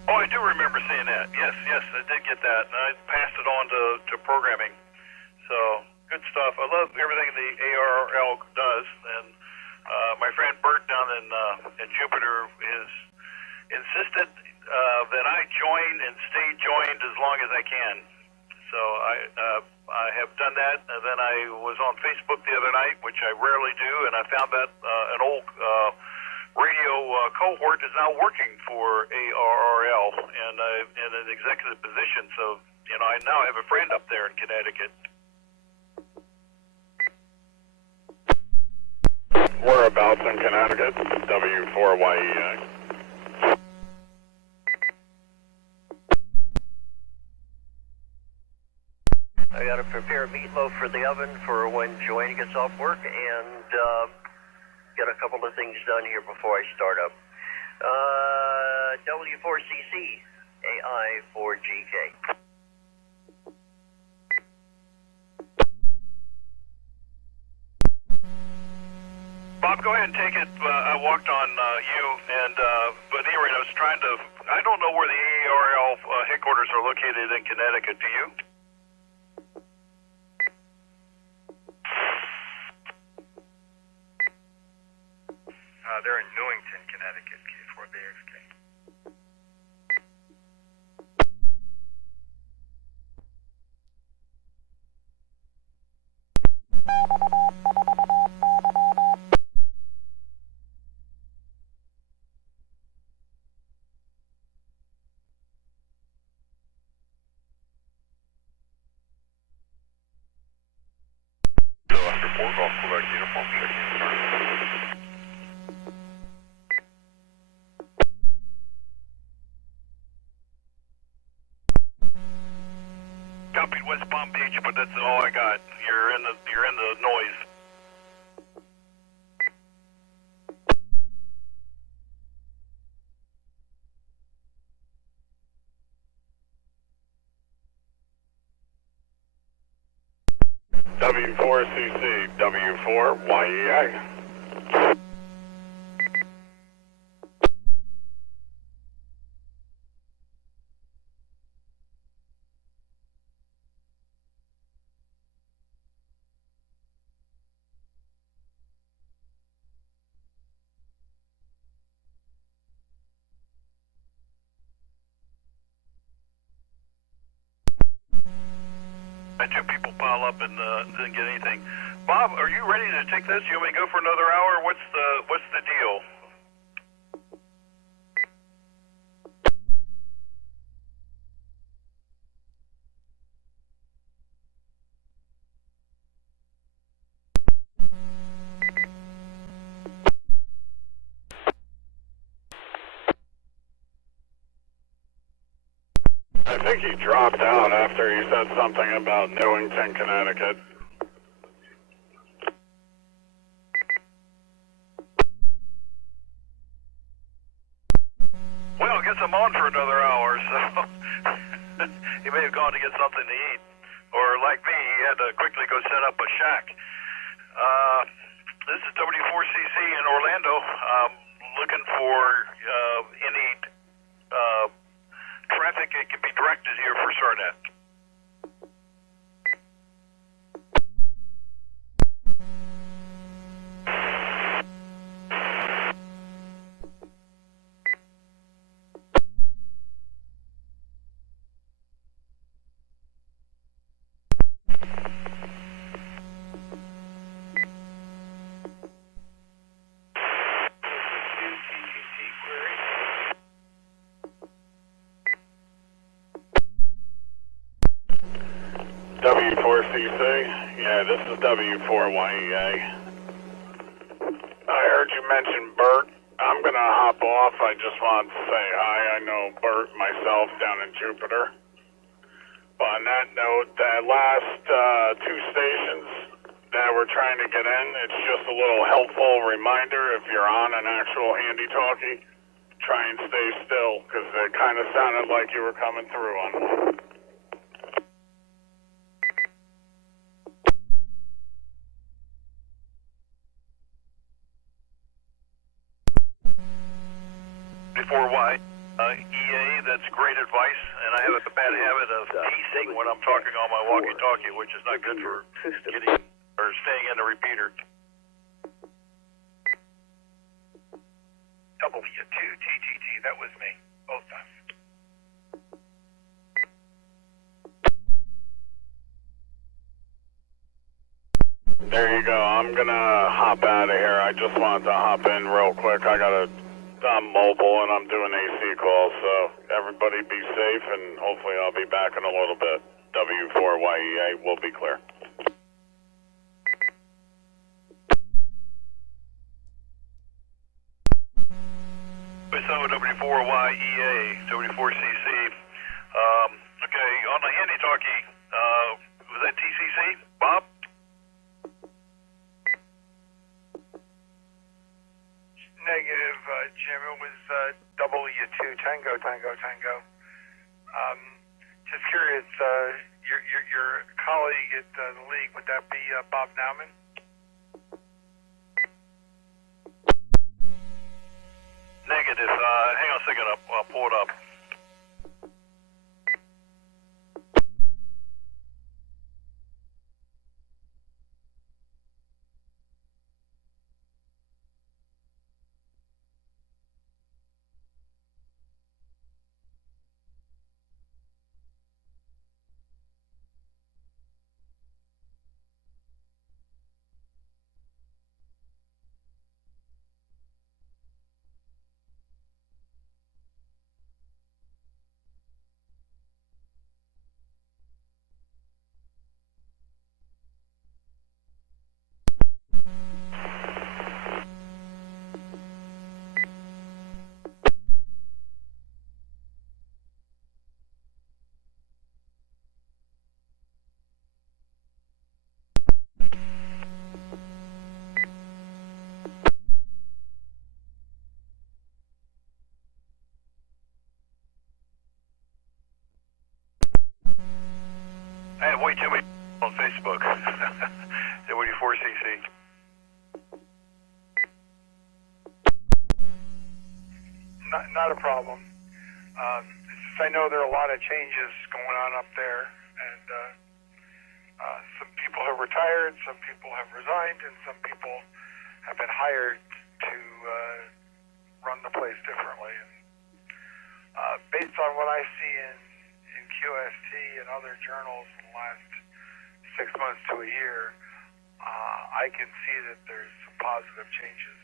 Oh, I do remember seeing that. Yes, I did get that, and I passed it on to programming. So, good stuff. I love everything the ARRL does, and my friend Bert down in Jupiter is insisted that I join and stay joined as long as I can. So I have done that, and then I was on Facebook the other night, which I rarely do, and I found that an old radio cohort is now working for ARRL and in an executive position. So, I now have a friend up there in Connecticut. Whereabouts in Connecticut? W4YEI. I got to prepare meatloaf for the oven for when Joanne gets off work, and get a couple of things done here before I start up. W4CC, AI4GK. Bob, go ahead and take it. I walked on you, and but anyway, I was trying to. I don't know where the ARRL headquarters are located in Connecticut. Do you? They're in Newington, Connecticut, K4BXK. After 4, Golf Quebec uniform, checking in turn. Copied West Palm Beach, but that's all I got. You're in the noise. W4CC, W4YEI. I had 2 people pile up and didn't get anything. Bob, are you ready to take this? You want me to go for another hour? What's the deal? I think he dropped out after he said something about Newington, Connecticut. Well, I guess I'm on for another hour, so he may have gone to get something to eat. Or like me, he had to quickly go set up a shack. This is W4CC in Orlando. Looking for any traffic that can be directed here for Sarnet. Yeah, this is W4YEA. I heard you mention Bert. I'm gonna hop off. I just wanted to say hi. I know Bert myself down in Jupiter. But on that note, that last two stations that we're trying to get in, it's just a little helpful reminder if you're on an actual handy-talkie, try and stay still, because it kind of sounded like you were coming through on one. Before why? EA, that's great advice, and I have a bad habit of teasing when I'm talking on my walkie-talkie, which is not good for getting or staying in the repeater. W2TTT, that was me, both times. There you go. I'm gonna hop out of here. I just wanted to hop in real quick. I'm mobile and I'm doing AC calls, so everybody be safe, and hopefully I'll be back in a little bit. W4YEA will be clear. So W4YEA, W4CC. Okay, on the handy-talkie, was that TCC, Bob? Negative, Jim. It was W2 Tango. Just curious, your colleague at the league, would that be Bob Nauman? Negative. Hang on a second. I'll pull it up. I have way too many on Facebook. W4CC. Not a problem. I know there are a lot of changes going on up there, and some people have retired, some people have resigned, and some people have been hired to run the place differently. And, based on what I see in QST and other journals in the last 6 months to a year, I can see that there's some positive changes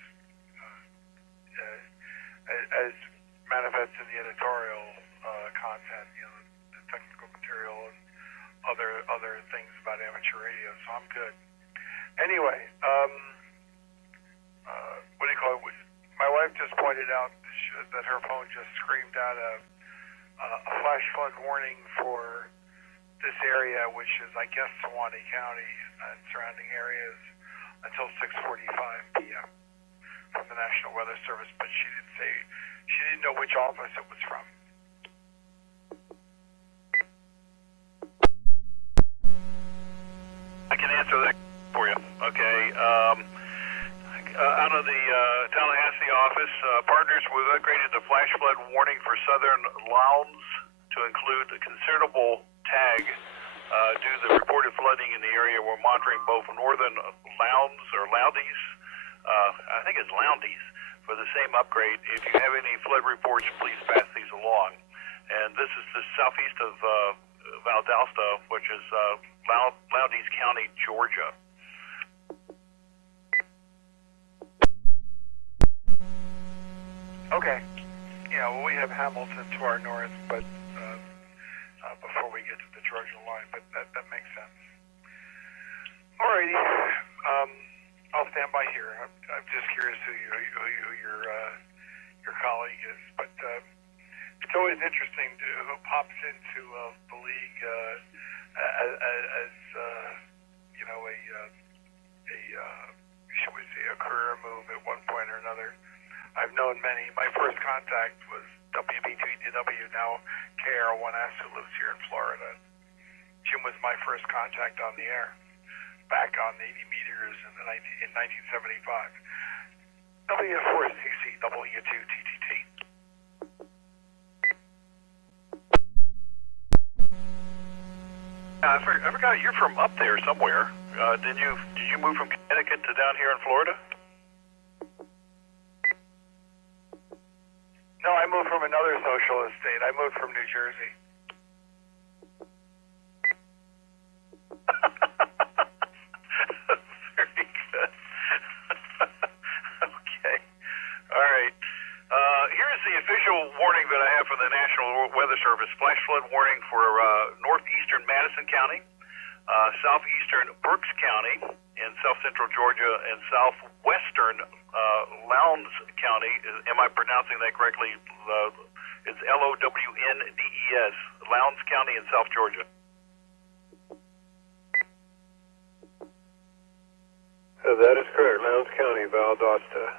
as manifests in the editorial content, the technical material and other things about amateur radio. So I'm good. Anyway, what do you call it? My wife just pointed out that her phone just screamed out a flash flood warning for this area, which is, I guess, Suwannee County and surrounding areas until 6:45 p.m. from the National Weather Service, but she didn't know which office it was from. I can answer that for you. Okay. Out of the Tallahassee office, partners, we've upgraded the flash flood warning for southern Lowndes to include a considerable tag due to the reported flooding in the area. We're monitoring both northern Lowndes or Lowndes, I think it's Lowndes, for the same upgrade. If you have any flood reports, please pass these along. And this is the southeast of Valdosta, which is Lowndes County, Georgia. Okay. Yeah, well, we have Hamilton to our north, but before we get to the Georgia line, but that makes sense. Alrighty. I'll stand by here. I'm just curious who your colleague is, but it's always interesting who pops into the league as you know should we say a career move at one point or another. I've known many. My first contact was WB2DW, now KR1S, who lives here in Florida. Jim was my first contact on the air back on 80 meters in 1975. W4CC, W2TTT. I forgot you're from up there somewhere. Did you move from Connecticut to down here in Florida? No, I moved from another socialist state. I moved from New Jersey. Very good. Okay. All right. Here's the official warning that I have from the National Weather Service. Flash flood warning for northeastern Madison County, southeastern Berks County, in south-central Georgia, and southwestern Lowndes County. Am I pronouncing that correctly? It's Lowndes, Lowndes County in South Georgia. That is correct. Lowndes County, Valdosta.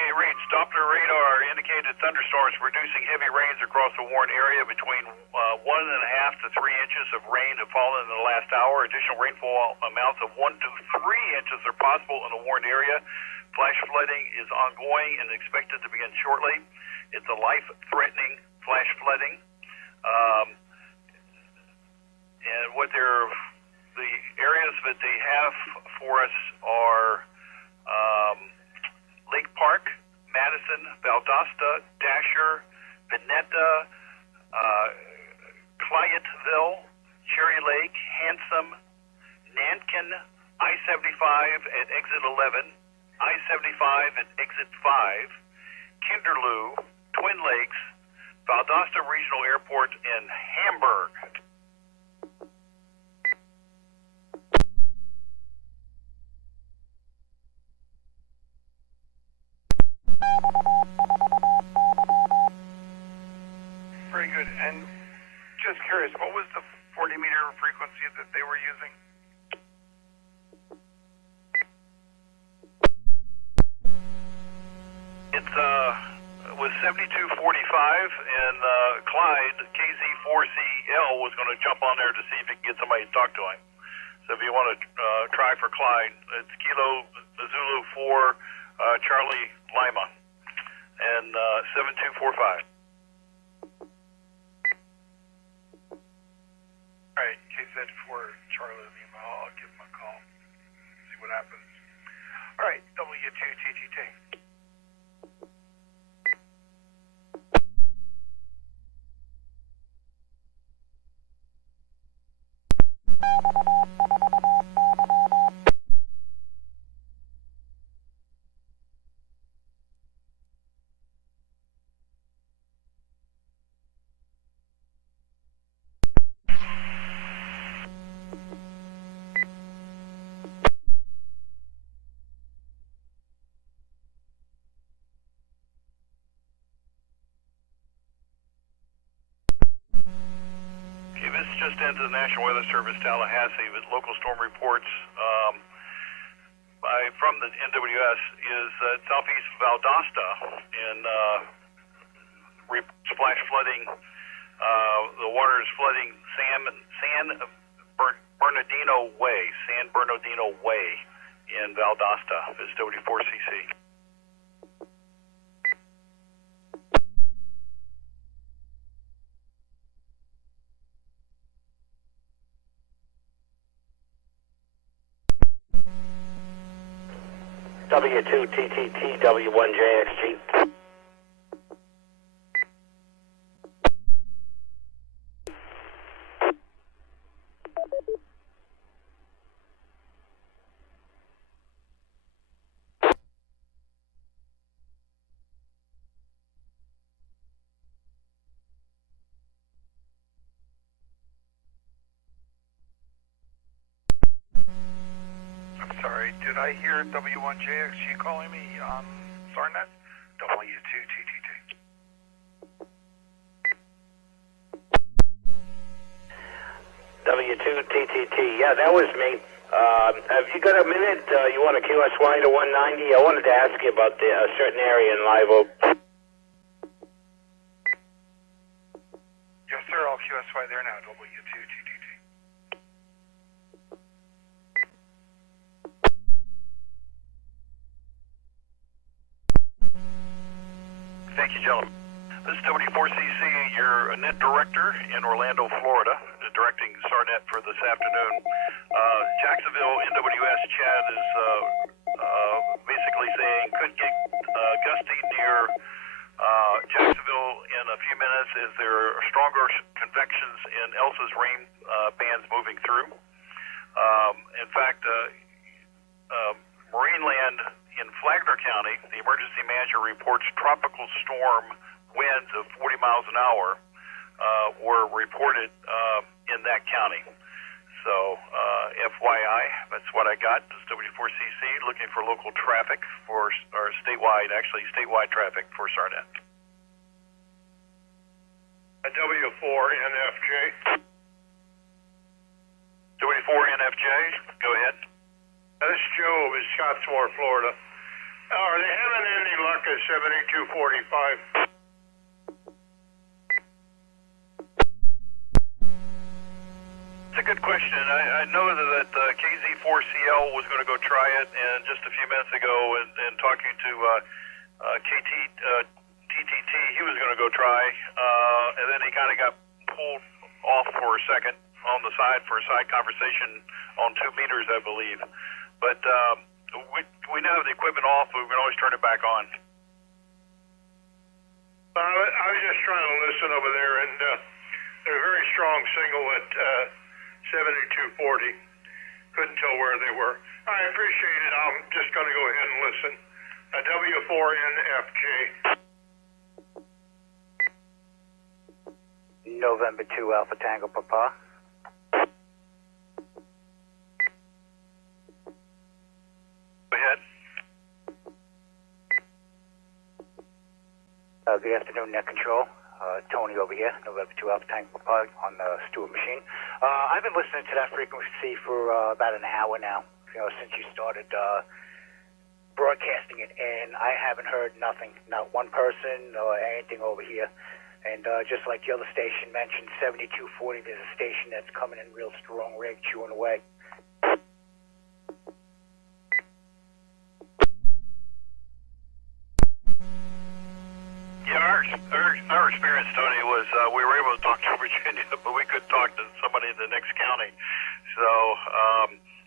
Hey, reads Doppler radar indicated thunderstorms producing heavy rains across the Warren area. Between 1.5 to 3 inches of rain have fallen in the last hour. Additional rainfall amounts of 1 to 3 inches are possible in the Warren area. Flash flooding is ongoing and expected to begin shortly. It's a life-threatening flash flooding. And the areas that they have for us are Lake Park, Madison, Valdosta, Dasher, Vineta, Clayettville, Cherry Lake, Handsome, Nankin, I-75 at exit 11, I-75 at exit 5, Kinderloo, Twin Lakes, Valdosta Regional Airport, and Hamburg. Very good. And just curious, what was the 40-meter frequency that they were using? It was 7245, and Clyde, KZ4CL, was going to jump on there to see if he can get somebody to talk to him. So if you want to try for Clyde, it's Kilo Zulu 4, Charlie Lima, and 7245. All right, KZ4 Charlie Lima. I'll give him a call. See what happens. All right, W2TTT. Just into the National Weather Service, Tallahassee, with local storm reports from the NWS is southeast Valdosta in splash flooding. The water is flooding San Bernardino Way in Valdosta. It's W4CC. W2TTT, W1JXG. Did I hear W1JXG calling me on SARNet? W2TTT. W2TTT. Yeah, that was me. Have you got a minute? You want to QSY to 190? I wanted to ask you about the certain area in Live Oak. Yes, sir. I'll QSY there now. W2TTT. Thank you, gentlemen. This is W4CC, your net director in Orlando, Florida, directing SARNet for this afternoon. Jacksonville NWS Chad is basically saying could get gusty near Jacksonville in a few minutes as there are stronger convections in Elsa's rain bands moving through. In fact, Marineland in Flagler County, the emergency manager reports tropical storm winds of 40 miles an hour were reported in that county. So, FYI, that's what I got. This is W4CC looking for local traffic for, or statewide traffic for SARNet. W4NFJ. W4NFJ, go ahead. This is Joe in Scottsmore, Florida. Are they having any luck at 7245? It's a good question. I know that KZ4CL was going to go try it, and just a few minutes ago, and talking to TTT, he was going to go try, and then he kind of got pulled off for a second on the side for a side conversation on 2 meters, I believe. But we now have the equipment off, but we can always turn it back on. I was just trying to listen over there, and they're a very strong signal at 7240. Couldn't tell where they were. I appreciate it. I'm just going to go ahead and listen. W4NFJ. November 2 Alpha Tango Papa. Go ahead. Good afternoon, Net Control. Tony over here, November 2 Alpha Tango Papa on the Stewart machine. I've been listening to that frequency for about an hour now, since you started broadcasting it, and I haven't heard nothing, not one person or anything over here. And just like the other station mentioned, 7240, there's a station that's coming in real strong rig, chewing away. Yeah, our experience, Tony, was we were able to talk to Virginia, but we couldn't talk to somebody in the next county. So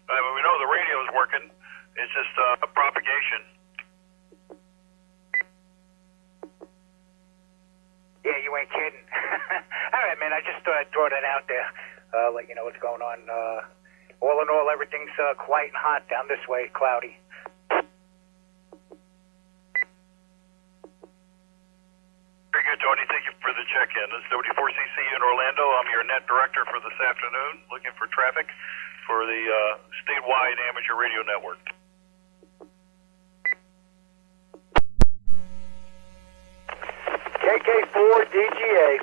we know the radio is working. It's just a propagation. Yeah, you ain't kidding. All right, man, I just thought I'd throw that out there, let you know what's going on. All in all, everything's quiet and hot down this way, cloudy. Very good, Tony. Thank you for the check-in. This is W4CC in Orlando. I'm your net director for this afternoon, looking for traffic for the statewide amateur radio network. KK4DGA.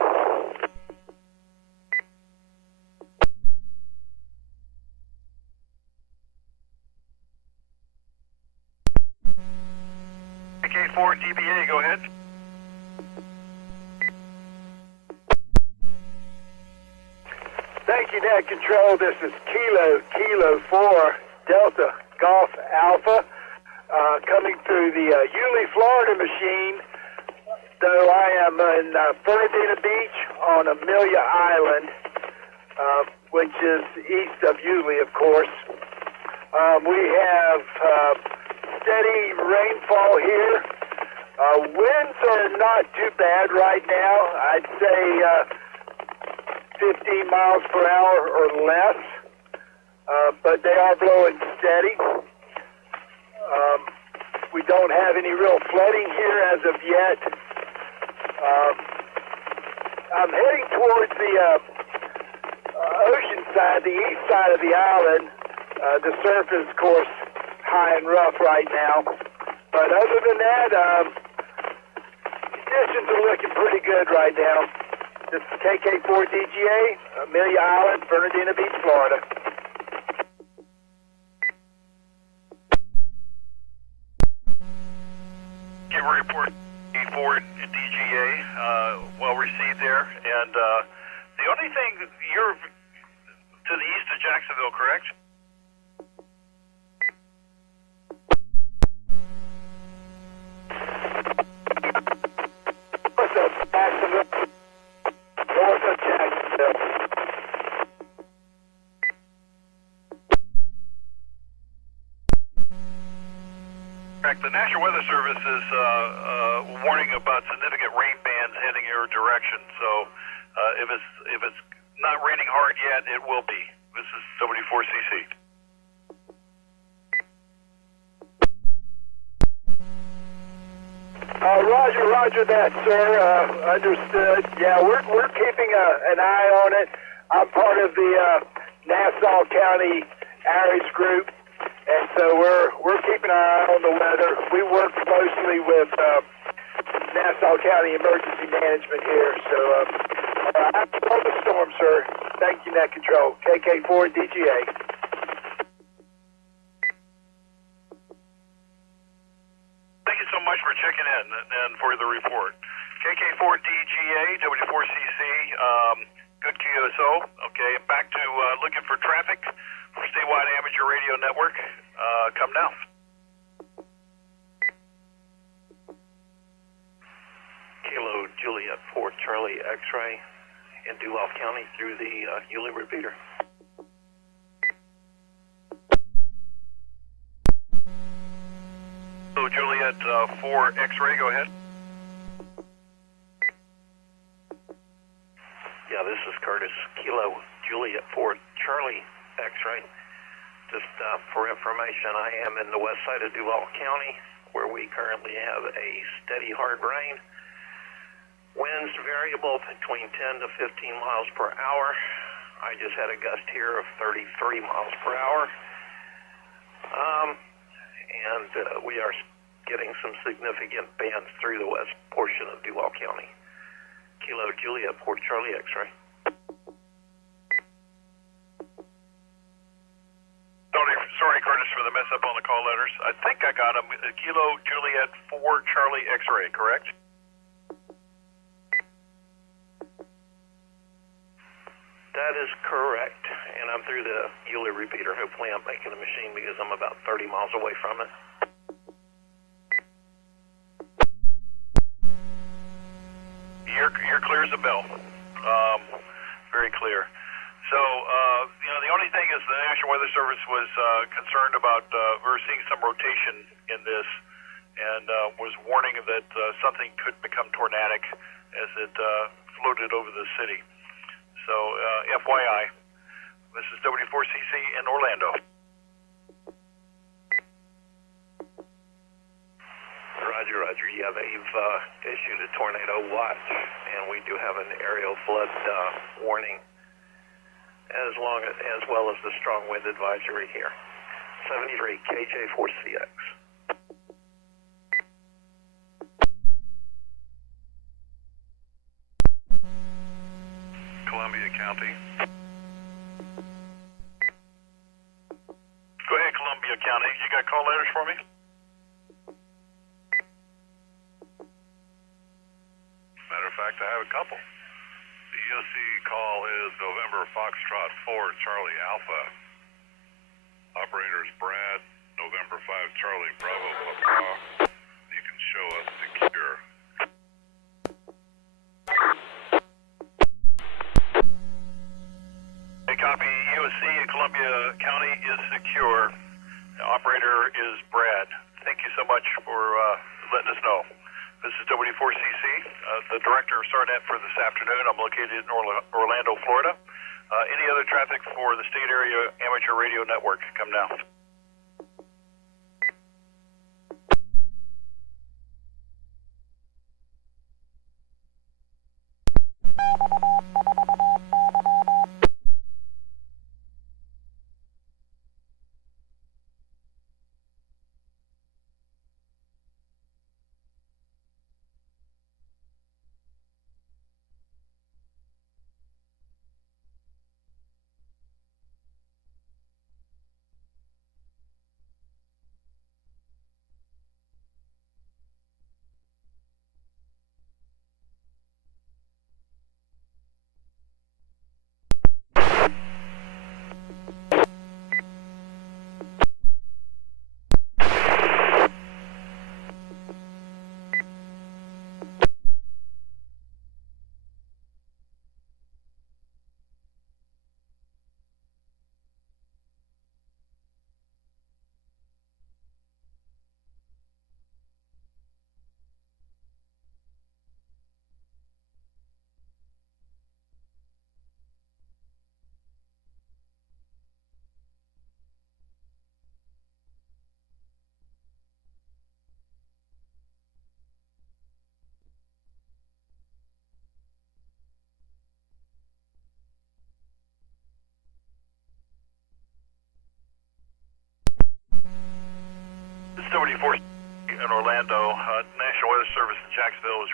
KK4DBA, go ahead. Thank you, Net Control. This is Kilo 4 Delta Golf Alpha coming through the Yulee, Florida machine. Though I am in Fernandina Beach on Amelia Island, which is east of Yulee, of course. We have steady rainfall here. Winds are not too bad right now. I'd say 15 miles per hour or less, but they are blowing steady. We don't have any real flooding here as of yet. I'm heading towards the ocean side, the east side of the island. The surf is, of course, high and rough right now. But other than that, conditions are looking pretty good right now. This is KK4DGA, Amelia Island, Bernardino Beach, Florida. Give a report for DGA, well received there. And the only thing, you're to the east of Jacksonville, correct? North of Jacksonville. North of Jacksonville. The National Weather Service is warning about significant rain bands heading your direction. So if it's not raining hard yet, it will be. This is W4CC. Roger that, sir. Understood. Yeah, we're keeping an eye on it. I'm part of the Nassau County ARIS group, and so we're keeping an eye on the weather. We work closely with Nassau County Emergency Management here. So I'm on the storm, sir. Thank you, Net Control. KK4 DGA. Thank you so much for checking in and for the report. KK4DGA, W4CC, good QSO. Okay, back to looking for traffic for statewide amateur radio network. Come now. Kilo Juliet 4 Charlie X-ray in Duval County through the Yulee repeater. So Juliet 4 X-ray, go ahead. Yeah, this is Curtis. Kilo Juliet 4 Charlie X-ray. Just for information, I am in the west side of Duval County, where we currently have a steady hard rain. Winds variable between 10 to 15 miles per hour. I just had a gust here of 33 miles per hour. And we are getting some significant bands through the west portion of Duval County. Kilo Juliet 4 Charlie X-ray. Sorry, Curtis, for the mess up on the call letters. I think I got them. Kilo Juliet 4 Charlie X-ray, correct? That is correct, and I'm through the Yulee repeater. Hopefully I'm making the machine because I'm about 30 miles away from it. You're clear as a bell. Very clear. So, the only thing is the National Weather Service was concerned about, we're seeing some rotation in this, and was warning that something could become tornadic as it floated over the city. So, FYI, this is W4CC in Orlando. Roger. Yeah, they've issued a tornado watch, and we do have an aerial flood warning, as well as the strong wind advisory here. 73 KJ4CX. Columbia County. Go ahead, Columbia County. You got call letters for me? Matter of fact, I have a couple. The EOC call is November Foxtrot 4 Charlie Alpha. Operator is Brad, November 5 Charlie Bravo Papa. You can show us secure. Hey, copy. EOC in Columbia County is secure. The operator is Brad. Thank you so much for letting us know. This is W4CC, the director of SARNet for this afternoon. I'm located in Orlando, Florida. Any other traffic for the state area amateur radio network? Come now.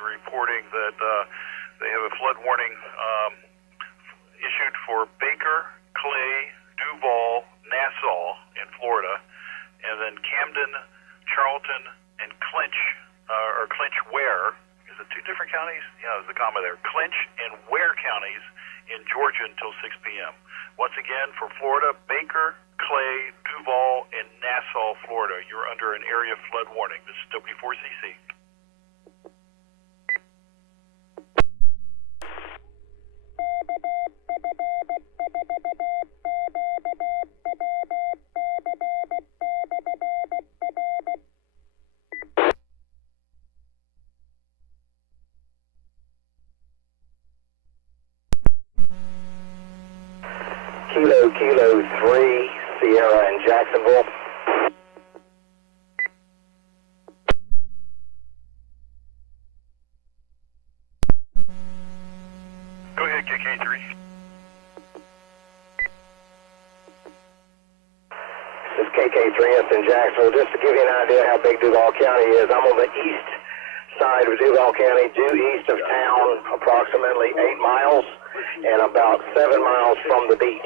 reporting that they have a flood warning issued for Baker, Clay, Duval, Nassau in Florida, and then Camden, Charlton, and Clinch, or Clinch-Ware. Is it two different counties? Yeah, there's a comma there. Clinch and Ware counties in Georgia until 6 p.m. Once again, for Florida, Baker, Clay, Duval, and Nassau, Florida. You're under an area flood warning. This is W4CC. Kilo 3, Sierra in Jacksonville. Go ahead, KK3. This is KK3S in Jacksonville. Just to give you an idea how big Duval County is, I'm on the east side of Duval County, due east of town, approximately 8 miles, and about 7 miles from the beach.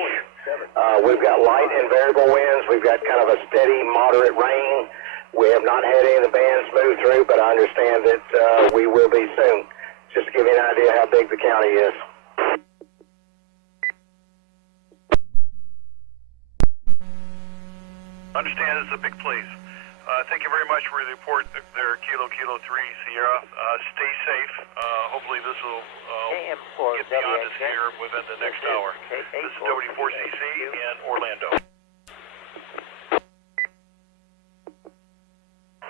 We've got light and variable winds. We've got kind of a steady, moderate rain. We have not had any of the bands move through, but I understand that we will be soon. Just to give you an idea how big the county is. Understand it's a big place. Thank you very much for the report there, Kilo 3, Sierra. Stay safe. Hopefully this will get beyond us here within the next hour. This is W4CC in Orlando.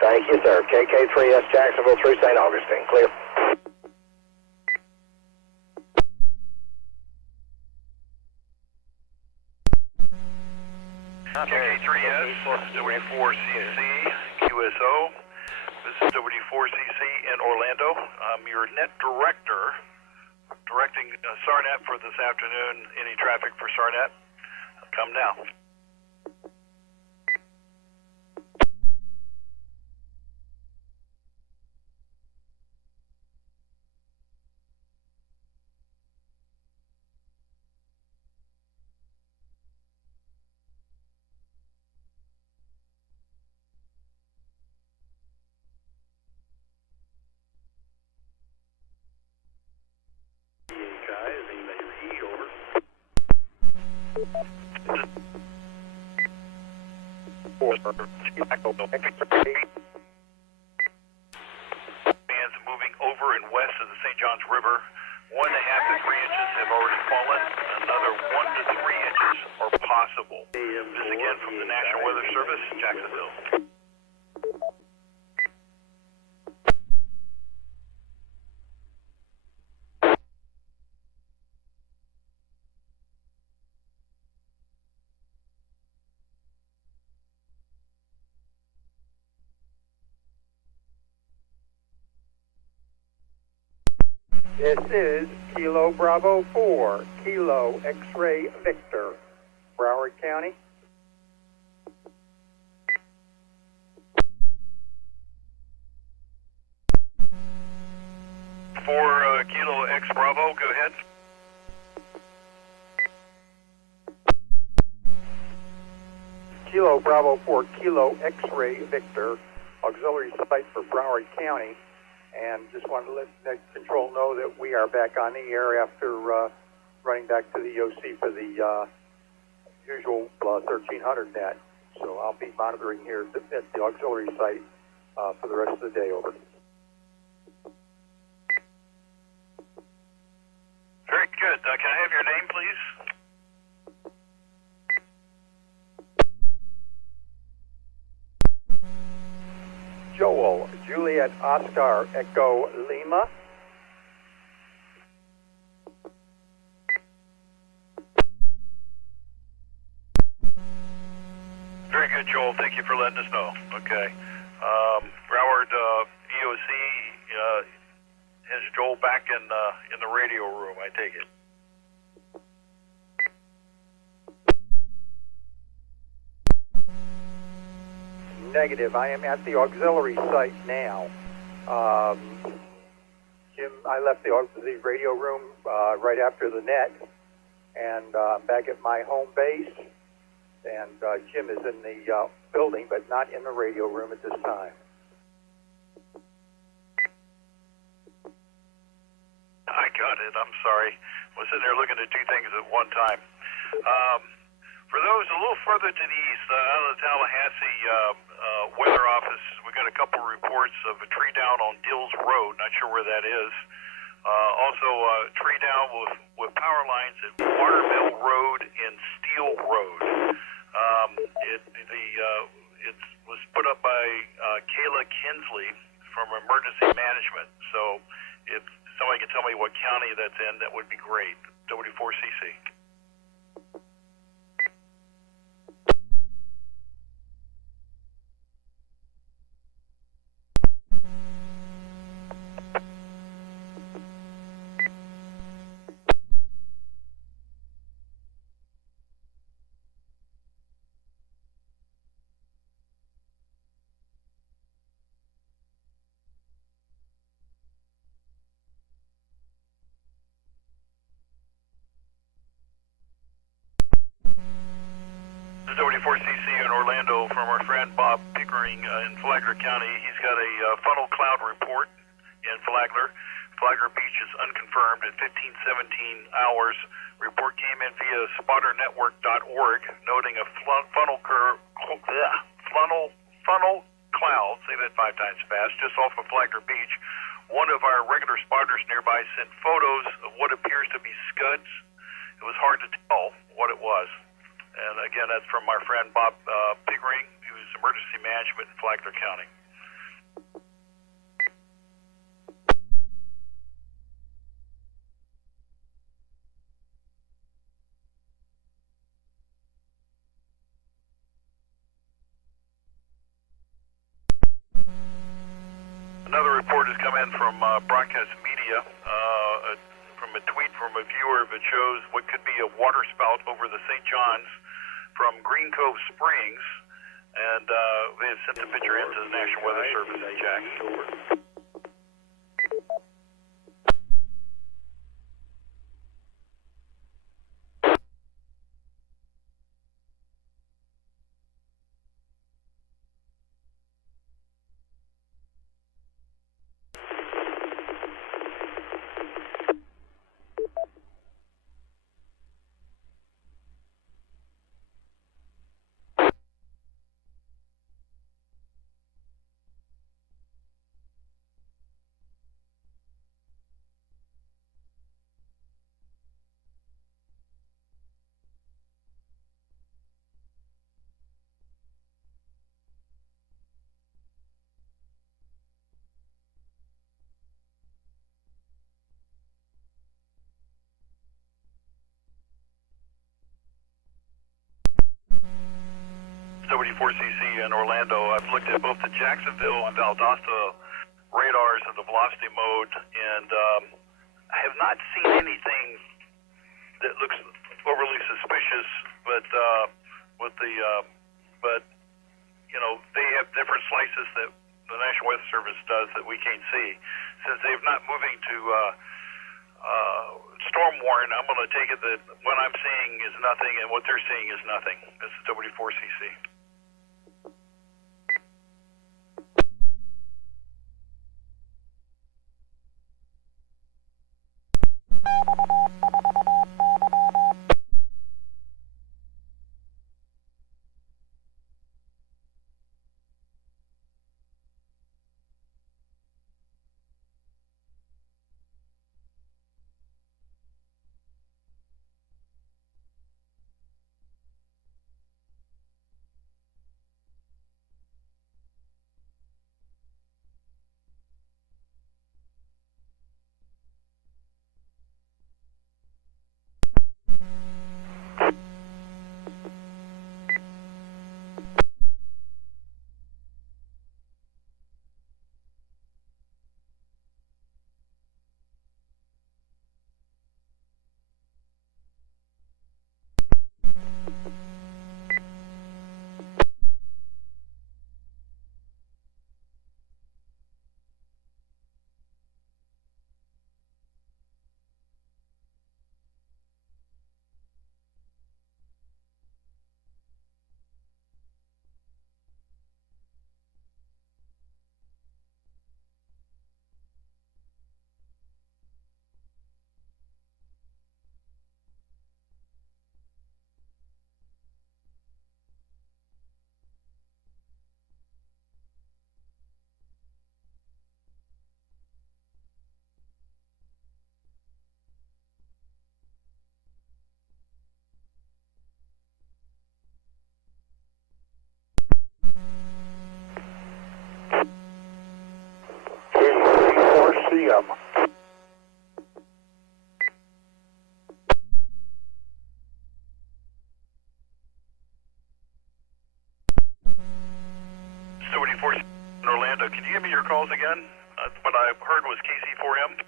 Thank you, sir. KK3S Jacksonville through St. Augustine. Clear. KK3S, W4CC, QSO. This is W4CC in Orlando. I'm your net director, directing SARNet for this afternoon. Any traffic for SARNet? Come now. Bands moving over and west of the St. Johns River. 1.5 to 3 inches have already fallen. Another 1 to 3 inches are possible. This again from the National Weather Service, Jacksonville. This is Kilo Bravo 4, Kilo X-Ray Victor, Broward County. For Kilo X Bravo, go ahead. Kilo Bravo 4, Kilo X-Ray Victor, auxiliary site for Broward County. And just wanted to let net control know that we are back on the air after running back to the OC for the usual 1300 net. So I'll be monitoring here at the auxiliary site for the rest of the day. Over. Very good. Can I have your name, please? Joel, Juliet, Oscar, Echo, Lima. Very good, Joel. Thank you for letting us know. Okay. Broward EOC has Joel back in the radio room, I take it. Negative. I am at the auxiliary site now. Jim, I left the radio room right after the net, and back at my home base. And Jim is in the building, but not in the radio room at this time. I got it. I'm sorry. I was sitting there looking at two things at one time. For those a little further to the east, out of the Tallahassee weather office, we got a couple reports of a tree down on Dills Road. Not sure where that is. Also, a tree down with power lines at Watermill Road and Steel Road. It was put up by Kayla Kinsley from Emergency Management. So if somebody can tell me what county that's in, that would be great. W4CC. W4CC in Orlando from our friend Bob Pickering in Flagler County. He's got a funnel cloud report in Flagler. Flagler Beach is unconfirmed at 15:17 hours. Report came in via spotternetwork.org, noting a funnel cloud, say that 5 times fast, just off of Flagler Beach. One of our regular spotters nearby sent photos of what appears to be scuds. It was hard to tell what it was. And again, that's from our friend Bob Pickering, who's Emergency Management in Flagler County. Another report has come in from Broadcast Media, from a tweet from a viewer that shows what could be a water spout over the St. John's from Green Cove Springs, and they have sent the picture into the National Weather Service, Jack. W4CC in Orlando. I've looked at both the Jacksonville and Valdosta radars of the velocity mode, and I have not seen anything that looks overly suspicious. But you know, they have different slices that the National Weather Service does that we can't see. Since they're not moving to storm warn, I'm going to take it that what I'm seeing is nothing, and what they're seeing is nothing. This is W4CC. calls again? What I heard was KC4M.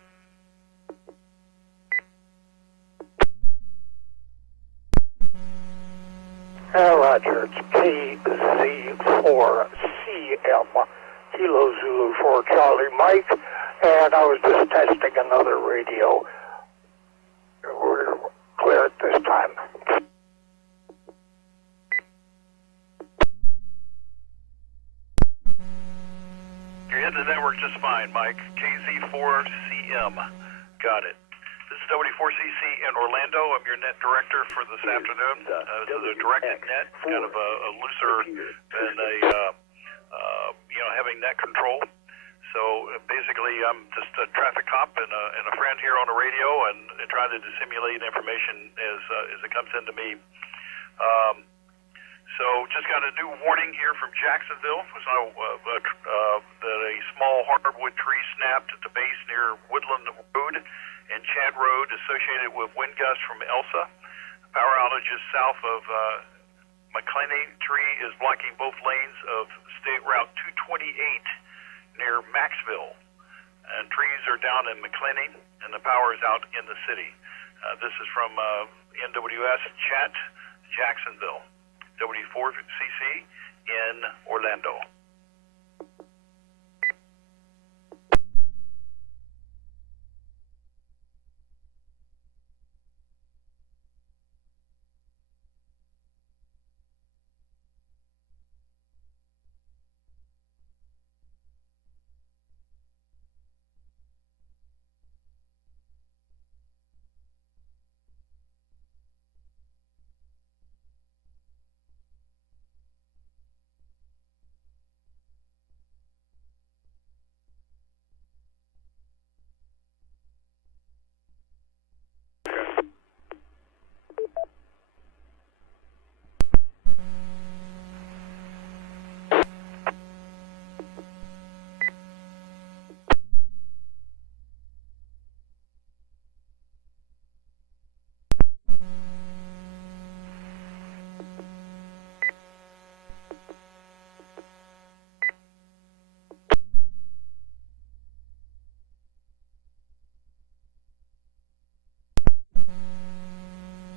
Roger, it's KZ4CM, Kilo Zulu 4 Charlie Mike, and I was just testing another radio. We're clear at this time. You're hitting the network just fine, Mike. KZ4CM. Got it. This is W4CC in Orlando. I'm your net director for this afternoon. This is a directed net, kind of a looser than having net control. So basically, I'm just a traffic cop and a friend here on the radio, and trying to disseminate information as it comes into me. So just got a new warning here from Jacksonville. So that a small hardwood tree snapped at the base near Woodland Road and Chad Road associated with wind gusts from Elsa. Power outages south of McClenny Tree is blocking both lanes of State Route 228 near Maxville. And trees are down in McClenny, and the power is out in the city. This is from NWS Chat, Jacksonville. W4CC in Orlando.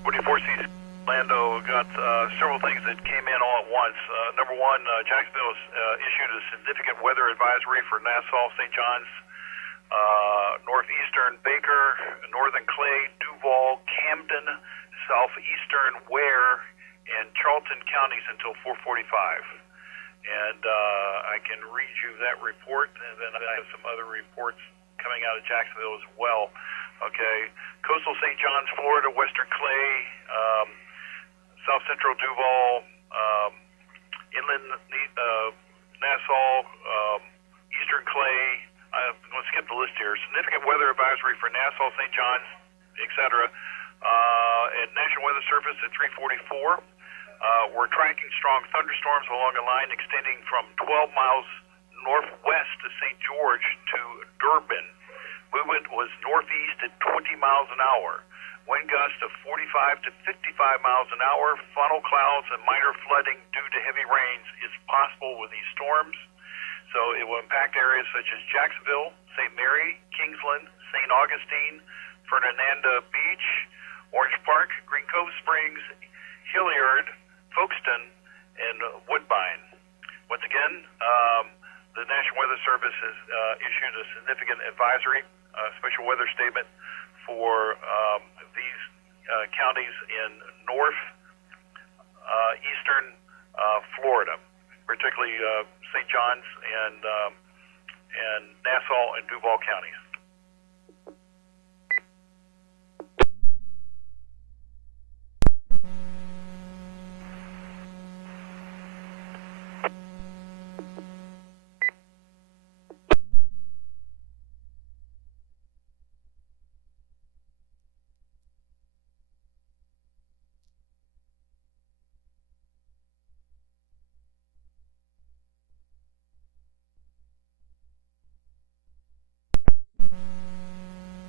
W4CC Orlando got several things that came in all at once. Number one, Jacksonville issued a significant weather advisory for Nassau, St. John's, northeastern Baker, northern Clay, Duval, Camden, southeastern Ware, and Charlton counties until 4:45. And I can read you that report, and then I have some other reports coming out of Jacksonville as well. Okay, coastal St. John's, Florida, western Clay, south central Duval, inland Nassau, eastern Clay. I'm going to skip the list here. Significant weather advisory for Nassau, St. John's, etc. And National Weather Service at 3:44. We're tracking strong thunderstorms along a line extending from 12 miles northwest of St. George to Durban. Movement was northeast at 20 miles an hour. Wind gusts of 45 to 55 miles an hour. Funnel clouds and minor flooding due to heavy rains is possible with these storms. So it will impact areas such as Jacksonville, St. Mary, Kingsland, St. Augustine, Fernandina Beach, Orange Park, Green Cove Springs, Hilliard, Folkestone, and Woodbine. Once again, the National Weather Service has issued a significant advisory, special weather statement for these counties in eastern Florida, particularly St. John's and Nassau and Duval counties.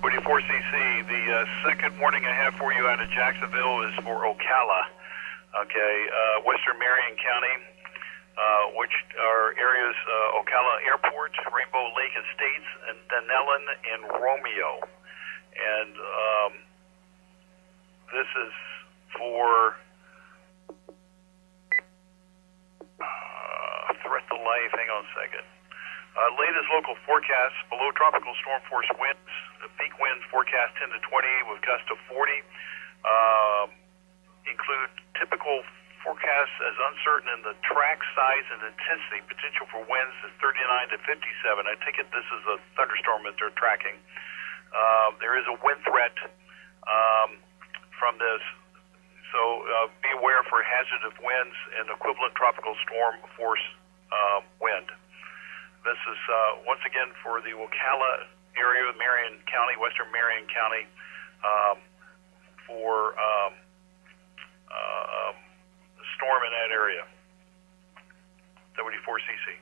W4CC, the second warning I have for you out of Jacksonville is for Ocala, okay, western Marion County. which are areas Ocala Airport, Rainbow Lake Estates, and Dunellen and Romeo. And this is for threat to life. Hang on a second. Latest local forecasts: below tropical storm force winds, peak winds forecast 10 to 20 with gusts of 40. Include typical forecasts as uncertain in the track size and intensity. Potential for winds is 39 to 57. I take it this is a thunderstorm that they're tracking. There is a wind threat from this, so be aware for hazardous winds and equivalent tropical storm force wind. This is once again for the Ocala area, Marion County, western Marion County, for storm in that area. 74cc.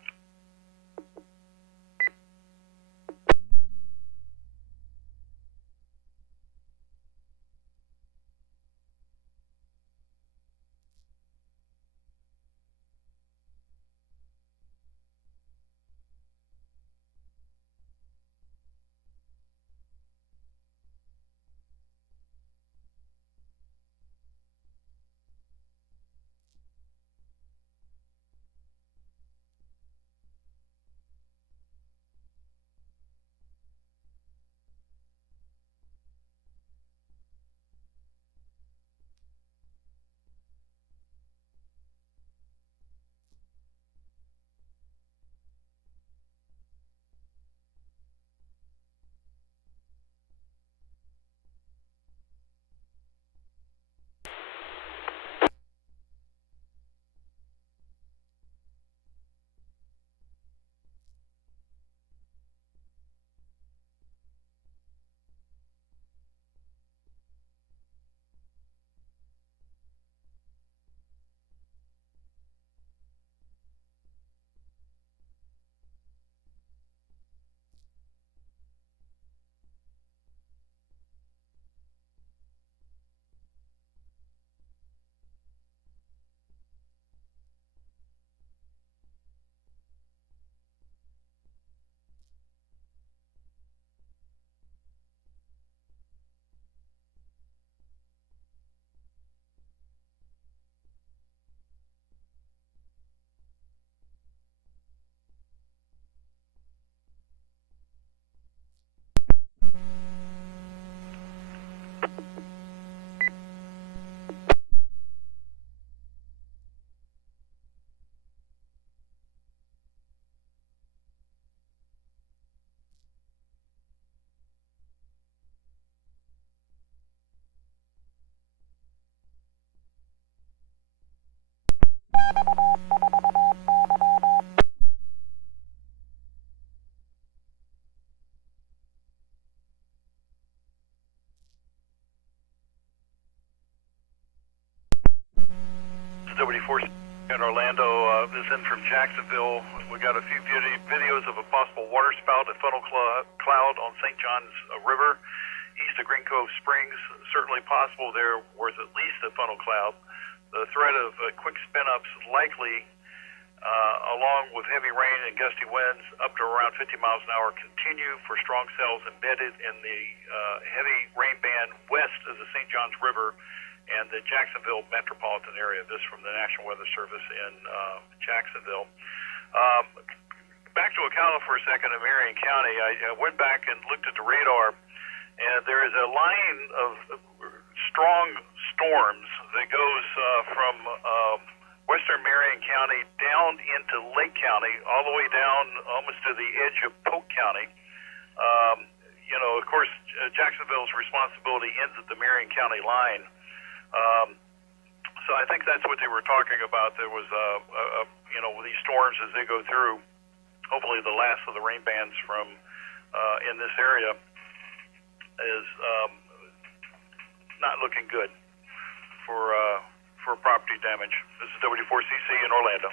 WD-40 in Orlando is in from Jacksonville. We got a few videos of a possible water spout at Funnel Cloud on St. John's River, east of Green Cove Springs. Certainly possible there was at least a funnel cloud. The threat of quick spin-ups likely, along with heavy rain and gusty winds up to around 50 miles an hour, continue for strong cells embedded in the heavy rain band west of the St. John's River and the Jacksonville metropolitan area. This from the National Weather Service in Jacksonville. Back to Ocala for a second in Marion County. I went back and looked at the radar, and there is a line of strong storms that goes from western Marion County down into Lake County, all the way down almost to the edge of Polk County. You know, of course, Jacksonville's responsibility ends at the Marion County line. So I think that's what they were talking about. There was, you know, these storms as they go through, hopefully the last of the rain bands from in this area is not looking good for property damage. This is W4CC in Orlando.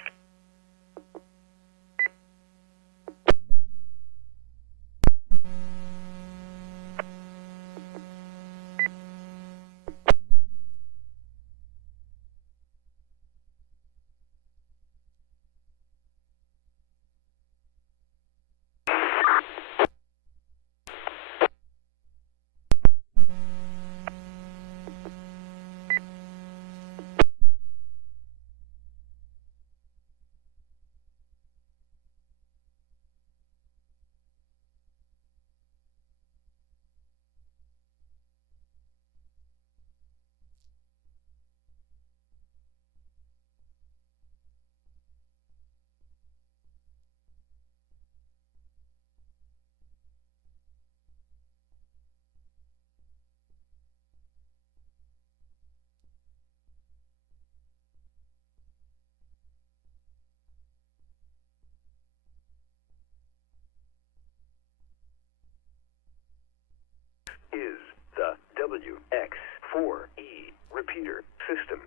WX4E repeater system.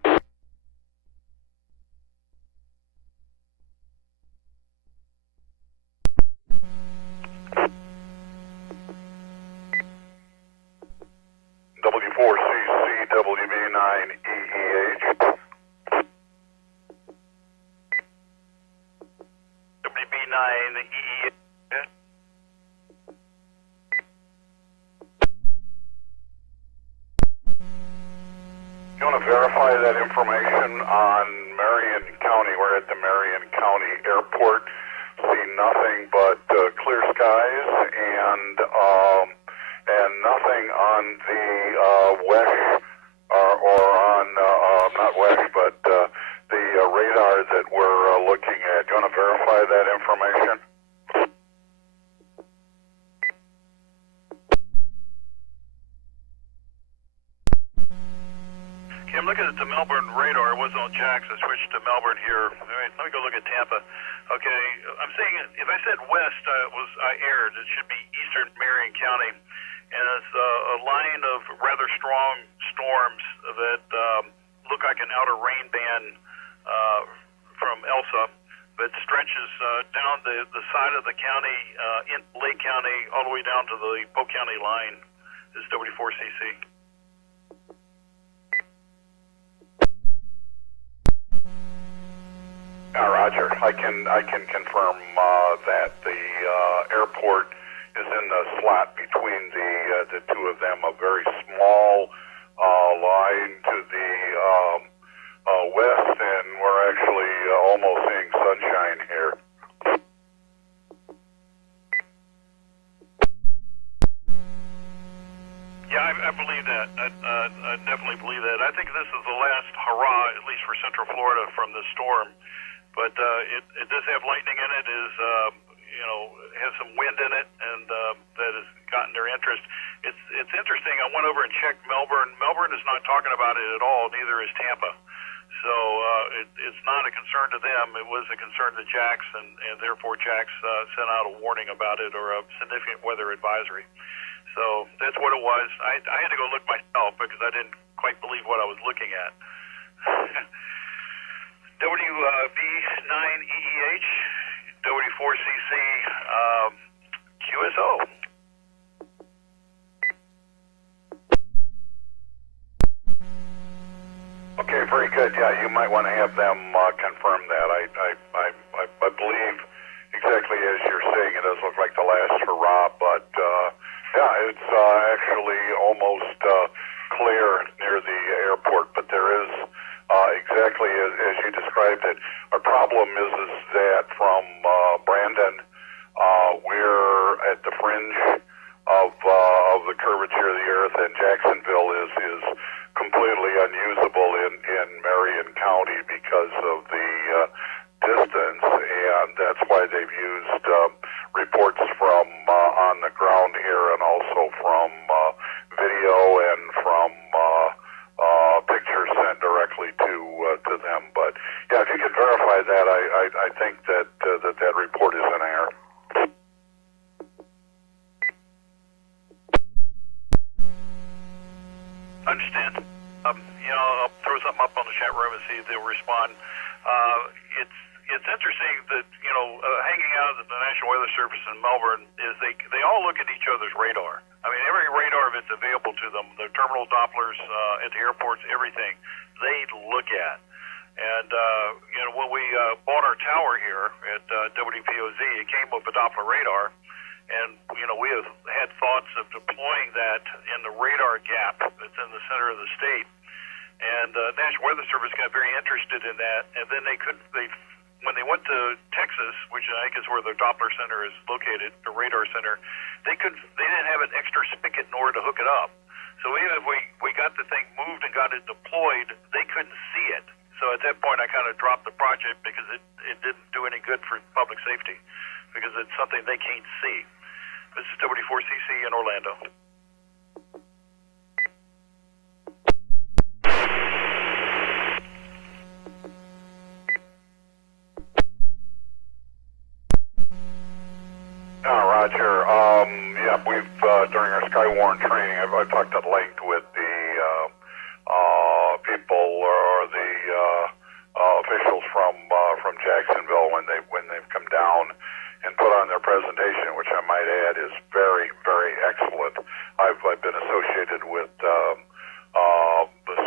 W4CC WB9EEH. WB9EE. You want to verify that information on Marion County? We're at the Marion County Airport. See nothing but clear skies and nothing on the WESH or on not WESH, but the radar that we're looking at. You want to verify that information? Okay, I'm looking at the Melbourne radar. It wasn't on Jax. I switched to Melbourne here. All right, let me go look at Tampa. Okay, I'm seeing, if I said west, I erred. It should be eastern Marion County. And it's a line of rather strong storms that look like an outer rain band from Elsa that stretches down the side of the county, in Lake County, all the way down to the Polk County line. This is W4CC. Roger. I can confirm that the airport is in the slot between the two of them. A very small line to the west, and we're actually almost seeing sunshine here. Yeah, I believe that. I definitely believe that. I think this is the last hurrah, at least for Central Florida, from the storm. But it does have lightning in it. Has some wind in it, and that has gotten their interest. It's interesting. I went over and checked Melbourne. Melbourne is not talking about it at all. Neither is Tampa. So it's not a concern to them. It was a concern to Jax, and therefore Jax sent out a warning about it, or a significant weather advisory. So that's what it was. I had to go look myself because I didn't quite believe what I was looking at. WB9EEH, W4CC, QSO. Okay, very good. Yeah, you might want to have them confirm that. I believe exactly as you're saying, it does look like the last hurrah, but yeah, it's actually almost clear near the airport, but there is exactly as you described it. Our problem is that from Brandon, we're at the fringe of the curvature of the earth, and Jacksonville is completely unusable in Marion County because of the distance, and that's why they've used reports from on the ground here, and also from video and from pictures sent directly to them. But yeah, if you can verify that, I think that report is in error. Understand. I'll throw something up on the chat room and see if they'll respond. It's interesting that hanging out at the National Weather Service in Melbourne is they all look at each other's radar. I mean, every radar that's available to them, the terminal Dopplers at the airports, everything they look at. And when we bought our tower here at WPOZ, it came with a Doppler radar. And, we have had thoughts of deploying that in the radar gap that's in the center of the state. And the National Weather Service got very interested in that. And then when they went to Texas, which I think is where the Doppler Center is located, the radar center, they didn't have an extra spigot in order to hook it up. So even if we got the thing moved and got it deployed, they couldn't see it. So at that point, I kind of dropped the project because it didn't do any good for public safety, because it's something they can't see. This is W4CC in Orlando. Roger. Yeah, we've during our Skywarn training, I've talked at length with the officials from Jacksonville when they've come down and put on their presentation, which I might add is very, very excellent. I've been associated with the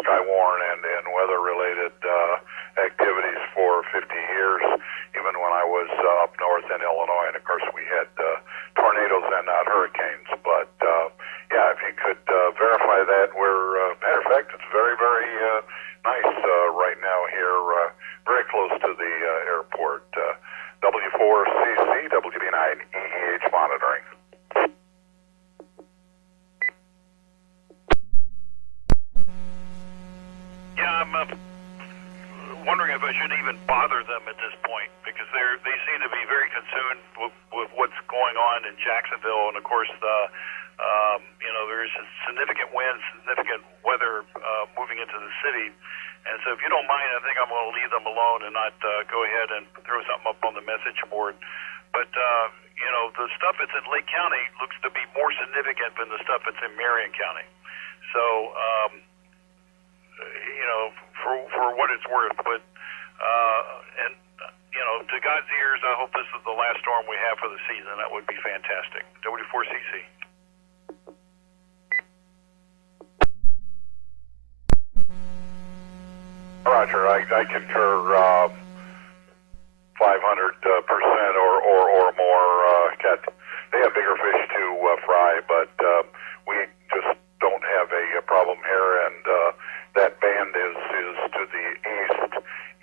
Skywarn and weather-related activities for 50 years, even when I was up north in Illinois. And of course, we had tornadoes and not hurricanes. But yeah, if you could verify that, matter of fact, it's very, very nice right now here, very close to the airport. W4CC, WB9 EEH monitoring. Yeah, I'm wondering if I should even bother them at this point, because they seem to be very concerned with what's going on in Jacksonville, and of course there's significant winds, significant weather moving into the city. And so if you don't mind, I think I'm going to leave them alone and not go ahead and throw something up on the message board. But, the stuff that's in Lake County looks to be more significant than the stuff that's in Marion County. So, for what it's worth. But, to God's ears, I hope this is the last storm we have for the season. That would be fantastic. W4CC. Roger, I concur 500% or more. They have bigger fish to fry, but we just don't have a problem here, and that band is to the east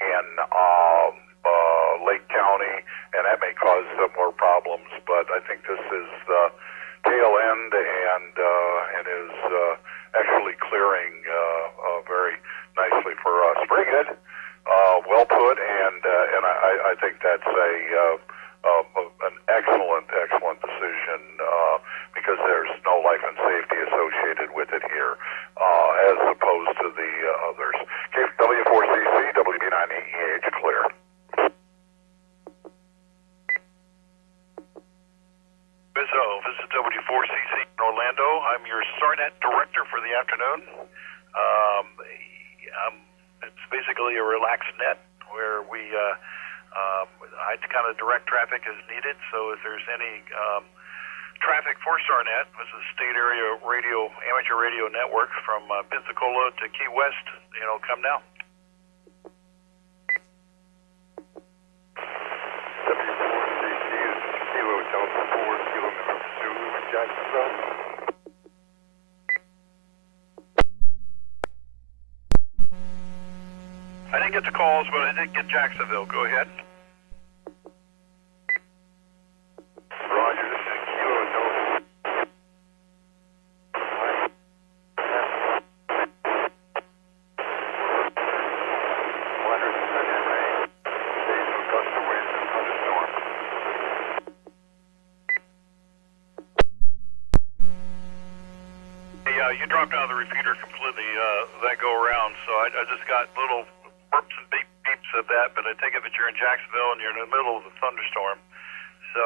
in Lake County, and that may cause some more problems, but I think this is the tail end and is actually clearing very nicely for us. Very good. Well put, and I think that's an excellent decision because there's no life and safety associated with it here, as opposed to the others. W4CC, WB9EEH, clear. This is W4CC in Orlando. I'm your SARNet director for the afternoon. It's basically a relaxed net where I kind of direct traffic as needed. So if there's any traffic for SARNet, this is state area radio, amateur radio network from Pensacola to Key West, come now. W4CC is Kilo Delta 4, Kilo November Zulu, Jacksonville. I didn't get the calls, but I did get Jacksonville. Go ahead. Roger, this is Kilo Delta. You dropped out of the repeater completely, that go around, so I just got little burps and beeps of that, but I take it that you're in Jacksonville and you're in the middle of the thunderstorm. So,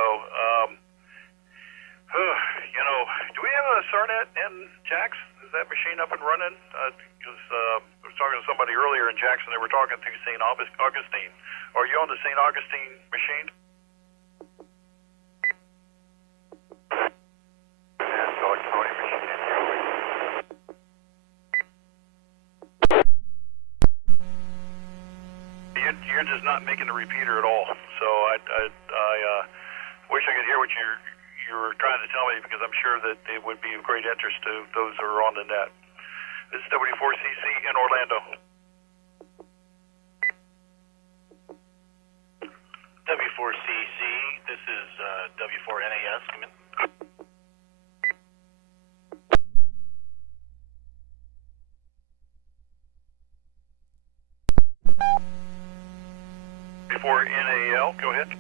do we have a SARNet in Jax? Is that machine up and running? Because I was talking to somebody earlier in Jackson, they were talking through St. Augustine. Are you on the St. Augustine machine? You're just not making the repeater at all. So I wish I could hear what you were trying to tell me, because I'm sure that it would be of great interest to those who are on the net. This is W4CC in Orlando. W4CC, this is W4NAS. Come in. Before NAL, go ahead.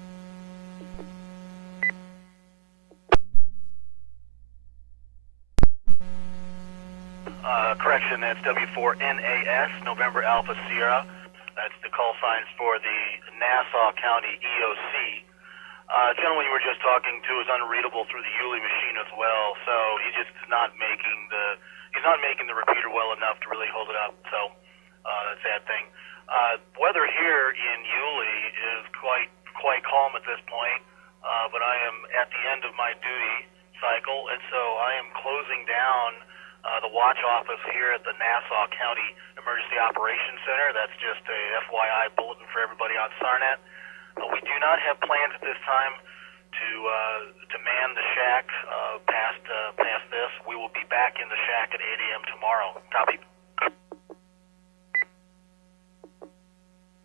Correction, that's W4NAS, November Alpha Sierra. That's the call signs for the Nassau County EOC. Gentleman you were just talking to is unreadable through the Yulee machine as well, so he's just not making the repeater well enough to really hold it up. So that's a sad thing. Weather here in Yulee is quite calm at this point, but I am at the end of my duty cycle, and so I am closing down the watch office here at the Nassau County Emergency Operations Center. That's just a FYI bulletin for everybody on SARNet. We do not have plans at this time to man the shack past this. We will be back in the shack at 8 a.m. tomorrow. Copy.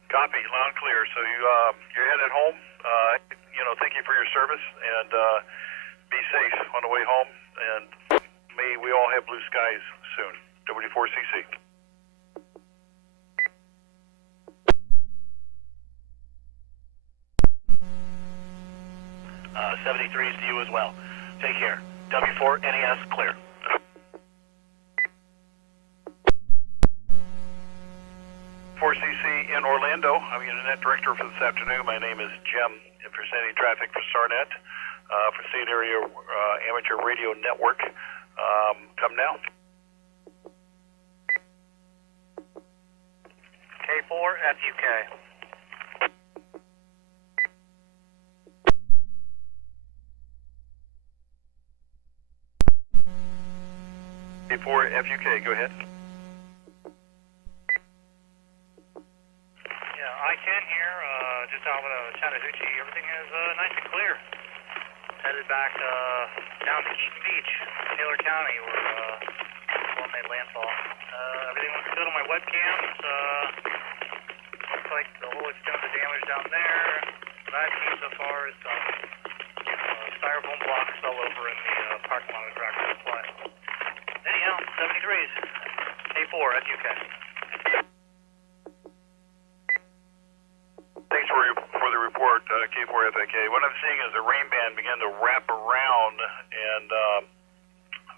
Copy, loud and clear. So you're headed home. Thank you for your service, and be safe on the way home. And may we all have blue skies soon. W4CC. 73s to you as well. Take care. W4 NES clear. CC in Orlando. I'm your net director for this afternoon. My name is Jim. If there's any traffic for SARNet, for State Area Amateur Radio Network, come now. K4 FUK. K4 FUK, go ahead. I-10 here, just out of Chattahoochee. Everything is nice and clear. Headed back down to Keaton Beach, Taylor County, where this one made landfall. Everything looks good on my webcams. Looks like the whole extent of the damage down there. That piece so far is done. Styrofoam blocks fell over in the parking lot of Tractor Supply. Anyhow, 73s. K4 FUK. Thanks for the report, K4FAK. What I'm seeing is the rain band begin to wrap around and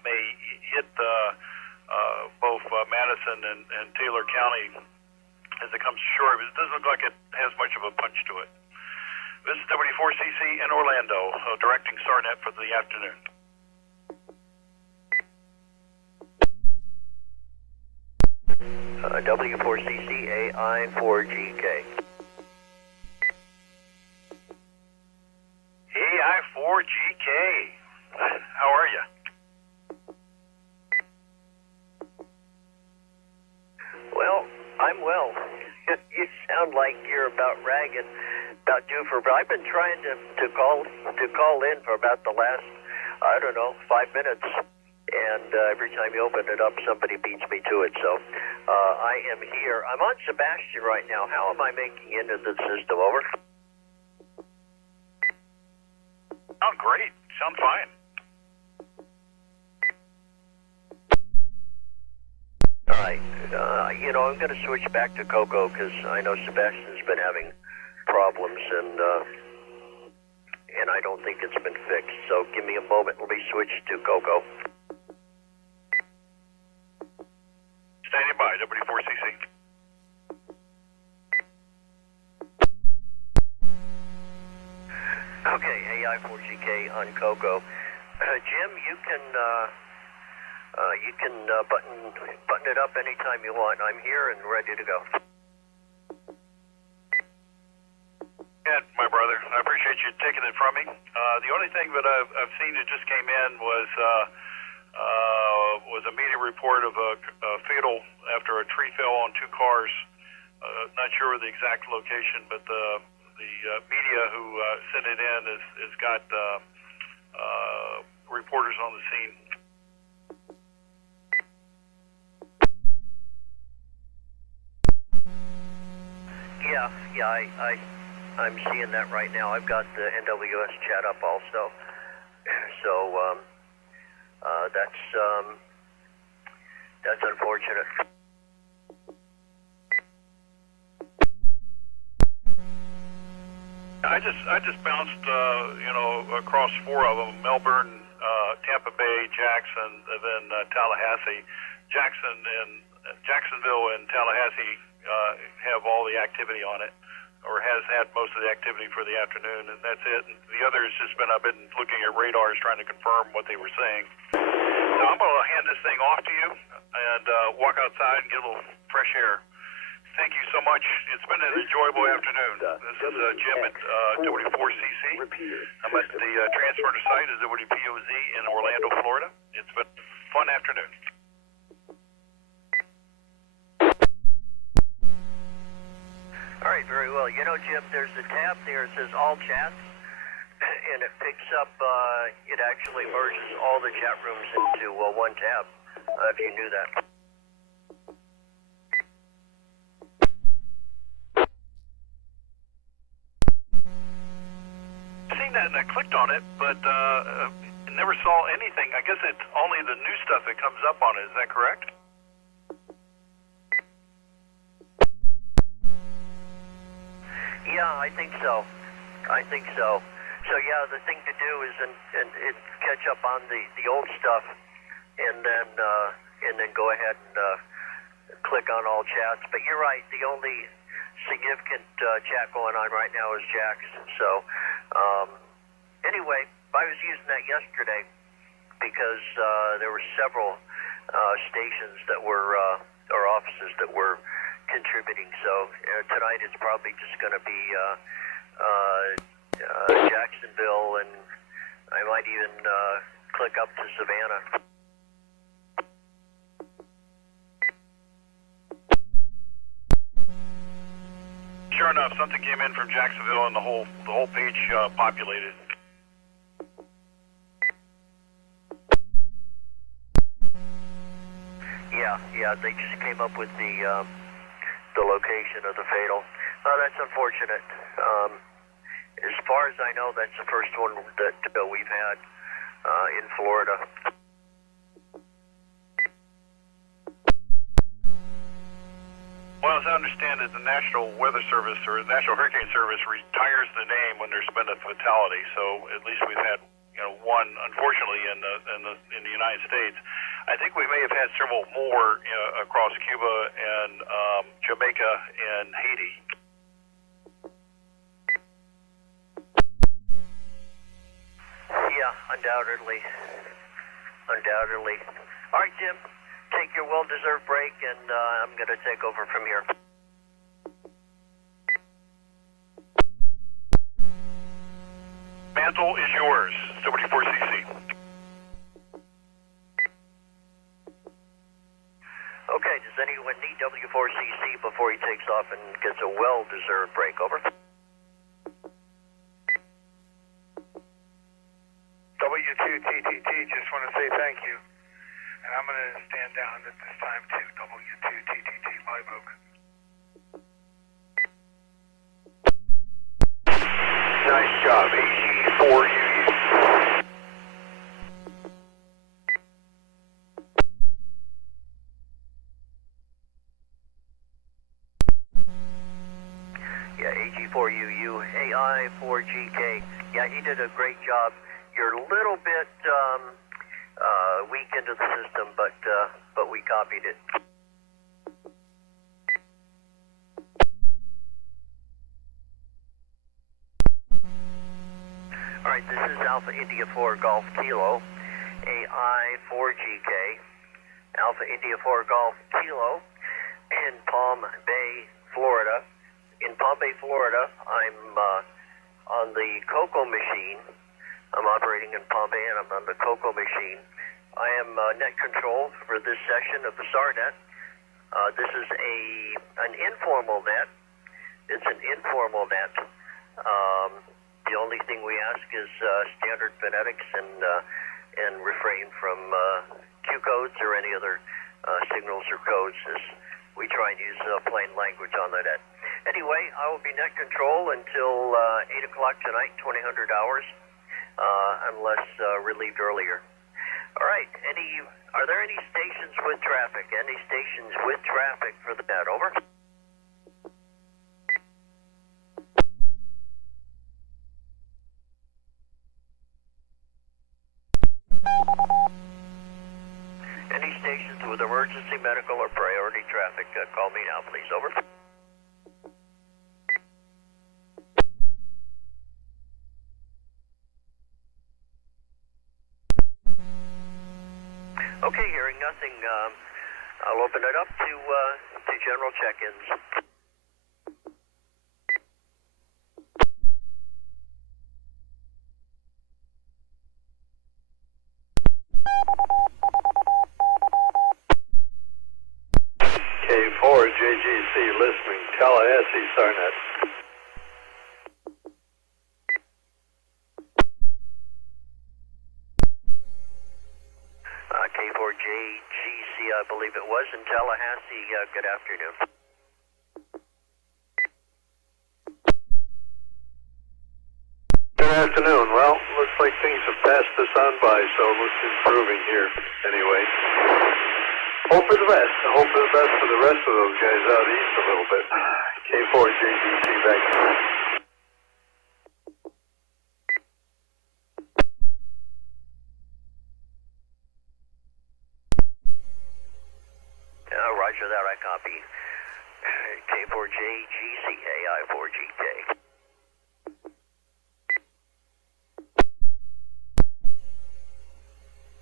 may hit both Madison and Taylor County as it comes short. It doesn't look like it has much of a punch to it. This is W4CC in Orlando, directing SARNet for the afternoon. W4CC AI4GK. AI4GK. How are you? Well, I'm well. You sound like you're about ragged, about due for. But I've been trying to call in for about the last, 5 minutes, and every time you open it up, somebody beats me to it. So I am here. I'm on Sebastian right now. How am I making into the system? Over. Sound great. Sound fine. All right. I'm going to switch back to Coco because I know Sebastian's been having problems, and I don't think it's been fixed. So give me a moment. Let me switch to Coco. Standing by, W4CC. Okay, AI4GK on Coco. Jim, you can button it up anytime you want. I'm here and ready to go. Yeah, my brother, I appreciate you taking it from me. The only thing that I've seen that just came in was a media report of a fatal after a tree fell on 2 cars. Not sure the exact location, but the media who sent it in has got reporters on the scene. Yeah, I'm seeing that right now. I've got the NWS chat up also. So that's unfortunate. I just bounced across 4 of them: Melbourne, Tampa Bay, Jackson, and then Tallahassee. Jacksonville and Tallahassee have all the activity on it, or has had most of the activity for the afternoon, and that's it. And the other has just been, I've been looking at radars trying to confirm what they were saying. So I'm going to hand this thing off to you and walk outside and get a little fresh air. Thank you so much. It's been an enjoyable afternoon. This is Jim at W4CC. I'm at the transfer site at WPOZ in Orlando, Florida. It's been a fun afternoon. All right, very well. You know, Jim, there's a tab there that says all chats, and it picks up, it actually merges all the chat rooms into one tab, if you knew that. Seen that and I clicked on it, but never saw anything. I guess it's only the new stuff that comes up on it. Is that correct? Yeah, I think so. So yeah, the thing to do is and catch up on the old stuff, and then go ahead and click on all chats. But you're right. The only significant chat going on right now is Jack's. So anyway, I was using that yesterday because there were several stations that were or offices that were contributing. So tonight it's probably just going to be Jacksonville, and I might even click up to Savannah. Sure enough, something came in from Jacksonville, and the whole page populated. Yeah, they just came up with the location of the fatal. Oh, that's unfortunate. As far as I know, that's the first one that we've had in Florida. Well, as I understand it, the National Weather Service or the National Hurricane Service retires the name when there's been a fatality. So at least we've had one, unfortunately, in the United States. I think we may have had several more across Cuba and Jamaica and Haiti. Yeah, undoubtedly. All right, Jim, take your well-deserved break, and I'm going to take over from here. Mantle is yours, W4CC. Okay, does anyone need W4CC before he takes off and gets a well-deserved break? Over. W2TTT, just want to say thank you. And I'm going to stand down at this time too. W2TTT, live oak. Nice job, AG4UU. Yeah, AG4UU, AI4GK. Yeah, he did a great job. You're a little bit weak into the system, but we copied it. All right, this is Alpha India 4 Golf Kilo, AI4GK, Alpha India 4 Golf Kilo, in Palm Bay, Florida. In Palm Bay, Florida, I'm on the Coco machine. I'm operating in Palm Bay, and I'm on the Coco machine. I am net control for this session of the SARNet. This is an informal net. It's an informal net. The only thing we ask is standard phonetics and refrain from Q codes or any other signals or codes, as we try and use plain language on the net. Anyway, I will be net control until 8 o'clock tonight, 2000 hours, unless relieved earlier. All right, are there any stations with traffic? Any stations with traffic for the net? Over. Any stations with emergency, medical, or priority traffic, call me now, please. Over. Okay, hearing nothing. I'll open it up to general check-ins. K4 JGC listening, Tallahassee, SARNet. K4JGC, I believe it was, in Tallahassee. Good afternoon. Good afternoon. Well, looks like things have passed us on by, so it looks improving here anyway. Hope for the best. I hope for the best for the rest of those guys out east a little bit. K4 JGC back to you. Roger that, I copy. K4JGC, AI4GK.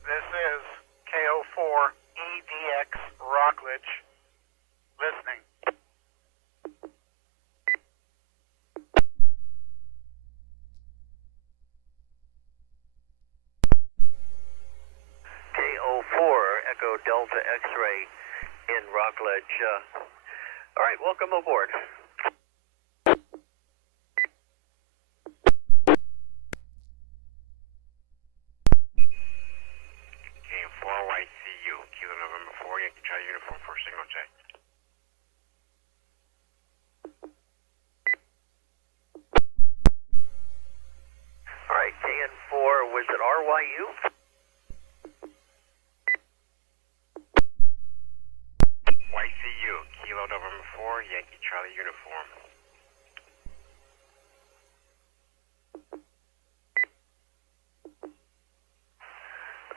This is KO4EDX Rockledge. Listening. KO4 Echo Delta X-Ray in Rockledge. All right, welcome aboard. K4YCU, Kilo November 4, Yankee Charlie Uniform for signal check. All right, KN4, was it RYU? YCU, Kilo November 4, Yankee Charlie Uniform.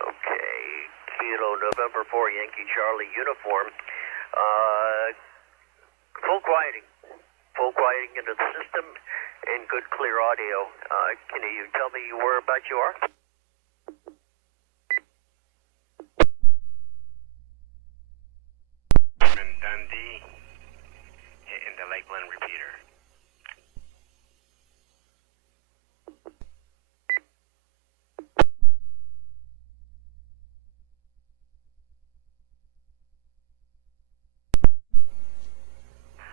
Okay, Kilo November 4, Yankee Charlie Uniform. Full quieting into the system and good clear audio. Can you tell me whereabouts you are? I'm in Dundee, hitting the Lakeland repeater.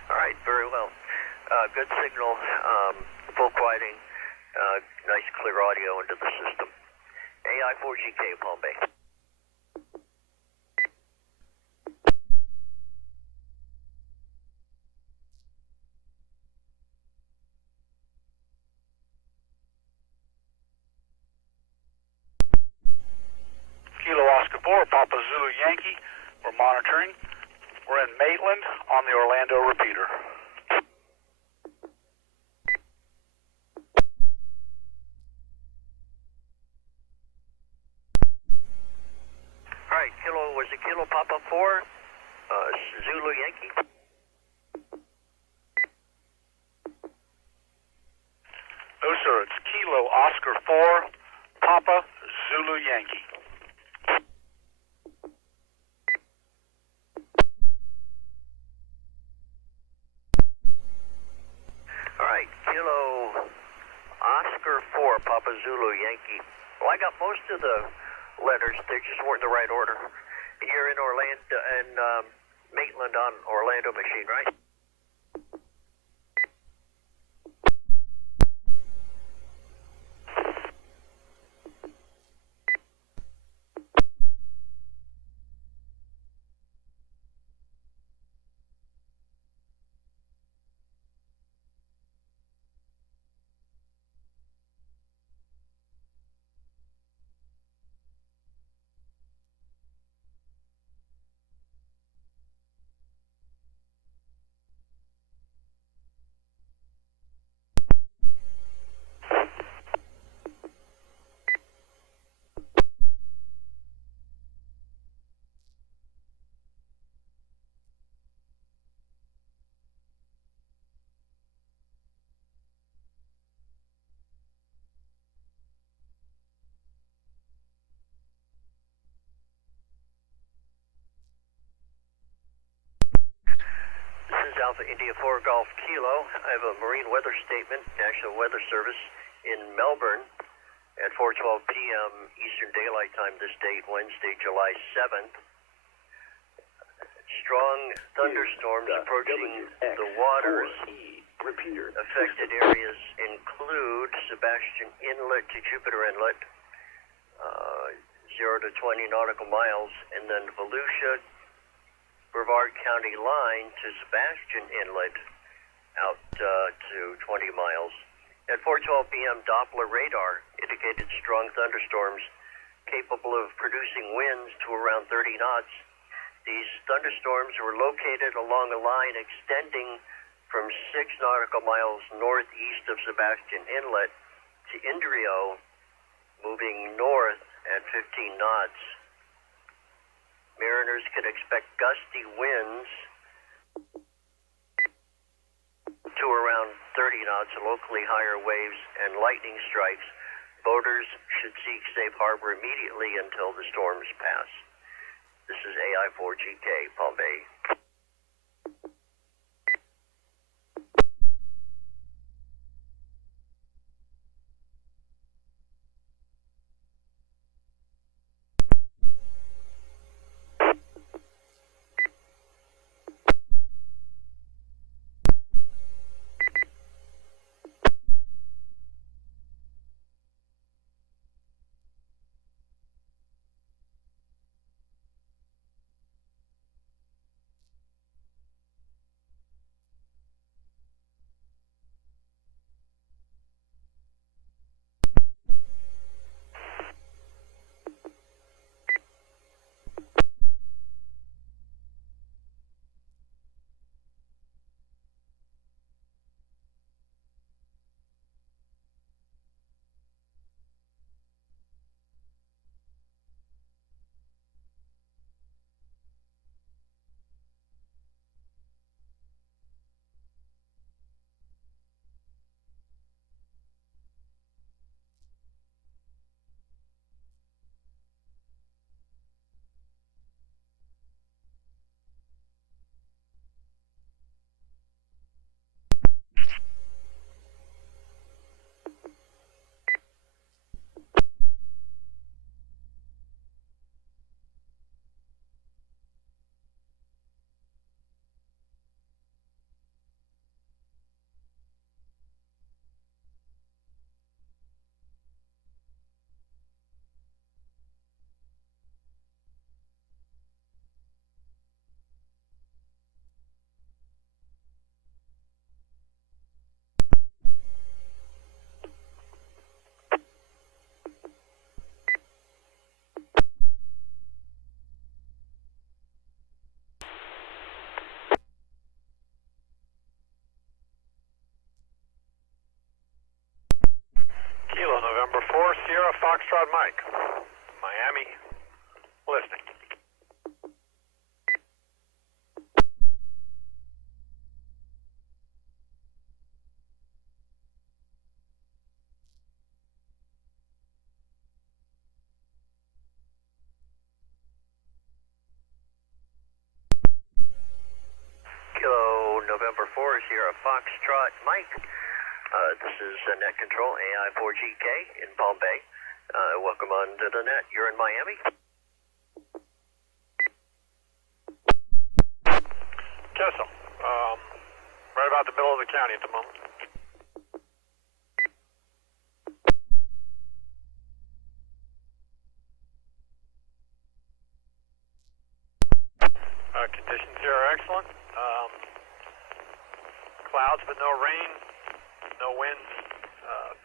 All right, very well. Good signal, full quieting, nice clear audio into the system. AI4GK, Palm Bay. Kilo Oscar 4, Papa Zulu Yankee. We're monitoring. We're in Maitland on the Orlando repeater. All right, was it Kilo Papa 4, Zulu Yankee? No, sir, it's Kilo Oscar 4, Papa Zulu Yankee. All right, Kilo Oscar 4, Papa Zulu Yankee. Well, I got most of the letters. They just weren't in the right order. You're in Orlando and Maitland on Orlando machine, right? Alpha India 4 Golf Kilo. I have a marine weather statement, National Weather Service in Melbourne at 4:12 p.m. Eastern Daylight Time this date, Wednesday, July 7th. Strong thunderstorms approaching the waters. Repeater. Affected areas include Sebastian Inlet to Jupiter Inlet, 0 to 20 nautical miles, and then Volusia, Brevard County line to Sebastian Inlet out to 20 miles. At 4:12 p.m., Doppler radar indicated strong thunderstorms capable of producing winds to around 30 knots. These thunderstorms were located along a line extending from 6 nautical miles northeast of Sebastian Inlet to Indrio, moving north at 15 knots. Mariners can expect gusty winds to around 30 knots, locally higher waves, and lightning strikes. Boaters should seek safe harbor immediately until the storms pass. This is AI4GK, Palm Bay. Kilo, November 4, Sierra Foxtrot Mike. Miami, listing. Kilo, November 4, Sierra Foxtrot Mike. This is Net Control, AI4GK in Palm Bay. Welcome on to the net. You're in Miami. Kessel, right about the middle of the county at the moment. Conditions here are excellent. Clouds but no rain, no winds.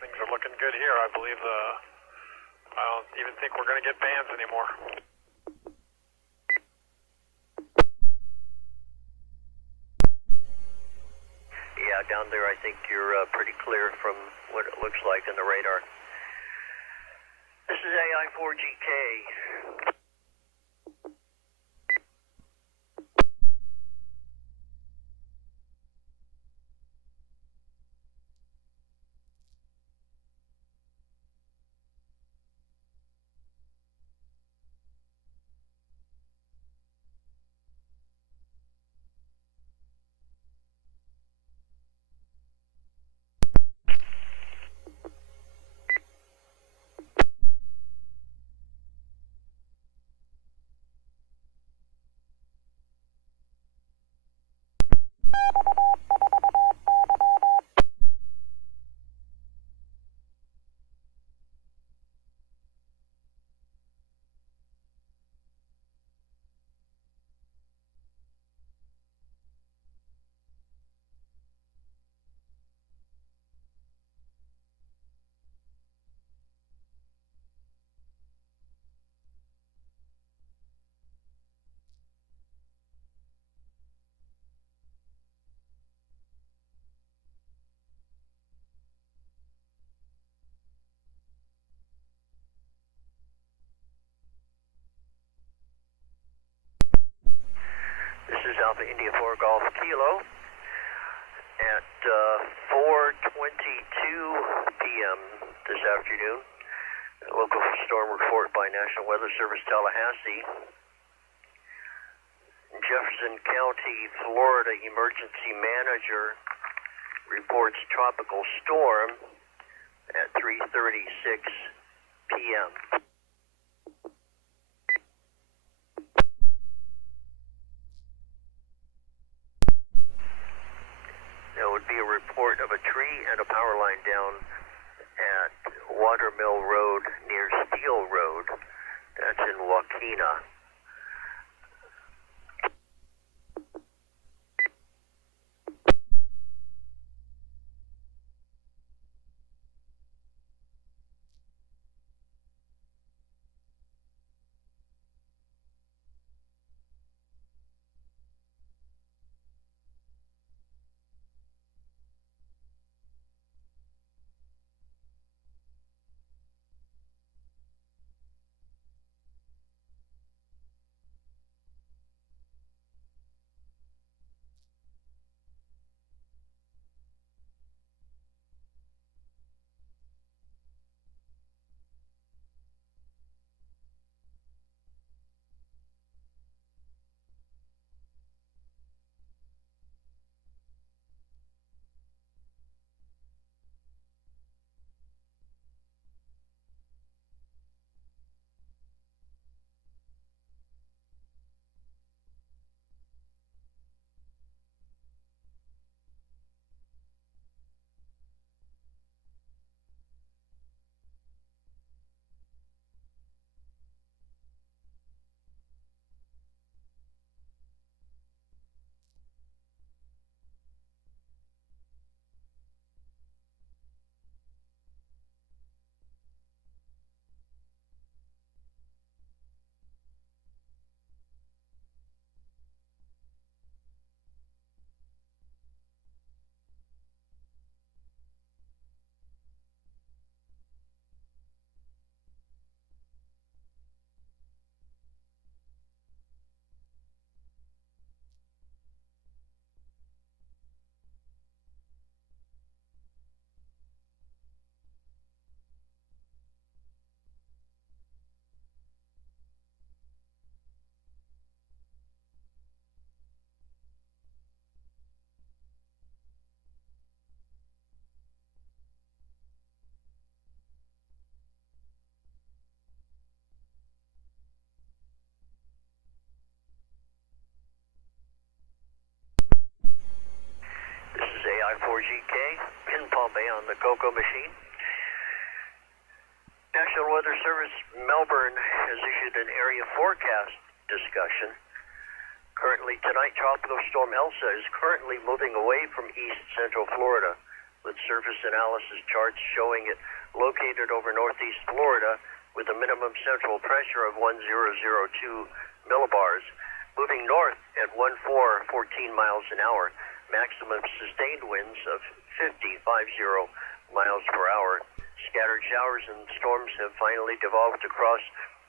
Things are looking good here. I believe I don't even think we're going to get bands anymore. Yeah, down there I think you're pretty clear from what it looks like in the radar. This is AI4GK. Alpha India 4 Golf Kilo. At 4:22 p.m. this afternoon, a local storm report by National Weather Service Tallahassee. Jefferson County, Florida Emergency Manager reports tropical storm at 3:36 p.m. There would be a report of a tree and a power line down at Watermill Road near Steel Road. That's in Waukena. AI4GK in Palm Bay on the Cocoa machine. National Weather Service Melbourne has issued an area forecast discussion. Currently tonight, Tropical Storm Elsa is currently moving away from east central Florida, with surface analysis charts showing it located over northeast Florida with a minimum central pressure of 1002 millibars, moving north at 14 miles an hour, maximum sustained winds of 50 miles per hour. Scattered showers and storms have finally devolved across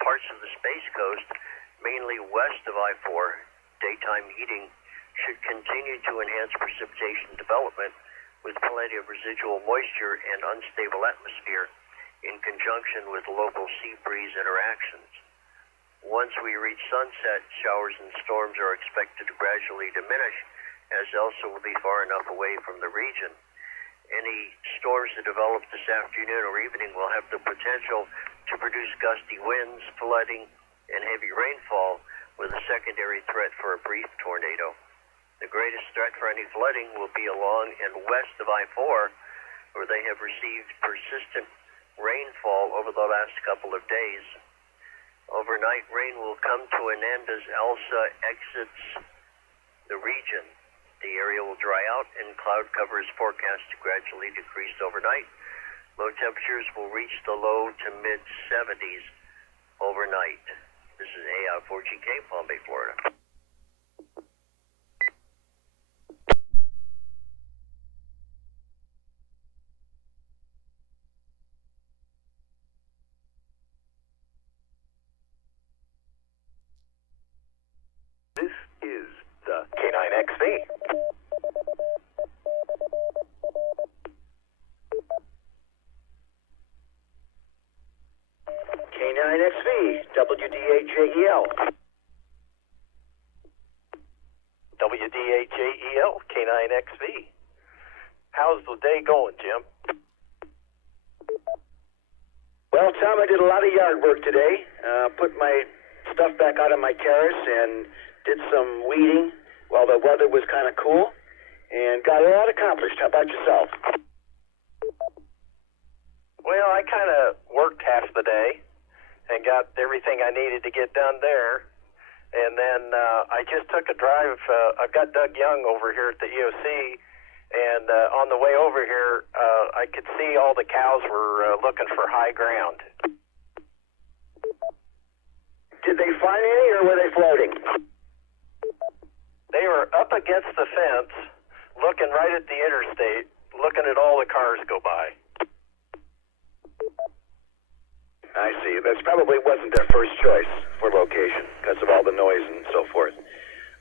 parts of the Space Coast, mainly west of I-4. Daytime heating should continue to enhance precipitation development with plenty of residual moisture and unstable atmosphere in conjunction with local sea breeze interactions. Once we reach sunset, showers and storms are expected to gradually diminish as Elsa will be far enough away from the region. Any storms that develop this afternoon or evening will have the potential to produce gusty winds, flooding, and heavy rainfall with a secondary threat for a brief tornado. The greatest threat for any flooding will be along and west of I-4, where they have received persistent rainfall over the last couple of days. Overnight rain will come to an end as Elsa exits the region. The area will dry out and cloud cover is forecast to gradually decrease overnight. Low temperatures will reach the low to mid 70s overnight. This is AI4GK, Palm Bay, Florida. This is the WDAJEL. WDAJEL, K9XV. How's the day going, Jim? Well, Tom, I did a lot of yard work today. Put my stuff back out on my terrace and did some weeding while the weather was kind of cool, and got a lot accomplished. How about yourself? Well, I kind of worked half the day and got everything I needed to get done there. And then I just took a drive. I've got Doug Young over here at the EOC, and on the way over here, I could see all the cows were looking for high ground. Did they find any, or were they floating? They were up against the fence, looking right at the interstate, looking at all the cars go by. I see. This probably wasn't their first choice for location because of all the noise and so forth.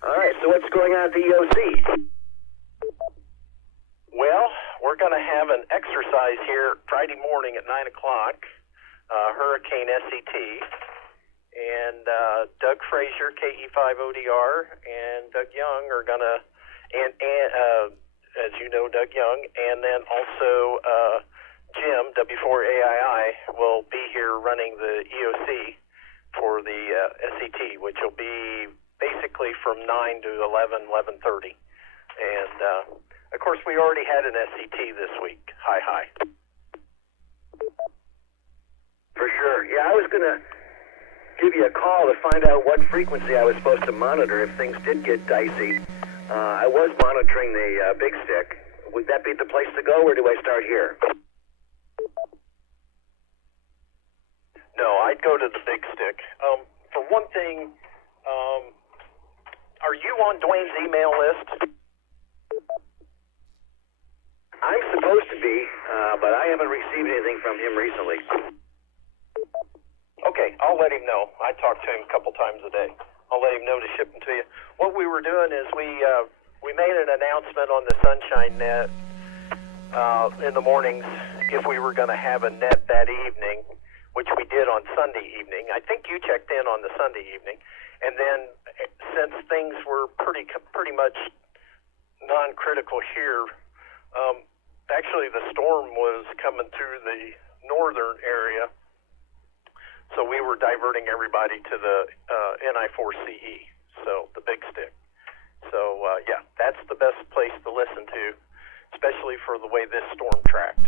All right, so what's going on at the EOC? Well, we're going to have an exercise here Friday morning at 9 o'clock, Hurricane SET, and Doug Frazier, KE5ODR, and Doug Young are going to, and as you know, Doug Young, and then also Jim, W4AII, will be here running the EOC for the SET, which will be basically from 9 to 11, 11:30. And, of course, we already had an SET this week. Hi. For sure. Yeah, I was going to give you a call to find out what frequency I was supposed to monitor if things did get dicey. I was monitoring the Big Stick. Would that be the place to go, or do I start here? No, I'd go to the Big Stick. For one thing, are you on Dwayne's email list? I'm supposed to be, but I haven't received anything from him recently. Okay, I'll let him know. I talk to him a couple times a day. I'll let him know to ship them to you. What we were doing is we made an announcement on the Sunshine Net in the mornings if we were going to have a net that evening, which we did on Sunday evening. I think you checked in on the Sunday evening. And then since things were pretty much non-critical here, actually the storm was coming through the northern area, so we were diverting everybody to the NI4CE, so the Big Stick. So, yeah, that's the best place to listen to, especially for the way this storm tracked.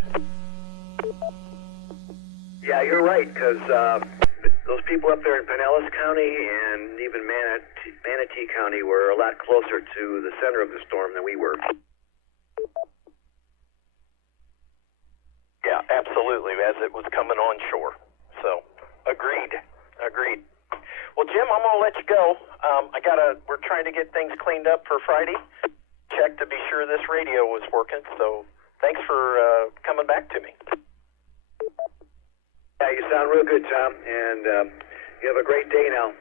Yeah, you're right, because those people up there in Pinellas County and even Manatee County were a lot closer to the center of the storm than we were. Yeah, absolutely, as it was coming on shore. So, agreed. Well, Jim, I'm going to let you go. We're trying to get things cleaned up for Friday. Check to be sure this radio was working, so thanks for coming back to me. Yeah, you sound real good, Tom, and you have a great day now.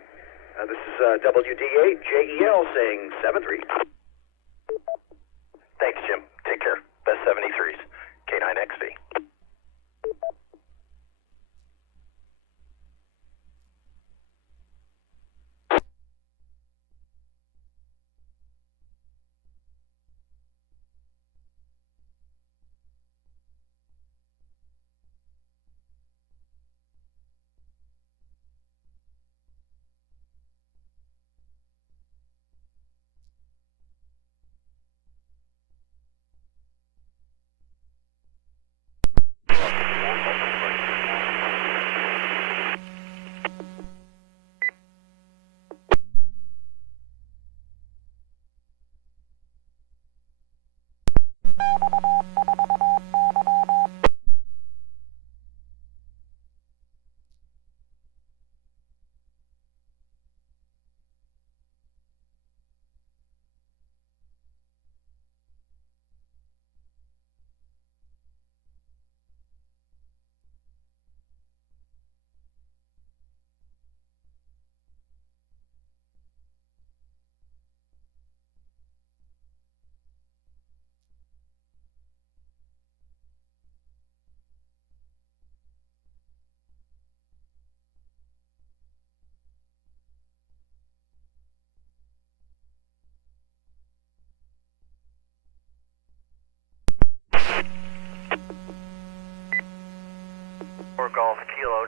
This is WD8JEL saying 7-3. Thanks, Jim. Take care. Best 73s. K9XV.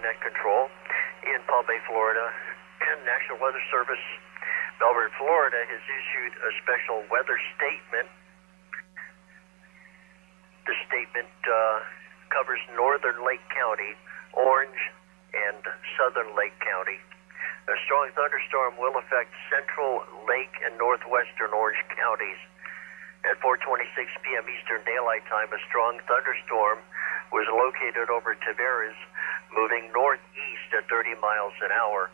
Net Control in Palm Bay, Florida, and National Weather Service, Melbourne, Florida, has issued a special weather statement. The statement covers northern Lake County, Orange, and southern Lake County. A strong thunderstorm will affect central Lake and northwestern Orange counties. At 4:26 p.m. Eastern Daylight Time, a strong thunderstorm was located over Tavares, moving northeast at 30 miles an hour.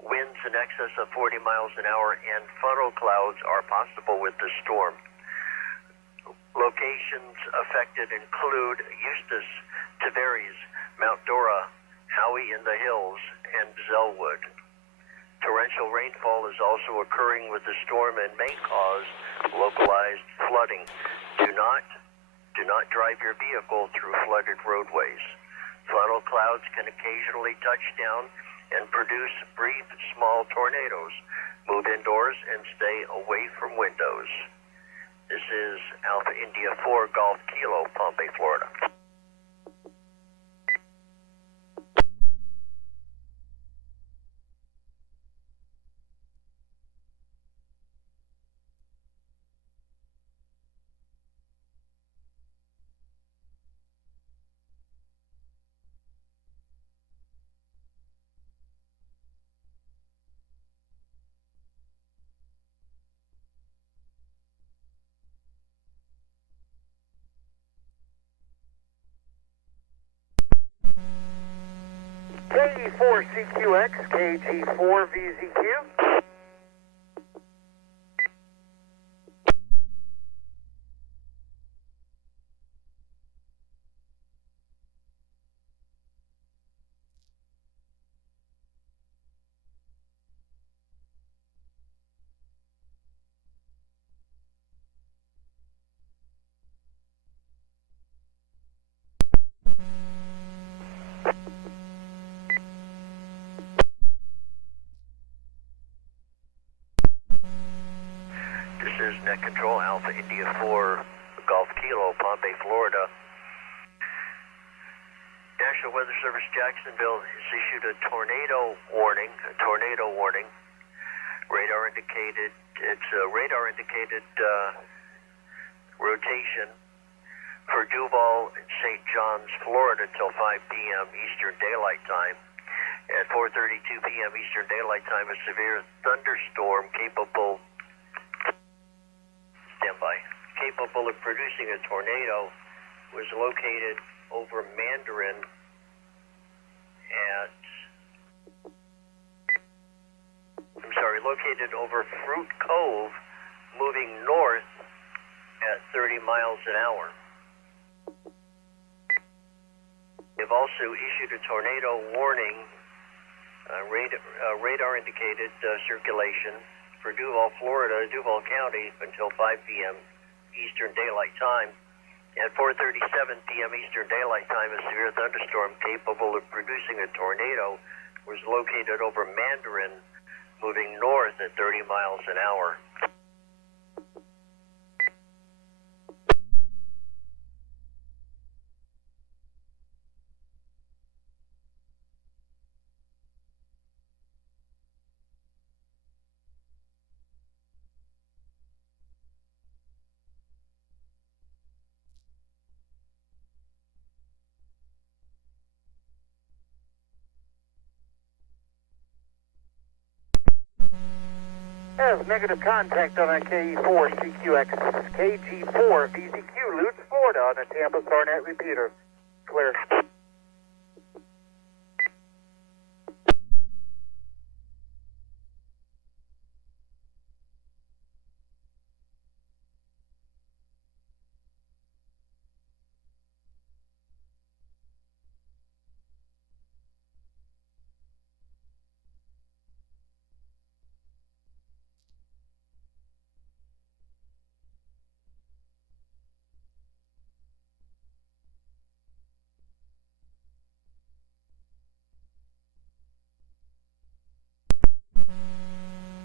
Winds in excess of 40 miles an hour and funnel clouds are possible with the storm. Locations affected include Eustis, Tavares, Mount Dora, Howie in the Hills, and Zellwood. Torrential rainfall is also occurring with the storm and may cause localized flooding. Do not drive your vehicle through flooded roadways. Funnel clouds can occasionally touch down and produce brief, small tornadoes. Move indoors and stay away from windows. This is Alpha India 4 Golf Kilo, Palm Bay, Florida. KE4CQX, KG4VZQ. This is Net Control, Alpha India 4 Golf Kilo, Palm Bay, Florida. National Weather Service Jacksonville has issued a tornado warning. Radar indicated rotation for Duval and St. John's, Florida till 5 p.m. Eastern Daylight Time. At 4:32 p.m. Eastern Daylight Time, a severe thunderstorm capable of producing a tornado was located over Mandarin located over Fruit Cove, moving north at 30 miles an hour. They've also issued a tornado warning, radar indicated circulation for Duval, Florida, Duval County until 5 p.m. Eastern Daylight Time. At 4:37 p.m. Eastern Daylight Time, a severe thunderstorm capable of producing a tornado was located over Mandarin, moving north at 30 miles an hour. Have negative contact on a KE4CQX. KG4VZQ, Lutz, Florida, on a Tampa Starnet repeater. Clear.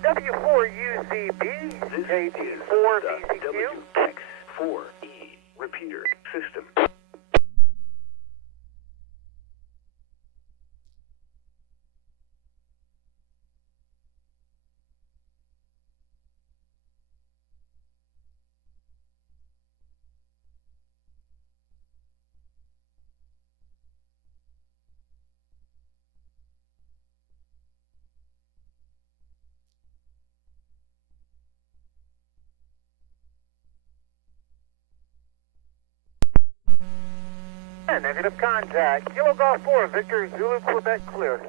W4UCB, KG4VZQ. WX4E repeater system. negative contact. Kilo Golf 4, Victor, Zulu, Quebec, clear.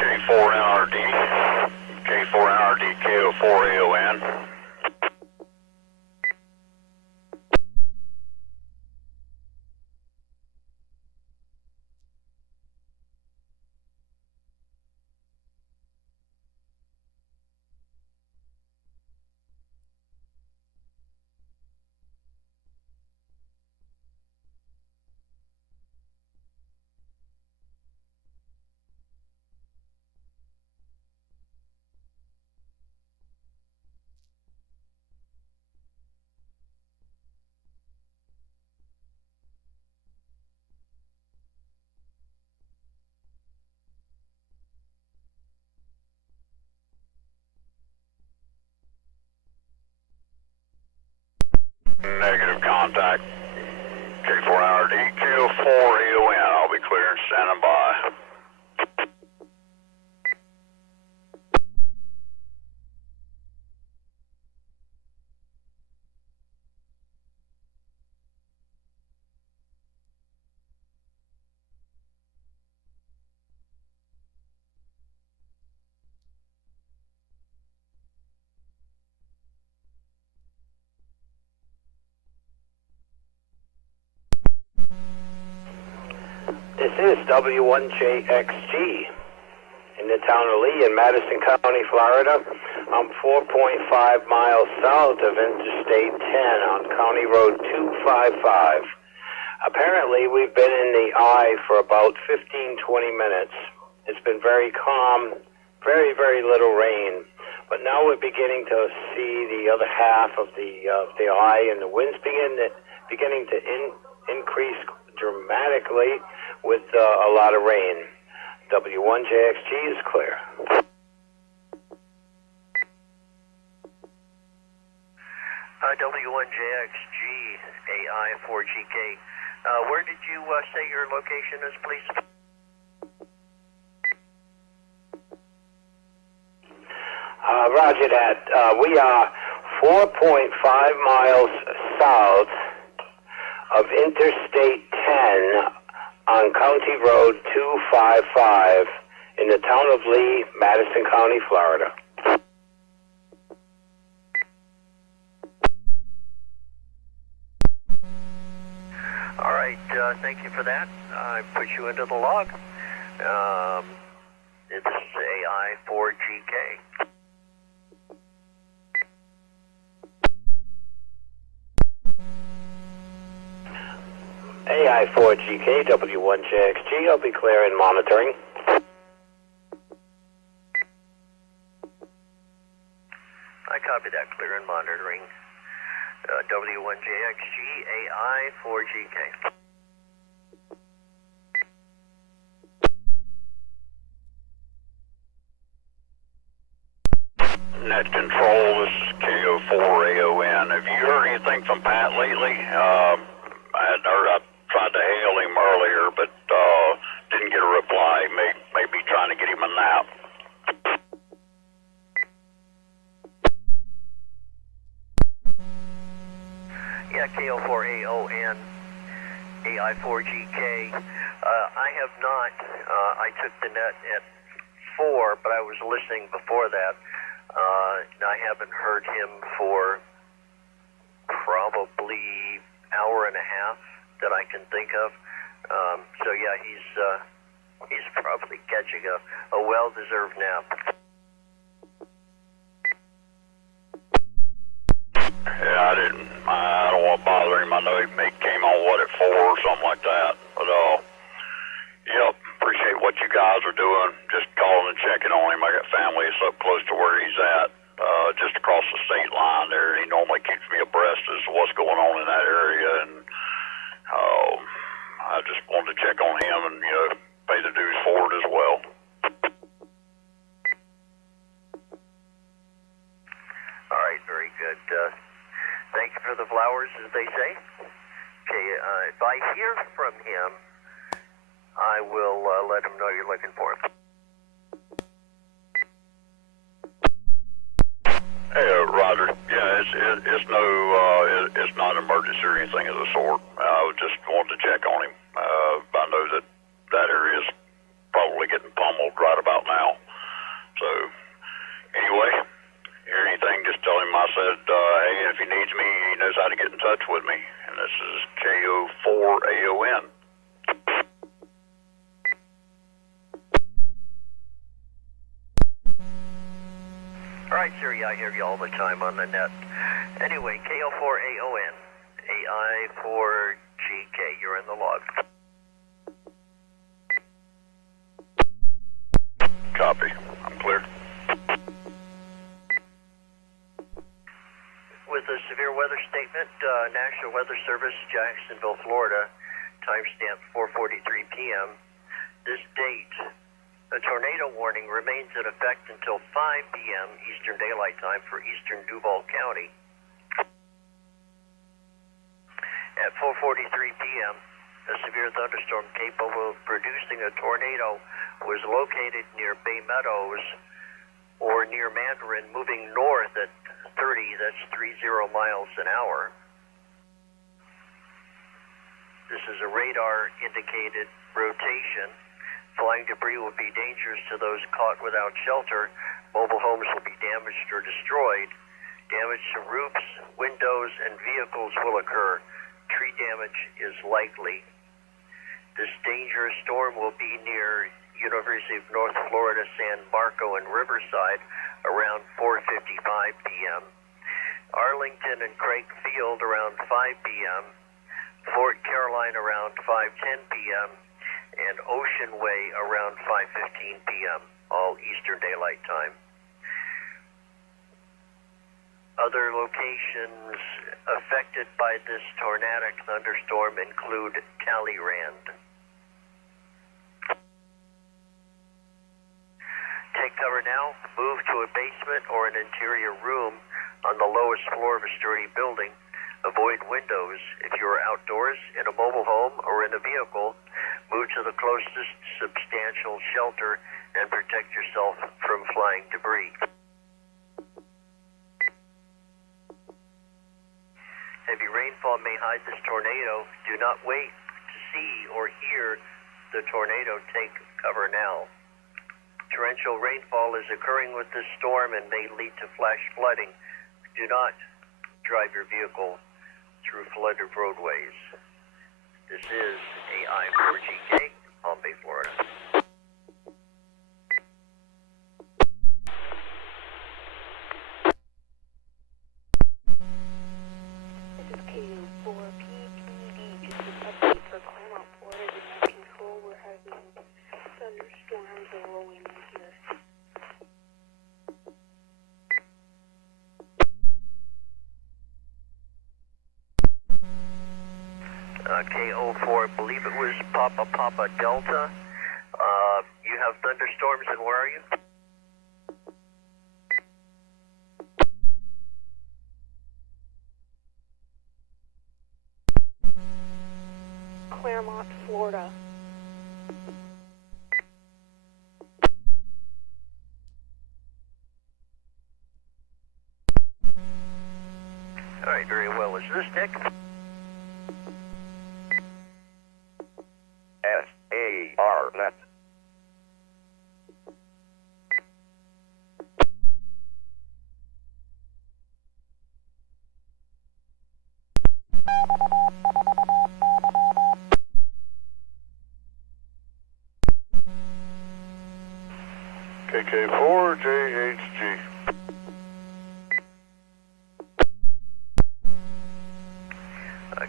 K4NRD, K4NRD, KO4AON. Negative contact. K4NRD, KO4AON. I'll be clear and standing by. This is W1JXG in the town of Lee in Madison County, Florida. I'm 4.5 miles south of Interstate 10 on County Road 255. Apparently, we've been in the eye for about 15-20 minutes. It's been very calm, very, very little rain. But now we're beginning to see the other half of the eye, and the wind's beginning to increase dramatically with a lot of rain. W1JXG is clear. W1JXG AI4GK. Where did you say your location is, please? Roger that. We are 4.5 miles south of Interstate 10 on County Road 255 in the town of Lee, Madison County, Florida. All right, thank you for that. I put you into the log. This is AI4GK. AI4GK, W1JXG, I'll be clear and monitoring. I copy that, clear and monitoring. W1JXG, AI4GK. Net Control, this is KO4AON. Have you heard anything from Pat lately? I tried to hail him earlier, but didn't get a reply. Maybe trying to get him a nap. Yeah, KO4AON, AI4GK. I have not. I took the net at 4, but I was listening before that. I haven't heard him for probably hour and a half that I can think of. So yeah, he's probably catching a well-deserved nap. Yeah, I don't want to bother him. I know he came on, at 4 or something like that. But, yep, appreciate what you guys are doing. Just calling and checking on him. I got family that's up close to where he's at, just across the state line there. He normally keeps me abreast as to what's going on in that area. And I just wanted to check on him and, pay the dues forward as well. All right, very good. Thank you for the flowers, as they say. Okay, if I hear from him, I will let him know you're looking for him. Hey, Roger. Yeah, it's not an emergency or anything of the sort. I just wanted to check on him. I know that area is probably getting pummeled right about now. So, anyway, hear anything, just tell him I said, hey, if he needs me, he knows how to get in touch with me. And this is KO4AON. All right, sir, yeah, I hear you all the time on the net. Anyway, KO4AON, AI4GK, you're in the log. Copy. I'm clear. With a severe weather statement, National Weather Service, Jacksonville, Florida, timestamp 4:43 p.m. This date, a tornado warning remains in effect until 5 p.m. Eastern Daylight Time for eastern Duval County. At 4:43 p.m., a severe thunderstorm capable of producing a tornado was located near Bay Meadows or near Mandarin, moving north at 30, that's 30 miles an hour. This is a radar-indicated rotation. Flying debris will be dangerous to those caught without shelter. Mobile homes will be damaged or destroyed. Damage to roofs, windows, and vehicles will occur. Tree damage is likely. This dangerous storm will be near University of North Florida, San Marco, and Riverside around 4:55 p.m. Arlington and Craig Field around 5 p.m. Fort Caroline around 5:10 p.m. and Ocean Way around 5:15 p.m., all Eastern Daylight Time. Other locations affected by this tornadic thunderstorm include Talleyrand. Take cover now, move to a basement or an interior room on the lowest floor of a sturdy building. Avoid windows. If you are outdoors, in a mobile home, or in a vehicle, move to the closest substantial shelter and protect yourself from flying debris. Heavy rainfall may hide this tornado. Do not wait to see or hear the tornado. Take cover now. Torrential rainfall is occurring with this storm and may lead to flash flooding. Do not drive your vehicle through flooded roadways. This is AI4GK, Palm Bay, Florida. This is KO4PPD, just an update for Claremont, Florida, the net control. We're having thunderstorms rolling in here. KO4, I believe it was Papa Delta. You have thunderstorms, and where are you? Claremont, Florida. All right, very well. Is this Nick? S-A-R, that's KK4JHG.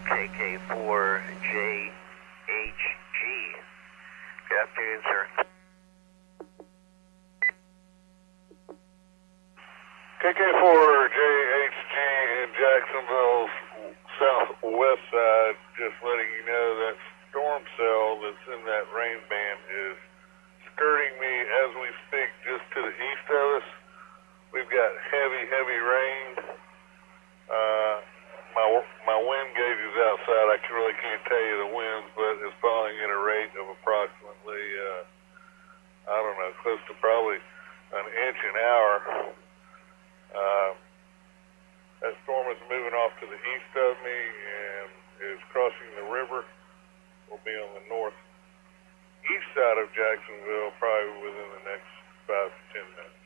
KK4JHG. Good afternoon, sir. KK4JHG in Jacksonville's southwest side, just letting you know that storm cell that's in that rain band is skirting me as we speak just to the east of us. We've got heavy rain. My wind gauge is outside. I really can't tell you the winds, but it's falling at a rate of approximately, I don't know, close to probably an inch an hour. That storm is moving off to the east of me and is crossing the river. Will be on the northeast side of Jacksonville probably within the next 5 to 10 minutes.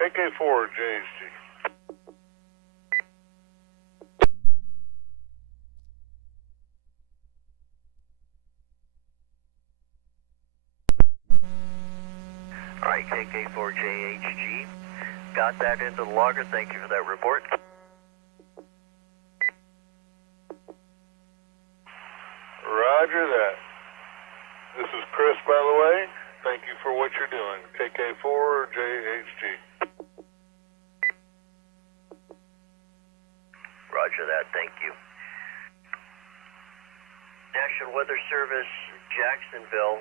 KK4JHG. All right, KK4JHG. Got that into the logger. Thank you for that report. Roger that. This is Chris, by the way. Thank you for what you're doing. KK4JHG. Roger that. Thank you. National Weather Service, Jacksonville.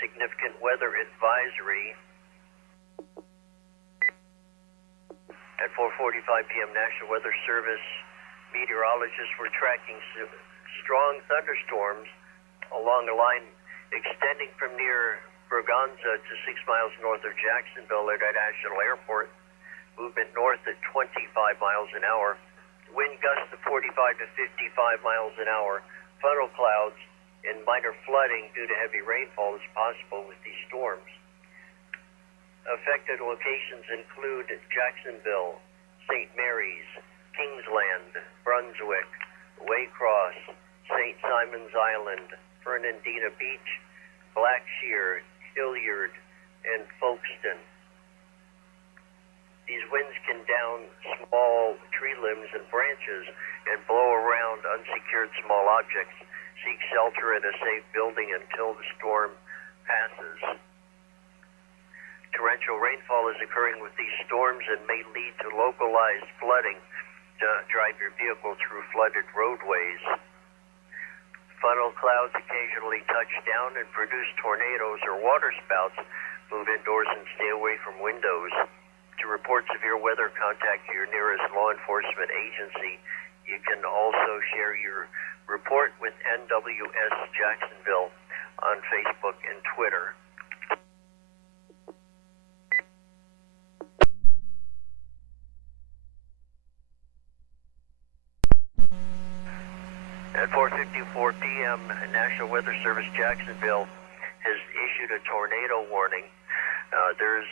Significant weather advisory. At 4:45 p.m., National Weather Service meteorologists were tracking strong thunderstorms along a line extending from near Braganza to 6 miles north of Jacksonville at National Airport. Movement north at 25 miles an hour. Wind gusts of 45 to 55 miles an hour. Funnel clouds and minor flooding due to heavy rainfall is possible with these storms. Affected locations include Jacksonville, St. Mary's, Kingsland, Brunswick, Waycross, St. Simon's Island, Fernandina Beach, Blackshear, Hilliard, and Folkestone. These winds can down small tree limbs and branches and blow around unsecured small objects. Seek shelter in a safe building until the storm passes. Torrential rainfall is occurring with these storms and may lead to localized flooding. Drive your vehicle through flooded roadways. Funnel clouds occasionally touch down and produce tornadoes or water spouts. Move indoors and stay away from windows. To report severe weather, contact your nearest law enforcement agency. You can also share your report with NWS Jacksonville on Facebook and Twitter. At 4:54 p.m., National Weather Service Jacksonville has issued a tornado warning. There's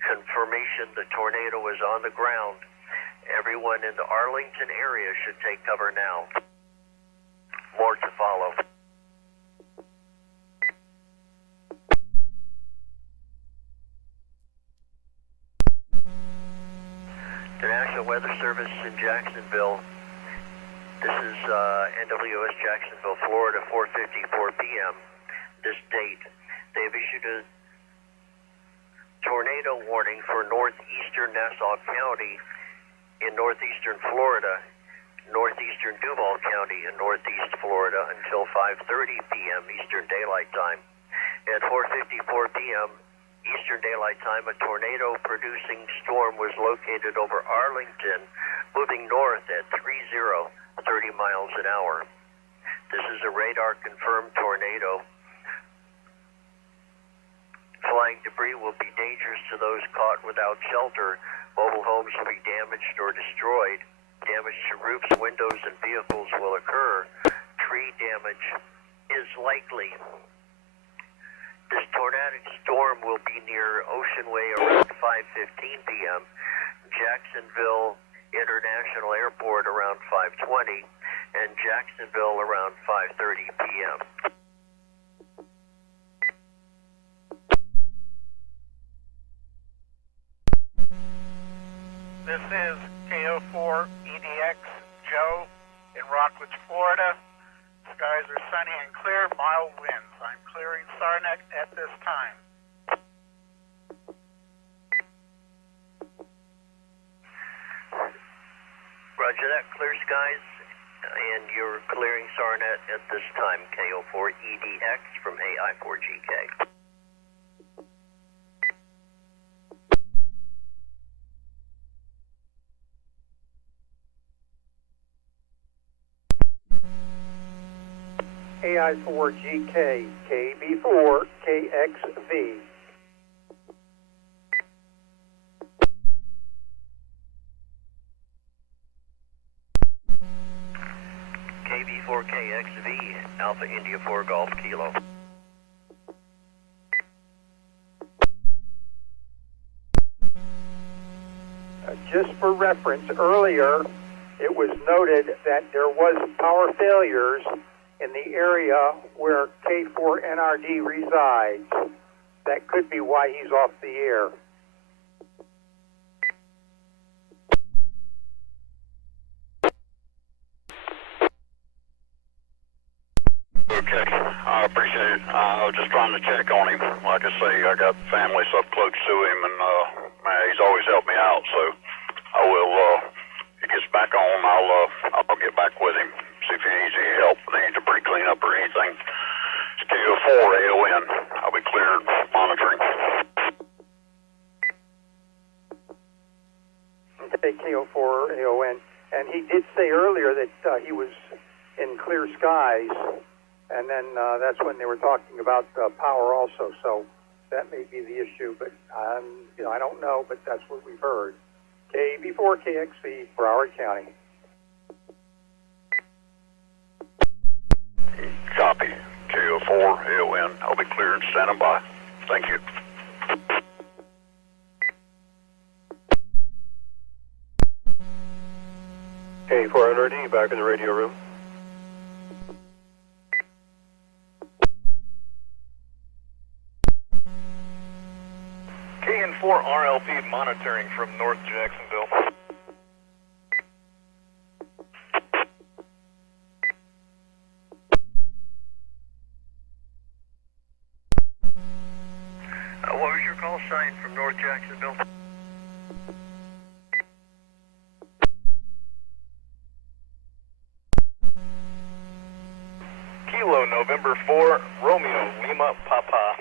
confirmation the tornado is on the ground. Everyone in the Arlington area should take cover now. More to follow. The National Weather Service in Jacksonville. This is NWS Jacksonville, Florida, 4:54 p.m. This date. They've issued a tornado warning for northeastern Nassau County in northeastern Florida, northeastern Duval County in northeast Florida until 5:30 p.m. Eastern Daylight Time. At 4:54 p.m. Eastern Daylight Time, a tornado-producing storm was located over Arlington, moving north at 30 30 miles an hour. This is a radar-confirmed tornado. Flying debris will be dangerous to those caught without shelter. Mobile homes will be damaged or destroyed. Damage to roofs, windows, and vehicles will occur. Tree damage is likely. This tornadic storm will be near Ocean Way around 5:15 p.m., Jacksonville International Airport around 5:20, and Jacksonville around 5:30 p.m. This is KO4 EDX Joe in Rockledge, Florida. Skies are sunny and clear, mild winds. I'm clearing Sarnet at this time. Roger that, clear skies, and you're clearing Sarnet at this time, KO4 EDX from AI4GK. AI4GK, KB4, KXV. KB4KXV, Alpha India 4 Golf Kilo. Just for reference, earlier it was noted that there was power failures in the area where K4NRD resides. That could be why he's off the air. Okay, I appreciate it. I was just trying to check on him. Like I say, I got family so close to him, and he's always helped me out. So I will. If he gets back on, I'll get back with him. See if he needs any help, any debris cleanup or anything. It's KO4 AON. I'll be cleared monitoring. Okay, KO4 AON. And he did say earlier that he was in clear skies, and then that's when they were talking about power also. So that may be the issue, but I don't know, but that's what we've heard. KB4 KXV, Broward County. Copy. KO4 AON. I'll be cleared and standing by. Thank you. K4NRD, back in the radio room. KN4 RLP monitoring from North Jacksonville. What was your call sign from North Jacksonville? Kilo November 4, Romeo Lima Papa.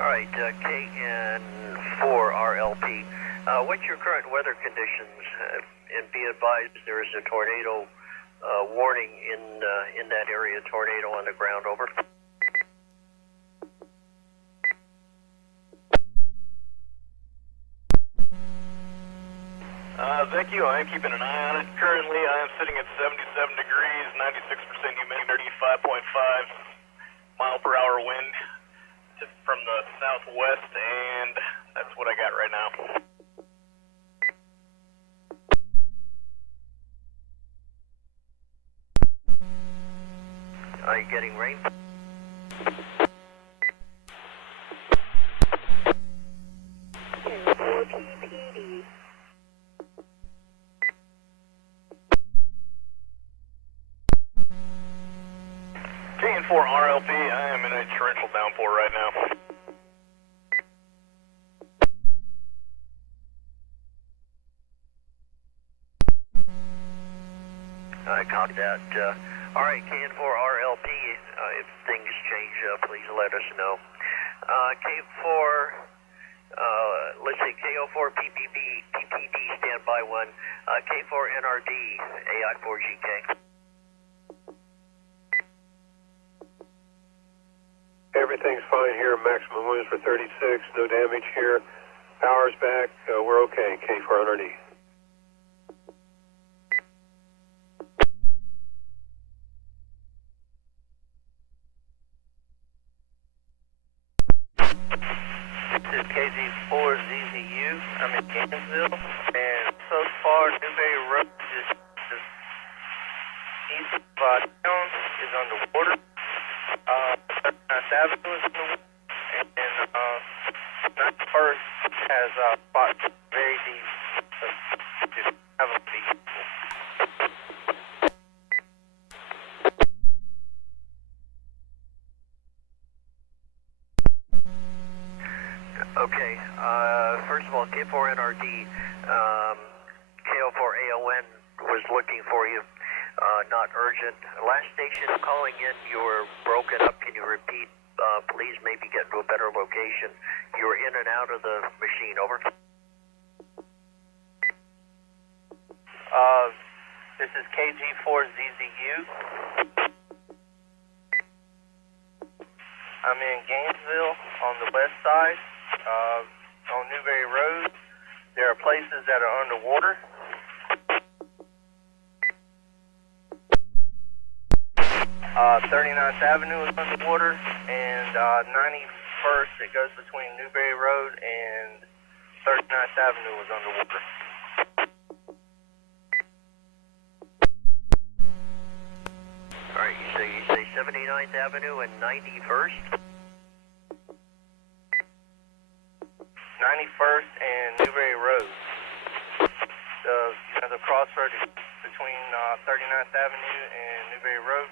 All right, KN4 RLP. What's your current weather conditions? And be advised, there is a tornado warning in that area. Tornado on the ground. Over. Thank you. I am keeping an eye on it. Currently, I am sitting at 77 degrees, 96% humidity, 5.5 mile per hour wind from the southwest, and that's what I got right now. Are you getting rain? KN4PPD. KN4 RLP, I am in a torrential downpour right now. I copy that. Alright, KN4RLP, if things change, please let us know. K4, let's say KO4 PPD, standby 1, K4NRD, AI4GK. Everything's fine here. Maximum winds for 36. No damage here. Power's back. We're okay. K4NRD. This is KG4ZZU. I'm in Gainesville, and so far Newberry Road is just east of town is underwater. 39th Avenue is underwater, and 91st has spots very deep. So just have a be careful. Okay, first of all, K4NRD, KO4AON was looking for you, not urgent. Last station calling in, you were broken up. Can you repeat, please, maybe get to a better location? You were in and out of the machine, over. This is KG4ZZU. I'm in Gainesville on the west side, on Newberry Road. There are places that are underwater. 39th Avenue is underwater, and 91st, it goes between Newberry Road and 39th Avenue is underwater. Alright, you say 79th Avenue and 91st? 91st and Newberry Road. The crossroad between 39th Avenue and Newberry Road.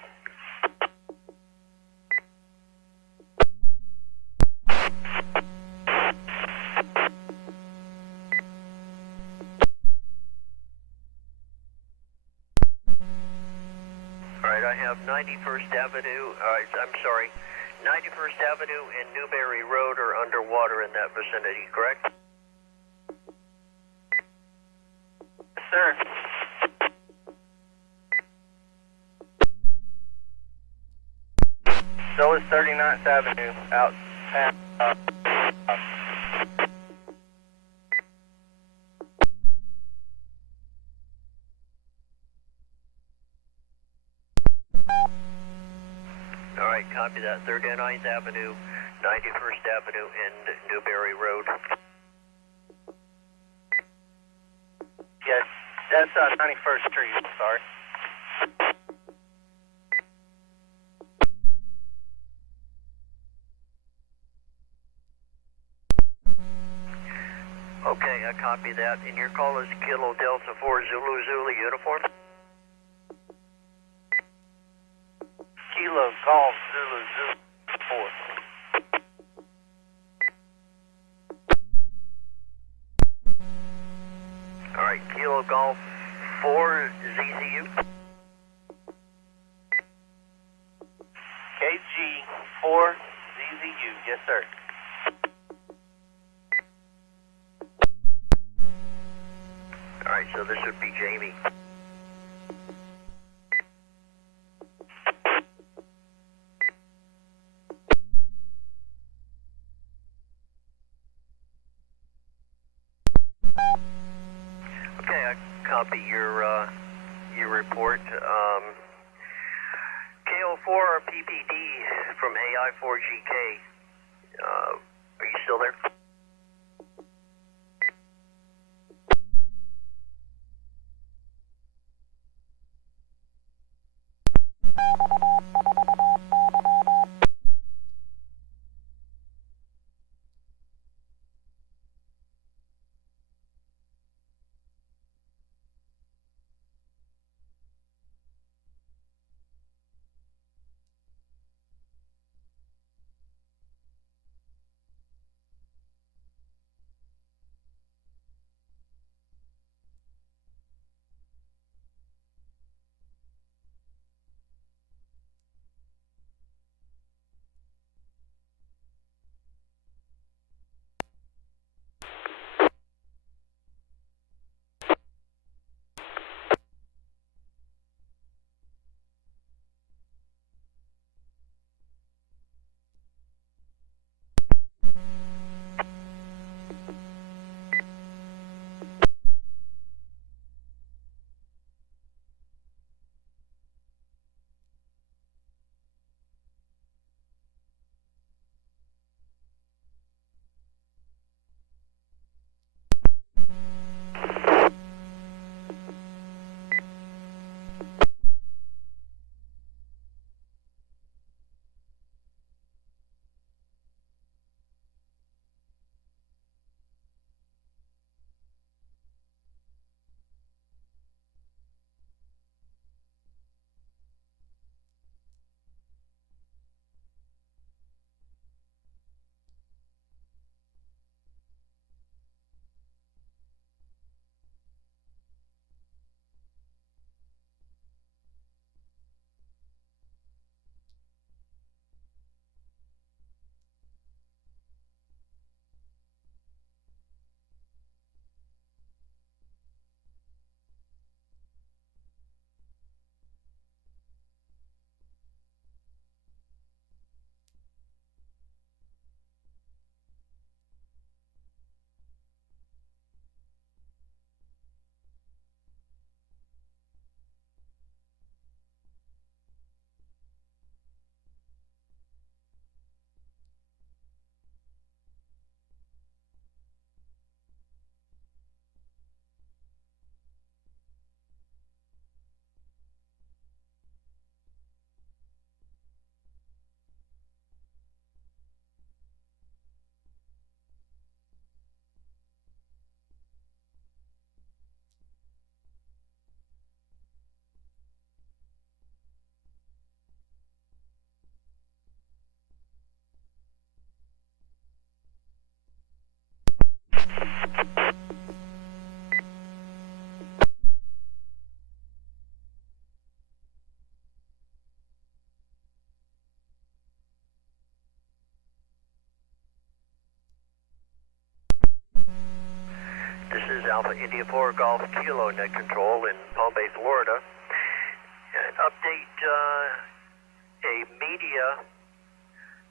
Alright, I have 91st Avenue, I'm sorry, 91st Avenue and Newberry Road are underwater in that vicinity, correct? Yes, sir. So is 39th Avenue out past, Alright, copy that. 39th Avenue, 91st Avenue, and Newberry Road. Yes, that's 91st Street, I'm sorry. Okay, I copy that. And your call is Kilo Delta 4 Zulu uniform? Kilo Golf Zulu 4. Alright, Kilo Golf 4 ZZU? KG4 ZZU, yes sir. Alright, so this would be Jamie. Okay, I copy your report. KO4 PPD from AI4GK. Are you still there? Alpha India 4 Golf Kilo net control in Palm Bay, Florida. An update, a media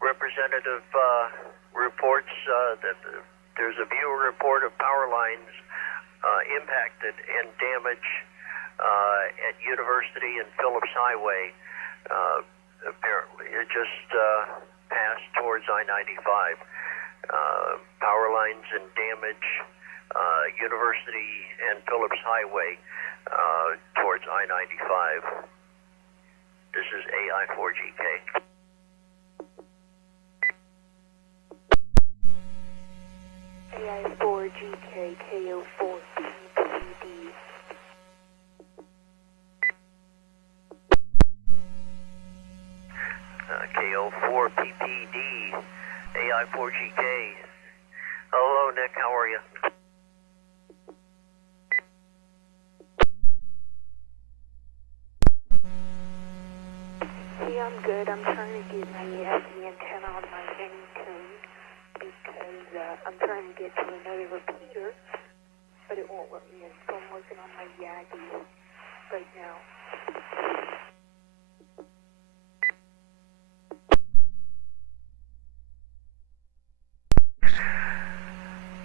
representative reports that there's a viewer report of power lines impacted and damage at University and Phillips Highway. Apparently, it just passed towards I-95. Power lines and damage, University and Phillips Highway towards I-95. This is AI4GK. AI4GK, KO4PPD. KO4PPD, AI4GK. Hello, Nick. How are you? Hey, I'm good. I'm trying to get my Yagi antenna on my Anytone because I'm trying to get to another repeater, but it won't let me in, so I'm working on my Yagi right now.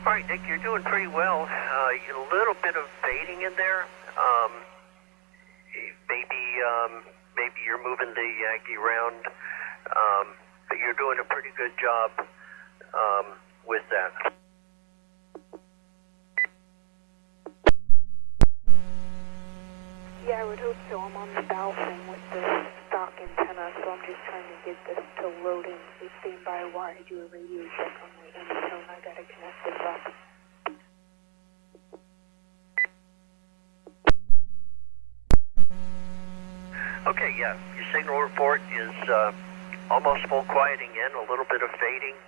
All right, Nick, you're doing pretty well. A little bit of fading in there. Maybe you're moving the Yagi around, but you're doing a pretty good job with that. Yeah, I would hope so. I'm on the Balfin with the stock antenna, so I'm just trying to get this to load in. So stand by while I do a radio check on my Anytone. I gotta connect this up. Okay, yeah, your signal report is almost full quieting in, a little bit of fading,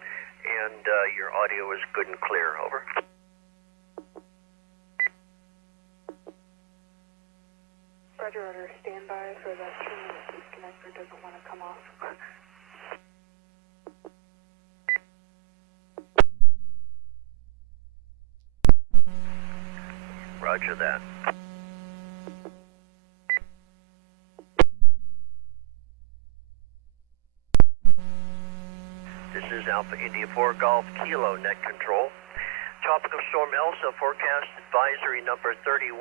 and your audio is good and clear. Over. Roger, order. Stand by for that 2-minute disconnector. Doesn't want to come off. Roger that. This is Alpha India 4 Golf Kilo net control. Tropical Storm Elsa forecast advisory number 31,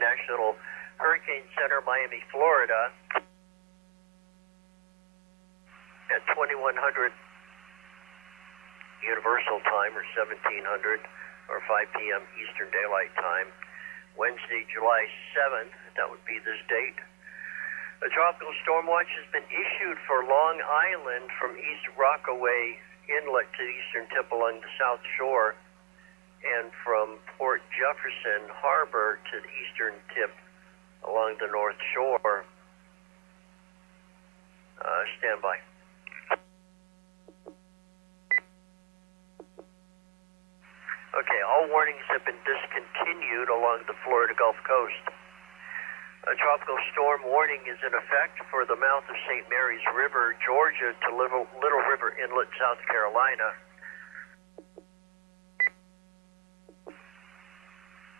National Hurricane Center, Miami, Florida, at 2100 Universal Time, or 1700, or 5 p.m. Eastern Daylight Time, Wednesday, July 7th. That would be this date. A tropical storm watch has been issued for Long Island from East Rockaway Inlet to the eastern tip along the south shore, and from Port Jefferson Harbor to the eastern tip along the north shore. Stand by. Okay, all warnings have been discontinued along the Florida Gulf Coast. A tropical storm warning is in effect for the mouth of St. Mary's River, Georgia, to Little River Inlet, South Carolina.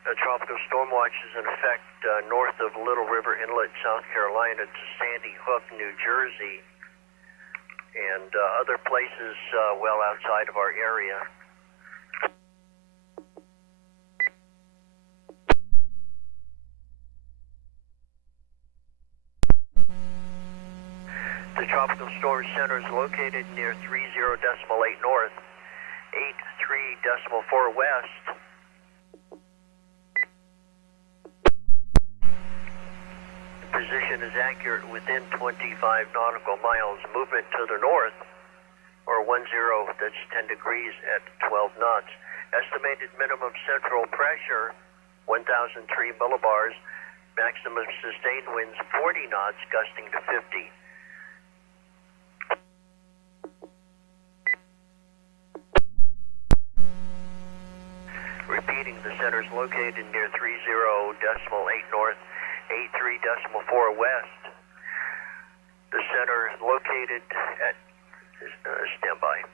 A tropical storm watch is in effect north of Little River Inlet, South Carolina, to Sandy Hook, New Jersey, and other places well outside of our area. The tropical storm center is located near 30.8 north, 83.4 west. The position is accurate within 25 nautical miles. Movement to the north, or 10, that's 10 degrees at 12 knots. Estimated minimum central pressure, 1,003 millibars. Maximum sustained winds, 40 knots, gusting to 50. Repeating, the center is located near 30.8 north, 83.4 west. The center is located at standby.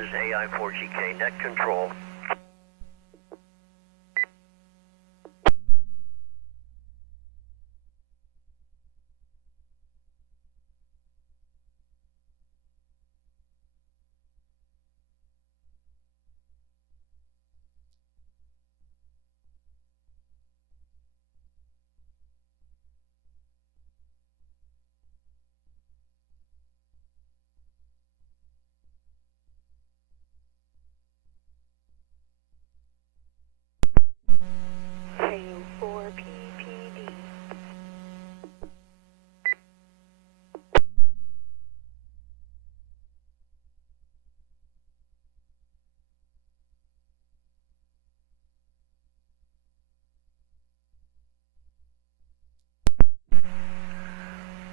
is AI4GK, net control. KO4PPD.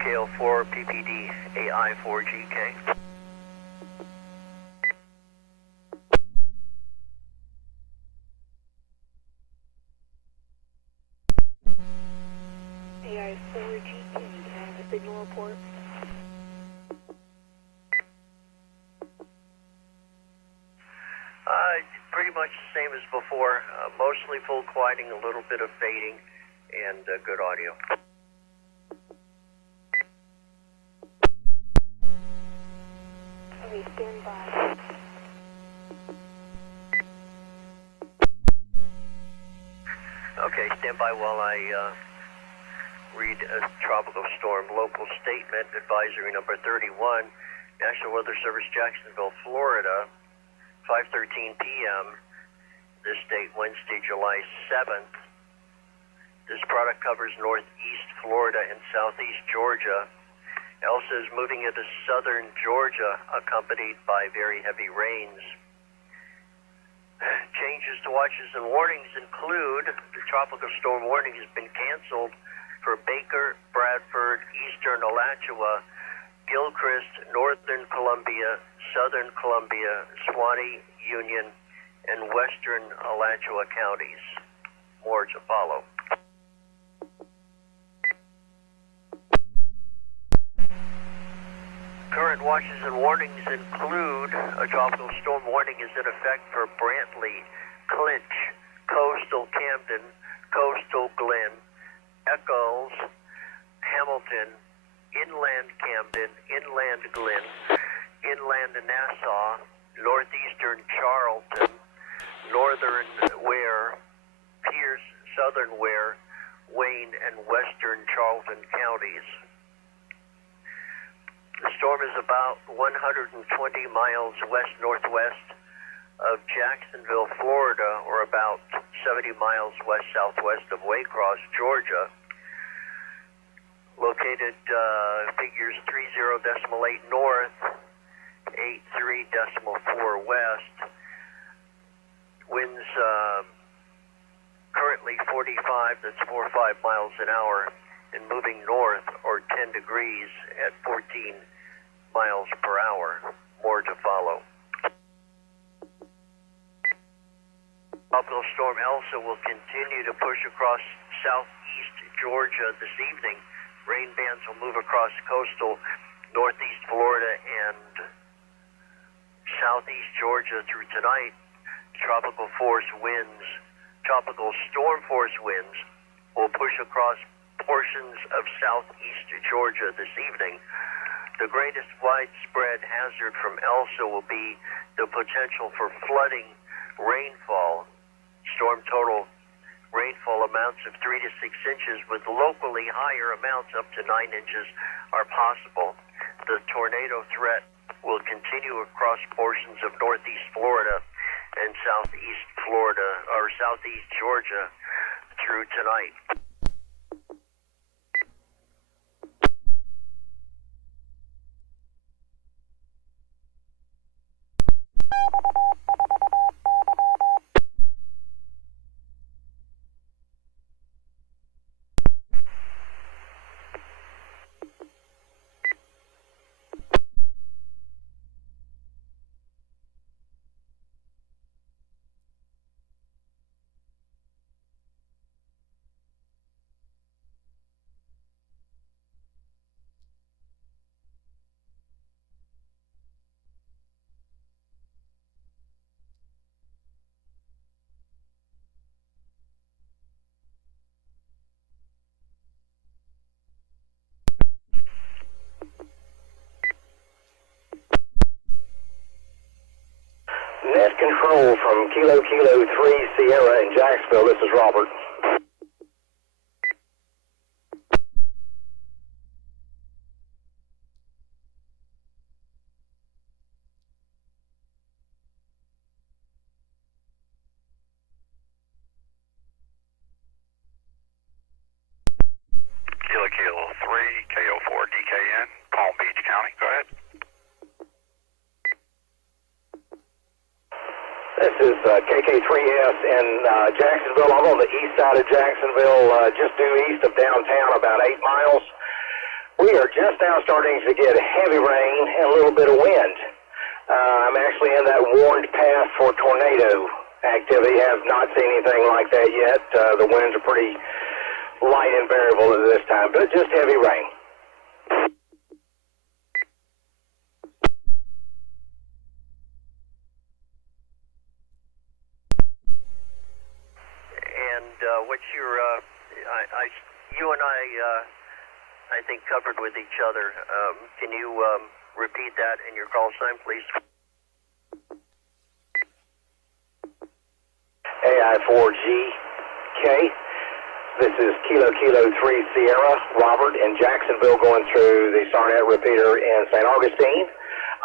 KO4PPD, AI4GK. AI4GK, can I have a signal report? Pretty much the same as before. Mostly full quieting, a little bit of fading, and good audio. Okay, stand by. Okay, stand by while I read a tropical storm local statement, advisory number 31, National Weather Service, Jacksonville, Florida, 5:13 p.m. This date, Wednesday, July 7th. This product covers northeast Florida and southeast Georgia. Elsa is moving into southern Georgia, accompanied by very heavy rains. Changes to watches and warnings include the tropical storm warning has been canceled for Baker, Bradford, eastern Alachua, Gilchrist, northern Columbia, southern Columbia, Suwannee, Union, and western Alachua counties. More to follow. Current watches and warnings include a tropical storm warning is in effect for Brantley, Clinch, coastal Camden, coastal Glen, Eccles, Hamilton, inland Camden, inland Glen, inland Nassau, northeastern Charlton, northern Ware, Pierce, southern Ware, Wayne, and western Charlton counties. The storm is about 120 miles west-northwest of Jacksonville, Florida, or about 70 miles west-southwest of Waycross, Georgia. Located figures 30.8 north, 83.4 west. Winds currently 45, that's 4 or 5 miles an hour, and moving north or 10 degrees at 14 miles per hour. More to follow. Tropical storm Elsa will continue to push across southeast Georgia this evening. Rain bands will move across coastal northeast Florida and southeast Georgia through tonight. Tropical storm force winds will push across portions of southeast Georgia this evening. The greatest widespread hazard from Elsa will be the potential for flooding rainfall. Storm total rainfall amounts of 3 to 6 inches, with locally higher amounts up to 9 inches are possible. The tornado threat will continue across portions of northeast Florida and southeast Georgia through tonight. control from Kilo 3 Sierra in Jacksonville. This is Robert. Kilo 3, KO4 DKN, Palm Beach County. Go ahead. This is KK3S in Jacksonville. I'm on the east side of Jacksonville, just due east of downtown, about 8 miles. We are just now starting to get heavy rain and a little bit of wind. I'm actually in that warned path for tornado activity. Have not seen anything like that yet. The winds are pretty light and variable at this time, but just heavy rain. What's your, you and I think covered with each other. Can you repeat that in your call sign, please? AI4GK. This is Kilo 3 Sierra, Robert in Jacksonville, going through the Sarnet repeater in St. Augustine.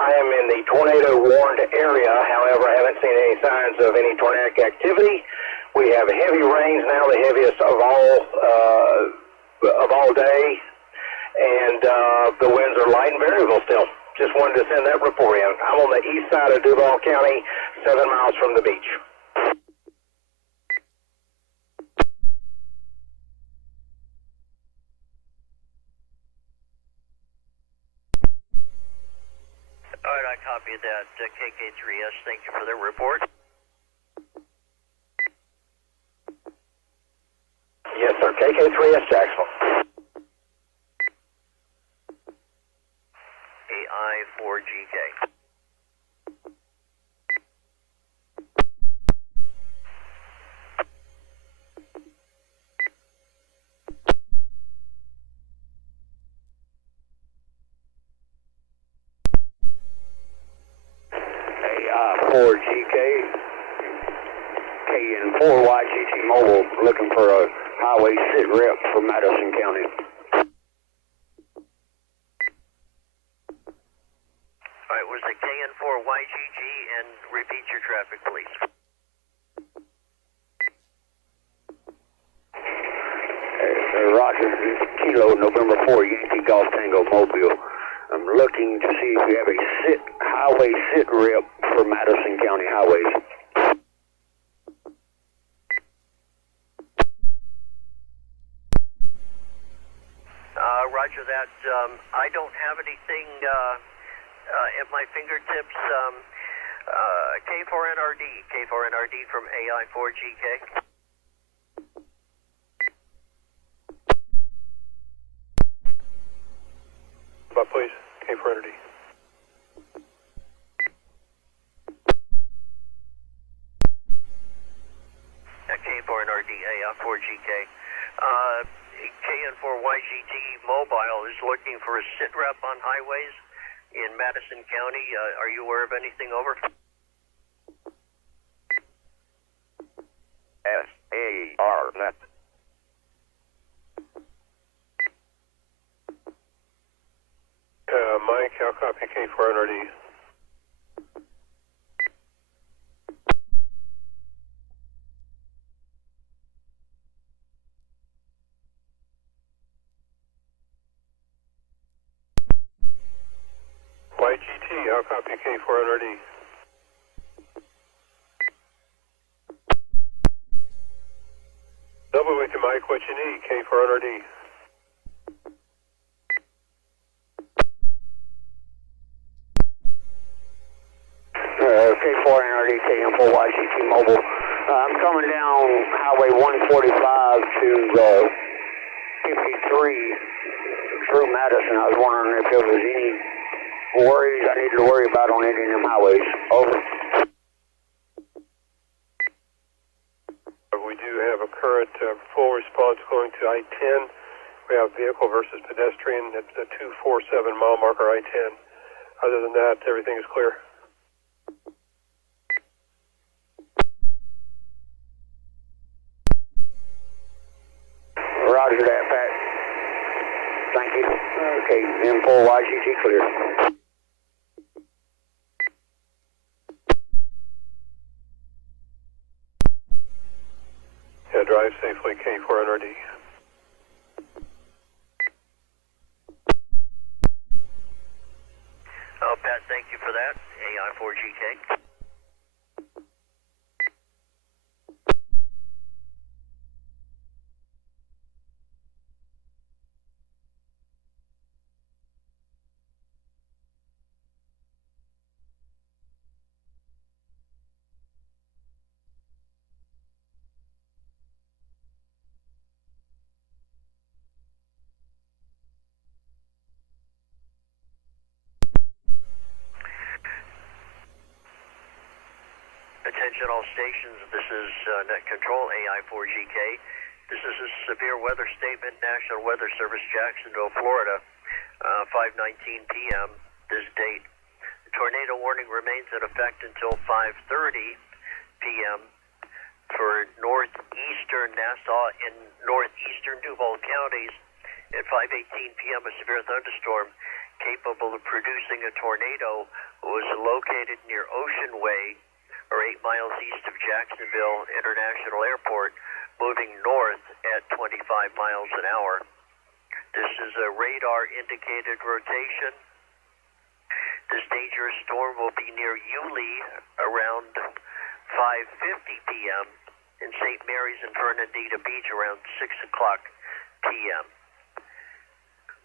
I am in the tornado warned area. However, I haven't seen any signs of any tornadic activity. We have heavy rains now, the heaviest of all day, and the winds are light and variable still. Just wanted to send that report in. I'm on the east side of Duval County, 7 miles from the beach. All right, I copied that. KK3S, thank you for the report. Yes, sir. KK3S Jacksonville. AI4GK. AI4GK. KN4YGT Mobile, looking for a highway sit rep for Madison County. All right, was it KN4YGG, and repeat your traffic, please. Roger, Kilo November 4 Yankee Golf Tango Mobile. I'm looking to see if you have a highway sit rep for Madison County highways. Roger that. I don't have anything at my fingertips. K4NRD from AI4GK. Please, K4NRD. K4NRD, AI4GK. KN4YGT Mobile is looking for a sit rep on highways in Madison County. Are you aware of anything? Over. SAR, that's Mike, I'll copy K4NRD. YGT, I'll copy K4NRD. Double with you, Mike, what you need, K4NRD. K4NRD, KN4YGT Mobile. I'm coming down Highway 145 to 53 through Madison. I was wondering if there was any worries I needed to worry about on any of them highways. Over. We do have a current full response going to I-10. We have vehicle versus pedestrian at the 247 mile marker I-10. Other than that, everything is clear. YGT clear. Yeah, drive safely, K400D. Oh, Pat, thank you for that. AI4GK. Attention all stations, this is Net Control, AI4GK. This is a severe weather statement, National Weather Service, Jacksonville, Florida, 5:19 p.m. this date. The tornado warning remains in effect until 5:30 p.m. for northeastern Nassau and northeastern Duval counties. At 5:18 p.m., a severe thunderstorm capable of producing a tornado was located near Ocean Way, or 8 miles east of Jacksonville International Airport, moving north at 25 miles an hour. This is a radar-indicated rotation. This dangerous storm will be near Yulee around 5:50 p.m. and St. Mary's and Fernandina Beach around 6 o'clock p.m.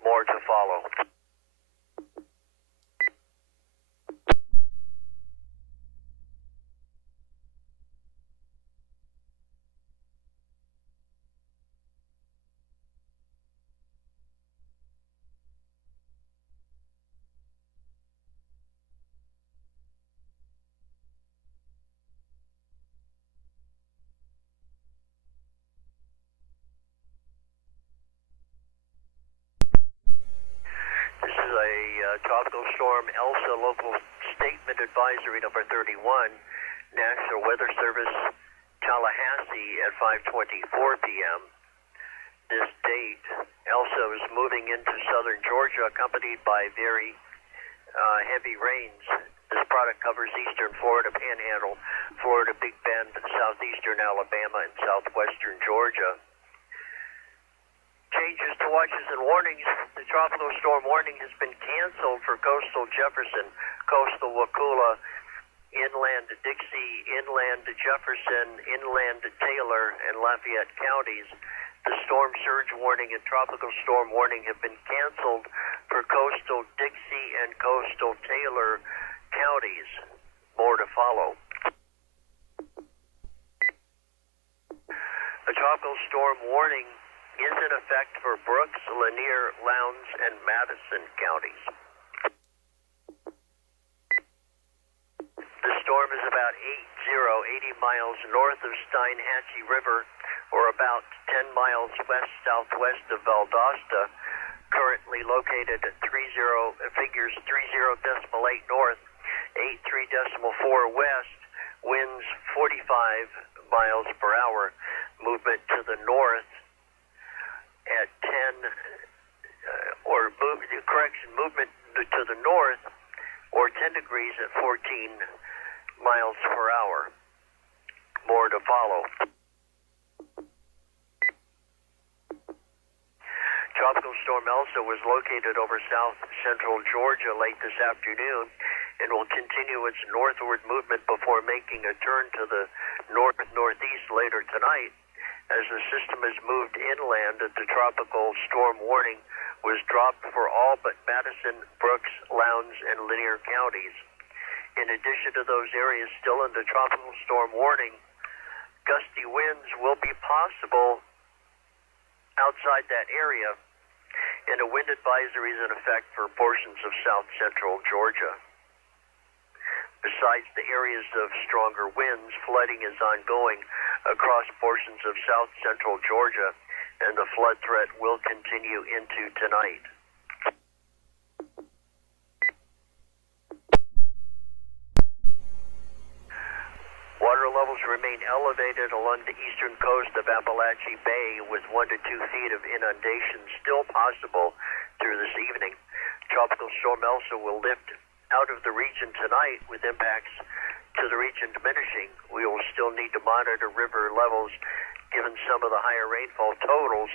More to follow. Tropical Storm Elsa Local Statement Advisory number 31, National Weather Service, Tallahassee at 5:24 p.m. This date, Elsa is moving into southern Georgia, accompanied by very heavy rains. This product covers eastern Florida Panhandle, Florida Big Bend, southeastern Alabama, and southwestern Georgia. Changes to watches and warnings. The tropical storm warning has been canceled for coastal Jefferson, coastal Wakulla, inland Dixie, inland Jefferson, inland Taylor, and Lafayette counties. The storm surge warning and tropical storm warning have been canceled for coastal Dixie and coastal Taylor counties. More to follow. A tropical storm warning is in effect for Brooks, Lanier, Lowndes, and Madison counties. The storm is about 80 miles north of Steinhatchee River, or about 10 miles west-southwest of Valdosta, currently located at 30.8 north, 83.4 west, winds 45 miles per hour, movement to the north at 10, movement to the north, or 10 degrees at 14 miles per hour. More to follow. Tropical Storm Elsa was located over south central Georgia late this afternoon and will continue its northward movement before making a turn to the north-northeast later tonight. As the system has moved inland, the tropical storm warning was dropped for all but Madison, Brooks, Lowndes, and Lanier counties. In addition to those areas still in the tropical storm warning, gusty winds will be possible outside that area, and a wind advisory is in effect for portions of south central Georgia. Besides the areas of stronger winds, flooding is ongoing across portions of south central Georgia, and the flood threat will continue into tonight. Water levels remain elevated along the eastern coast of Appalachia Bay, with 1 to 2 feet of inundation still possible through this evening. Tropical storm Elsa will lift out of the region tonight with impacts to the region diminishing. We will still need to monitor river levels given some of the higher rainfall totals.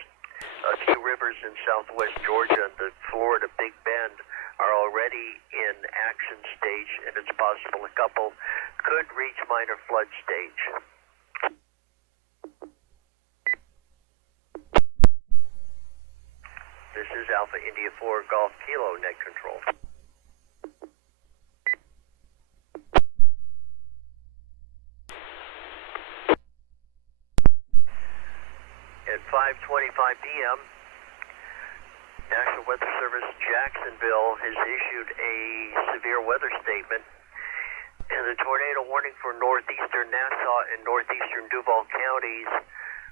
A few rivers in southwest Georgia and the Florida Big Bend are already in action stage, and it's possible a couple could reach minor flood stage. This is Alpha India 4 Golf Kilo net control. At 5:25 p.m., National Weather Service Jacksonville has issued a severe weather statement, and the tornado warning for northeastern Nassau and northeastern Duval counties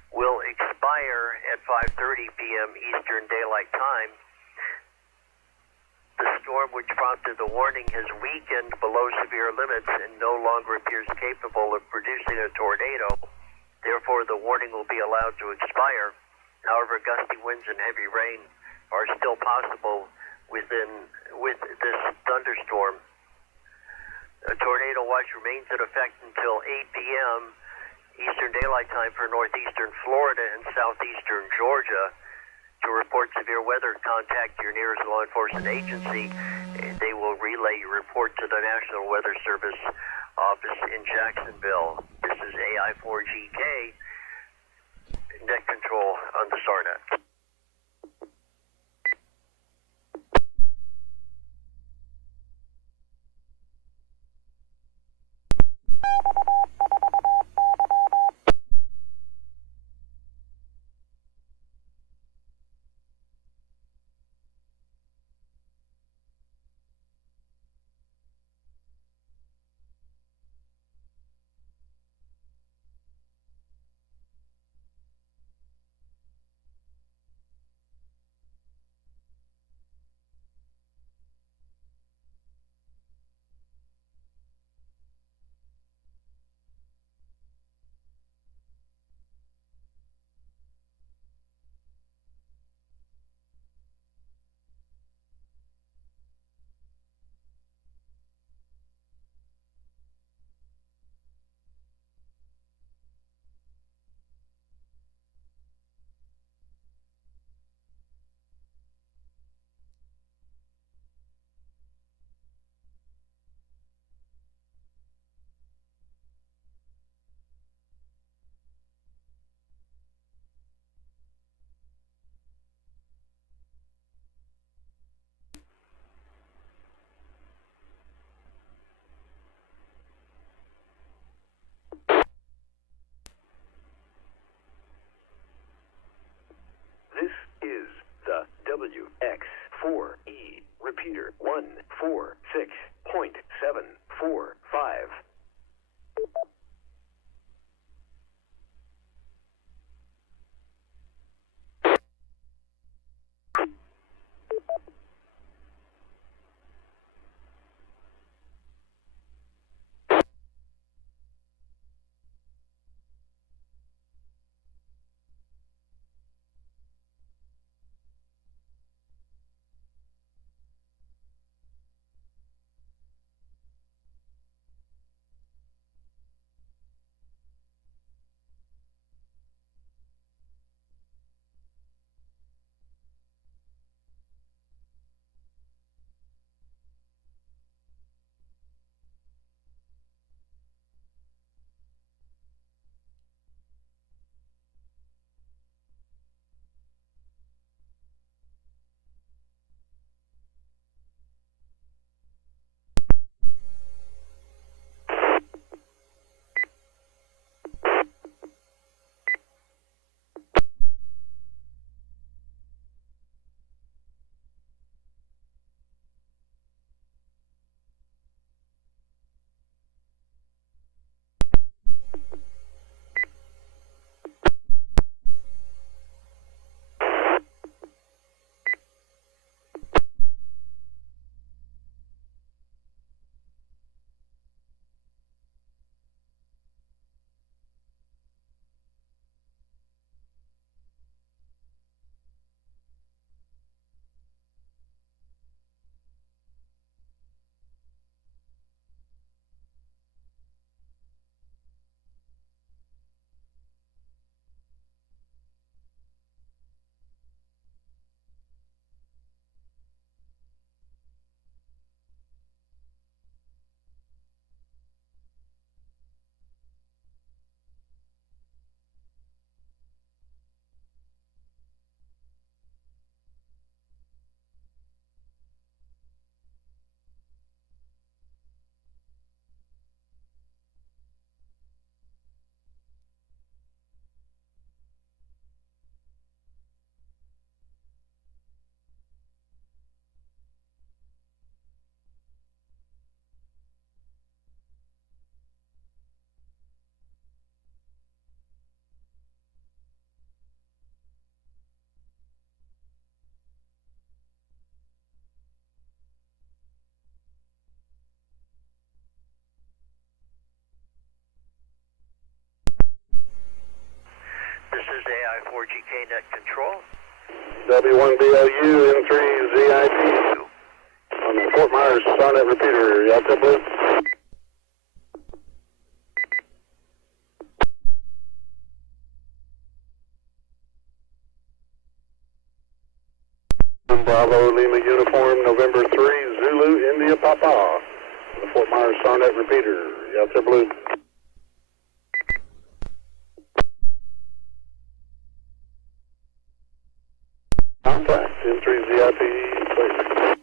will expire at 5:30 p.m. Eastern Daylight Time. The storm which prompted the warning has weakened below severe limits and no longer appears capable of producing a tornado. Therefore, the warning will be allowed to expire. However, gusty winds and heavy rain are still possible with this thunderstorm. A tornado watch remains in effect until 8 p.m. Eastern Daylight Time for northeastern Florida and southeastern Georgia. To report severe weather, contact your nearest law enforcement agency. They will relay your report to the National Weather Service office in Jacksonville. This is AI4GK, net control on the SARNet. This is the WX4E repeater 146.745. net control. W1BLU M3ZIP on the Fort Myers Sonnet repeater. Delta Blue. Bravo Lima Uniform November 3 Zulu India Papa on the Fort Myers Sonnet repeater. Delta Blue. Contact M3ZIP clear.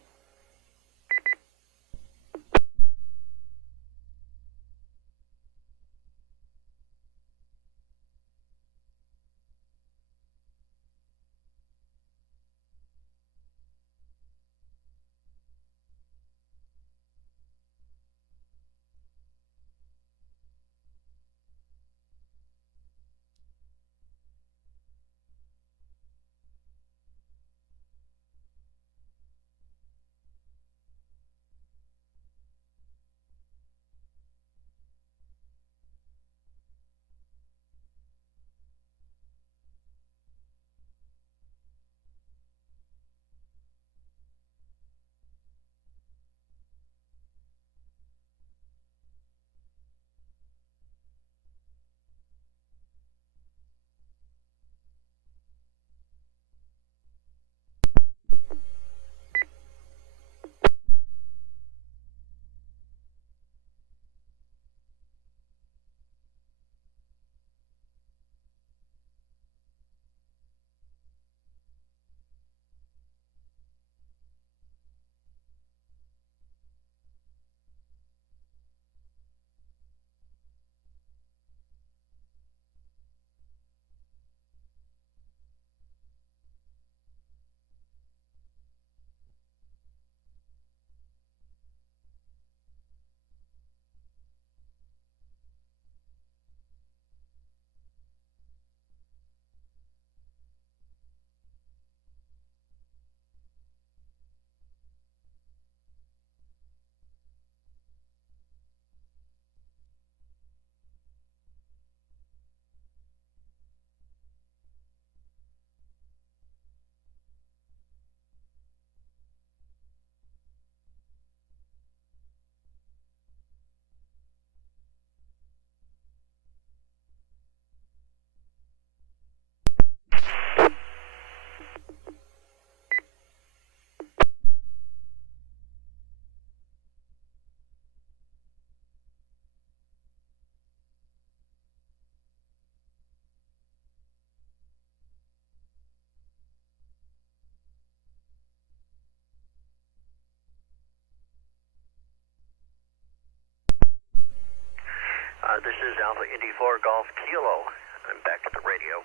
This is Alpha Indy 4 Golf Kilo. I'm back at the radio.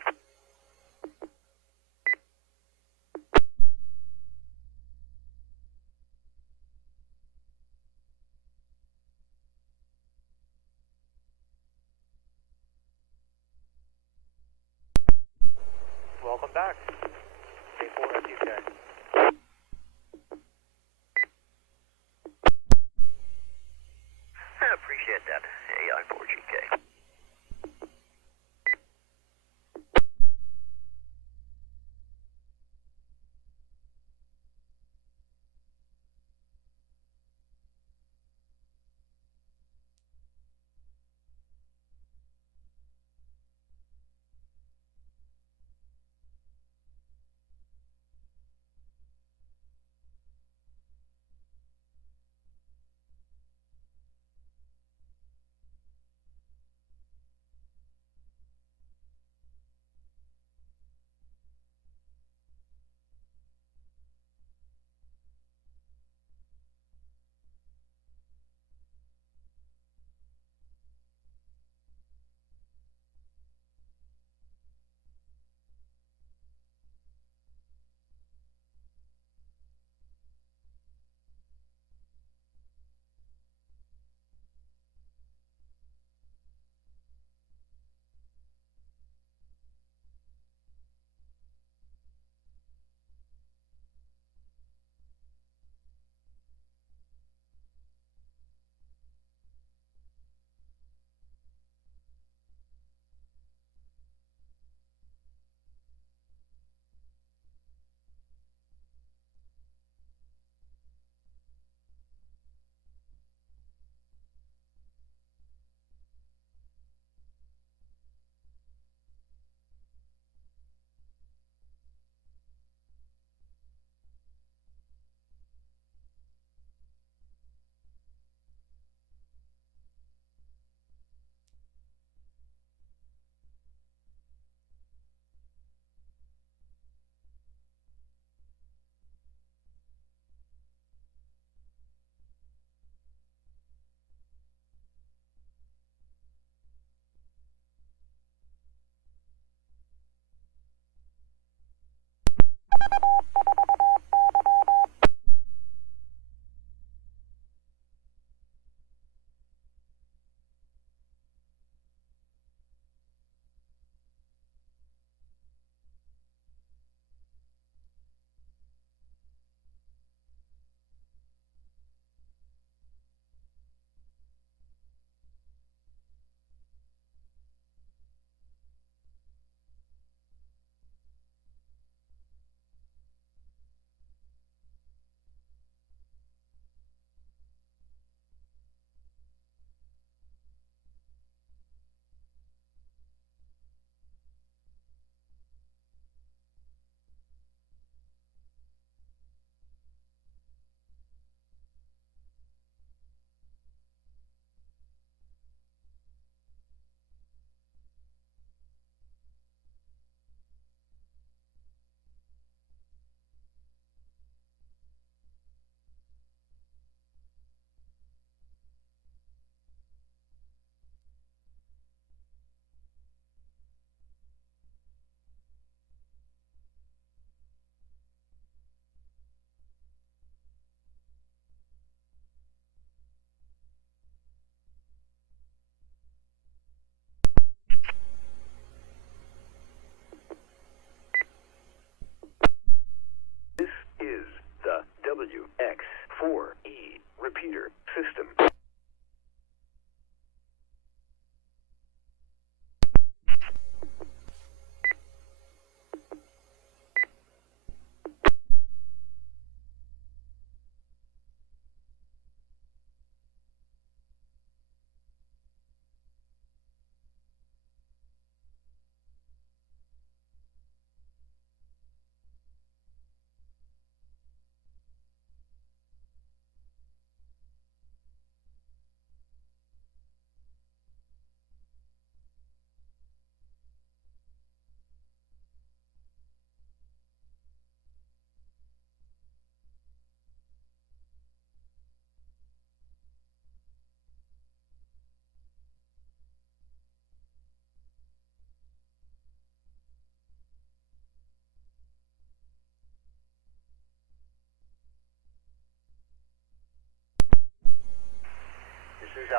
Welcome back. K4SUK. I appreciate that, AI4GK.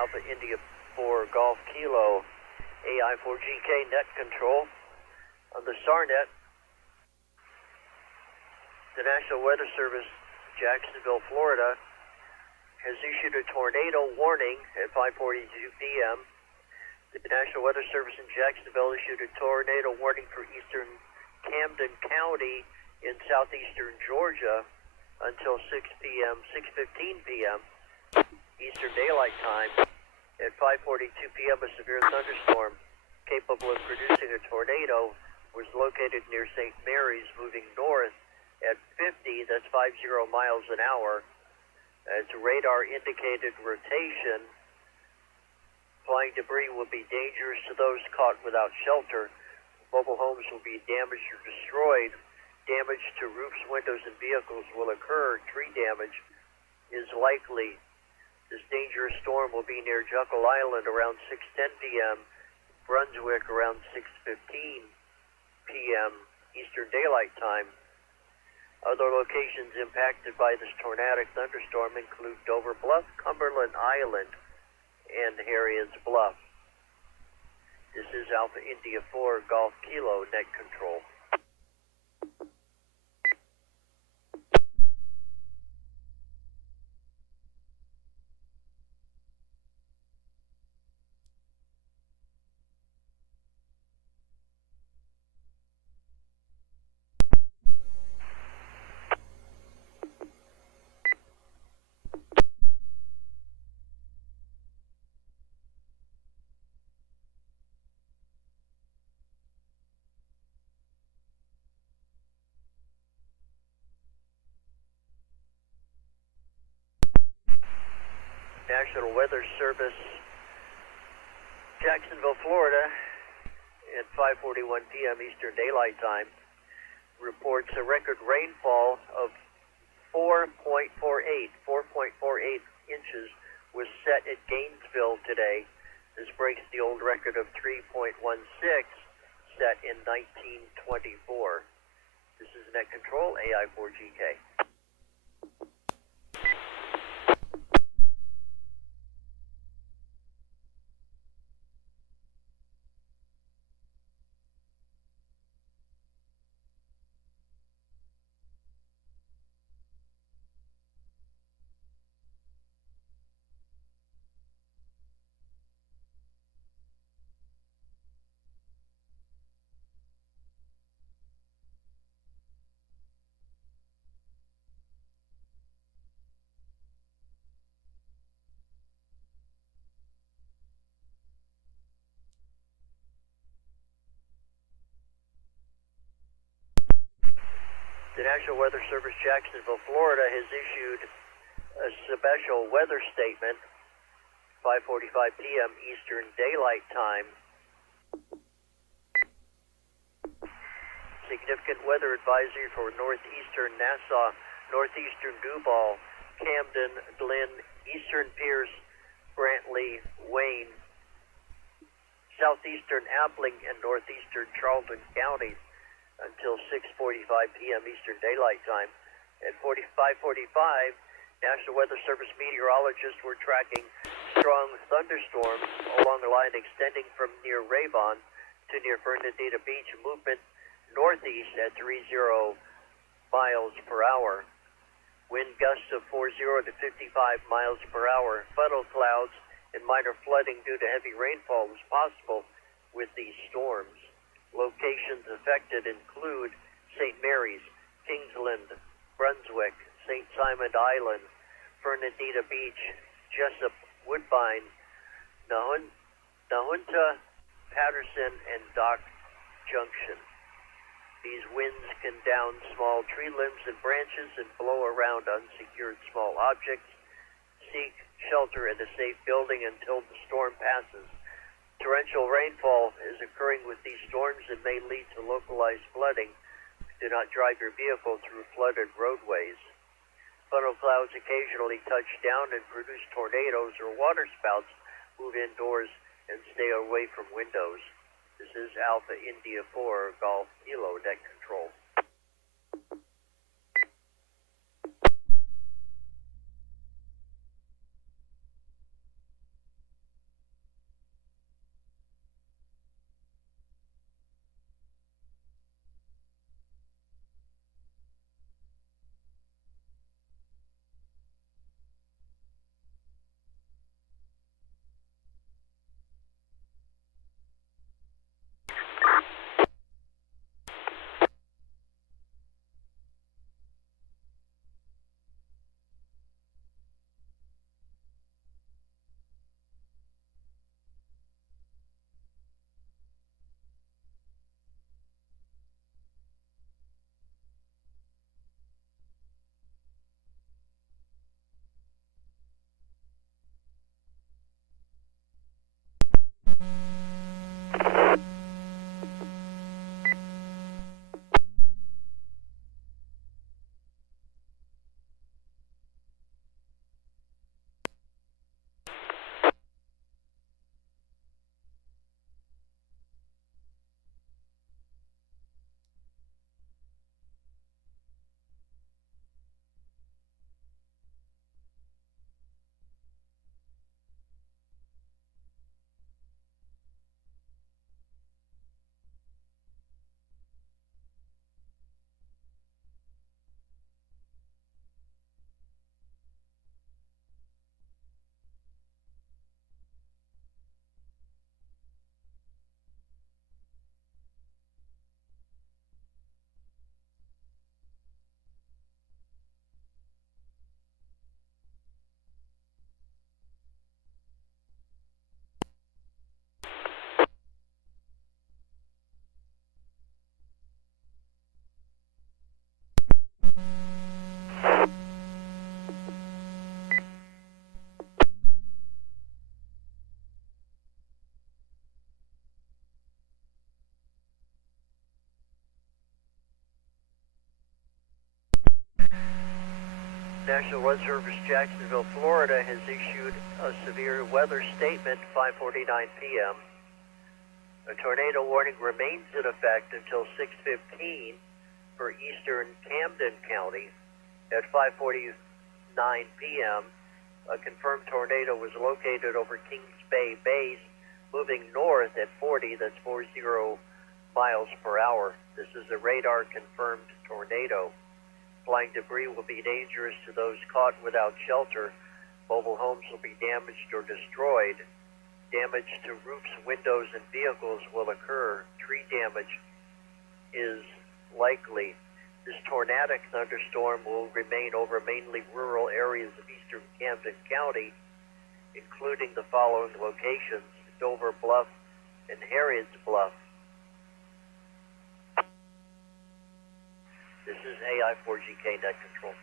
Alpha India 4 Golf Kilo AI4GK net control. On the SARnet, the National Weather Service, Jacksonville, Florida, has issued a tornado warning at 5:42 p.m. The National Weather Service in Jacksonville issued a tornado warning for eastern Camden County in southeastern Georgia until 6:15 p.m. Eastern Daylight Time. At 5:42 p.m., a severe thunderstorm capable of producing a tornado was located near St. Mary's, moving north at 50, that's 50 miles an hour. Its radar indicated rotation. Flying debris will be dangerous to those caught without shelter. Mobile homes will be damaged or destroyed. Damage to roofs, windows, and vehicles will occur. Tree damage is likely. This dangerous storm will be near Jekyll Island around 6:10 p.m., Brunswick around 6:15 p.m. Eastern Daylight Time. Other locations impacted by this tornadic thunderstorm include Dover Bluff, Cumberland Island, and Harriet's Bluff. This is Alpha India 4 Golf Kilo net control. National Weather Service, Jacksonville, Florida, at 5:41 p.m. Eastern Daylight Time, reports a record rainfall of 4.48 inches was set at Gainesville today. This breaks the old record of 3.16 set in 1924. This is Net Control, AI4GK. The National Weather Service, Jacksonville, Florida, has issued a special weather statement, 5:45 p.m. Eastern Daylight Time. Significant weather advisory for northeastern Nassau, northeastern Duval, Camden, Glen, eastern Pierce, Brantley, Wayne, southeastern Appling, and northeastern Charlton counties until 6:45 p.m. Eastern Daylight Time. At 5:45, National Weather Service meteorologists were tracking strong thunderstorms along a line extending from near Ravon to near Fernandina Beach, movement northeast at 30 miles per hour. Wind gusts of 40 to 55 miles per hour. Funnel clouds and minor flooding due to heavy rainfall was possible with these storms. Locations affected include St. Mary's, Kingsland, Brunswick, St. Simon Island, Fernandina Beach, Jessup, Woodbine, Nahunta, Patterson, and Dock Junction. These winds can down small tree limbs and branches and blow around unsecured small objects. Seek shelter in a safe building until the storm passes. Torrential rainfall is occurring with these storms and may lead to localized flooding. Do not drive your vehicle through flooded roadways. Funnel clouds occasionally touch down and produce tornadoes or water spouts. Move indoors and stay away from windows. This is Alpha India 4 Golf Kilo net control. National Weather Service, Jacksonville, Florida, has issued a severe weather statement 5:49 p.m. A tornado warning remains in effect until 6:15 for eastern Camden County. At 5:49 p.m., a confirmed tornado was located over Kings Bay Base, moving north at 40, that's 40 miles per hour. This is a radar-confirmed tornado. Flying debris will be dangerous to those caught without shelter. Mobile homes will be damaged or destroyed. Damage to roofs, windows, and vehicles will occur. Tree damage is likely. This tornadic thunderstorm will remain over mainly rural areas of eastern Camden County, including the following locations: Dover Bluff and Harriet's Bluff. This is AI4GK Net Control.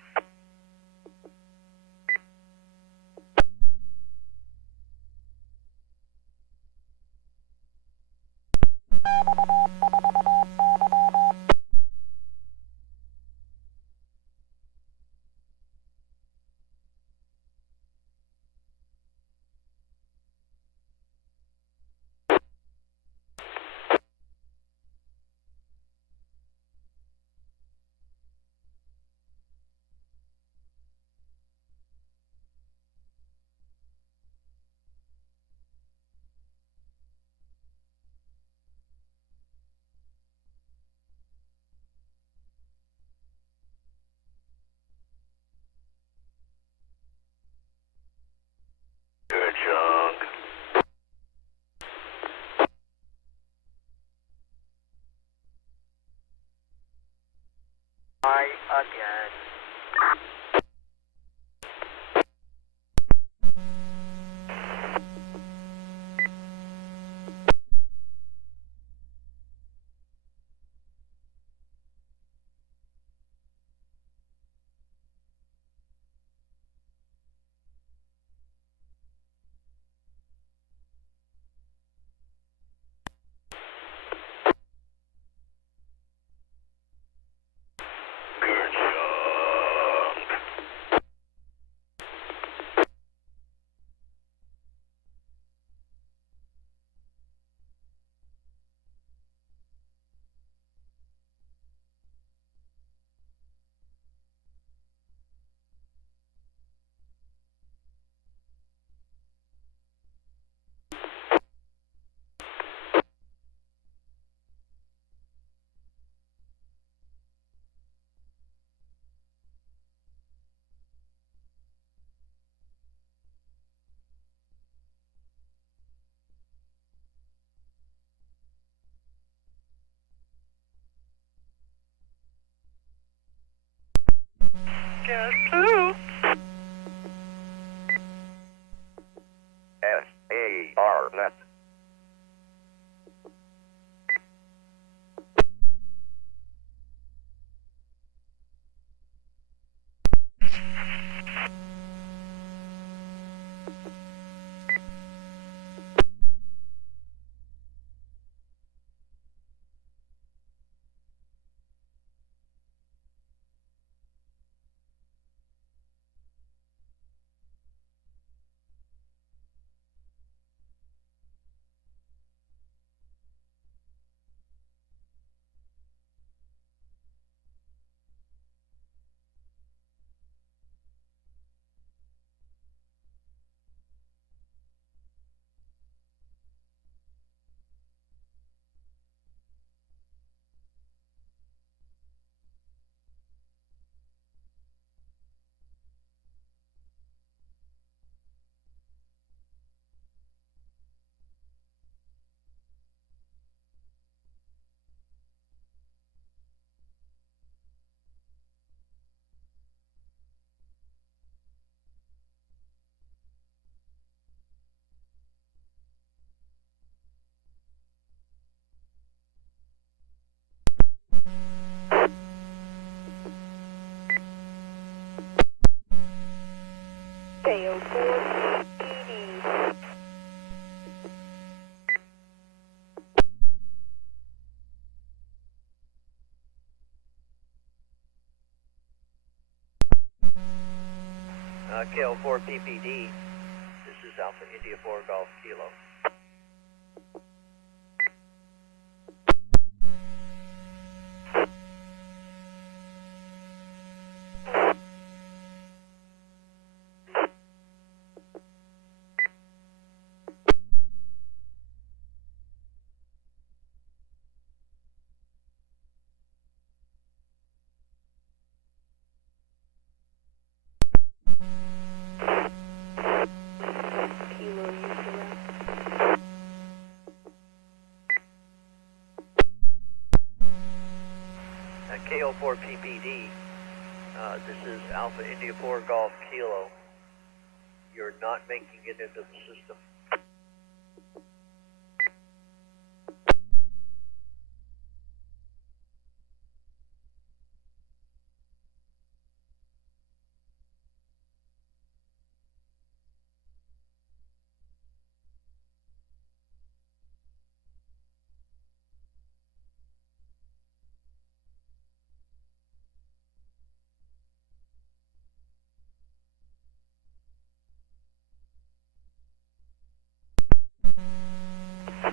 Good junk. Try again. Good junk. KO4 PPD. This is Alpha India 4 Golf Kilo. KO4 PPD, this is Alpha India 4 Golf Kilo. You're not making it into the system.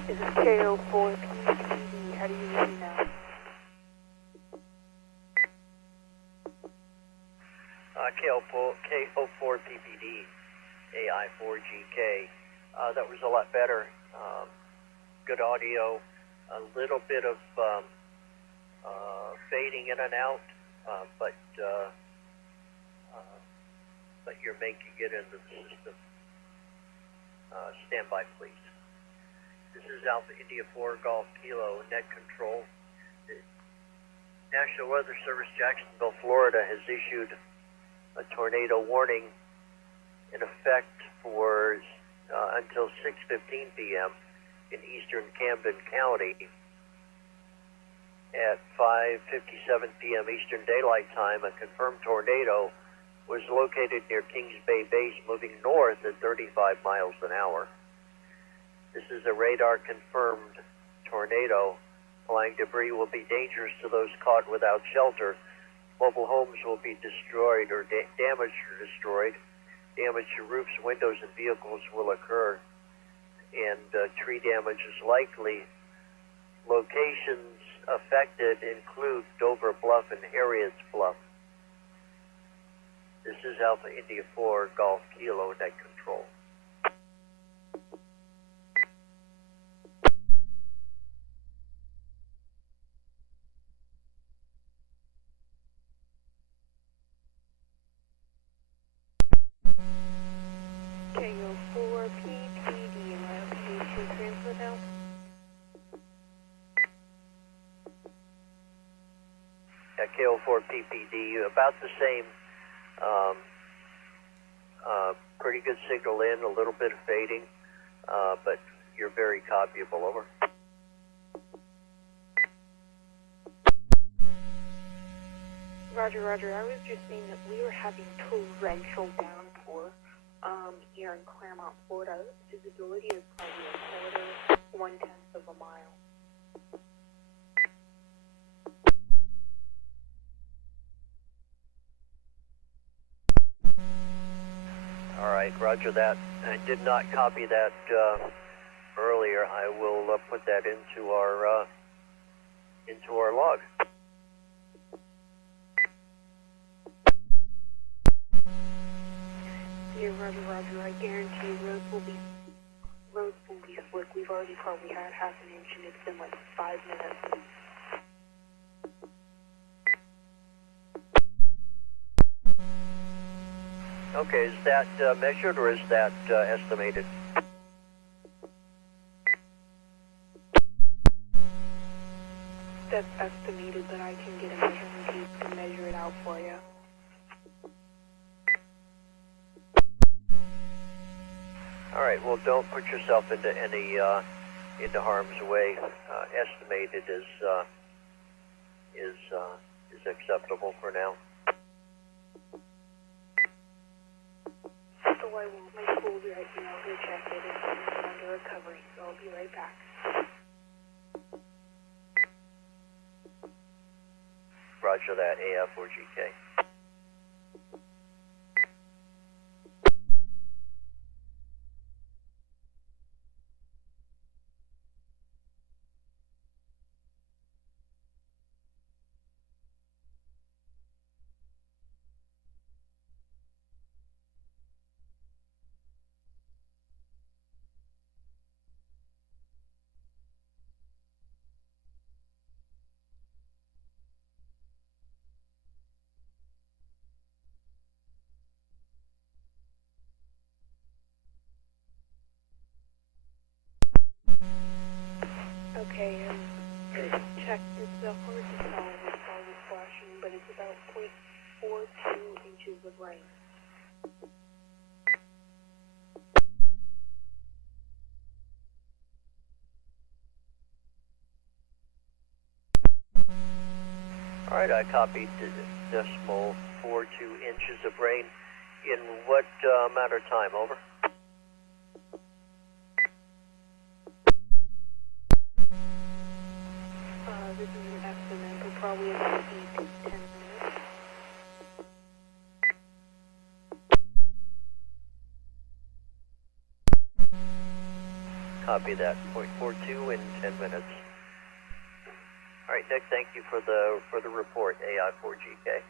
This is KO4 PPD. How do you read me now? KO4 PPD, AI4GK. That was a lot better. Good audio, a little bit of fading in and out, but you're making it into the system. Stand by, please. This is Alpha India 4 Golf Kilo, net control. The National Weather Service, Jacksonville, Florida, has issued a tornado warning in effect for until 6:15 p.m. in eastern Camden County. At 5:57 p.m. Eastern Daylight Time, a confirmed tornado was located near Kings Bay Base, moving north at 35 miles an hour. This is a radar-confirmed tornado. Flying debris will be dangerous to those caught without shelter. Mobile homes will be destroyed or damaged or destroyed. Damage to roofs, windows, and vehicles will occur. And tree damage is likely. Locations affected include Dover Bluff and Harriet's Bluff. This is Alpha India 4 Golf Kilo, net control. KO4 PPD. Am I okay to transfer now? KO4 PPD, about the same. Pretty good signal in, a little bit of fading, but you're very copyable. Over. Roger, Roger. I was just saying that we were having torrential downpour here in Claremont, Florida. Visibility is probably a quarter, 1/10 of a mile. All right, roger that. I did not copy that earlier. I will put that into our log. Yeah, Roger, Roger. I guarantee you roads will be slick. We've already probably had half an inch, and it's been like 5 minutes. Okay, is that measured or is that estimated? That's estimated, but I can get a measuring tape to measure it out for you. All right. Well, don't put yourself into any into harm's way. Estimated is acceptable for now. So I want my folder right now to check it. It's under recovery, so I'll be right back. Roger that, AF4GK. Okay, check. It's hard to tell with all the flashing, but it's about 0.42 inches of rain. Alright, I copied the decimal 42 inches of rain. In what amount of time? Over. This is an estimate, but probably about 8 to 10 minutes. Copy that. 0.42 in 10 minutes. Alright, Nick, thank you for the report, AI4GK.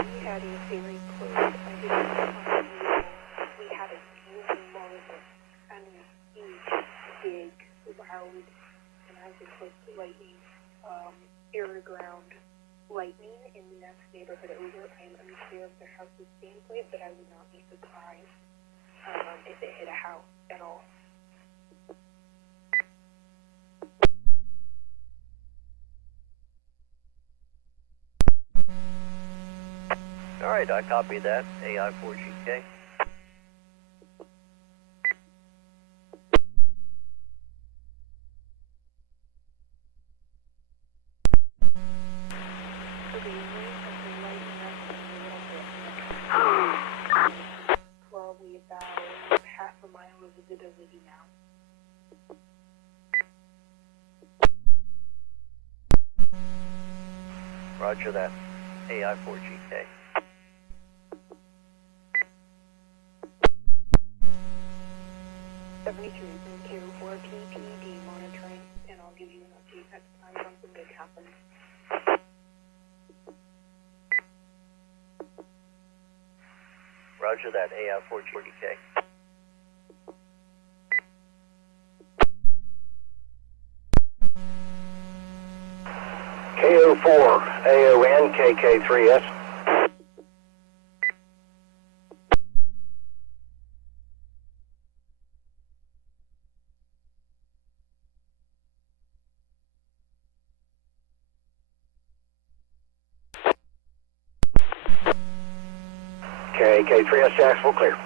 We had a very close, I didn't know we had a humongous, kind of huge, big, loud, and I was close to lightning, air-to-ground lightning in the next neighborhood over. I am unclear of the house's standpoint, but I would not be surprised if it hit a house at all. Alright, I copy that, AI4GK. Probably about half a mile of visibility now. Roger that, AI4GK. K04 PPD monitoring, and I'll give you an update next time something big happens. Roger that, AI4GK. K04 AON KK3S. KK3S Jacksonville clear.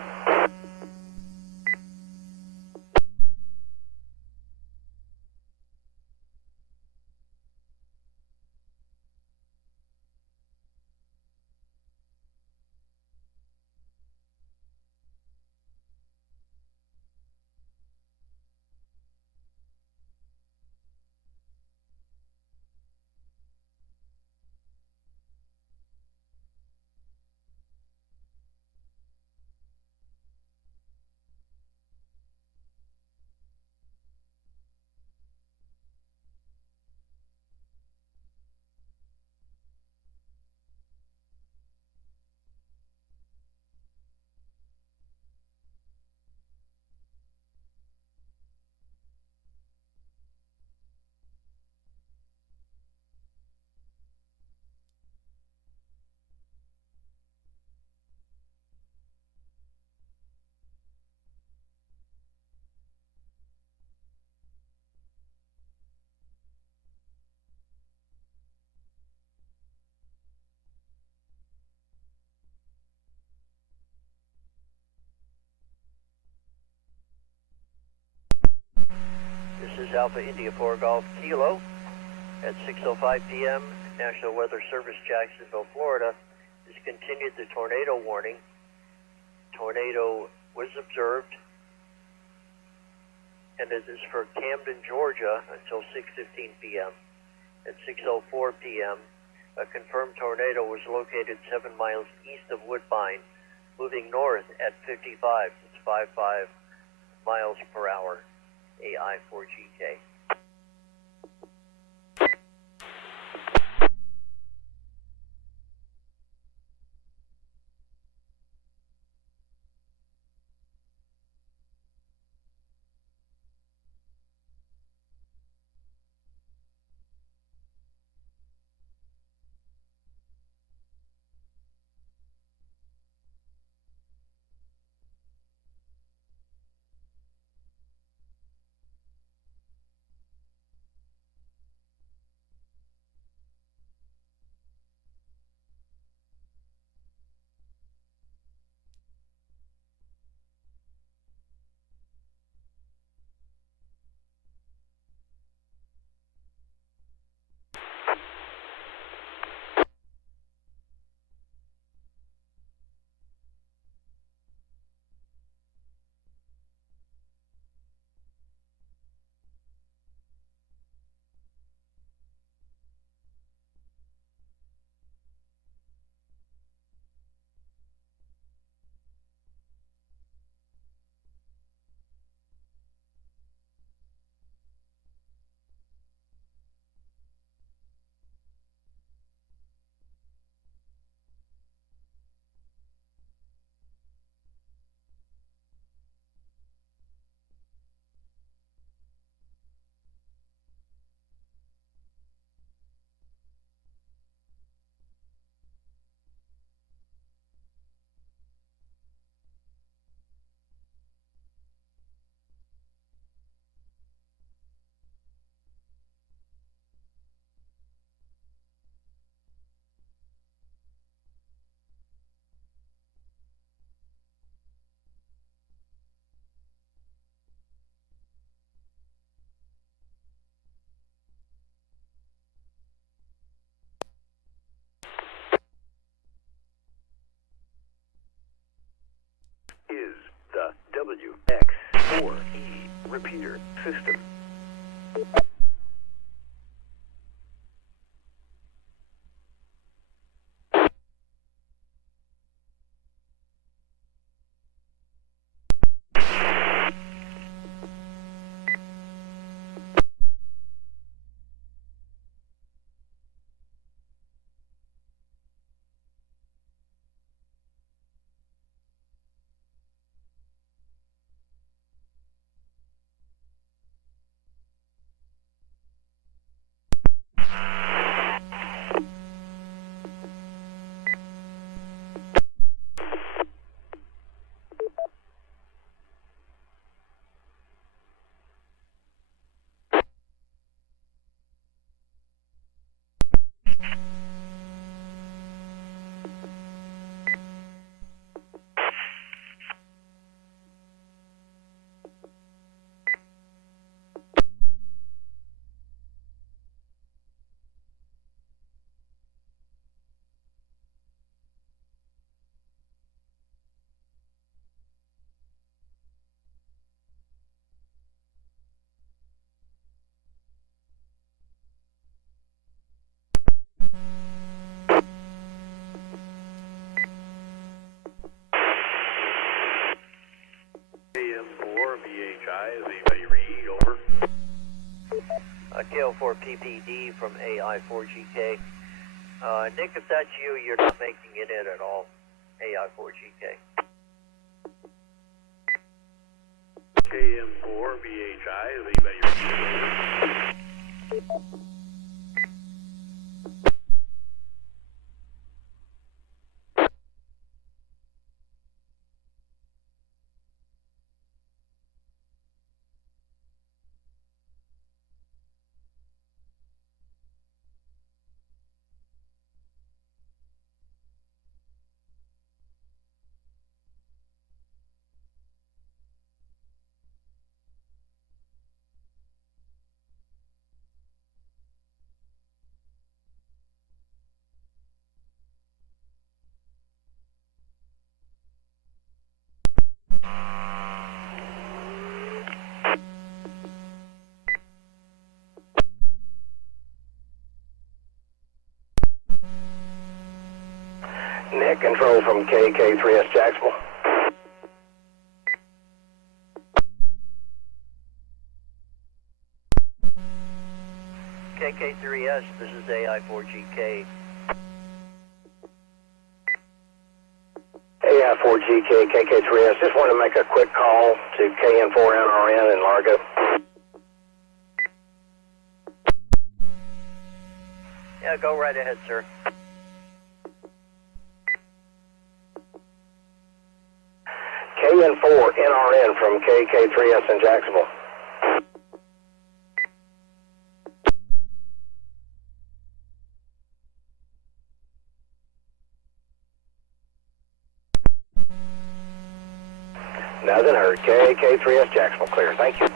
This is Alpha India 4 Golf Kilo at 6:05 p.m. National Weather Service, Jacksonville, Florida, has continued the tornado warning. Tornado was observed, and it is for Camden, Georgia, until 6:15 p.m. At 6:04 p.m., a confirmed tornado was located 7 miles east of Woodbine, moving north at 55. It's 55 miles per hour. AI4GK. WX4E repeater system. KO4 PPD from AI4GK. Nick, if that's you, you're not making it in at all. AI4GK. KM4 VHI, is anybody ready? Nick, control from KK3S Jacksonville. KK3S, this is AI4GK. AI4GK, KK3S, just want to make a quick call to KN4NRN in Largo. Yeah, go right ahead, sir. KN4NRN from KK3S in Jacksonville. Nothing heard. KK3S Jacksonville clear. Thank you.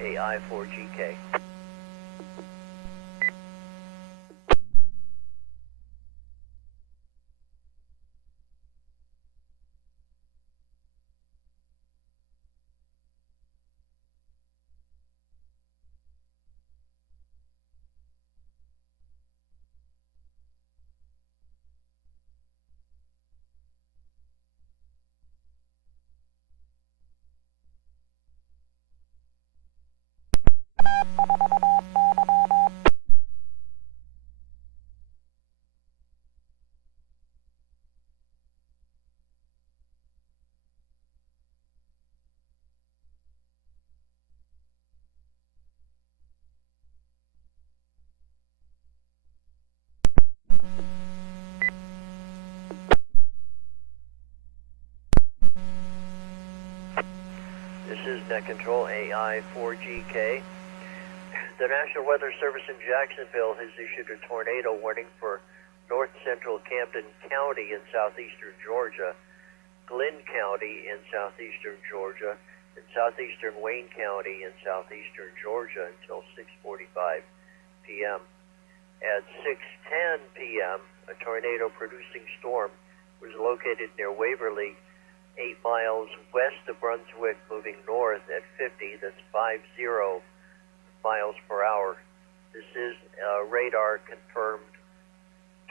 AI4GK. This is Net Control AI4GK. The National Weather Service in Jacksonville has issued a tornado warning for north central Camden County in southeastern Georgia, Glenn County in southeastern Georgia, and southeastern Wayne County in southeastern Georgia until 6:45 p.m. At 6:10 10 p.m., a tornado-producing storm was located near Waverly, 8 miles west of Brunswick, moving north at 50, that's 50 miles per hour. This is a radar-confirmed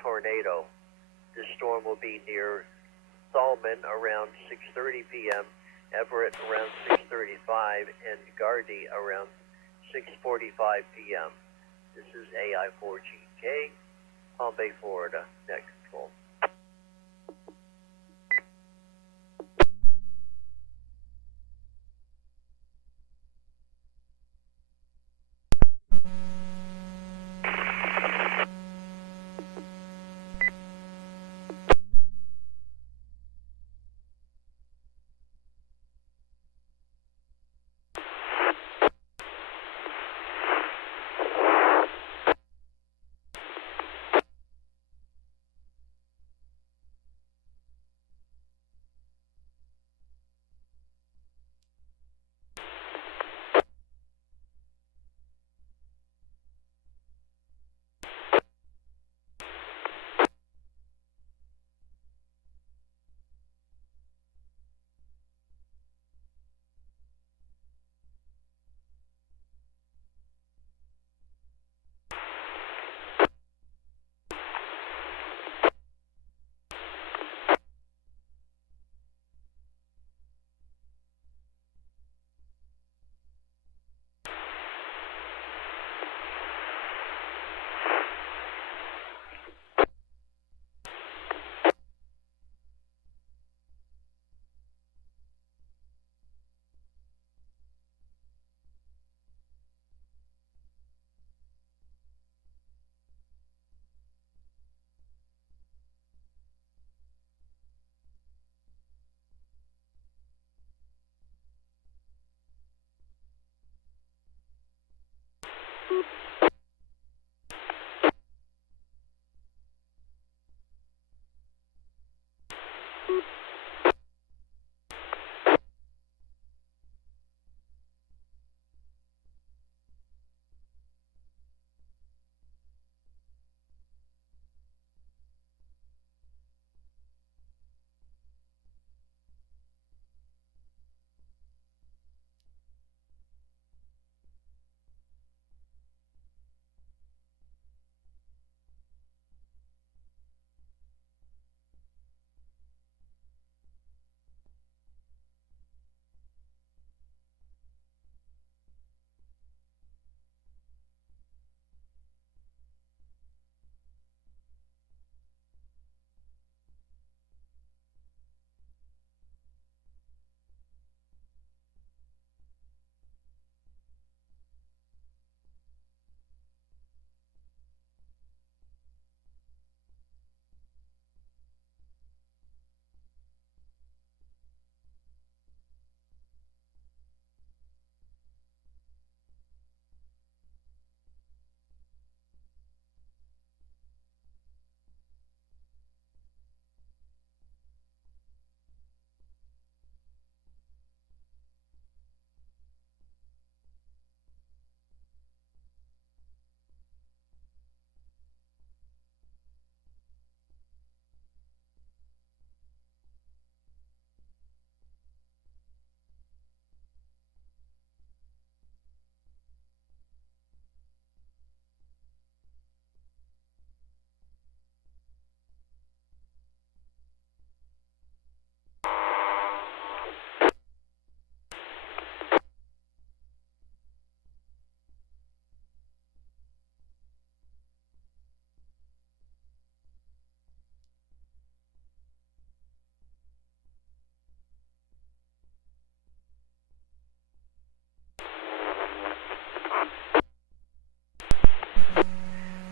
tornado. This storm will be near Thalman around 6:30 p.m., Everett around 6:35, and Gardy around 6:45 p.m. This is AI4GK, Palm Bay, Florida, net control.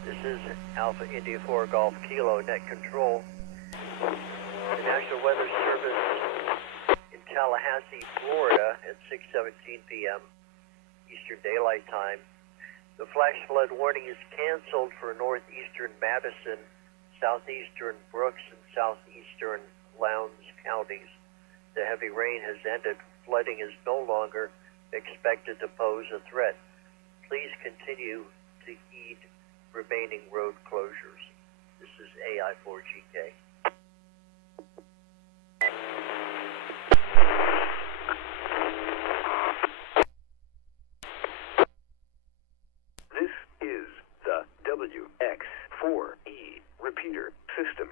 This is Alpha India 4 Golf Kilo net control. The National Weather Service in Tallahassee, Florida at 6:17 p.m. Eastern Daylight Time. The flash flood warning is canceled for northeastern Madison, southeastern Brooks, and southeastern Lowndes counties. The heavy rain has ended. Flooding is no longer expected to pose a threat. Please continue to heed remaining road closures. This is AI4GK. This is the WX4E repeater system.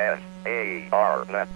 SAR net.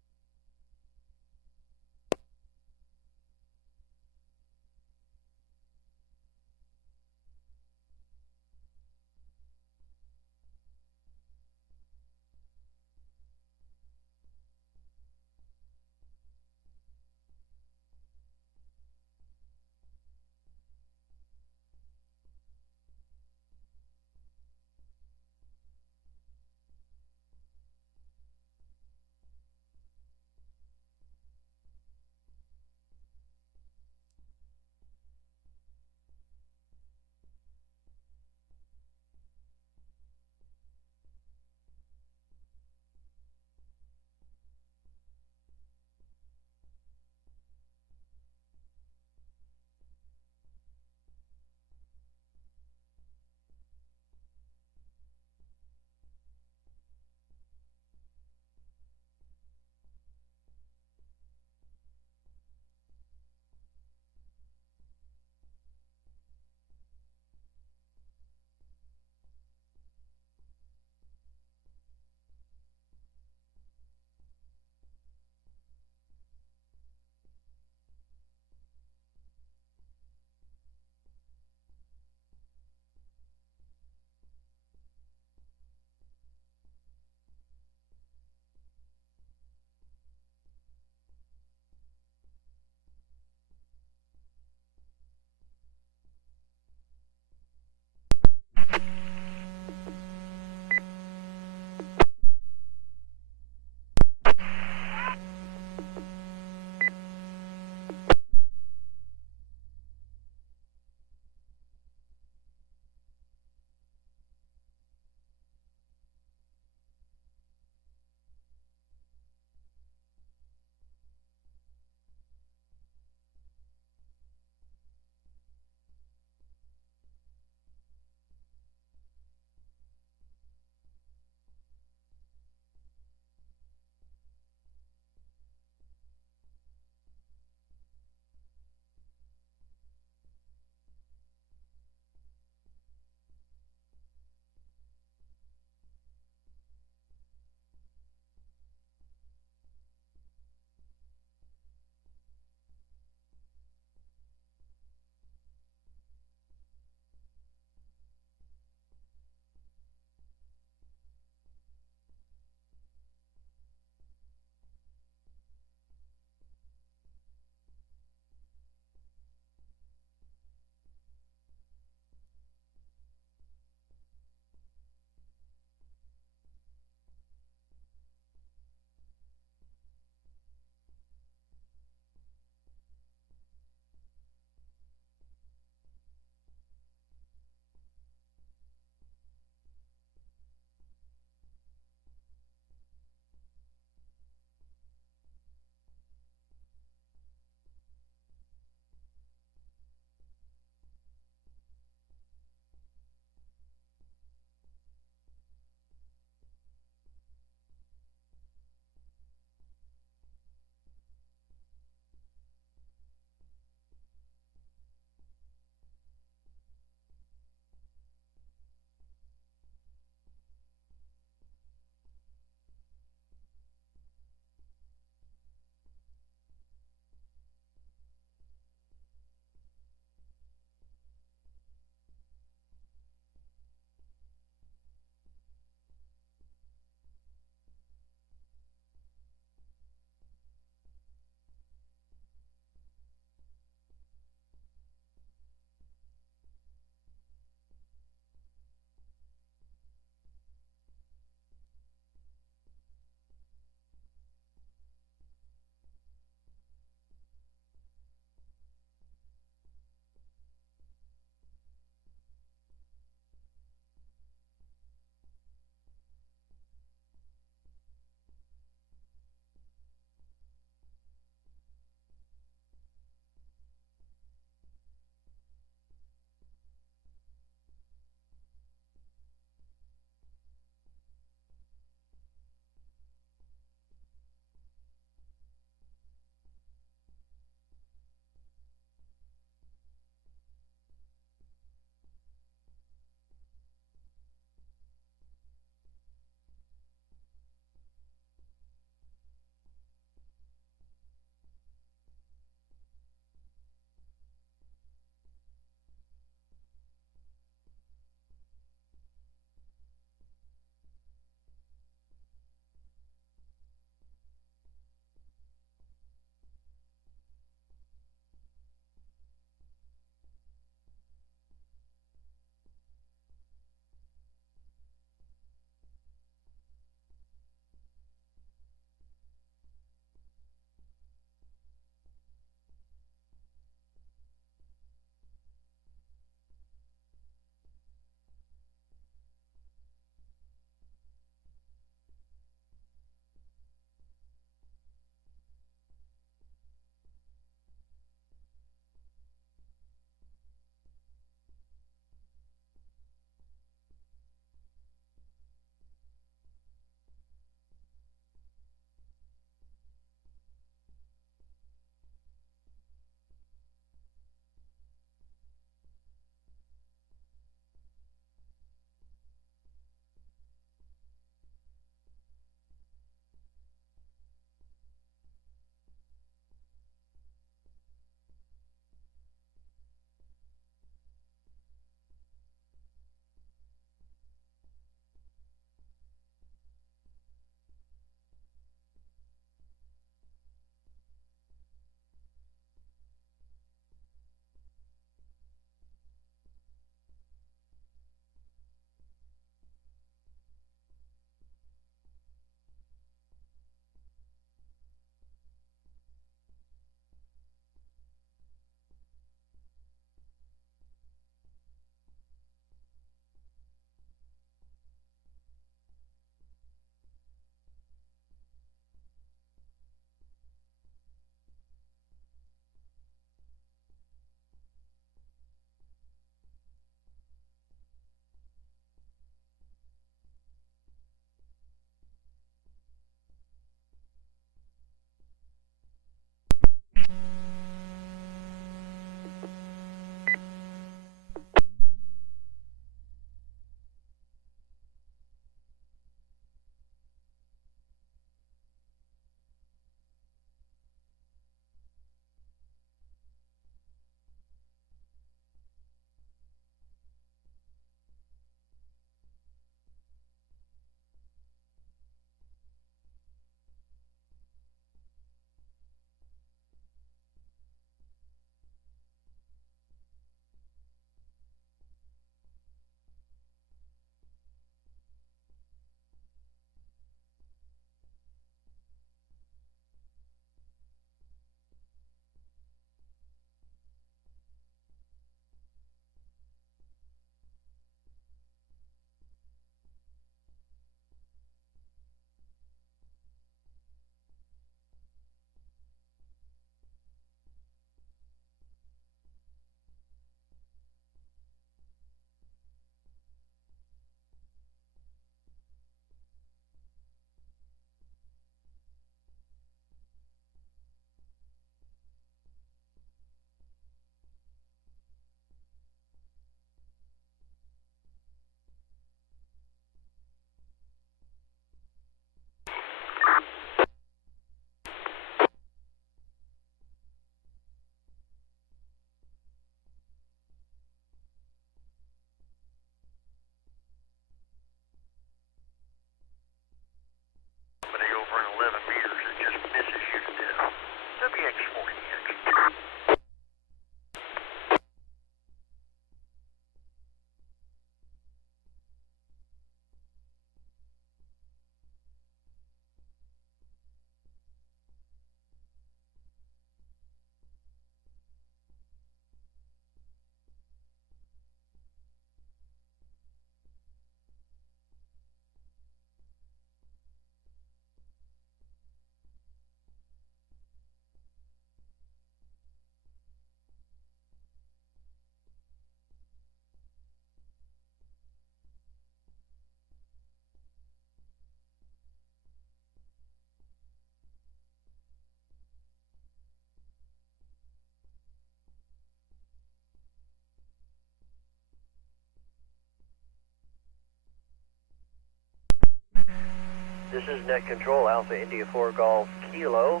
is Net Control, Alpha India 4 Golf Kilo.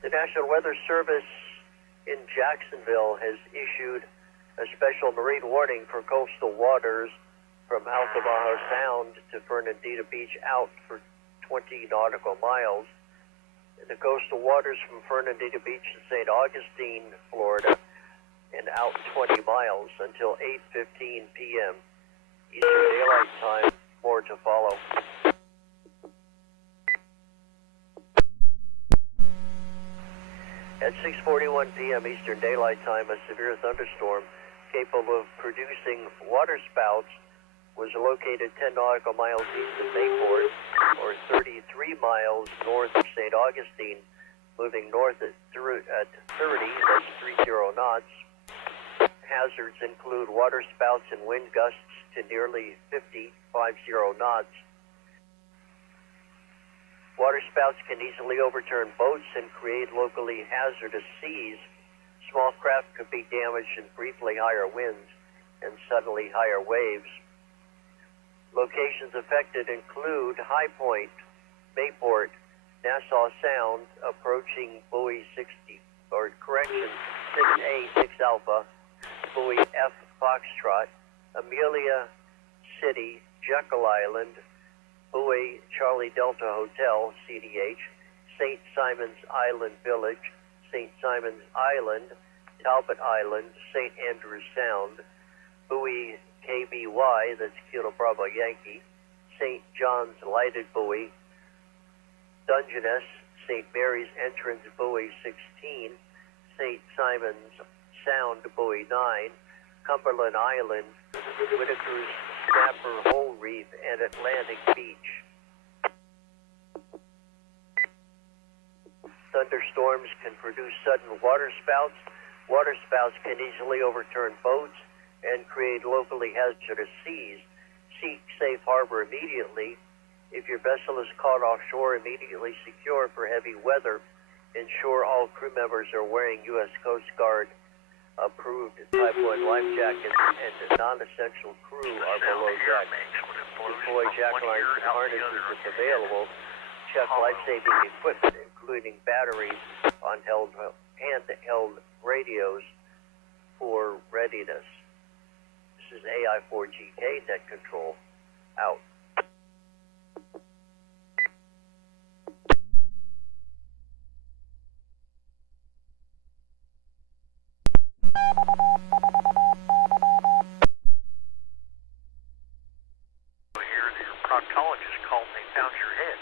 The National Weather Service in Jacksonville has issued a special marine warning for coastal waters from Altamaha Sound to Fernandina Beach out for 20 nautical miles. The coastal waters from Fernandina Beach to St. Augustine, Florida, and out 20 miles until 8:15 p.m. Eastern Daylight Time. More to follow. At 6:41 p.m. Eastern Daylight Time, a severe thunderstorm capable of producing waterspouts was located 10 nautical miles east of Mayport, or 33 miles north of St. Augustine, moving north at 30, that's 30 knots. Hazards include waterspouts and wind gusts to nearly 50 knots. Waterspouts can easily overturn boats and create locally hazardous seas. Small craft could be damaged in briefly higher winds and suddenly higher waves. Locations affected include High Point, Mayport, Nassau Sound, approaching buoy 6A, 6 Alpha, buoy F Foxtrot, Amelia City, Jekyll Island, buoy Charlie Delta Hotel, CDH, St. Simon's Island Village, St. Simon's Island, Talbot Island, St. Andrews Sound, buoy KBY, that's Kilo Bravo Yankee, St. John's Lighted Buoy, Dungeness, St. Mary's Entrance Buoy 16, St. Simon's Sound Buoy 9, Cumberland Island, Whitaker's Snapper Hole Reef, and Atlantic Beach. Thunderstorms can produce sudden waterspouts. Waterspouts can easily overturn boats and create locally hazardous seas. Seek safe harbor immediately. If your vessel is caught offshore, immediately secure for heavy weather. Ensure all crew members are wearing U.S. Coast Guard approved Type 1 life jackets and the non-essential crew are below deck. Deploy jackknife harnesses if available. Check life-saving equipment, including batteries on handheld radios for readiness. This is AI4GK Net Control, out. Here, your proctologist called and they found your head.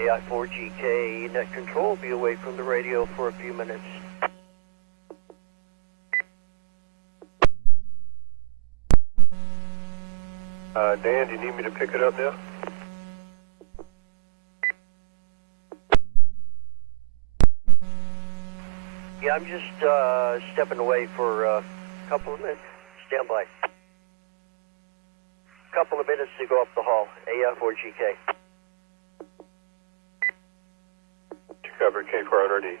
AI4GK, net control, be away from the radio for a few minutes. Dan, do you need me to pick it up now? Yeah, I'm just stepping away for a couple of minutes. Stand by. Couple of minutes to go up the hall. AI4GK. Covered K400D.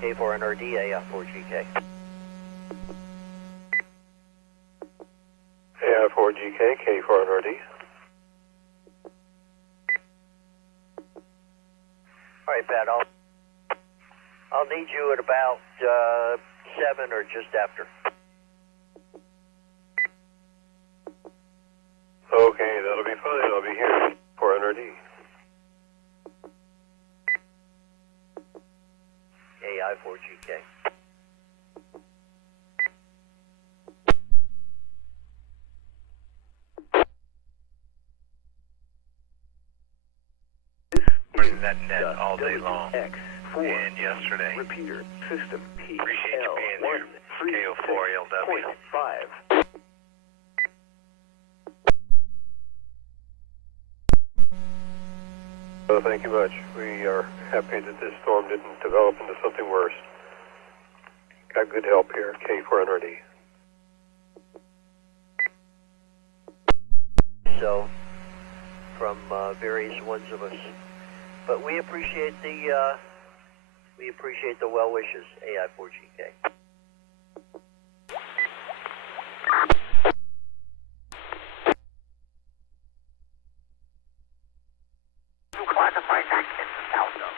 K4NRD, AI4GK. AI4GK, K4NRD. All right, Pat, I'll need you at about 7 or just after. Okay, that'll be fine. I'll be here. 4NRD. AI4GK. That net all day long. And yesterday. Repeater system P. Appreciate you being there. KO4LW. 5. Thank you much. We are happy that this storm didn't develop into something worse. Got good help here. K4NRD. So, from various ones of us. But we appreciate the well wishes, AI4GK. Classified access south of.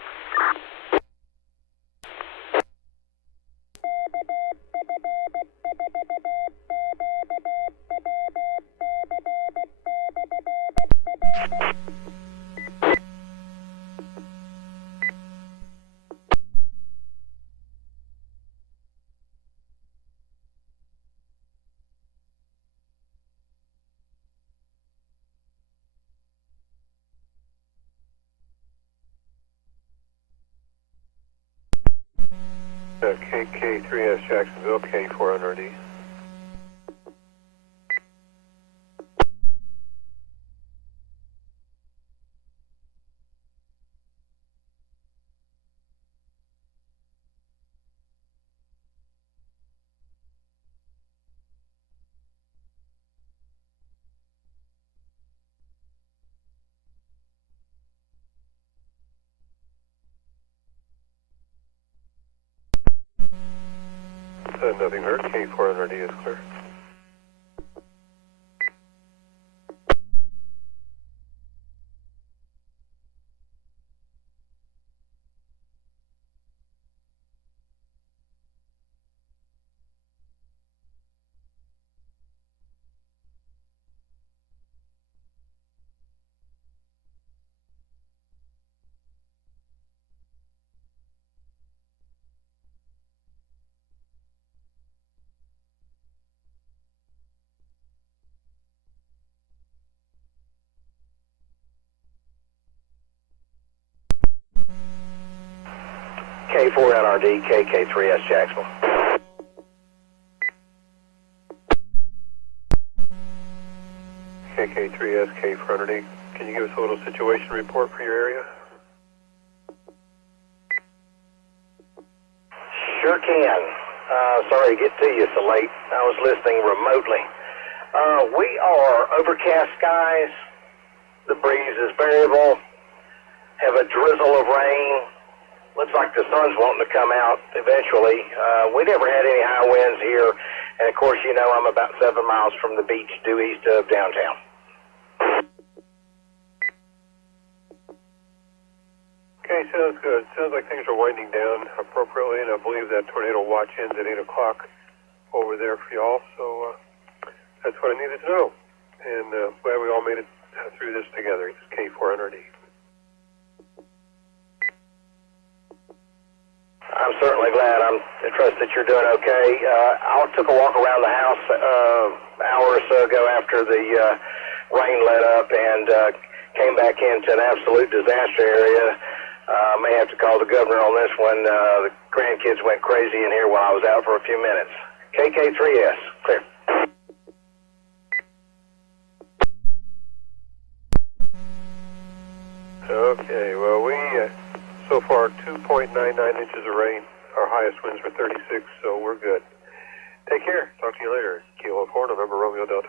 KK3S Jacksonville, K400D. Nothing heard. K400D is clear. K4NRD, KK3S Jacksonville. KK3S, K400D. Can you give us a little situation report for your area? Sure can. Sorry to get to you so late. I was listening remotely. We are overcast skies. The breeze is variable. Have a drizzle of rain. Looks like the sun's wanting to come out eventually. We never had any high winds here. And of course, you know, I'm about 7 miles from the beach due east of downtown. Okay, sounds good. Sounds like things are winding down appropriately, and I believe that tornado watch ends at 8 o'clock over there for y'all. So that's what I needed to know. And glad we all made it through this together. It's K400D. I'm certainly glad. I trust that you're doing okay. I took a walk around the house an hour or so ago after the rain let up and came back into an absolute disaster area. May have to call the governor on this one. The grandkids went crazy in here while I was out for a few minutes. KK3S, clear. Okay, well, we so far 2.99 inches of rain. Our highest winds were 36, so we're good. Take care. Talk to you later. Kilo 4, November Romeo Delta.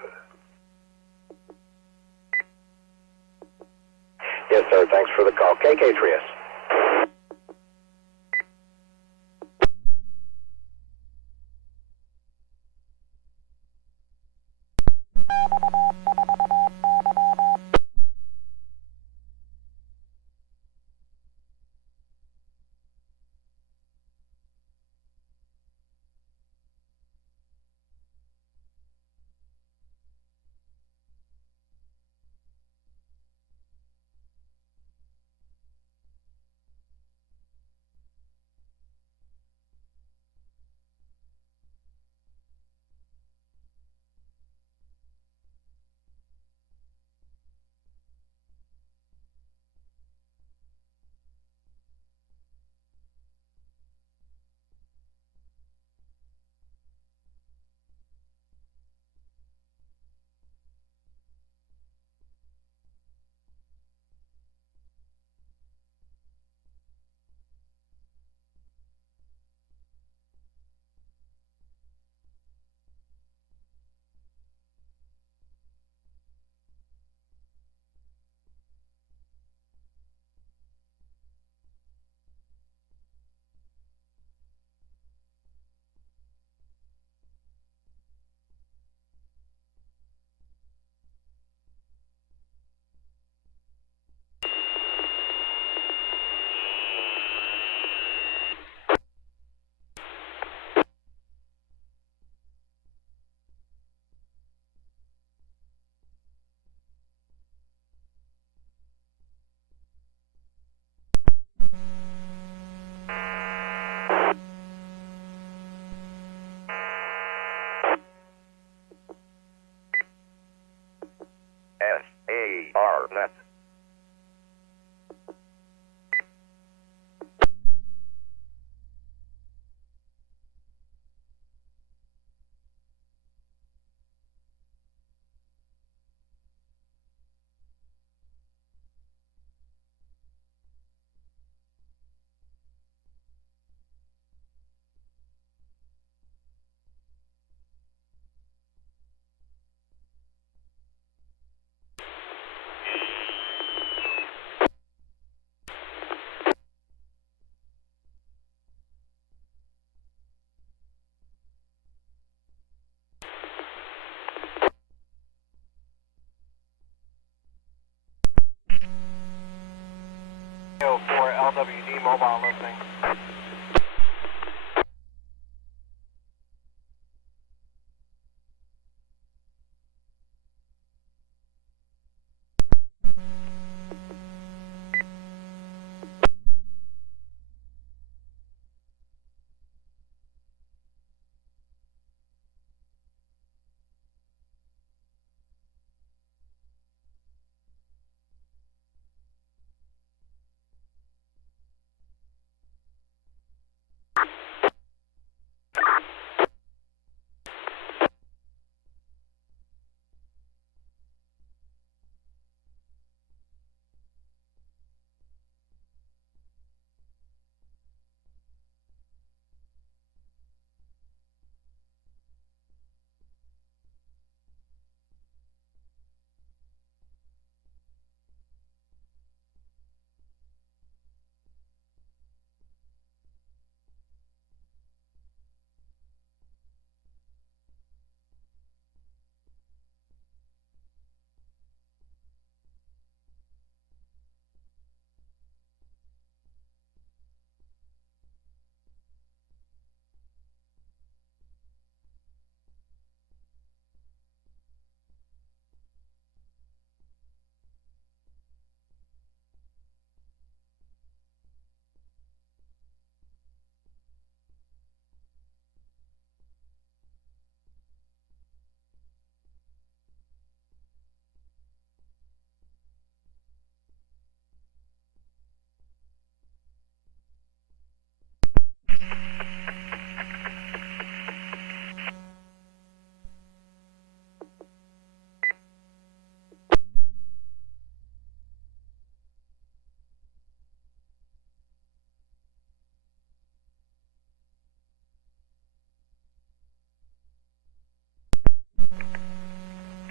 Yes, sir. Thanks for the call. KK3S. for LWD mobile listening.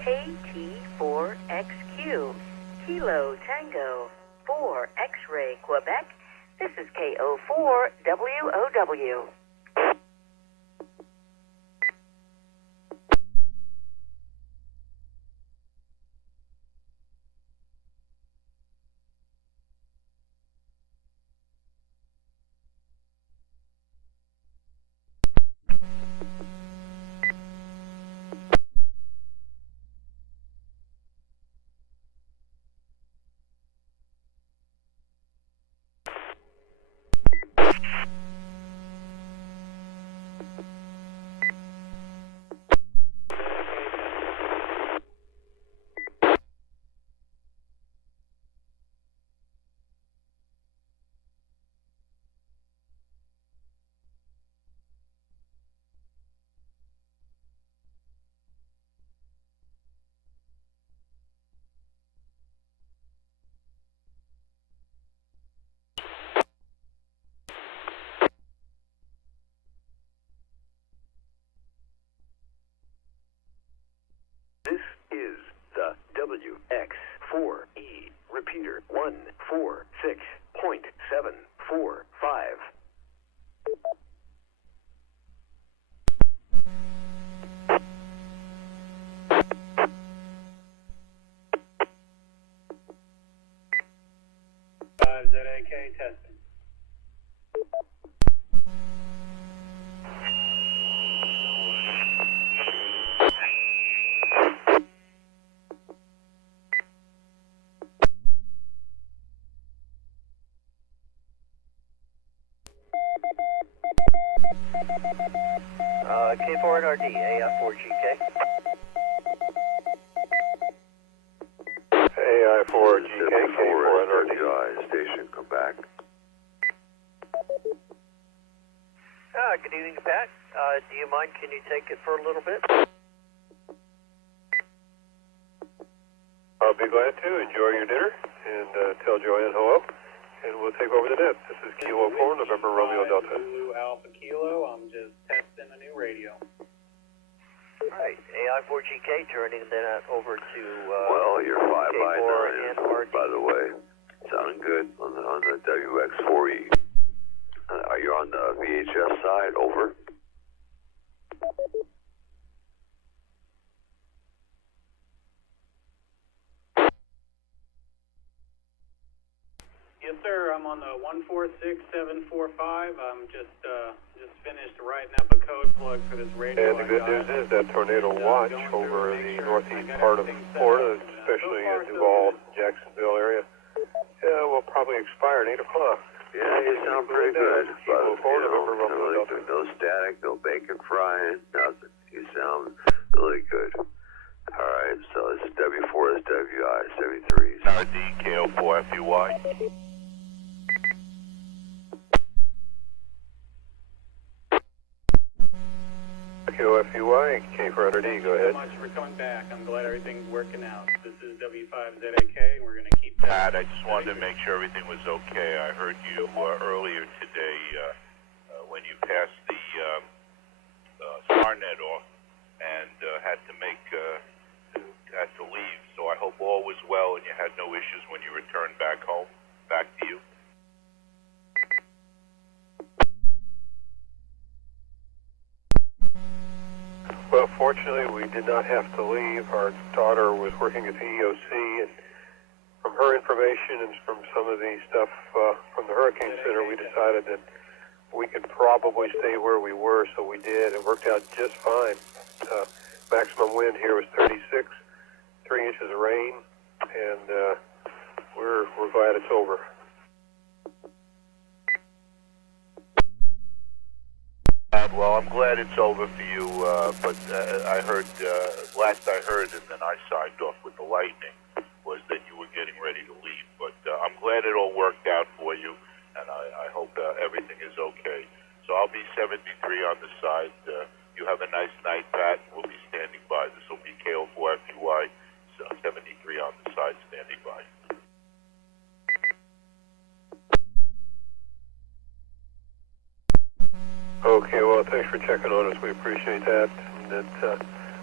KT4XQ, Kilo Tango 4 X-Ray Quebec. This is KO4WOW. This is the WX4E repeater 146.745. ZAK testing. K4NRD, AI4GK. AI4GK, K4NRD. Station, come back. Good evening, Pat. Do you mind, can you take it for a little bit? I'll be glad to. Enjoy your dinner and tell Joanne hello, and we'll take over the net. This is Kilo 4, November Romeo Delta. Zulu Alpha Kilo, I'm just testing the new radio. Alright, AI4GK turning then over to Well, you're 5 by K4 9, by the way. Sounding good on the WX4E. Are you on the VHF side? Over. Yes, sir, I'm on the 146745. I'm just finished writing up a code plug for this radio. And the good news is that tornado watch over the northeast part of Florida, especially in Duval, Jacksonville area, will probably expire at 8 o'clock. Yeah, you sound pretty good. No static, no bacon frying, nothing. You sound really good. All right, so this is W4, this is WI, 73. RD, KO4 FUY. KOFUY, K400D, go ahead. Thank you so much for coming back. I'm glad everything's working out. This is W5ZAK, and we're going to keep that. Pat, I just wanted to make sure everything was okay. I heard you earlier today when you passed the StarNet off and had to leave. So I hope all was well and you had no issues when you returned back home. Back to you. Well, fortunately, we did not have to leave. Our daughter was working at the EOC, and from her information and from some of the stuff from the Hurricane Center, we decided that we could probably stay where we were, so we did. It worked out just fine. Maximum wind here was 36, 3 inches of rain, and we're glad it's over. Well, I'm glad it's over for you, but I heard, last I heard, and then I signed off with the lightning, was that you were getting ready to leave. But I'm glad it all worked out for you, and I hope everything is okay. So I'll be 73 on the side. You have a nice night, Pat. We'll be standing by. This will be KO4 FUY, 73 on the side, standing by. Okay, well, thanks for checking on us. We appreciate that. And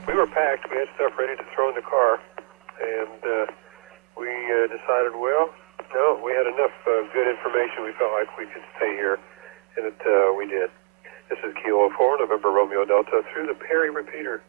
we were packed. We had stuff ready to throw in the car. And we decided, well, no, we had enough good information. We felt like we could stay here. And we did. This is Kilo 4, November Romeo Delta, through the Perry repeater.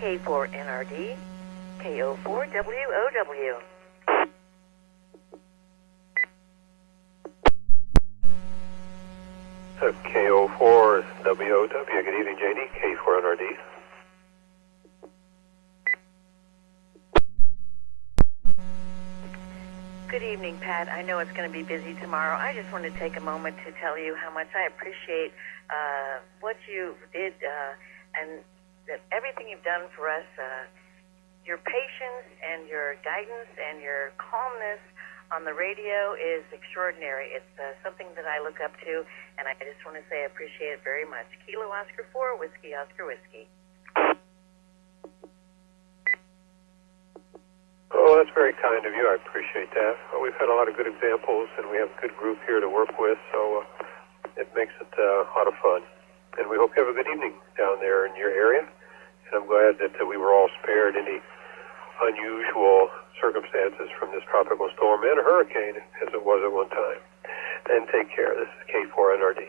K4NRD, KO4WOW. KO4 WOW. Good evening, JD. K4NRD. Good evening, Pat. I know it's going to be busy tomorrow. I just wanted to take a moment to tell you how much I appreciate what you did and that everything you've done for us. Your patience and your guidance and your calmness on the radio is extraordinary. It's something that I look up to, and I just want to say I appreciate it very much. Kilo Oscar 4, Whiskey Oscar Whiskey. Oh, that's very kind of you. I appreciate that. Well, we've had a lot of good examples, and we have a good group here to work with, so it makes it a lot of fun. And we hope you have a good evening down there in your area. And I'm glad that we were all spared any unusual circumstances from this tropical storm and a hurricane, as it was at one time. And take care. This is K4NRD.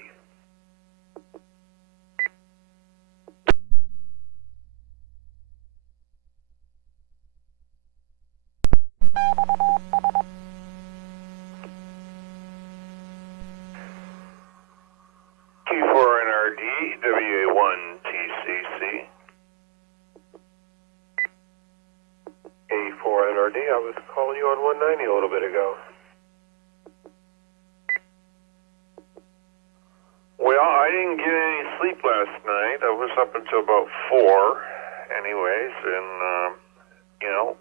K4NRD, WA1TCC. K4NRD, I was calling you on 190 a little bit ago. Well, I didn't get any sleep last night. I was up until about 4 anyways, and,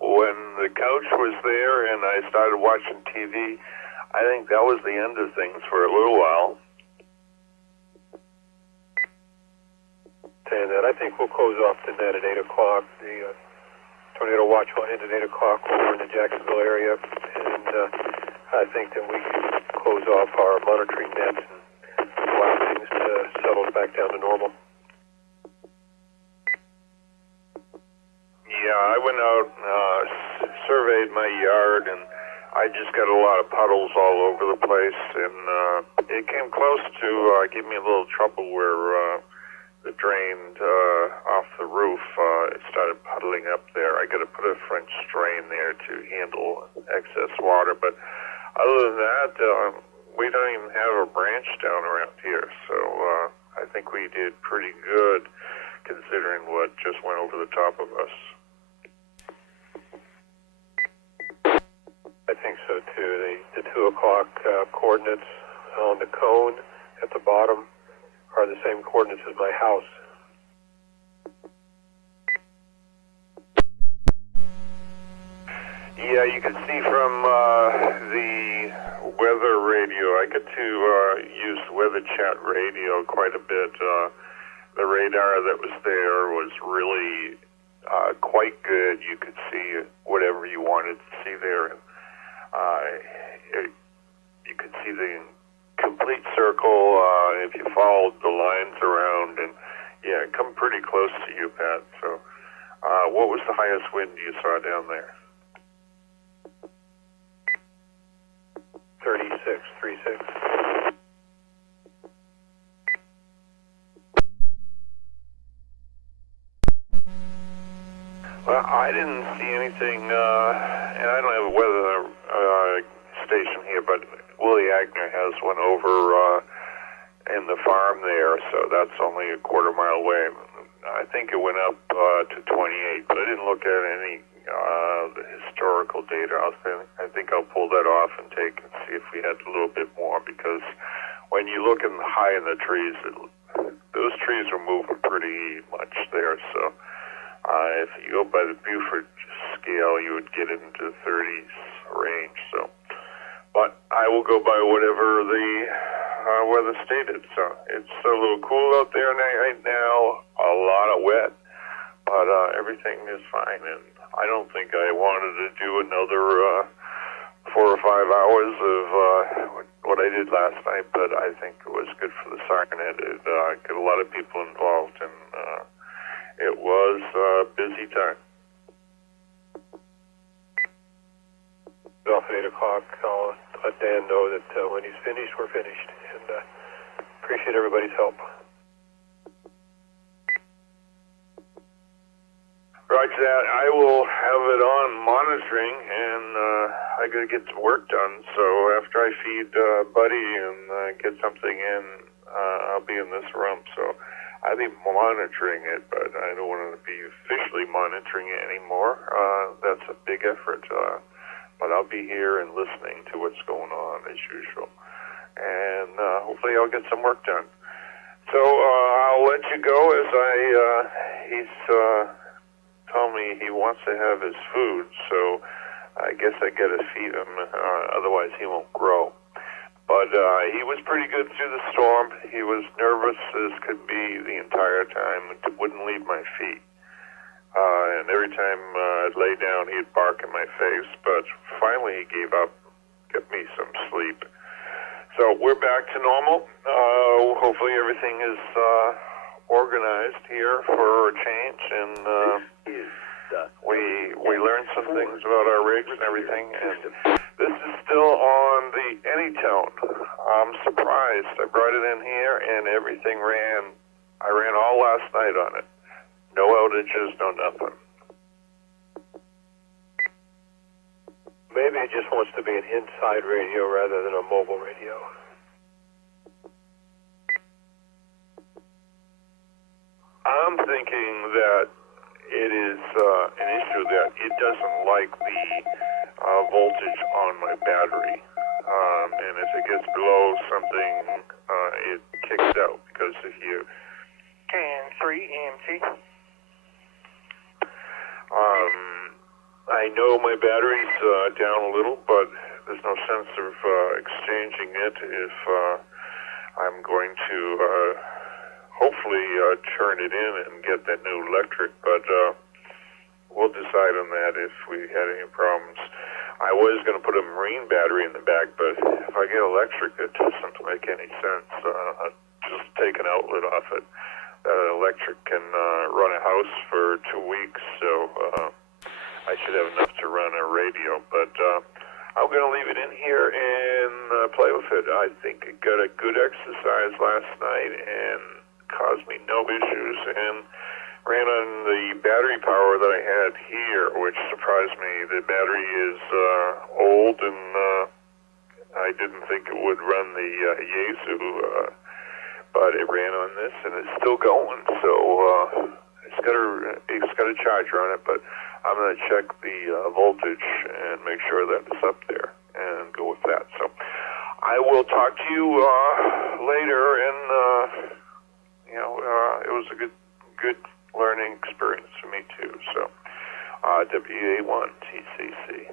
when the couch was there and I started watching TV, I think that was the end of things for a little while. And I think we'll close off the net at 8 o'clock. The tornado watch will end at 8 o'clock over in the Jacksonville area. And I think that we can close off our monitoring nets and allow things to settle back down to normal. Yeah, I went out, surveyed my yard, and I just got a lot of puddles all over the place, and it came close to give me a little trouble where the drain off the roof, it started puddling up there. I got to put a French drain there to handle excess water, but other than that, we don't even have a branch down around here, so I think we did pretty good considering what just went over the top of us. I think so too. The 2 o'clock coordinates on the cone at the bottom are the same coordinates as my house. Yeah, you can see from the weather radio, I get to use weather chat radio quite a bit. The radar that was there was really quite good. You could see whatever you wanted to see there. You could see the complete circle if you followed the lines around, and yeah, come pretty close to you, Pat. So what was the highest wind you saw down there? 36. Well, I didn't see anything, and I don't have a weather station here, but Willie Agner has one over in the farm there, so that's only a quarter mile away. I think it went up to 28, but I didn't look at any the historical data. I think I'll pull that off and take and see if we had a little bit more, because when you look high in the trees, those trees are moving pretty much there, so if you go by the Buford scale, you would get into the 30s range. So, but I will go by whatever the weather stated. So it's a little cool out there right now, a lot of wet, but everything is fine. And I don't think I wanted to do another 4 or 5 hours of what I did last night, but I think it was good for the Sarnet. It got a lot of people involved, and it was a busy time. Off at 8 o'clock, I'll let Dan know that when he's finished, we're finished. And appreciate everybody's help. Roger that. I will have it on monitoring, and I got to get some work done. So after I feed Buddy and get something in, I'll be in this room. So I'll be monitoring it, but I don't want to be officially monitoring it anymore. That's a big effort. But I'll be here and listening to what's going on as usual. And hopefully I'll get some work done. So I'll let you go as he's told me he wants to have his food, so I guess I got to feed him, otherwise he won't grow. But he was pretty good through the storm. He was nervous as could be the entire time. It wouldn't leave my feet. And every time I'd lay down, he'd bark in my face. But finally he gave up, get me some sleep. So we're back to normal. Hopefully everything is organized here for a change. And we learned some things about our rigs and everything. And this is still on the Anytone. I'm surprised. I brought it in here and everything ran. I ran all last night on it. No outages, no nothing. Maybe it just wants to be an inside radio rather than a mobile radio. I'm thinking that it is an issue that it doesn't like the voltage on my battery. And if it gets below something, it kicks out. Because if you... KN3 EMT. I know my battery's down a little, but there's no sense of exchanging it if I'm going to hopefully turn it in and get that new electric, but we'll decide on that if we had any problems. I was going to put a marine battery in the back, but if I get electric, it doesn't make any sense. Just take an outlet off it. Electric can run a house for 2 weeks, so I should have enough to run a radio, but I'm going to leave it in here and play with it. I think I got a good exercise last night and caused me no issues, and ran on the battery power that I had here, which surprised me. The battery is old, and I didn't think it would run the Yaesu, but it ran on this, and it's still going. So it's got a charger on it, but I'm going to check the voltage and make sure that it's up there and go with that. So I will talk to you later, and it was a good learning experience for me too. So WA1 TCC.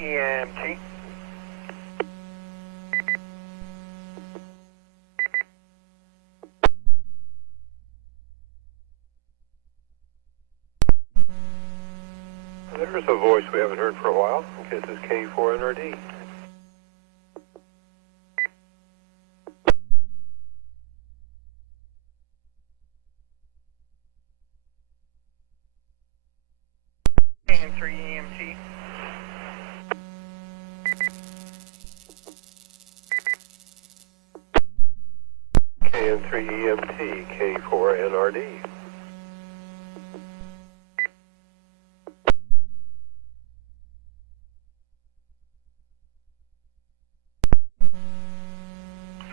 EMT. There's a voice we haven't heard for a while. Okay, this is K4NRD. KN3 EMT. KN3 EMT, K4NRD.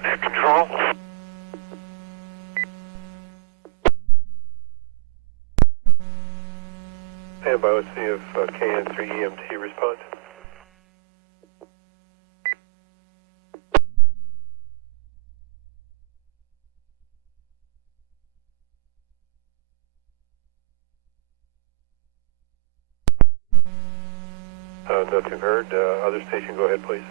Net control. Stand by, let's see if KN3 EMT responds. Nothing heard. Other station, go ahead, please.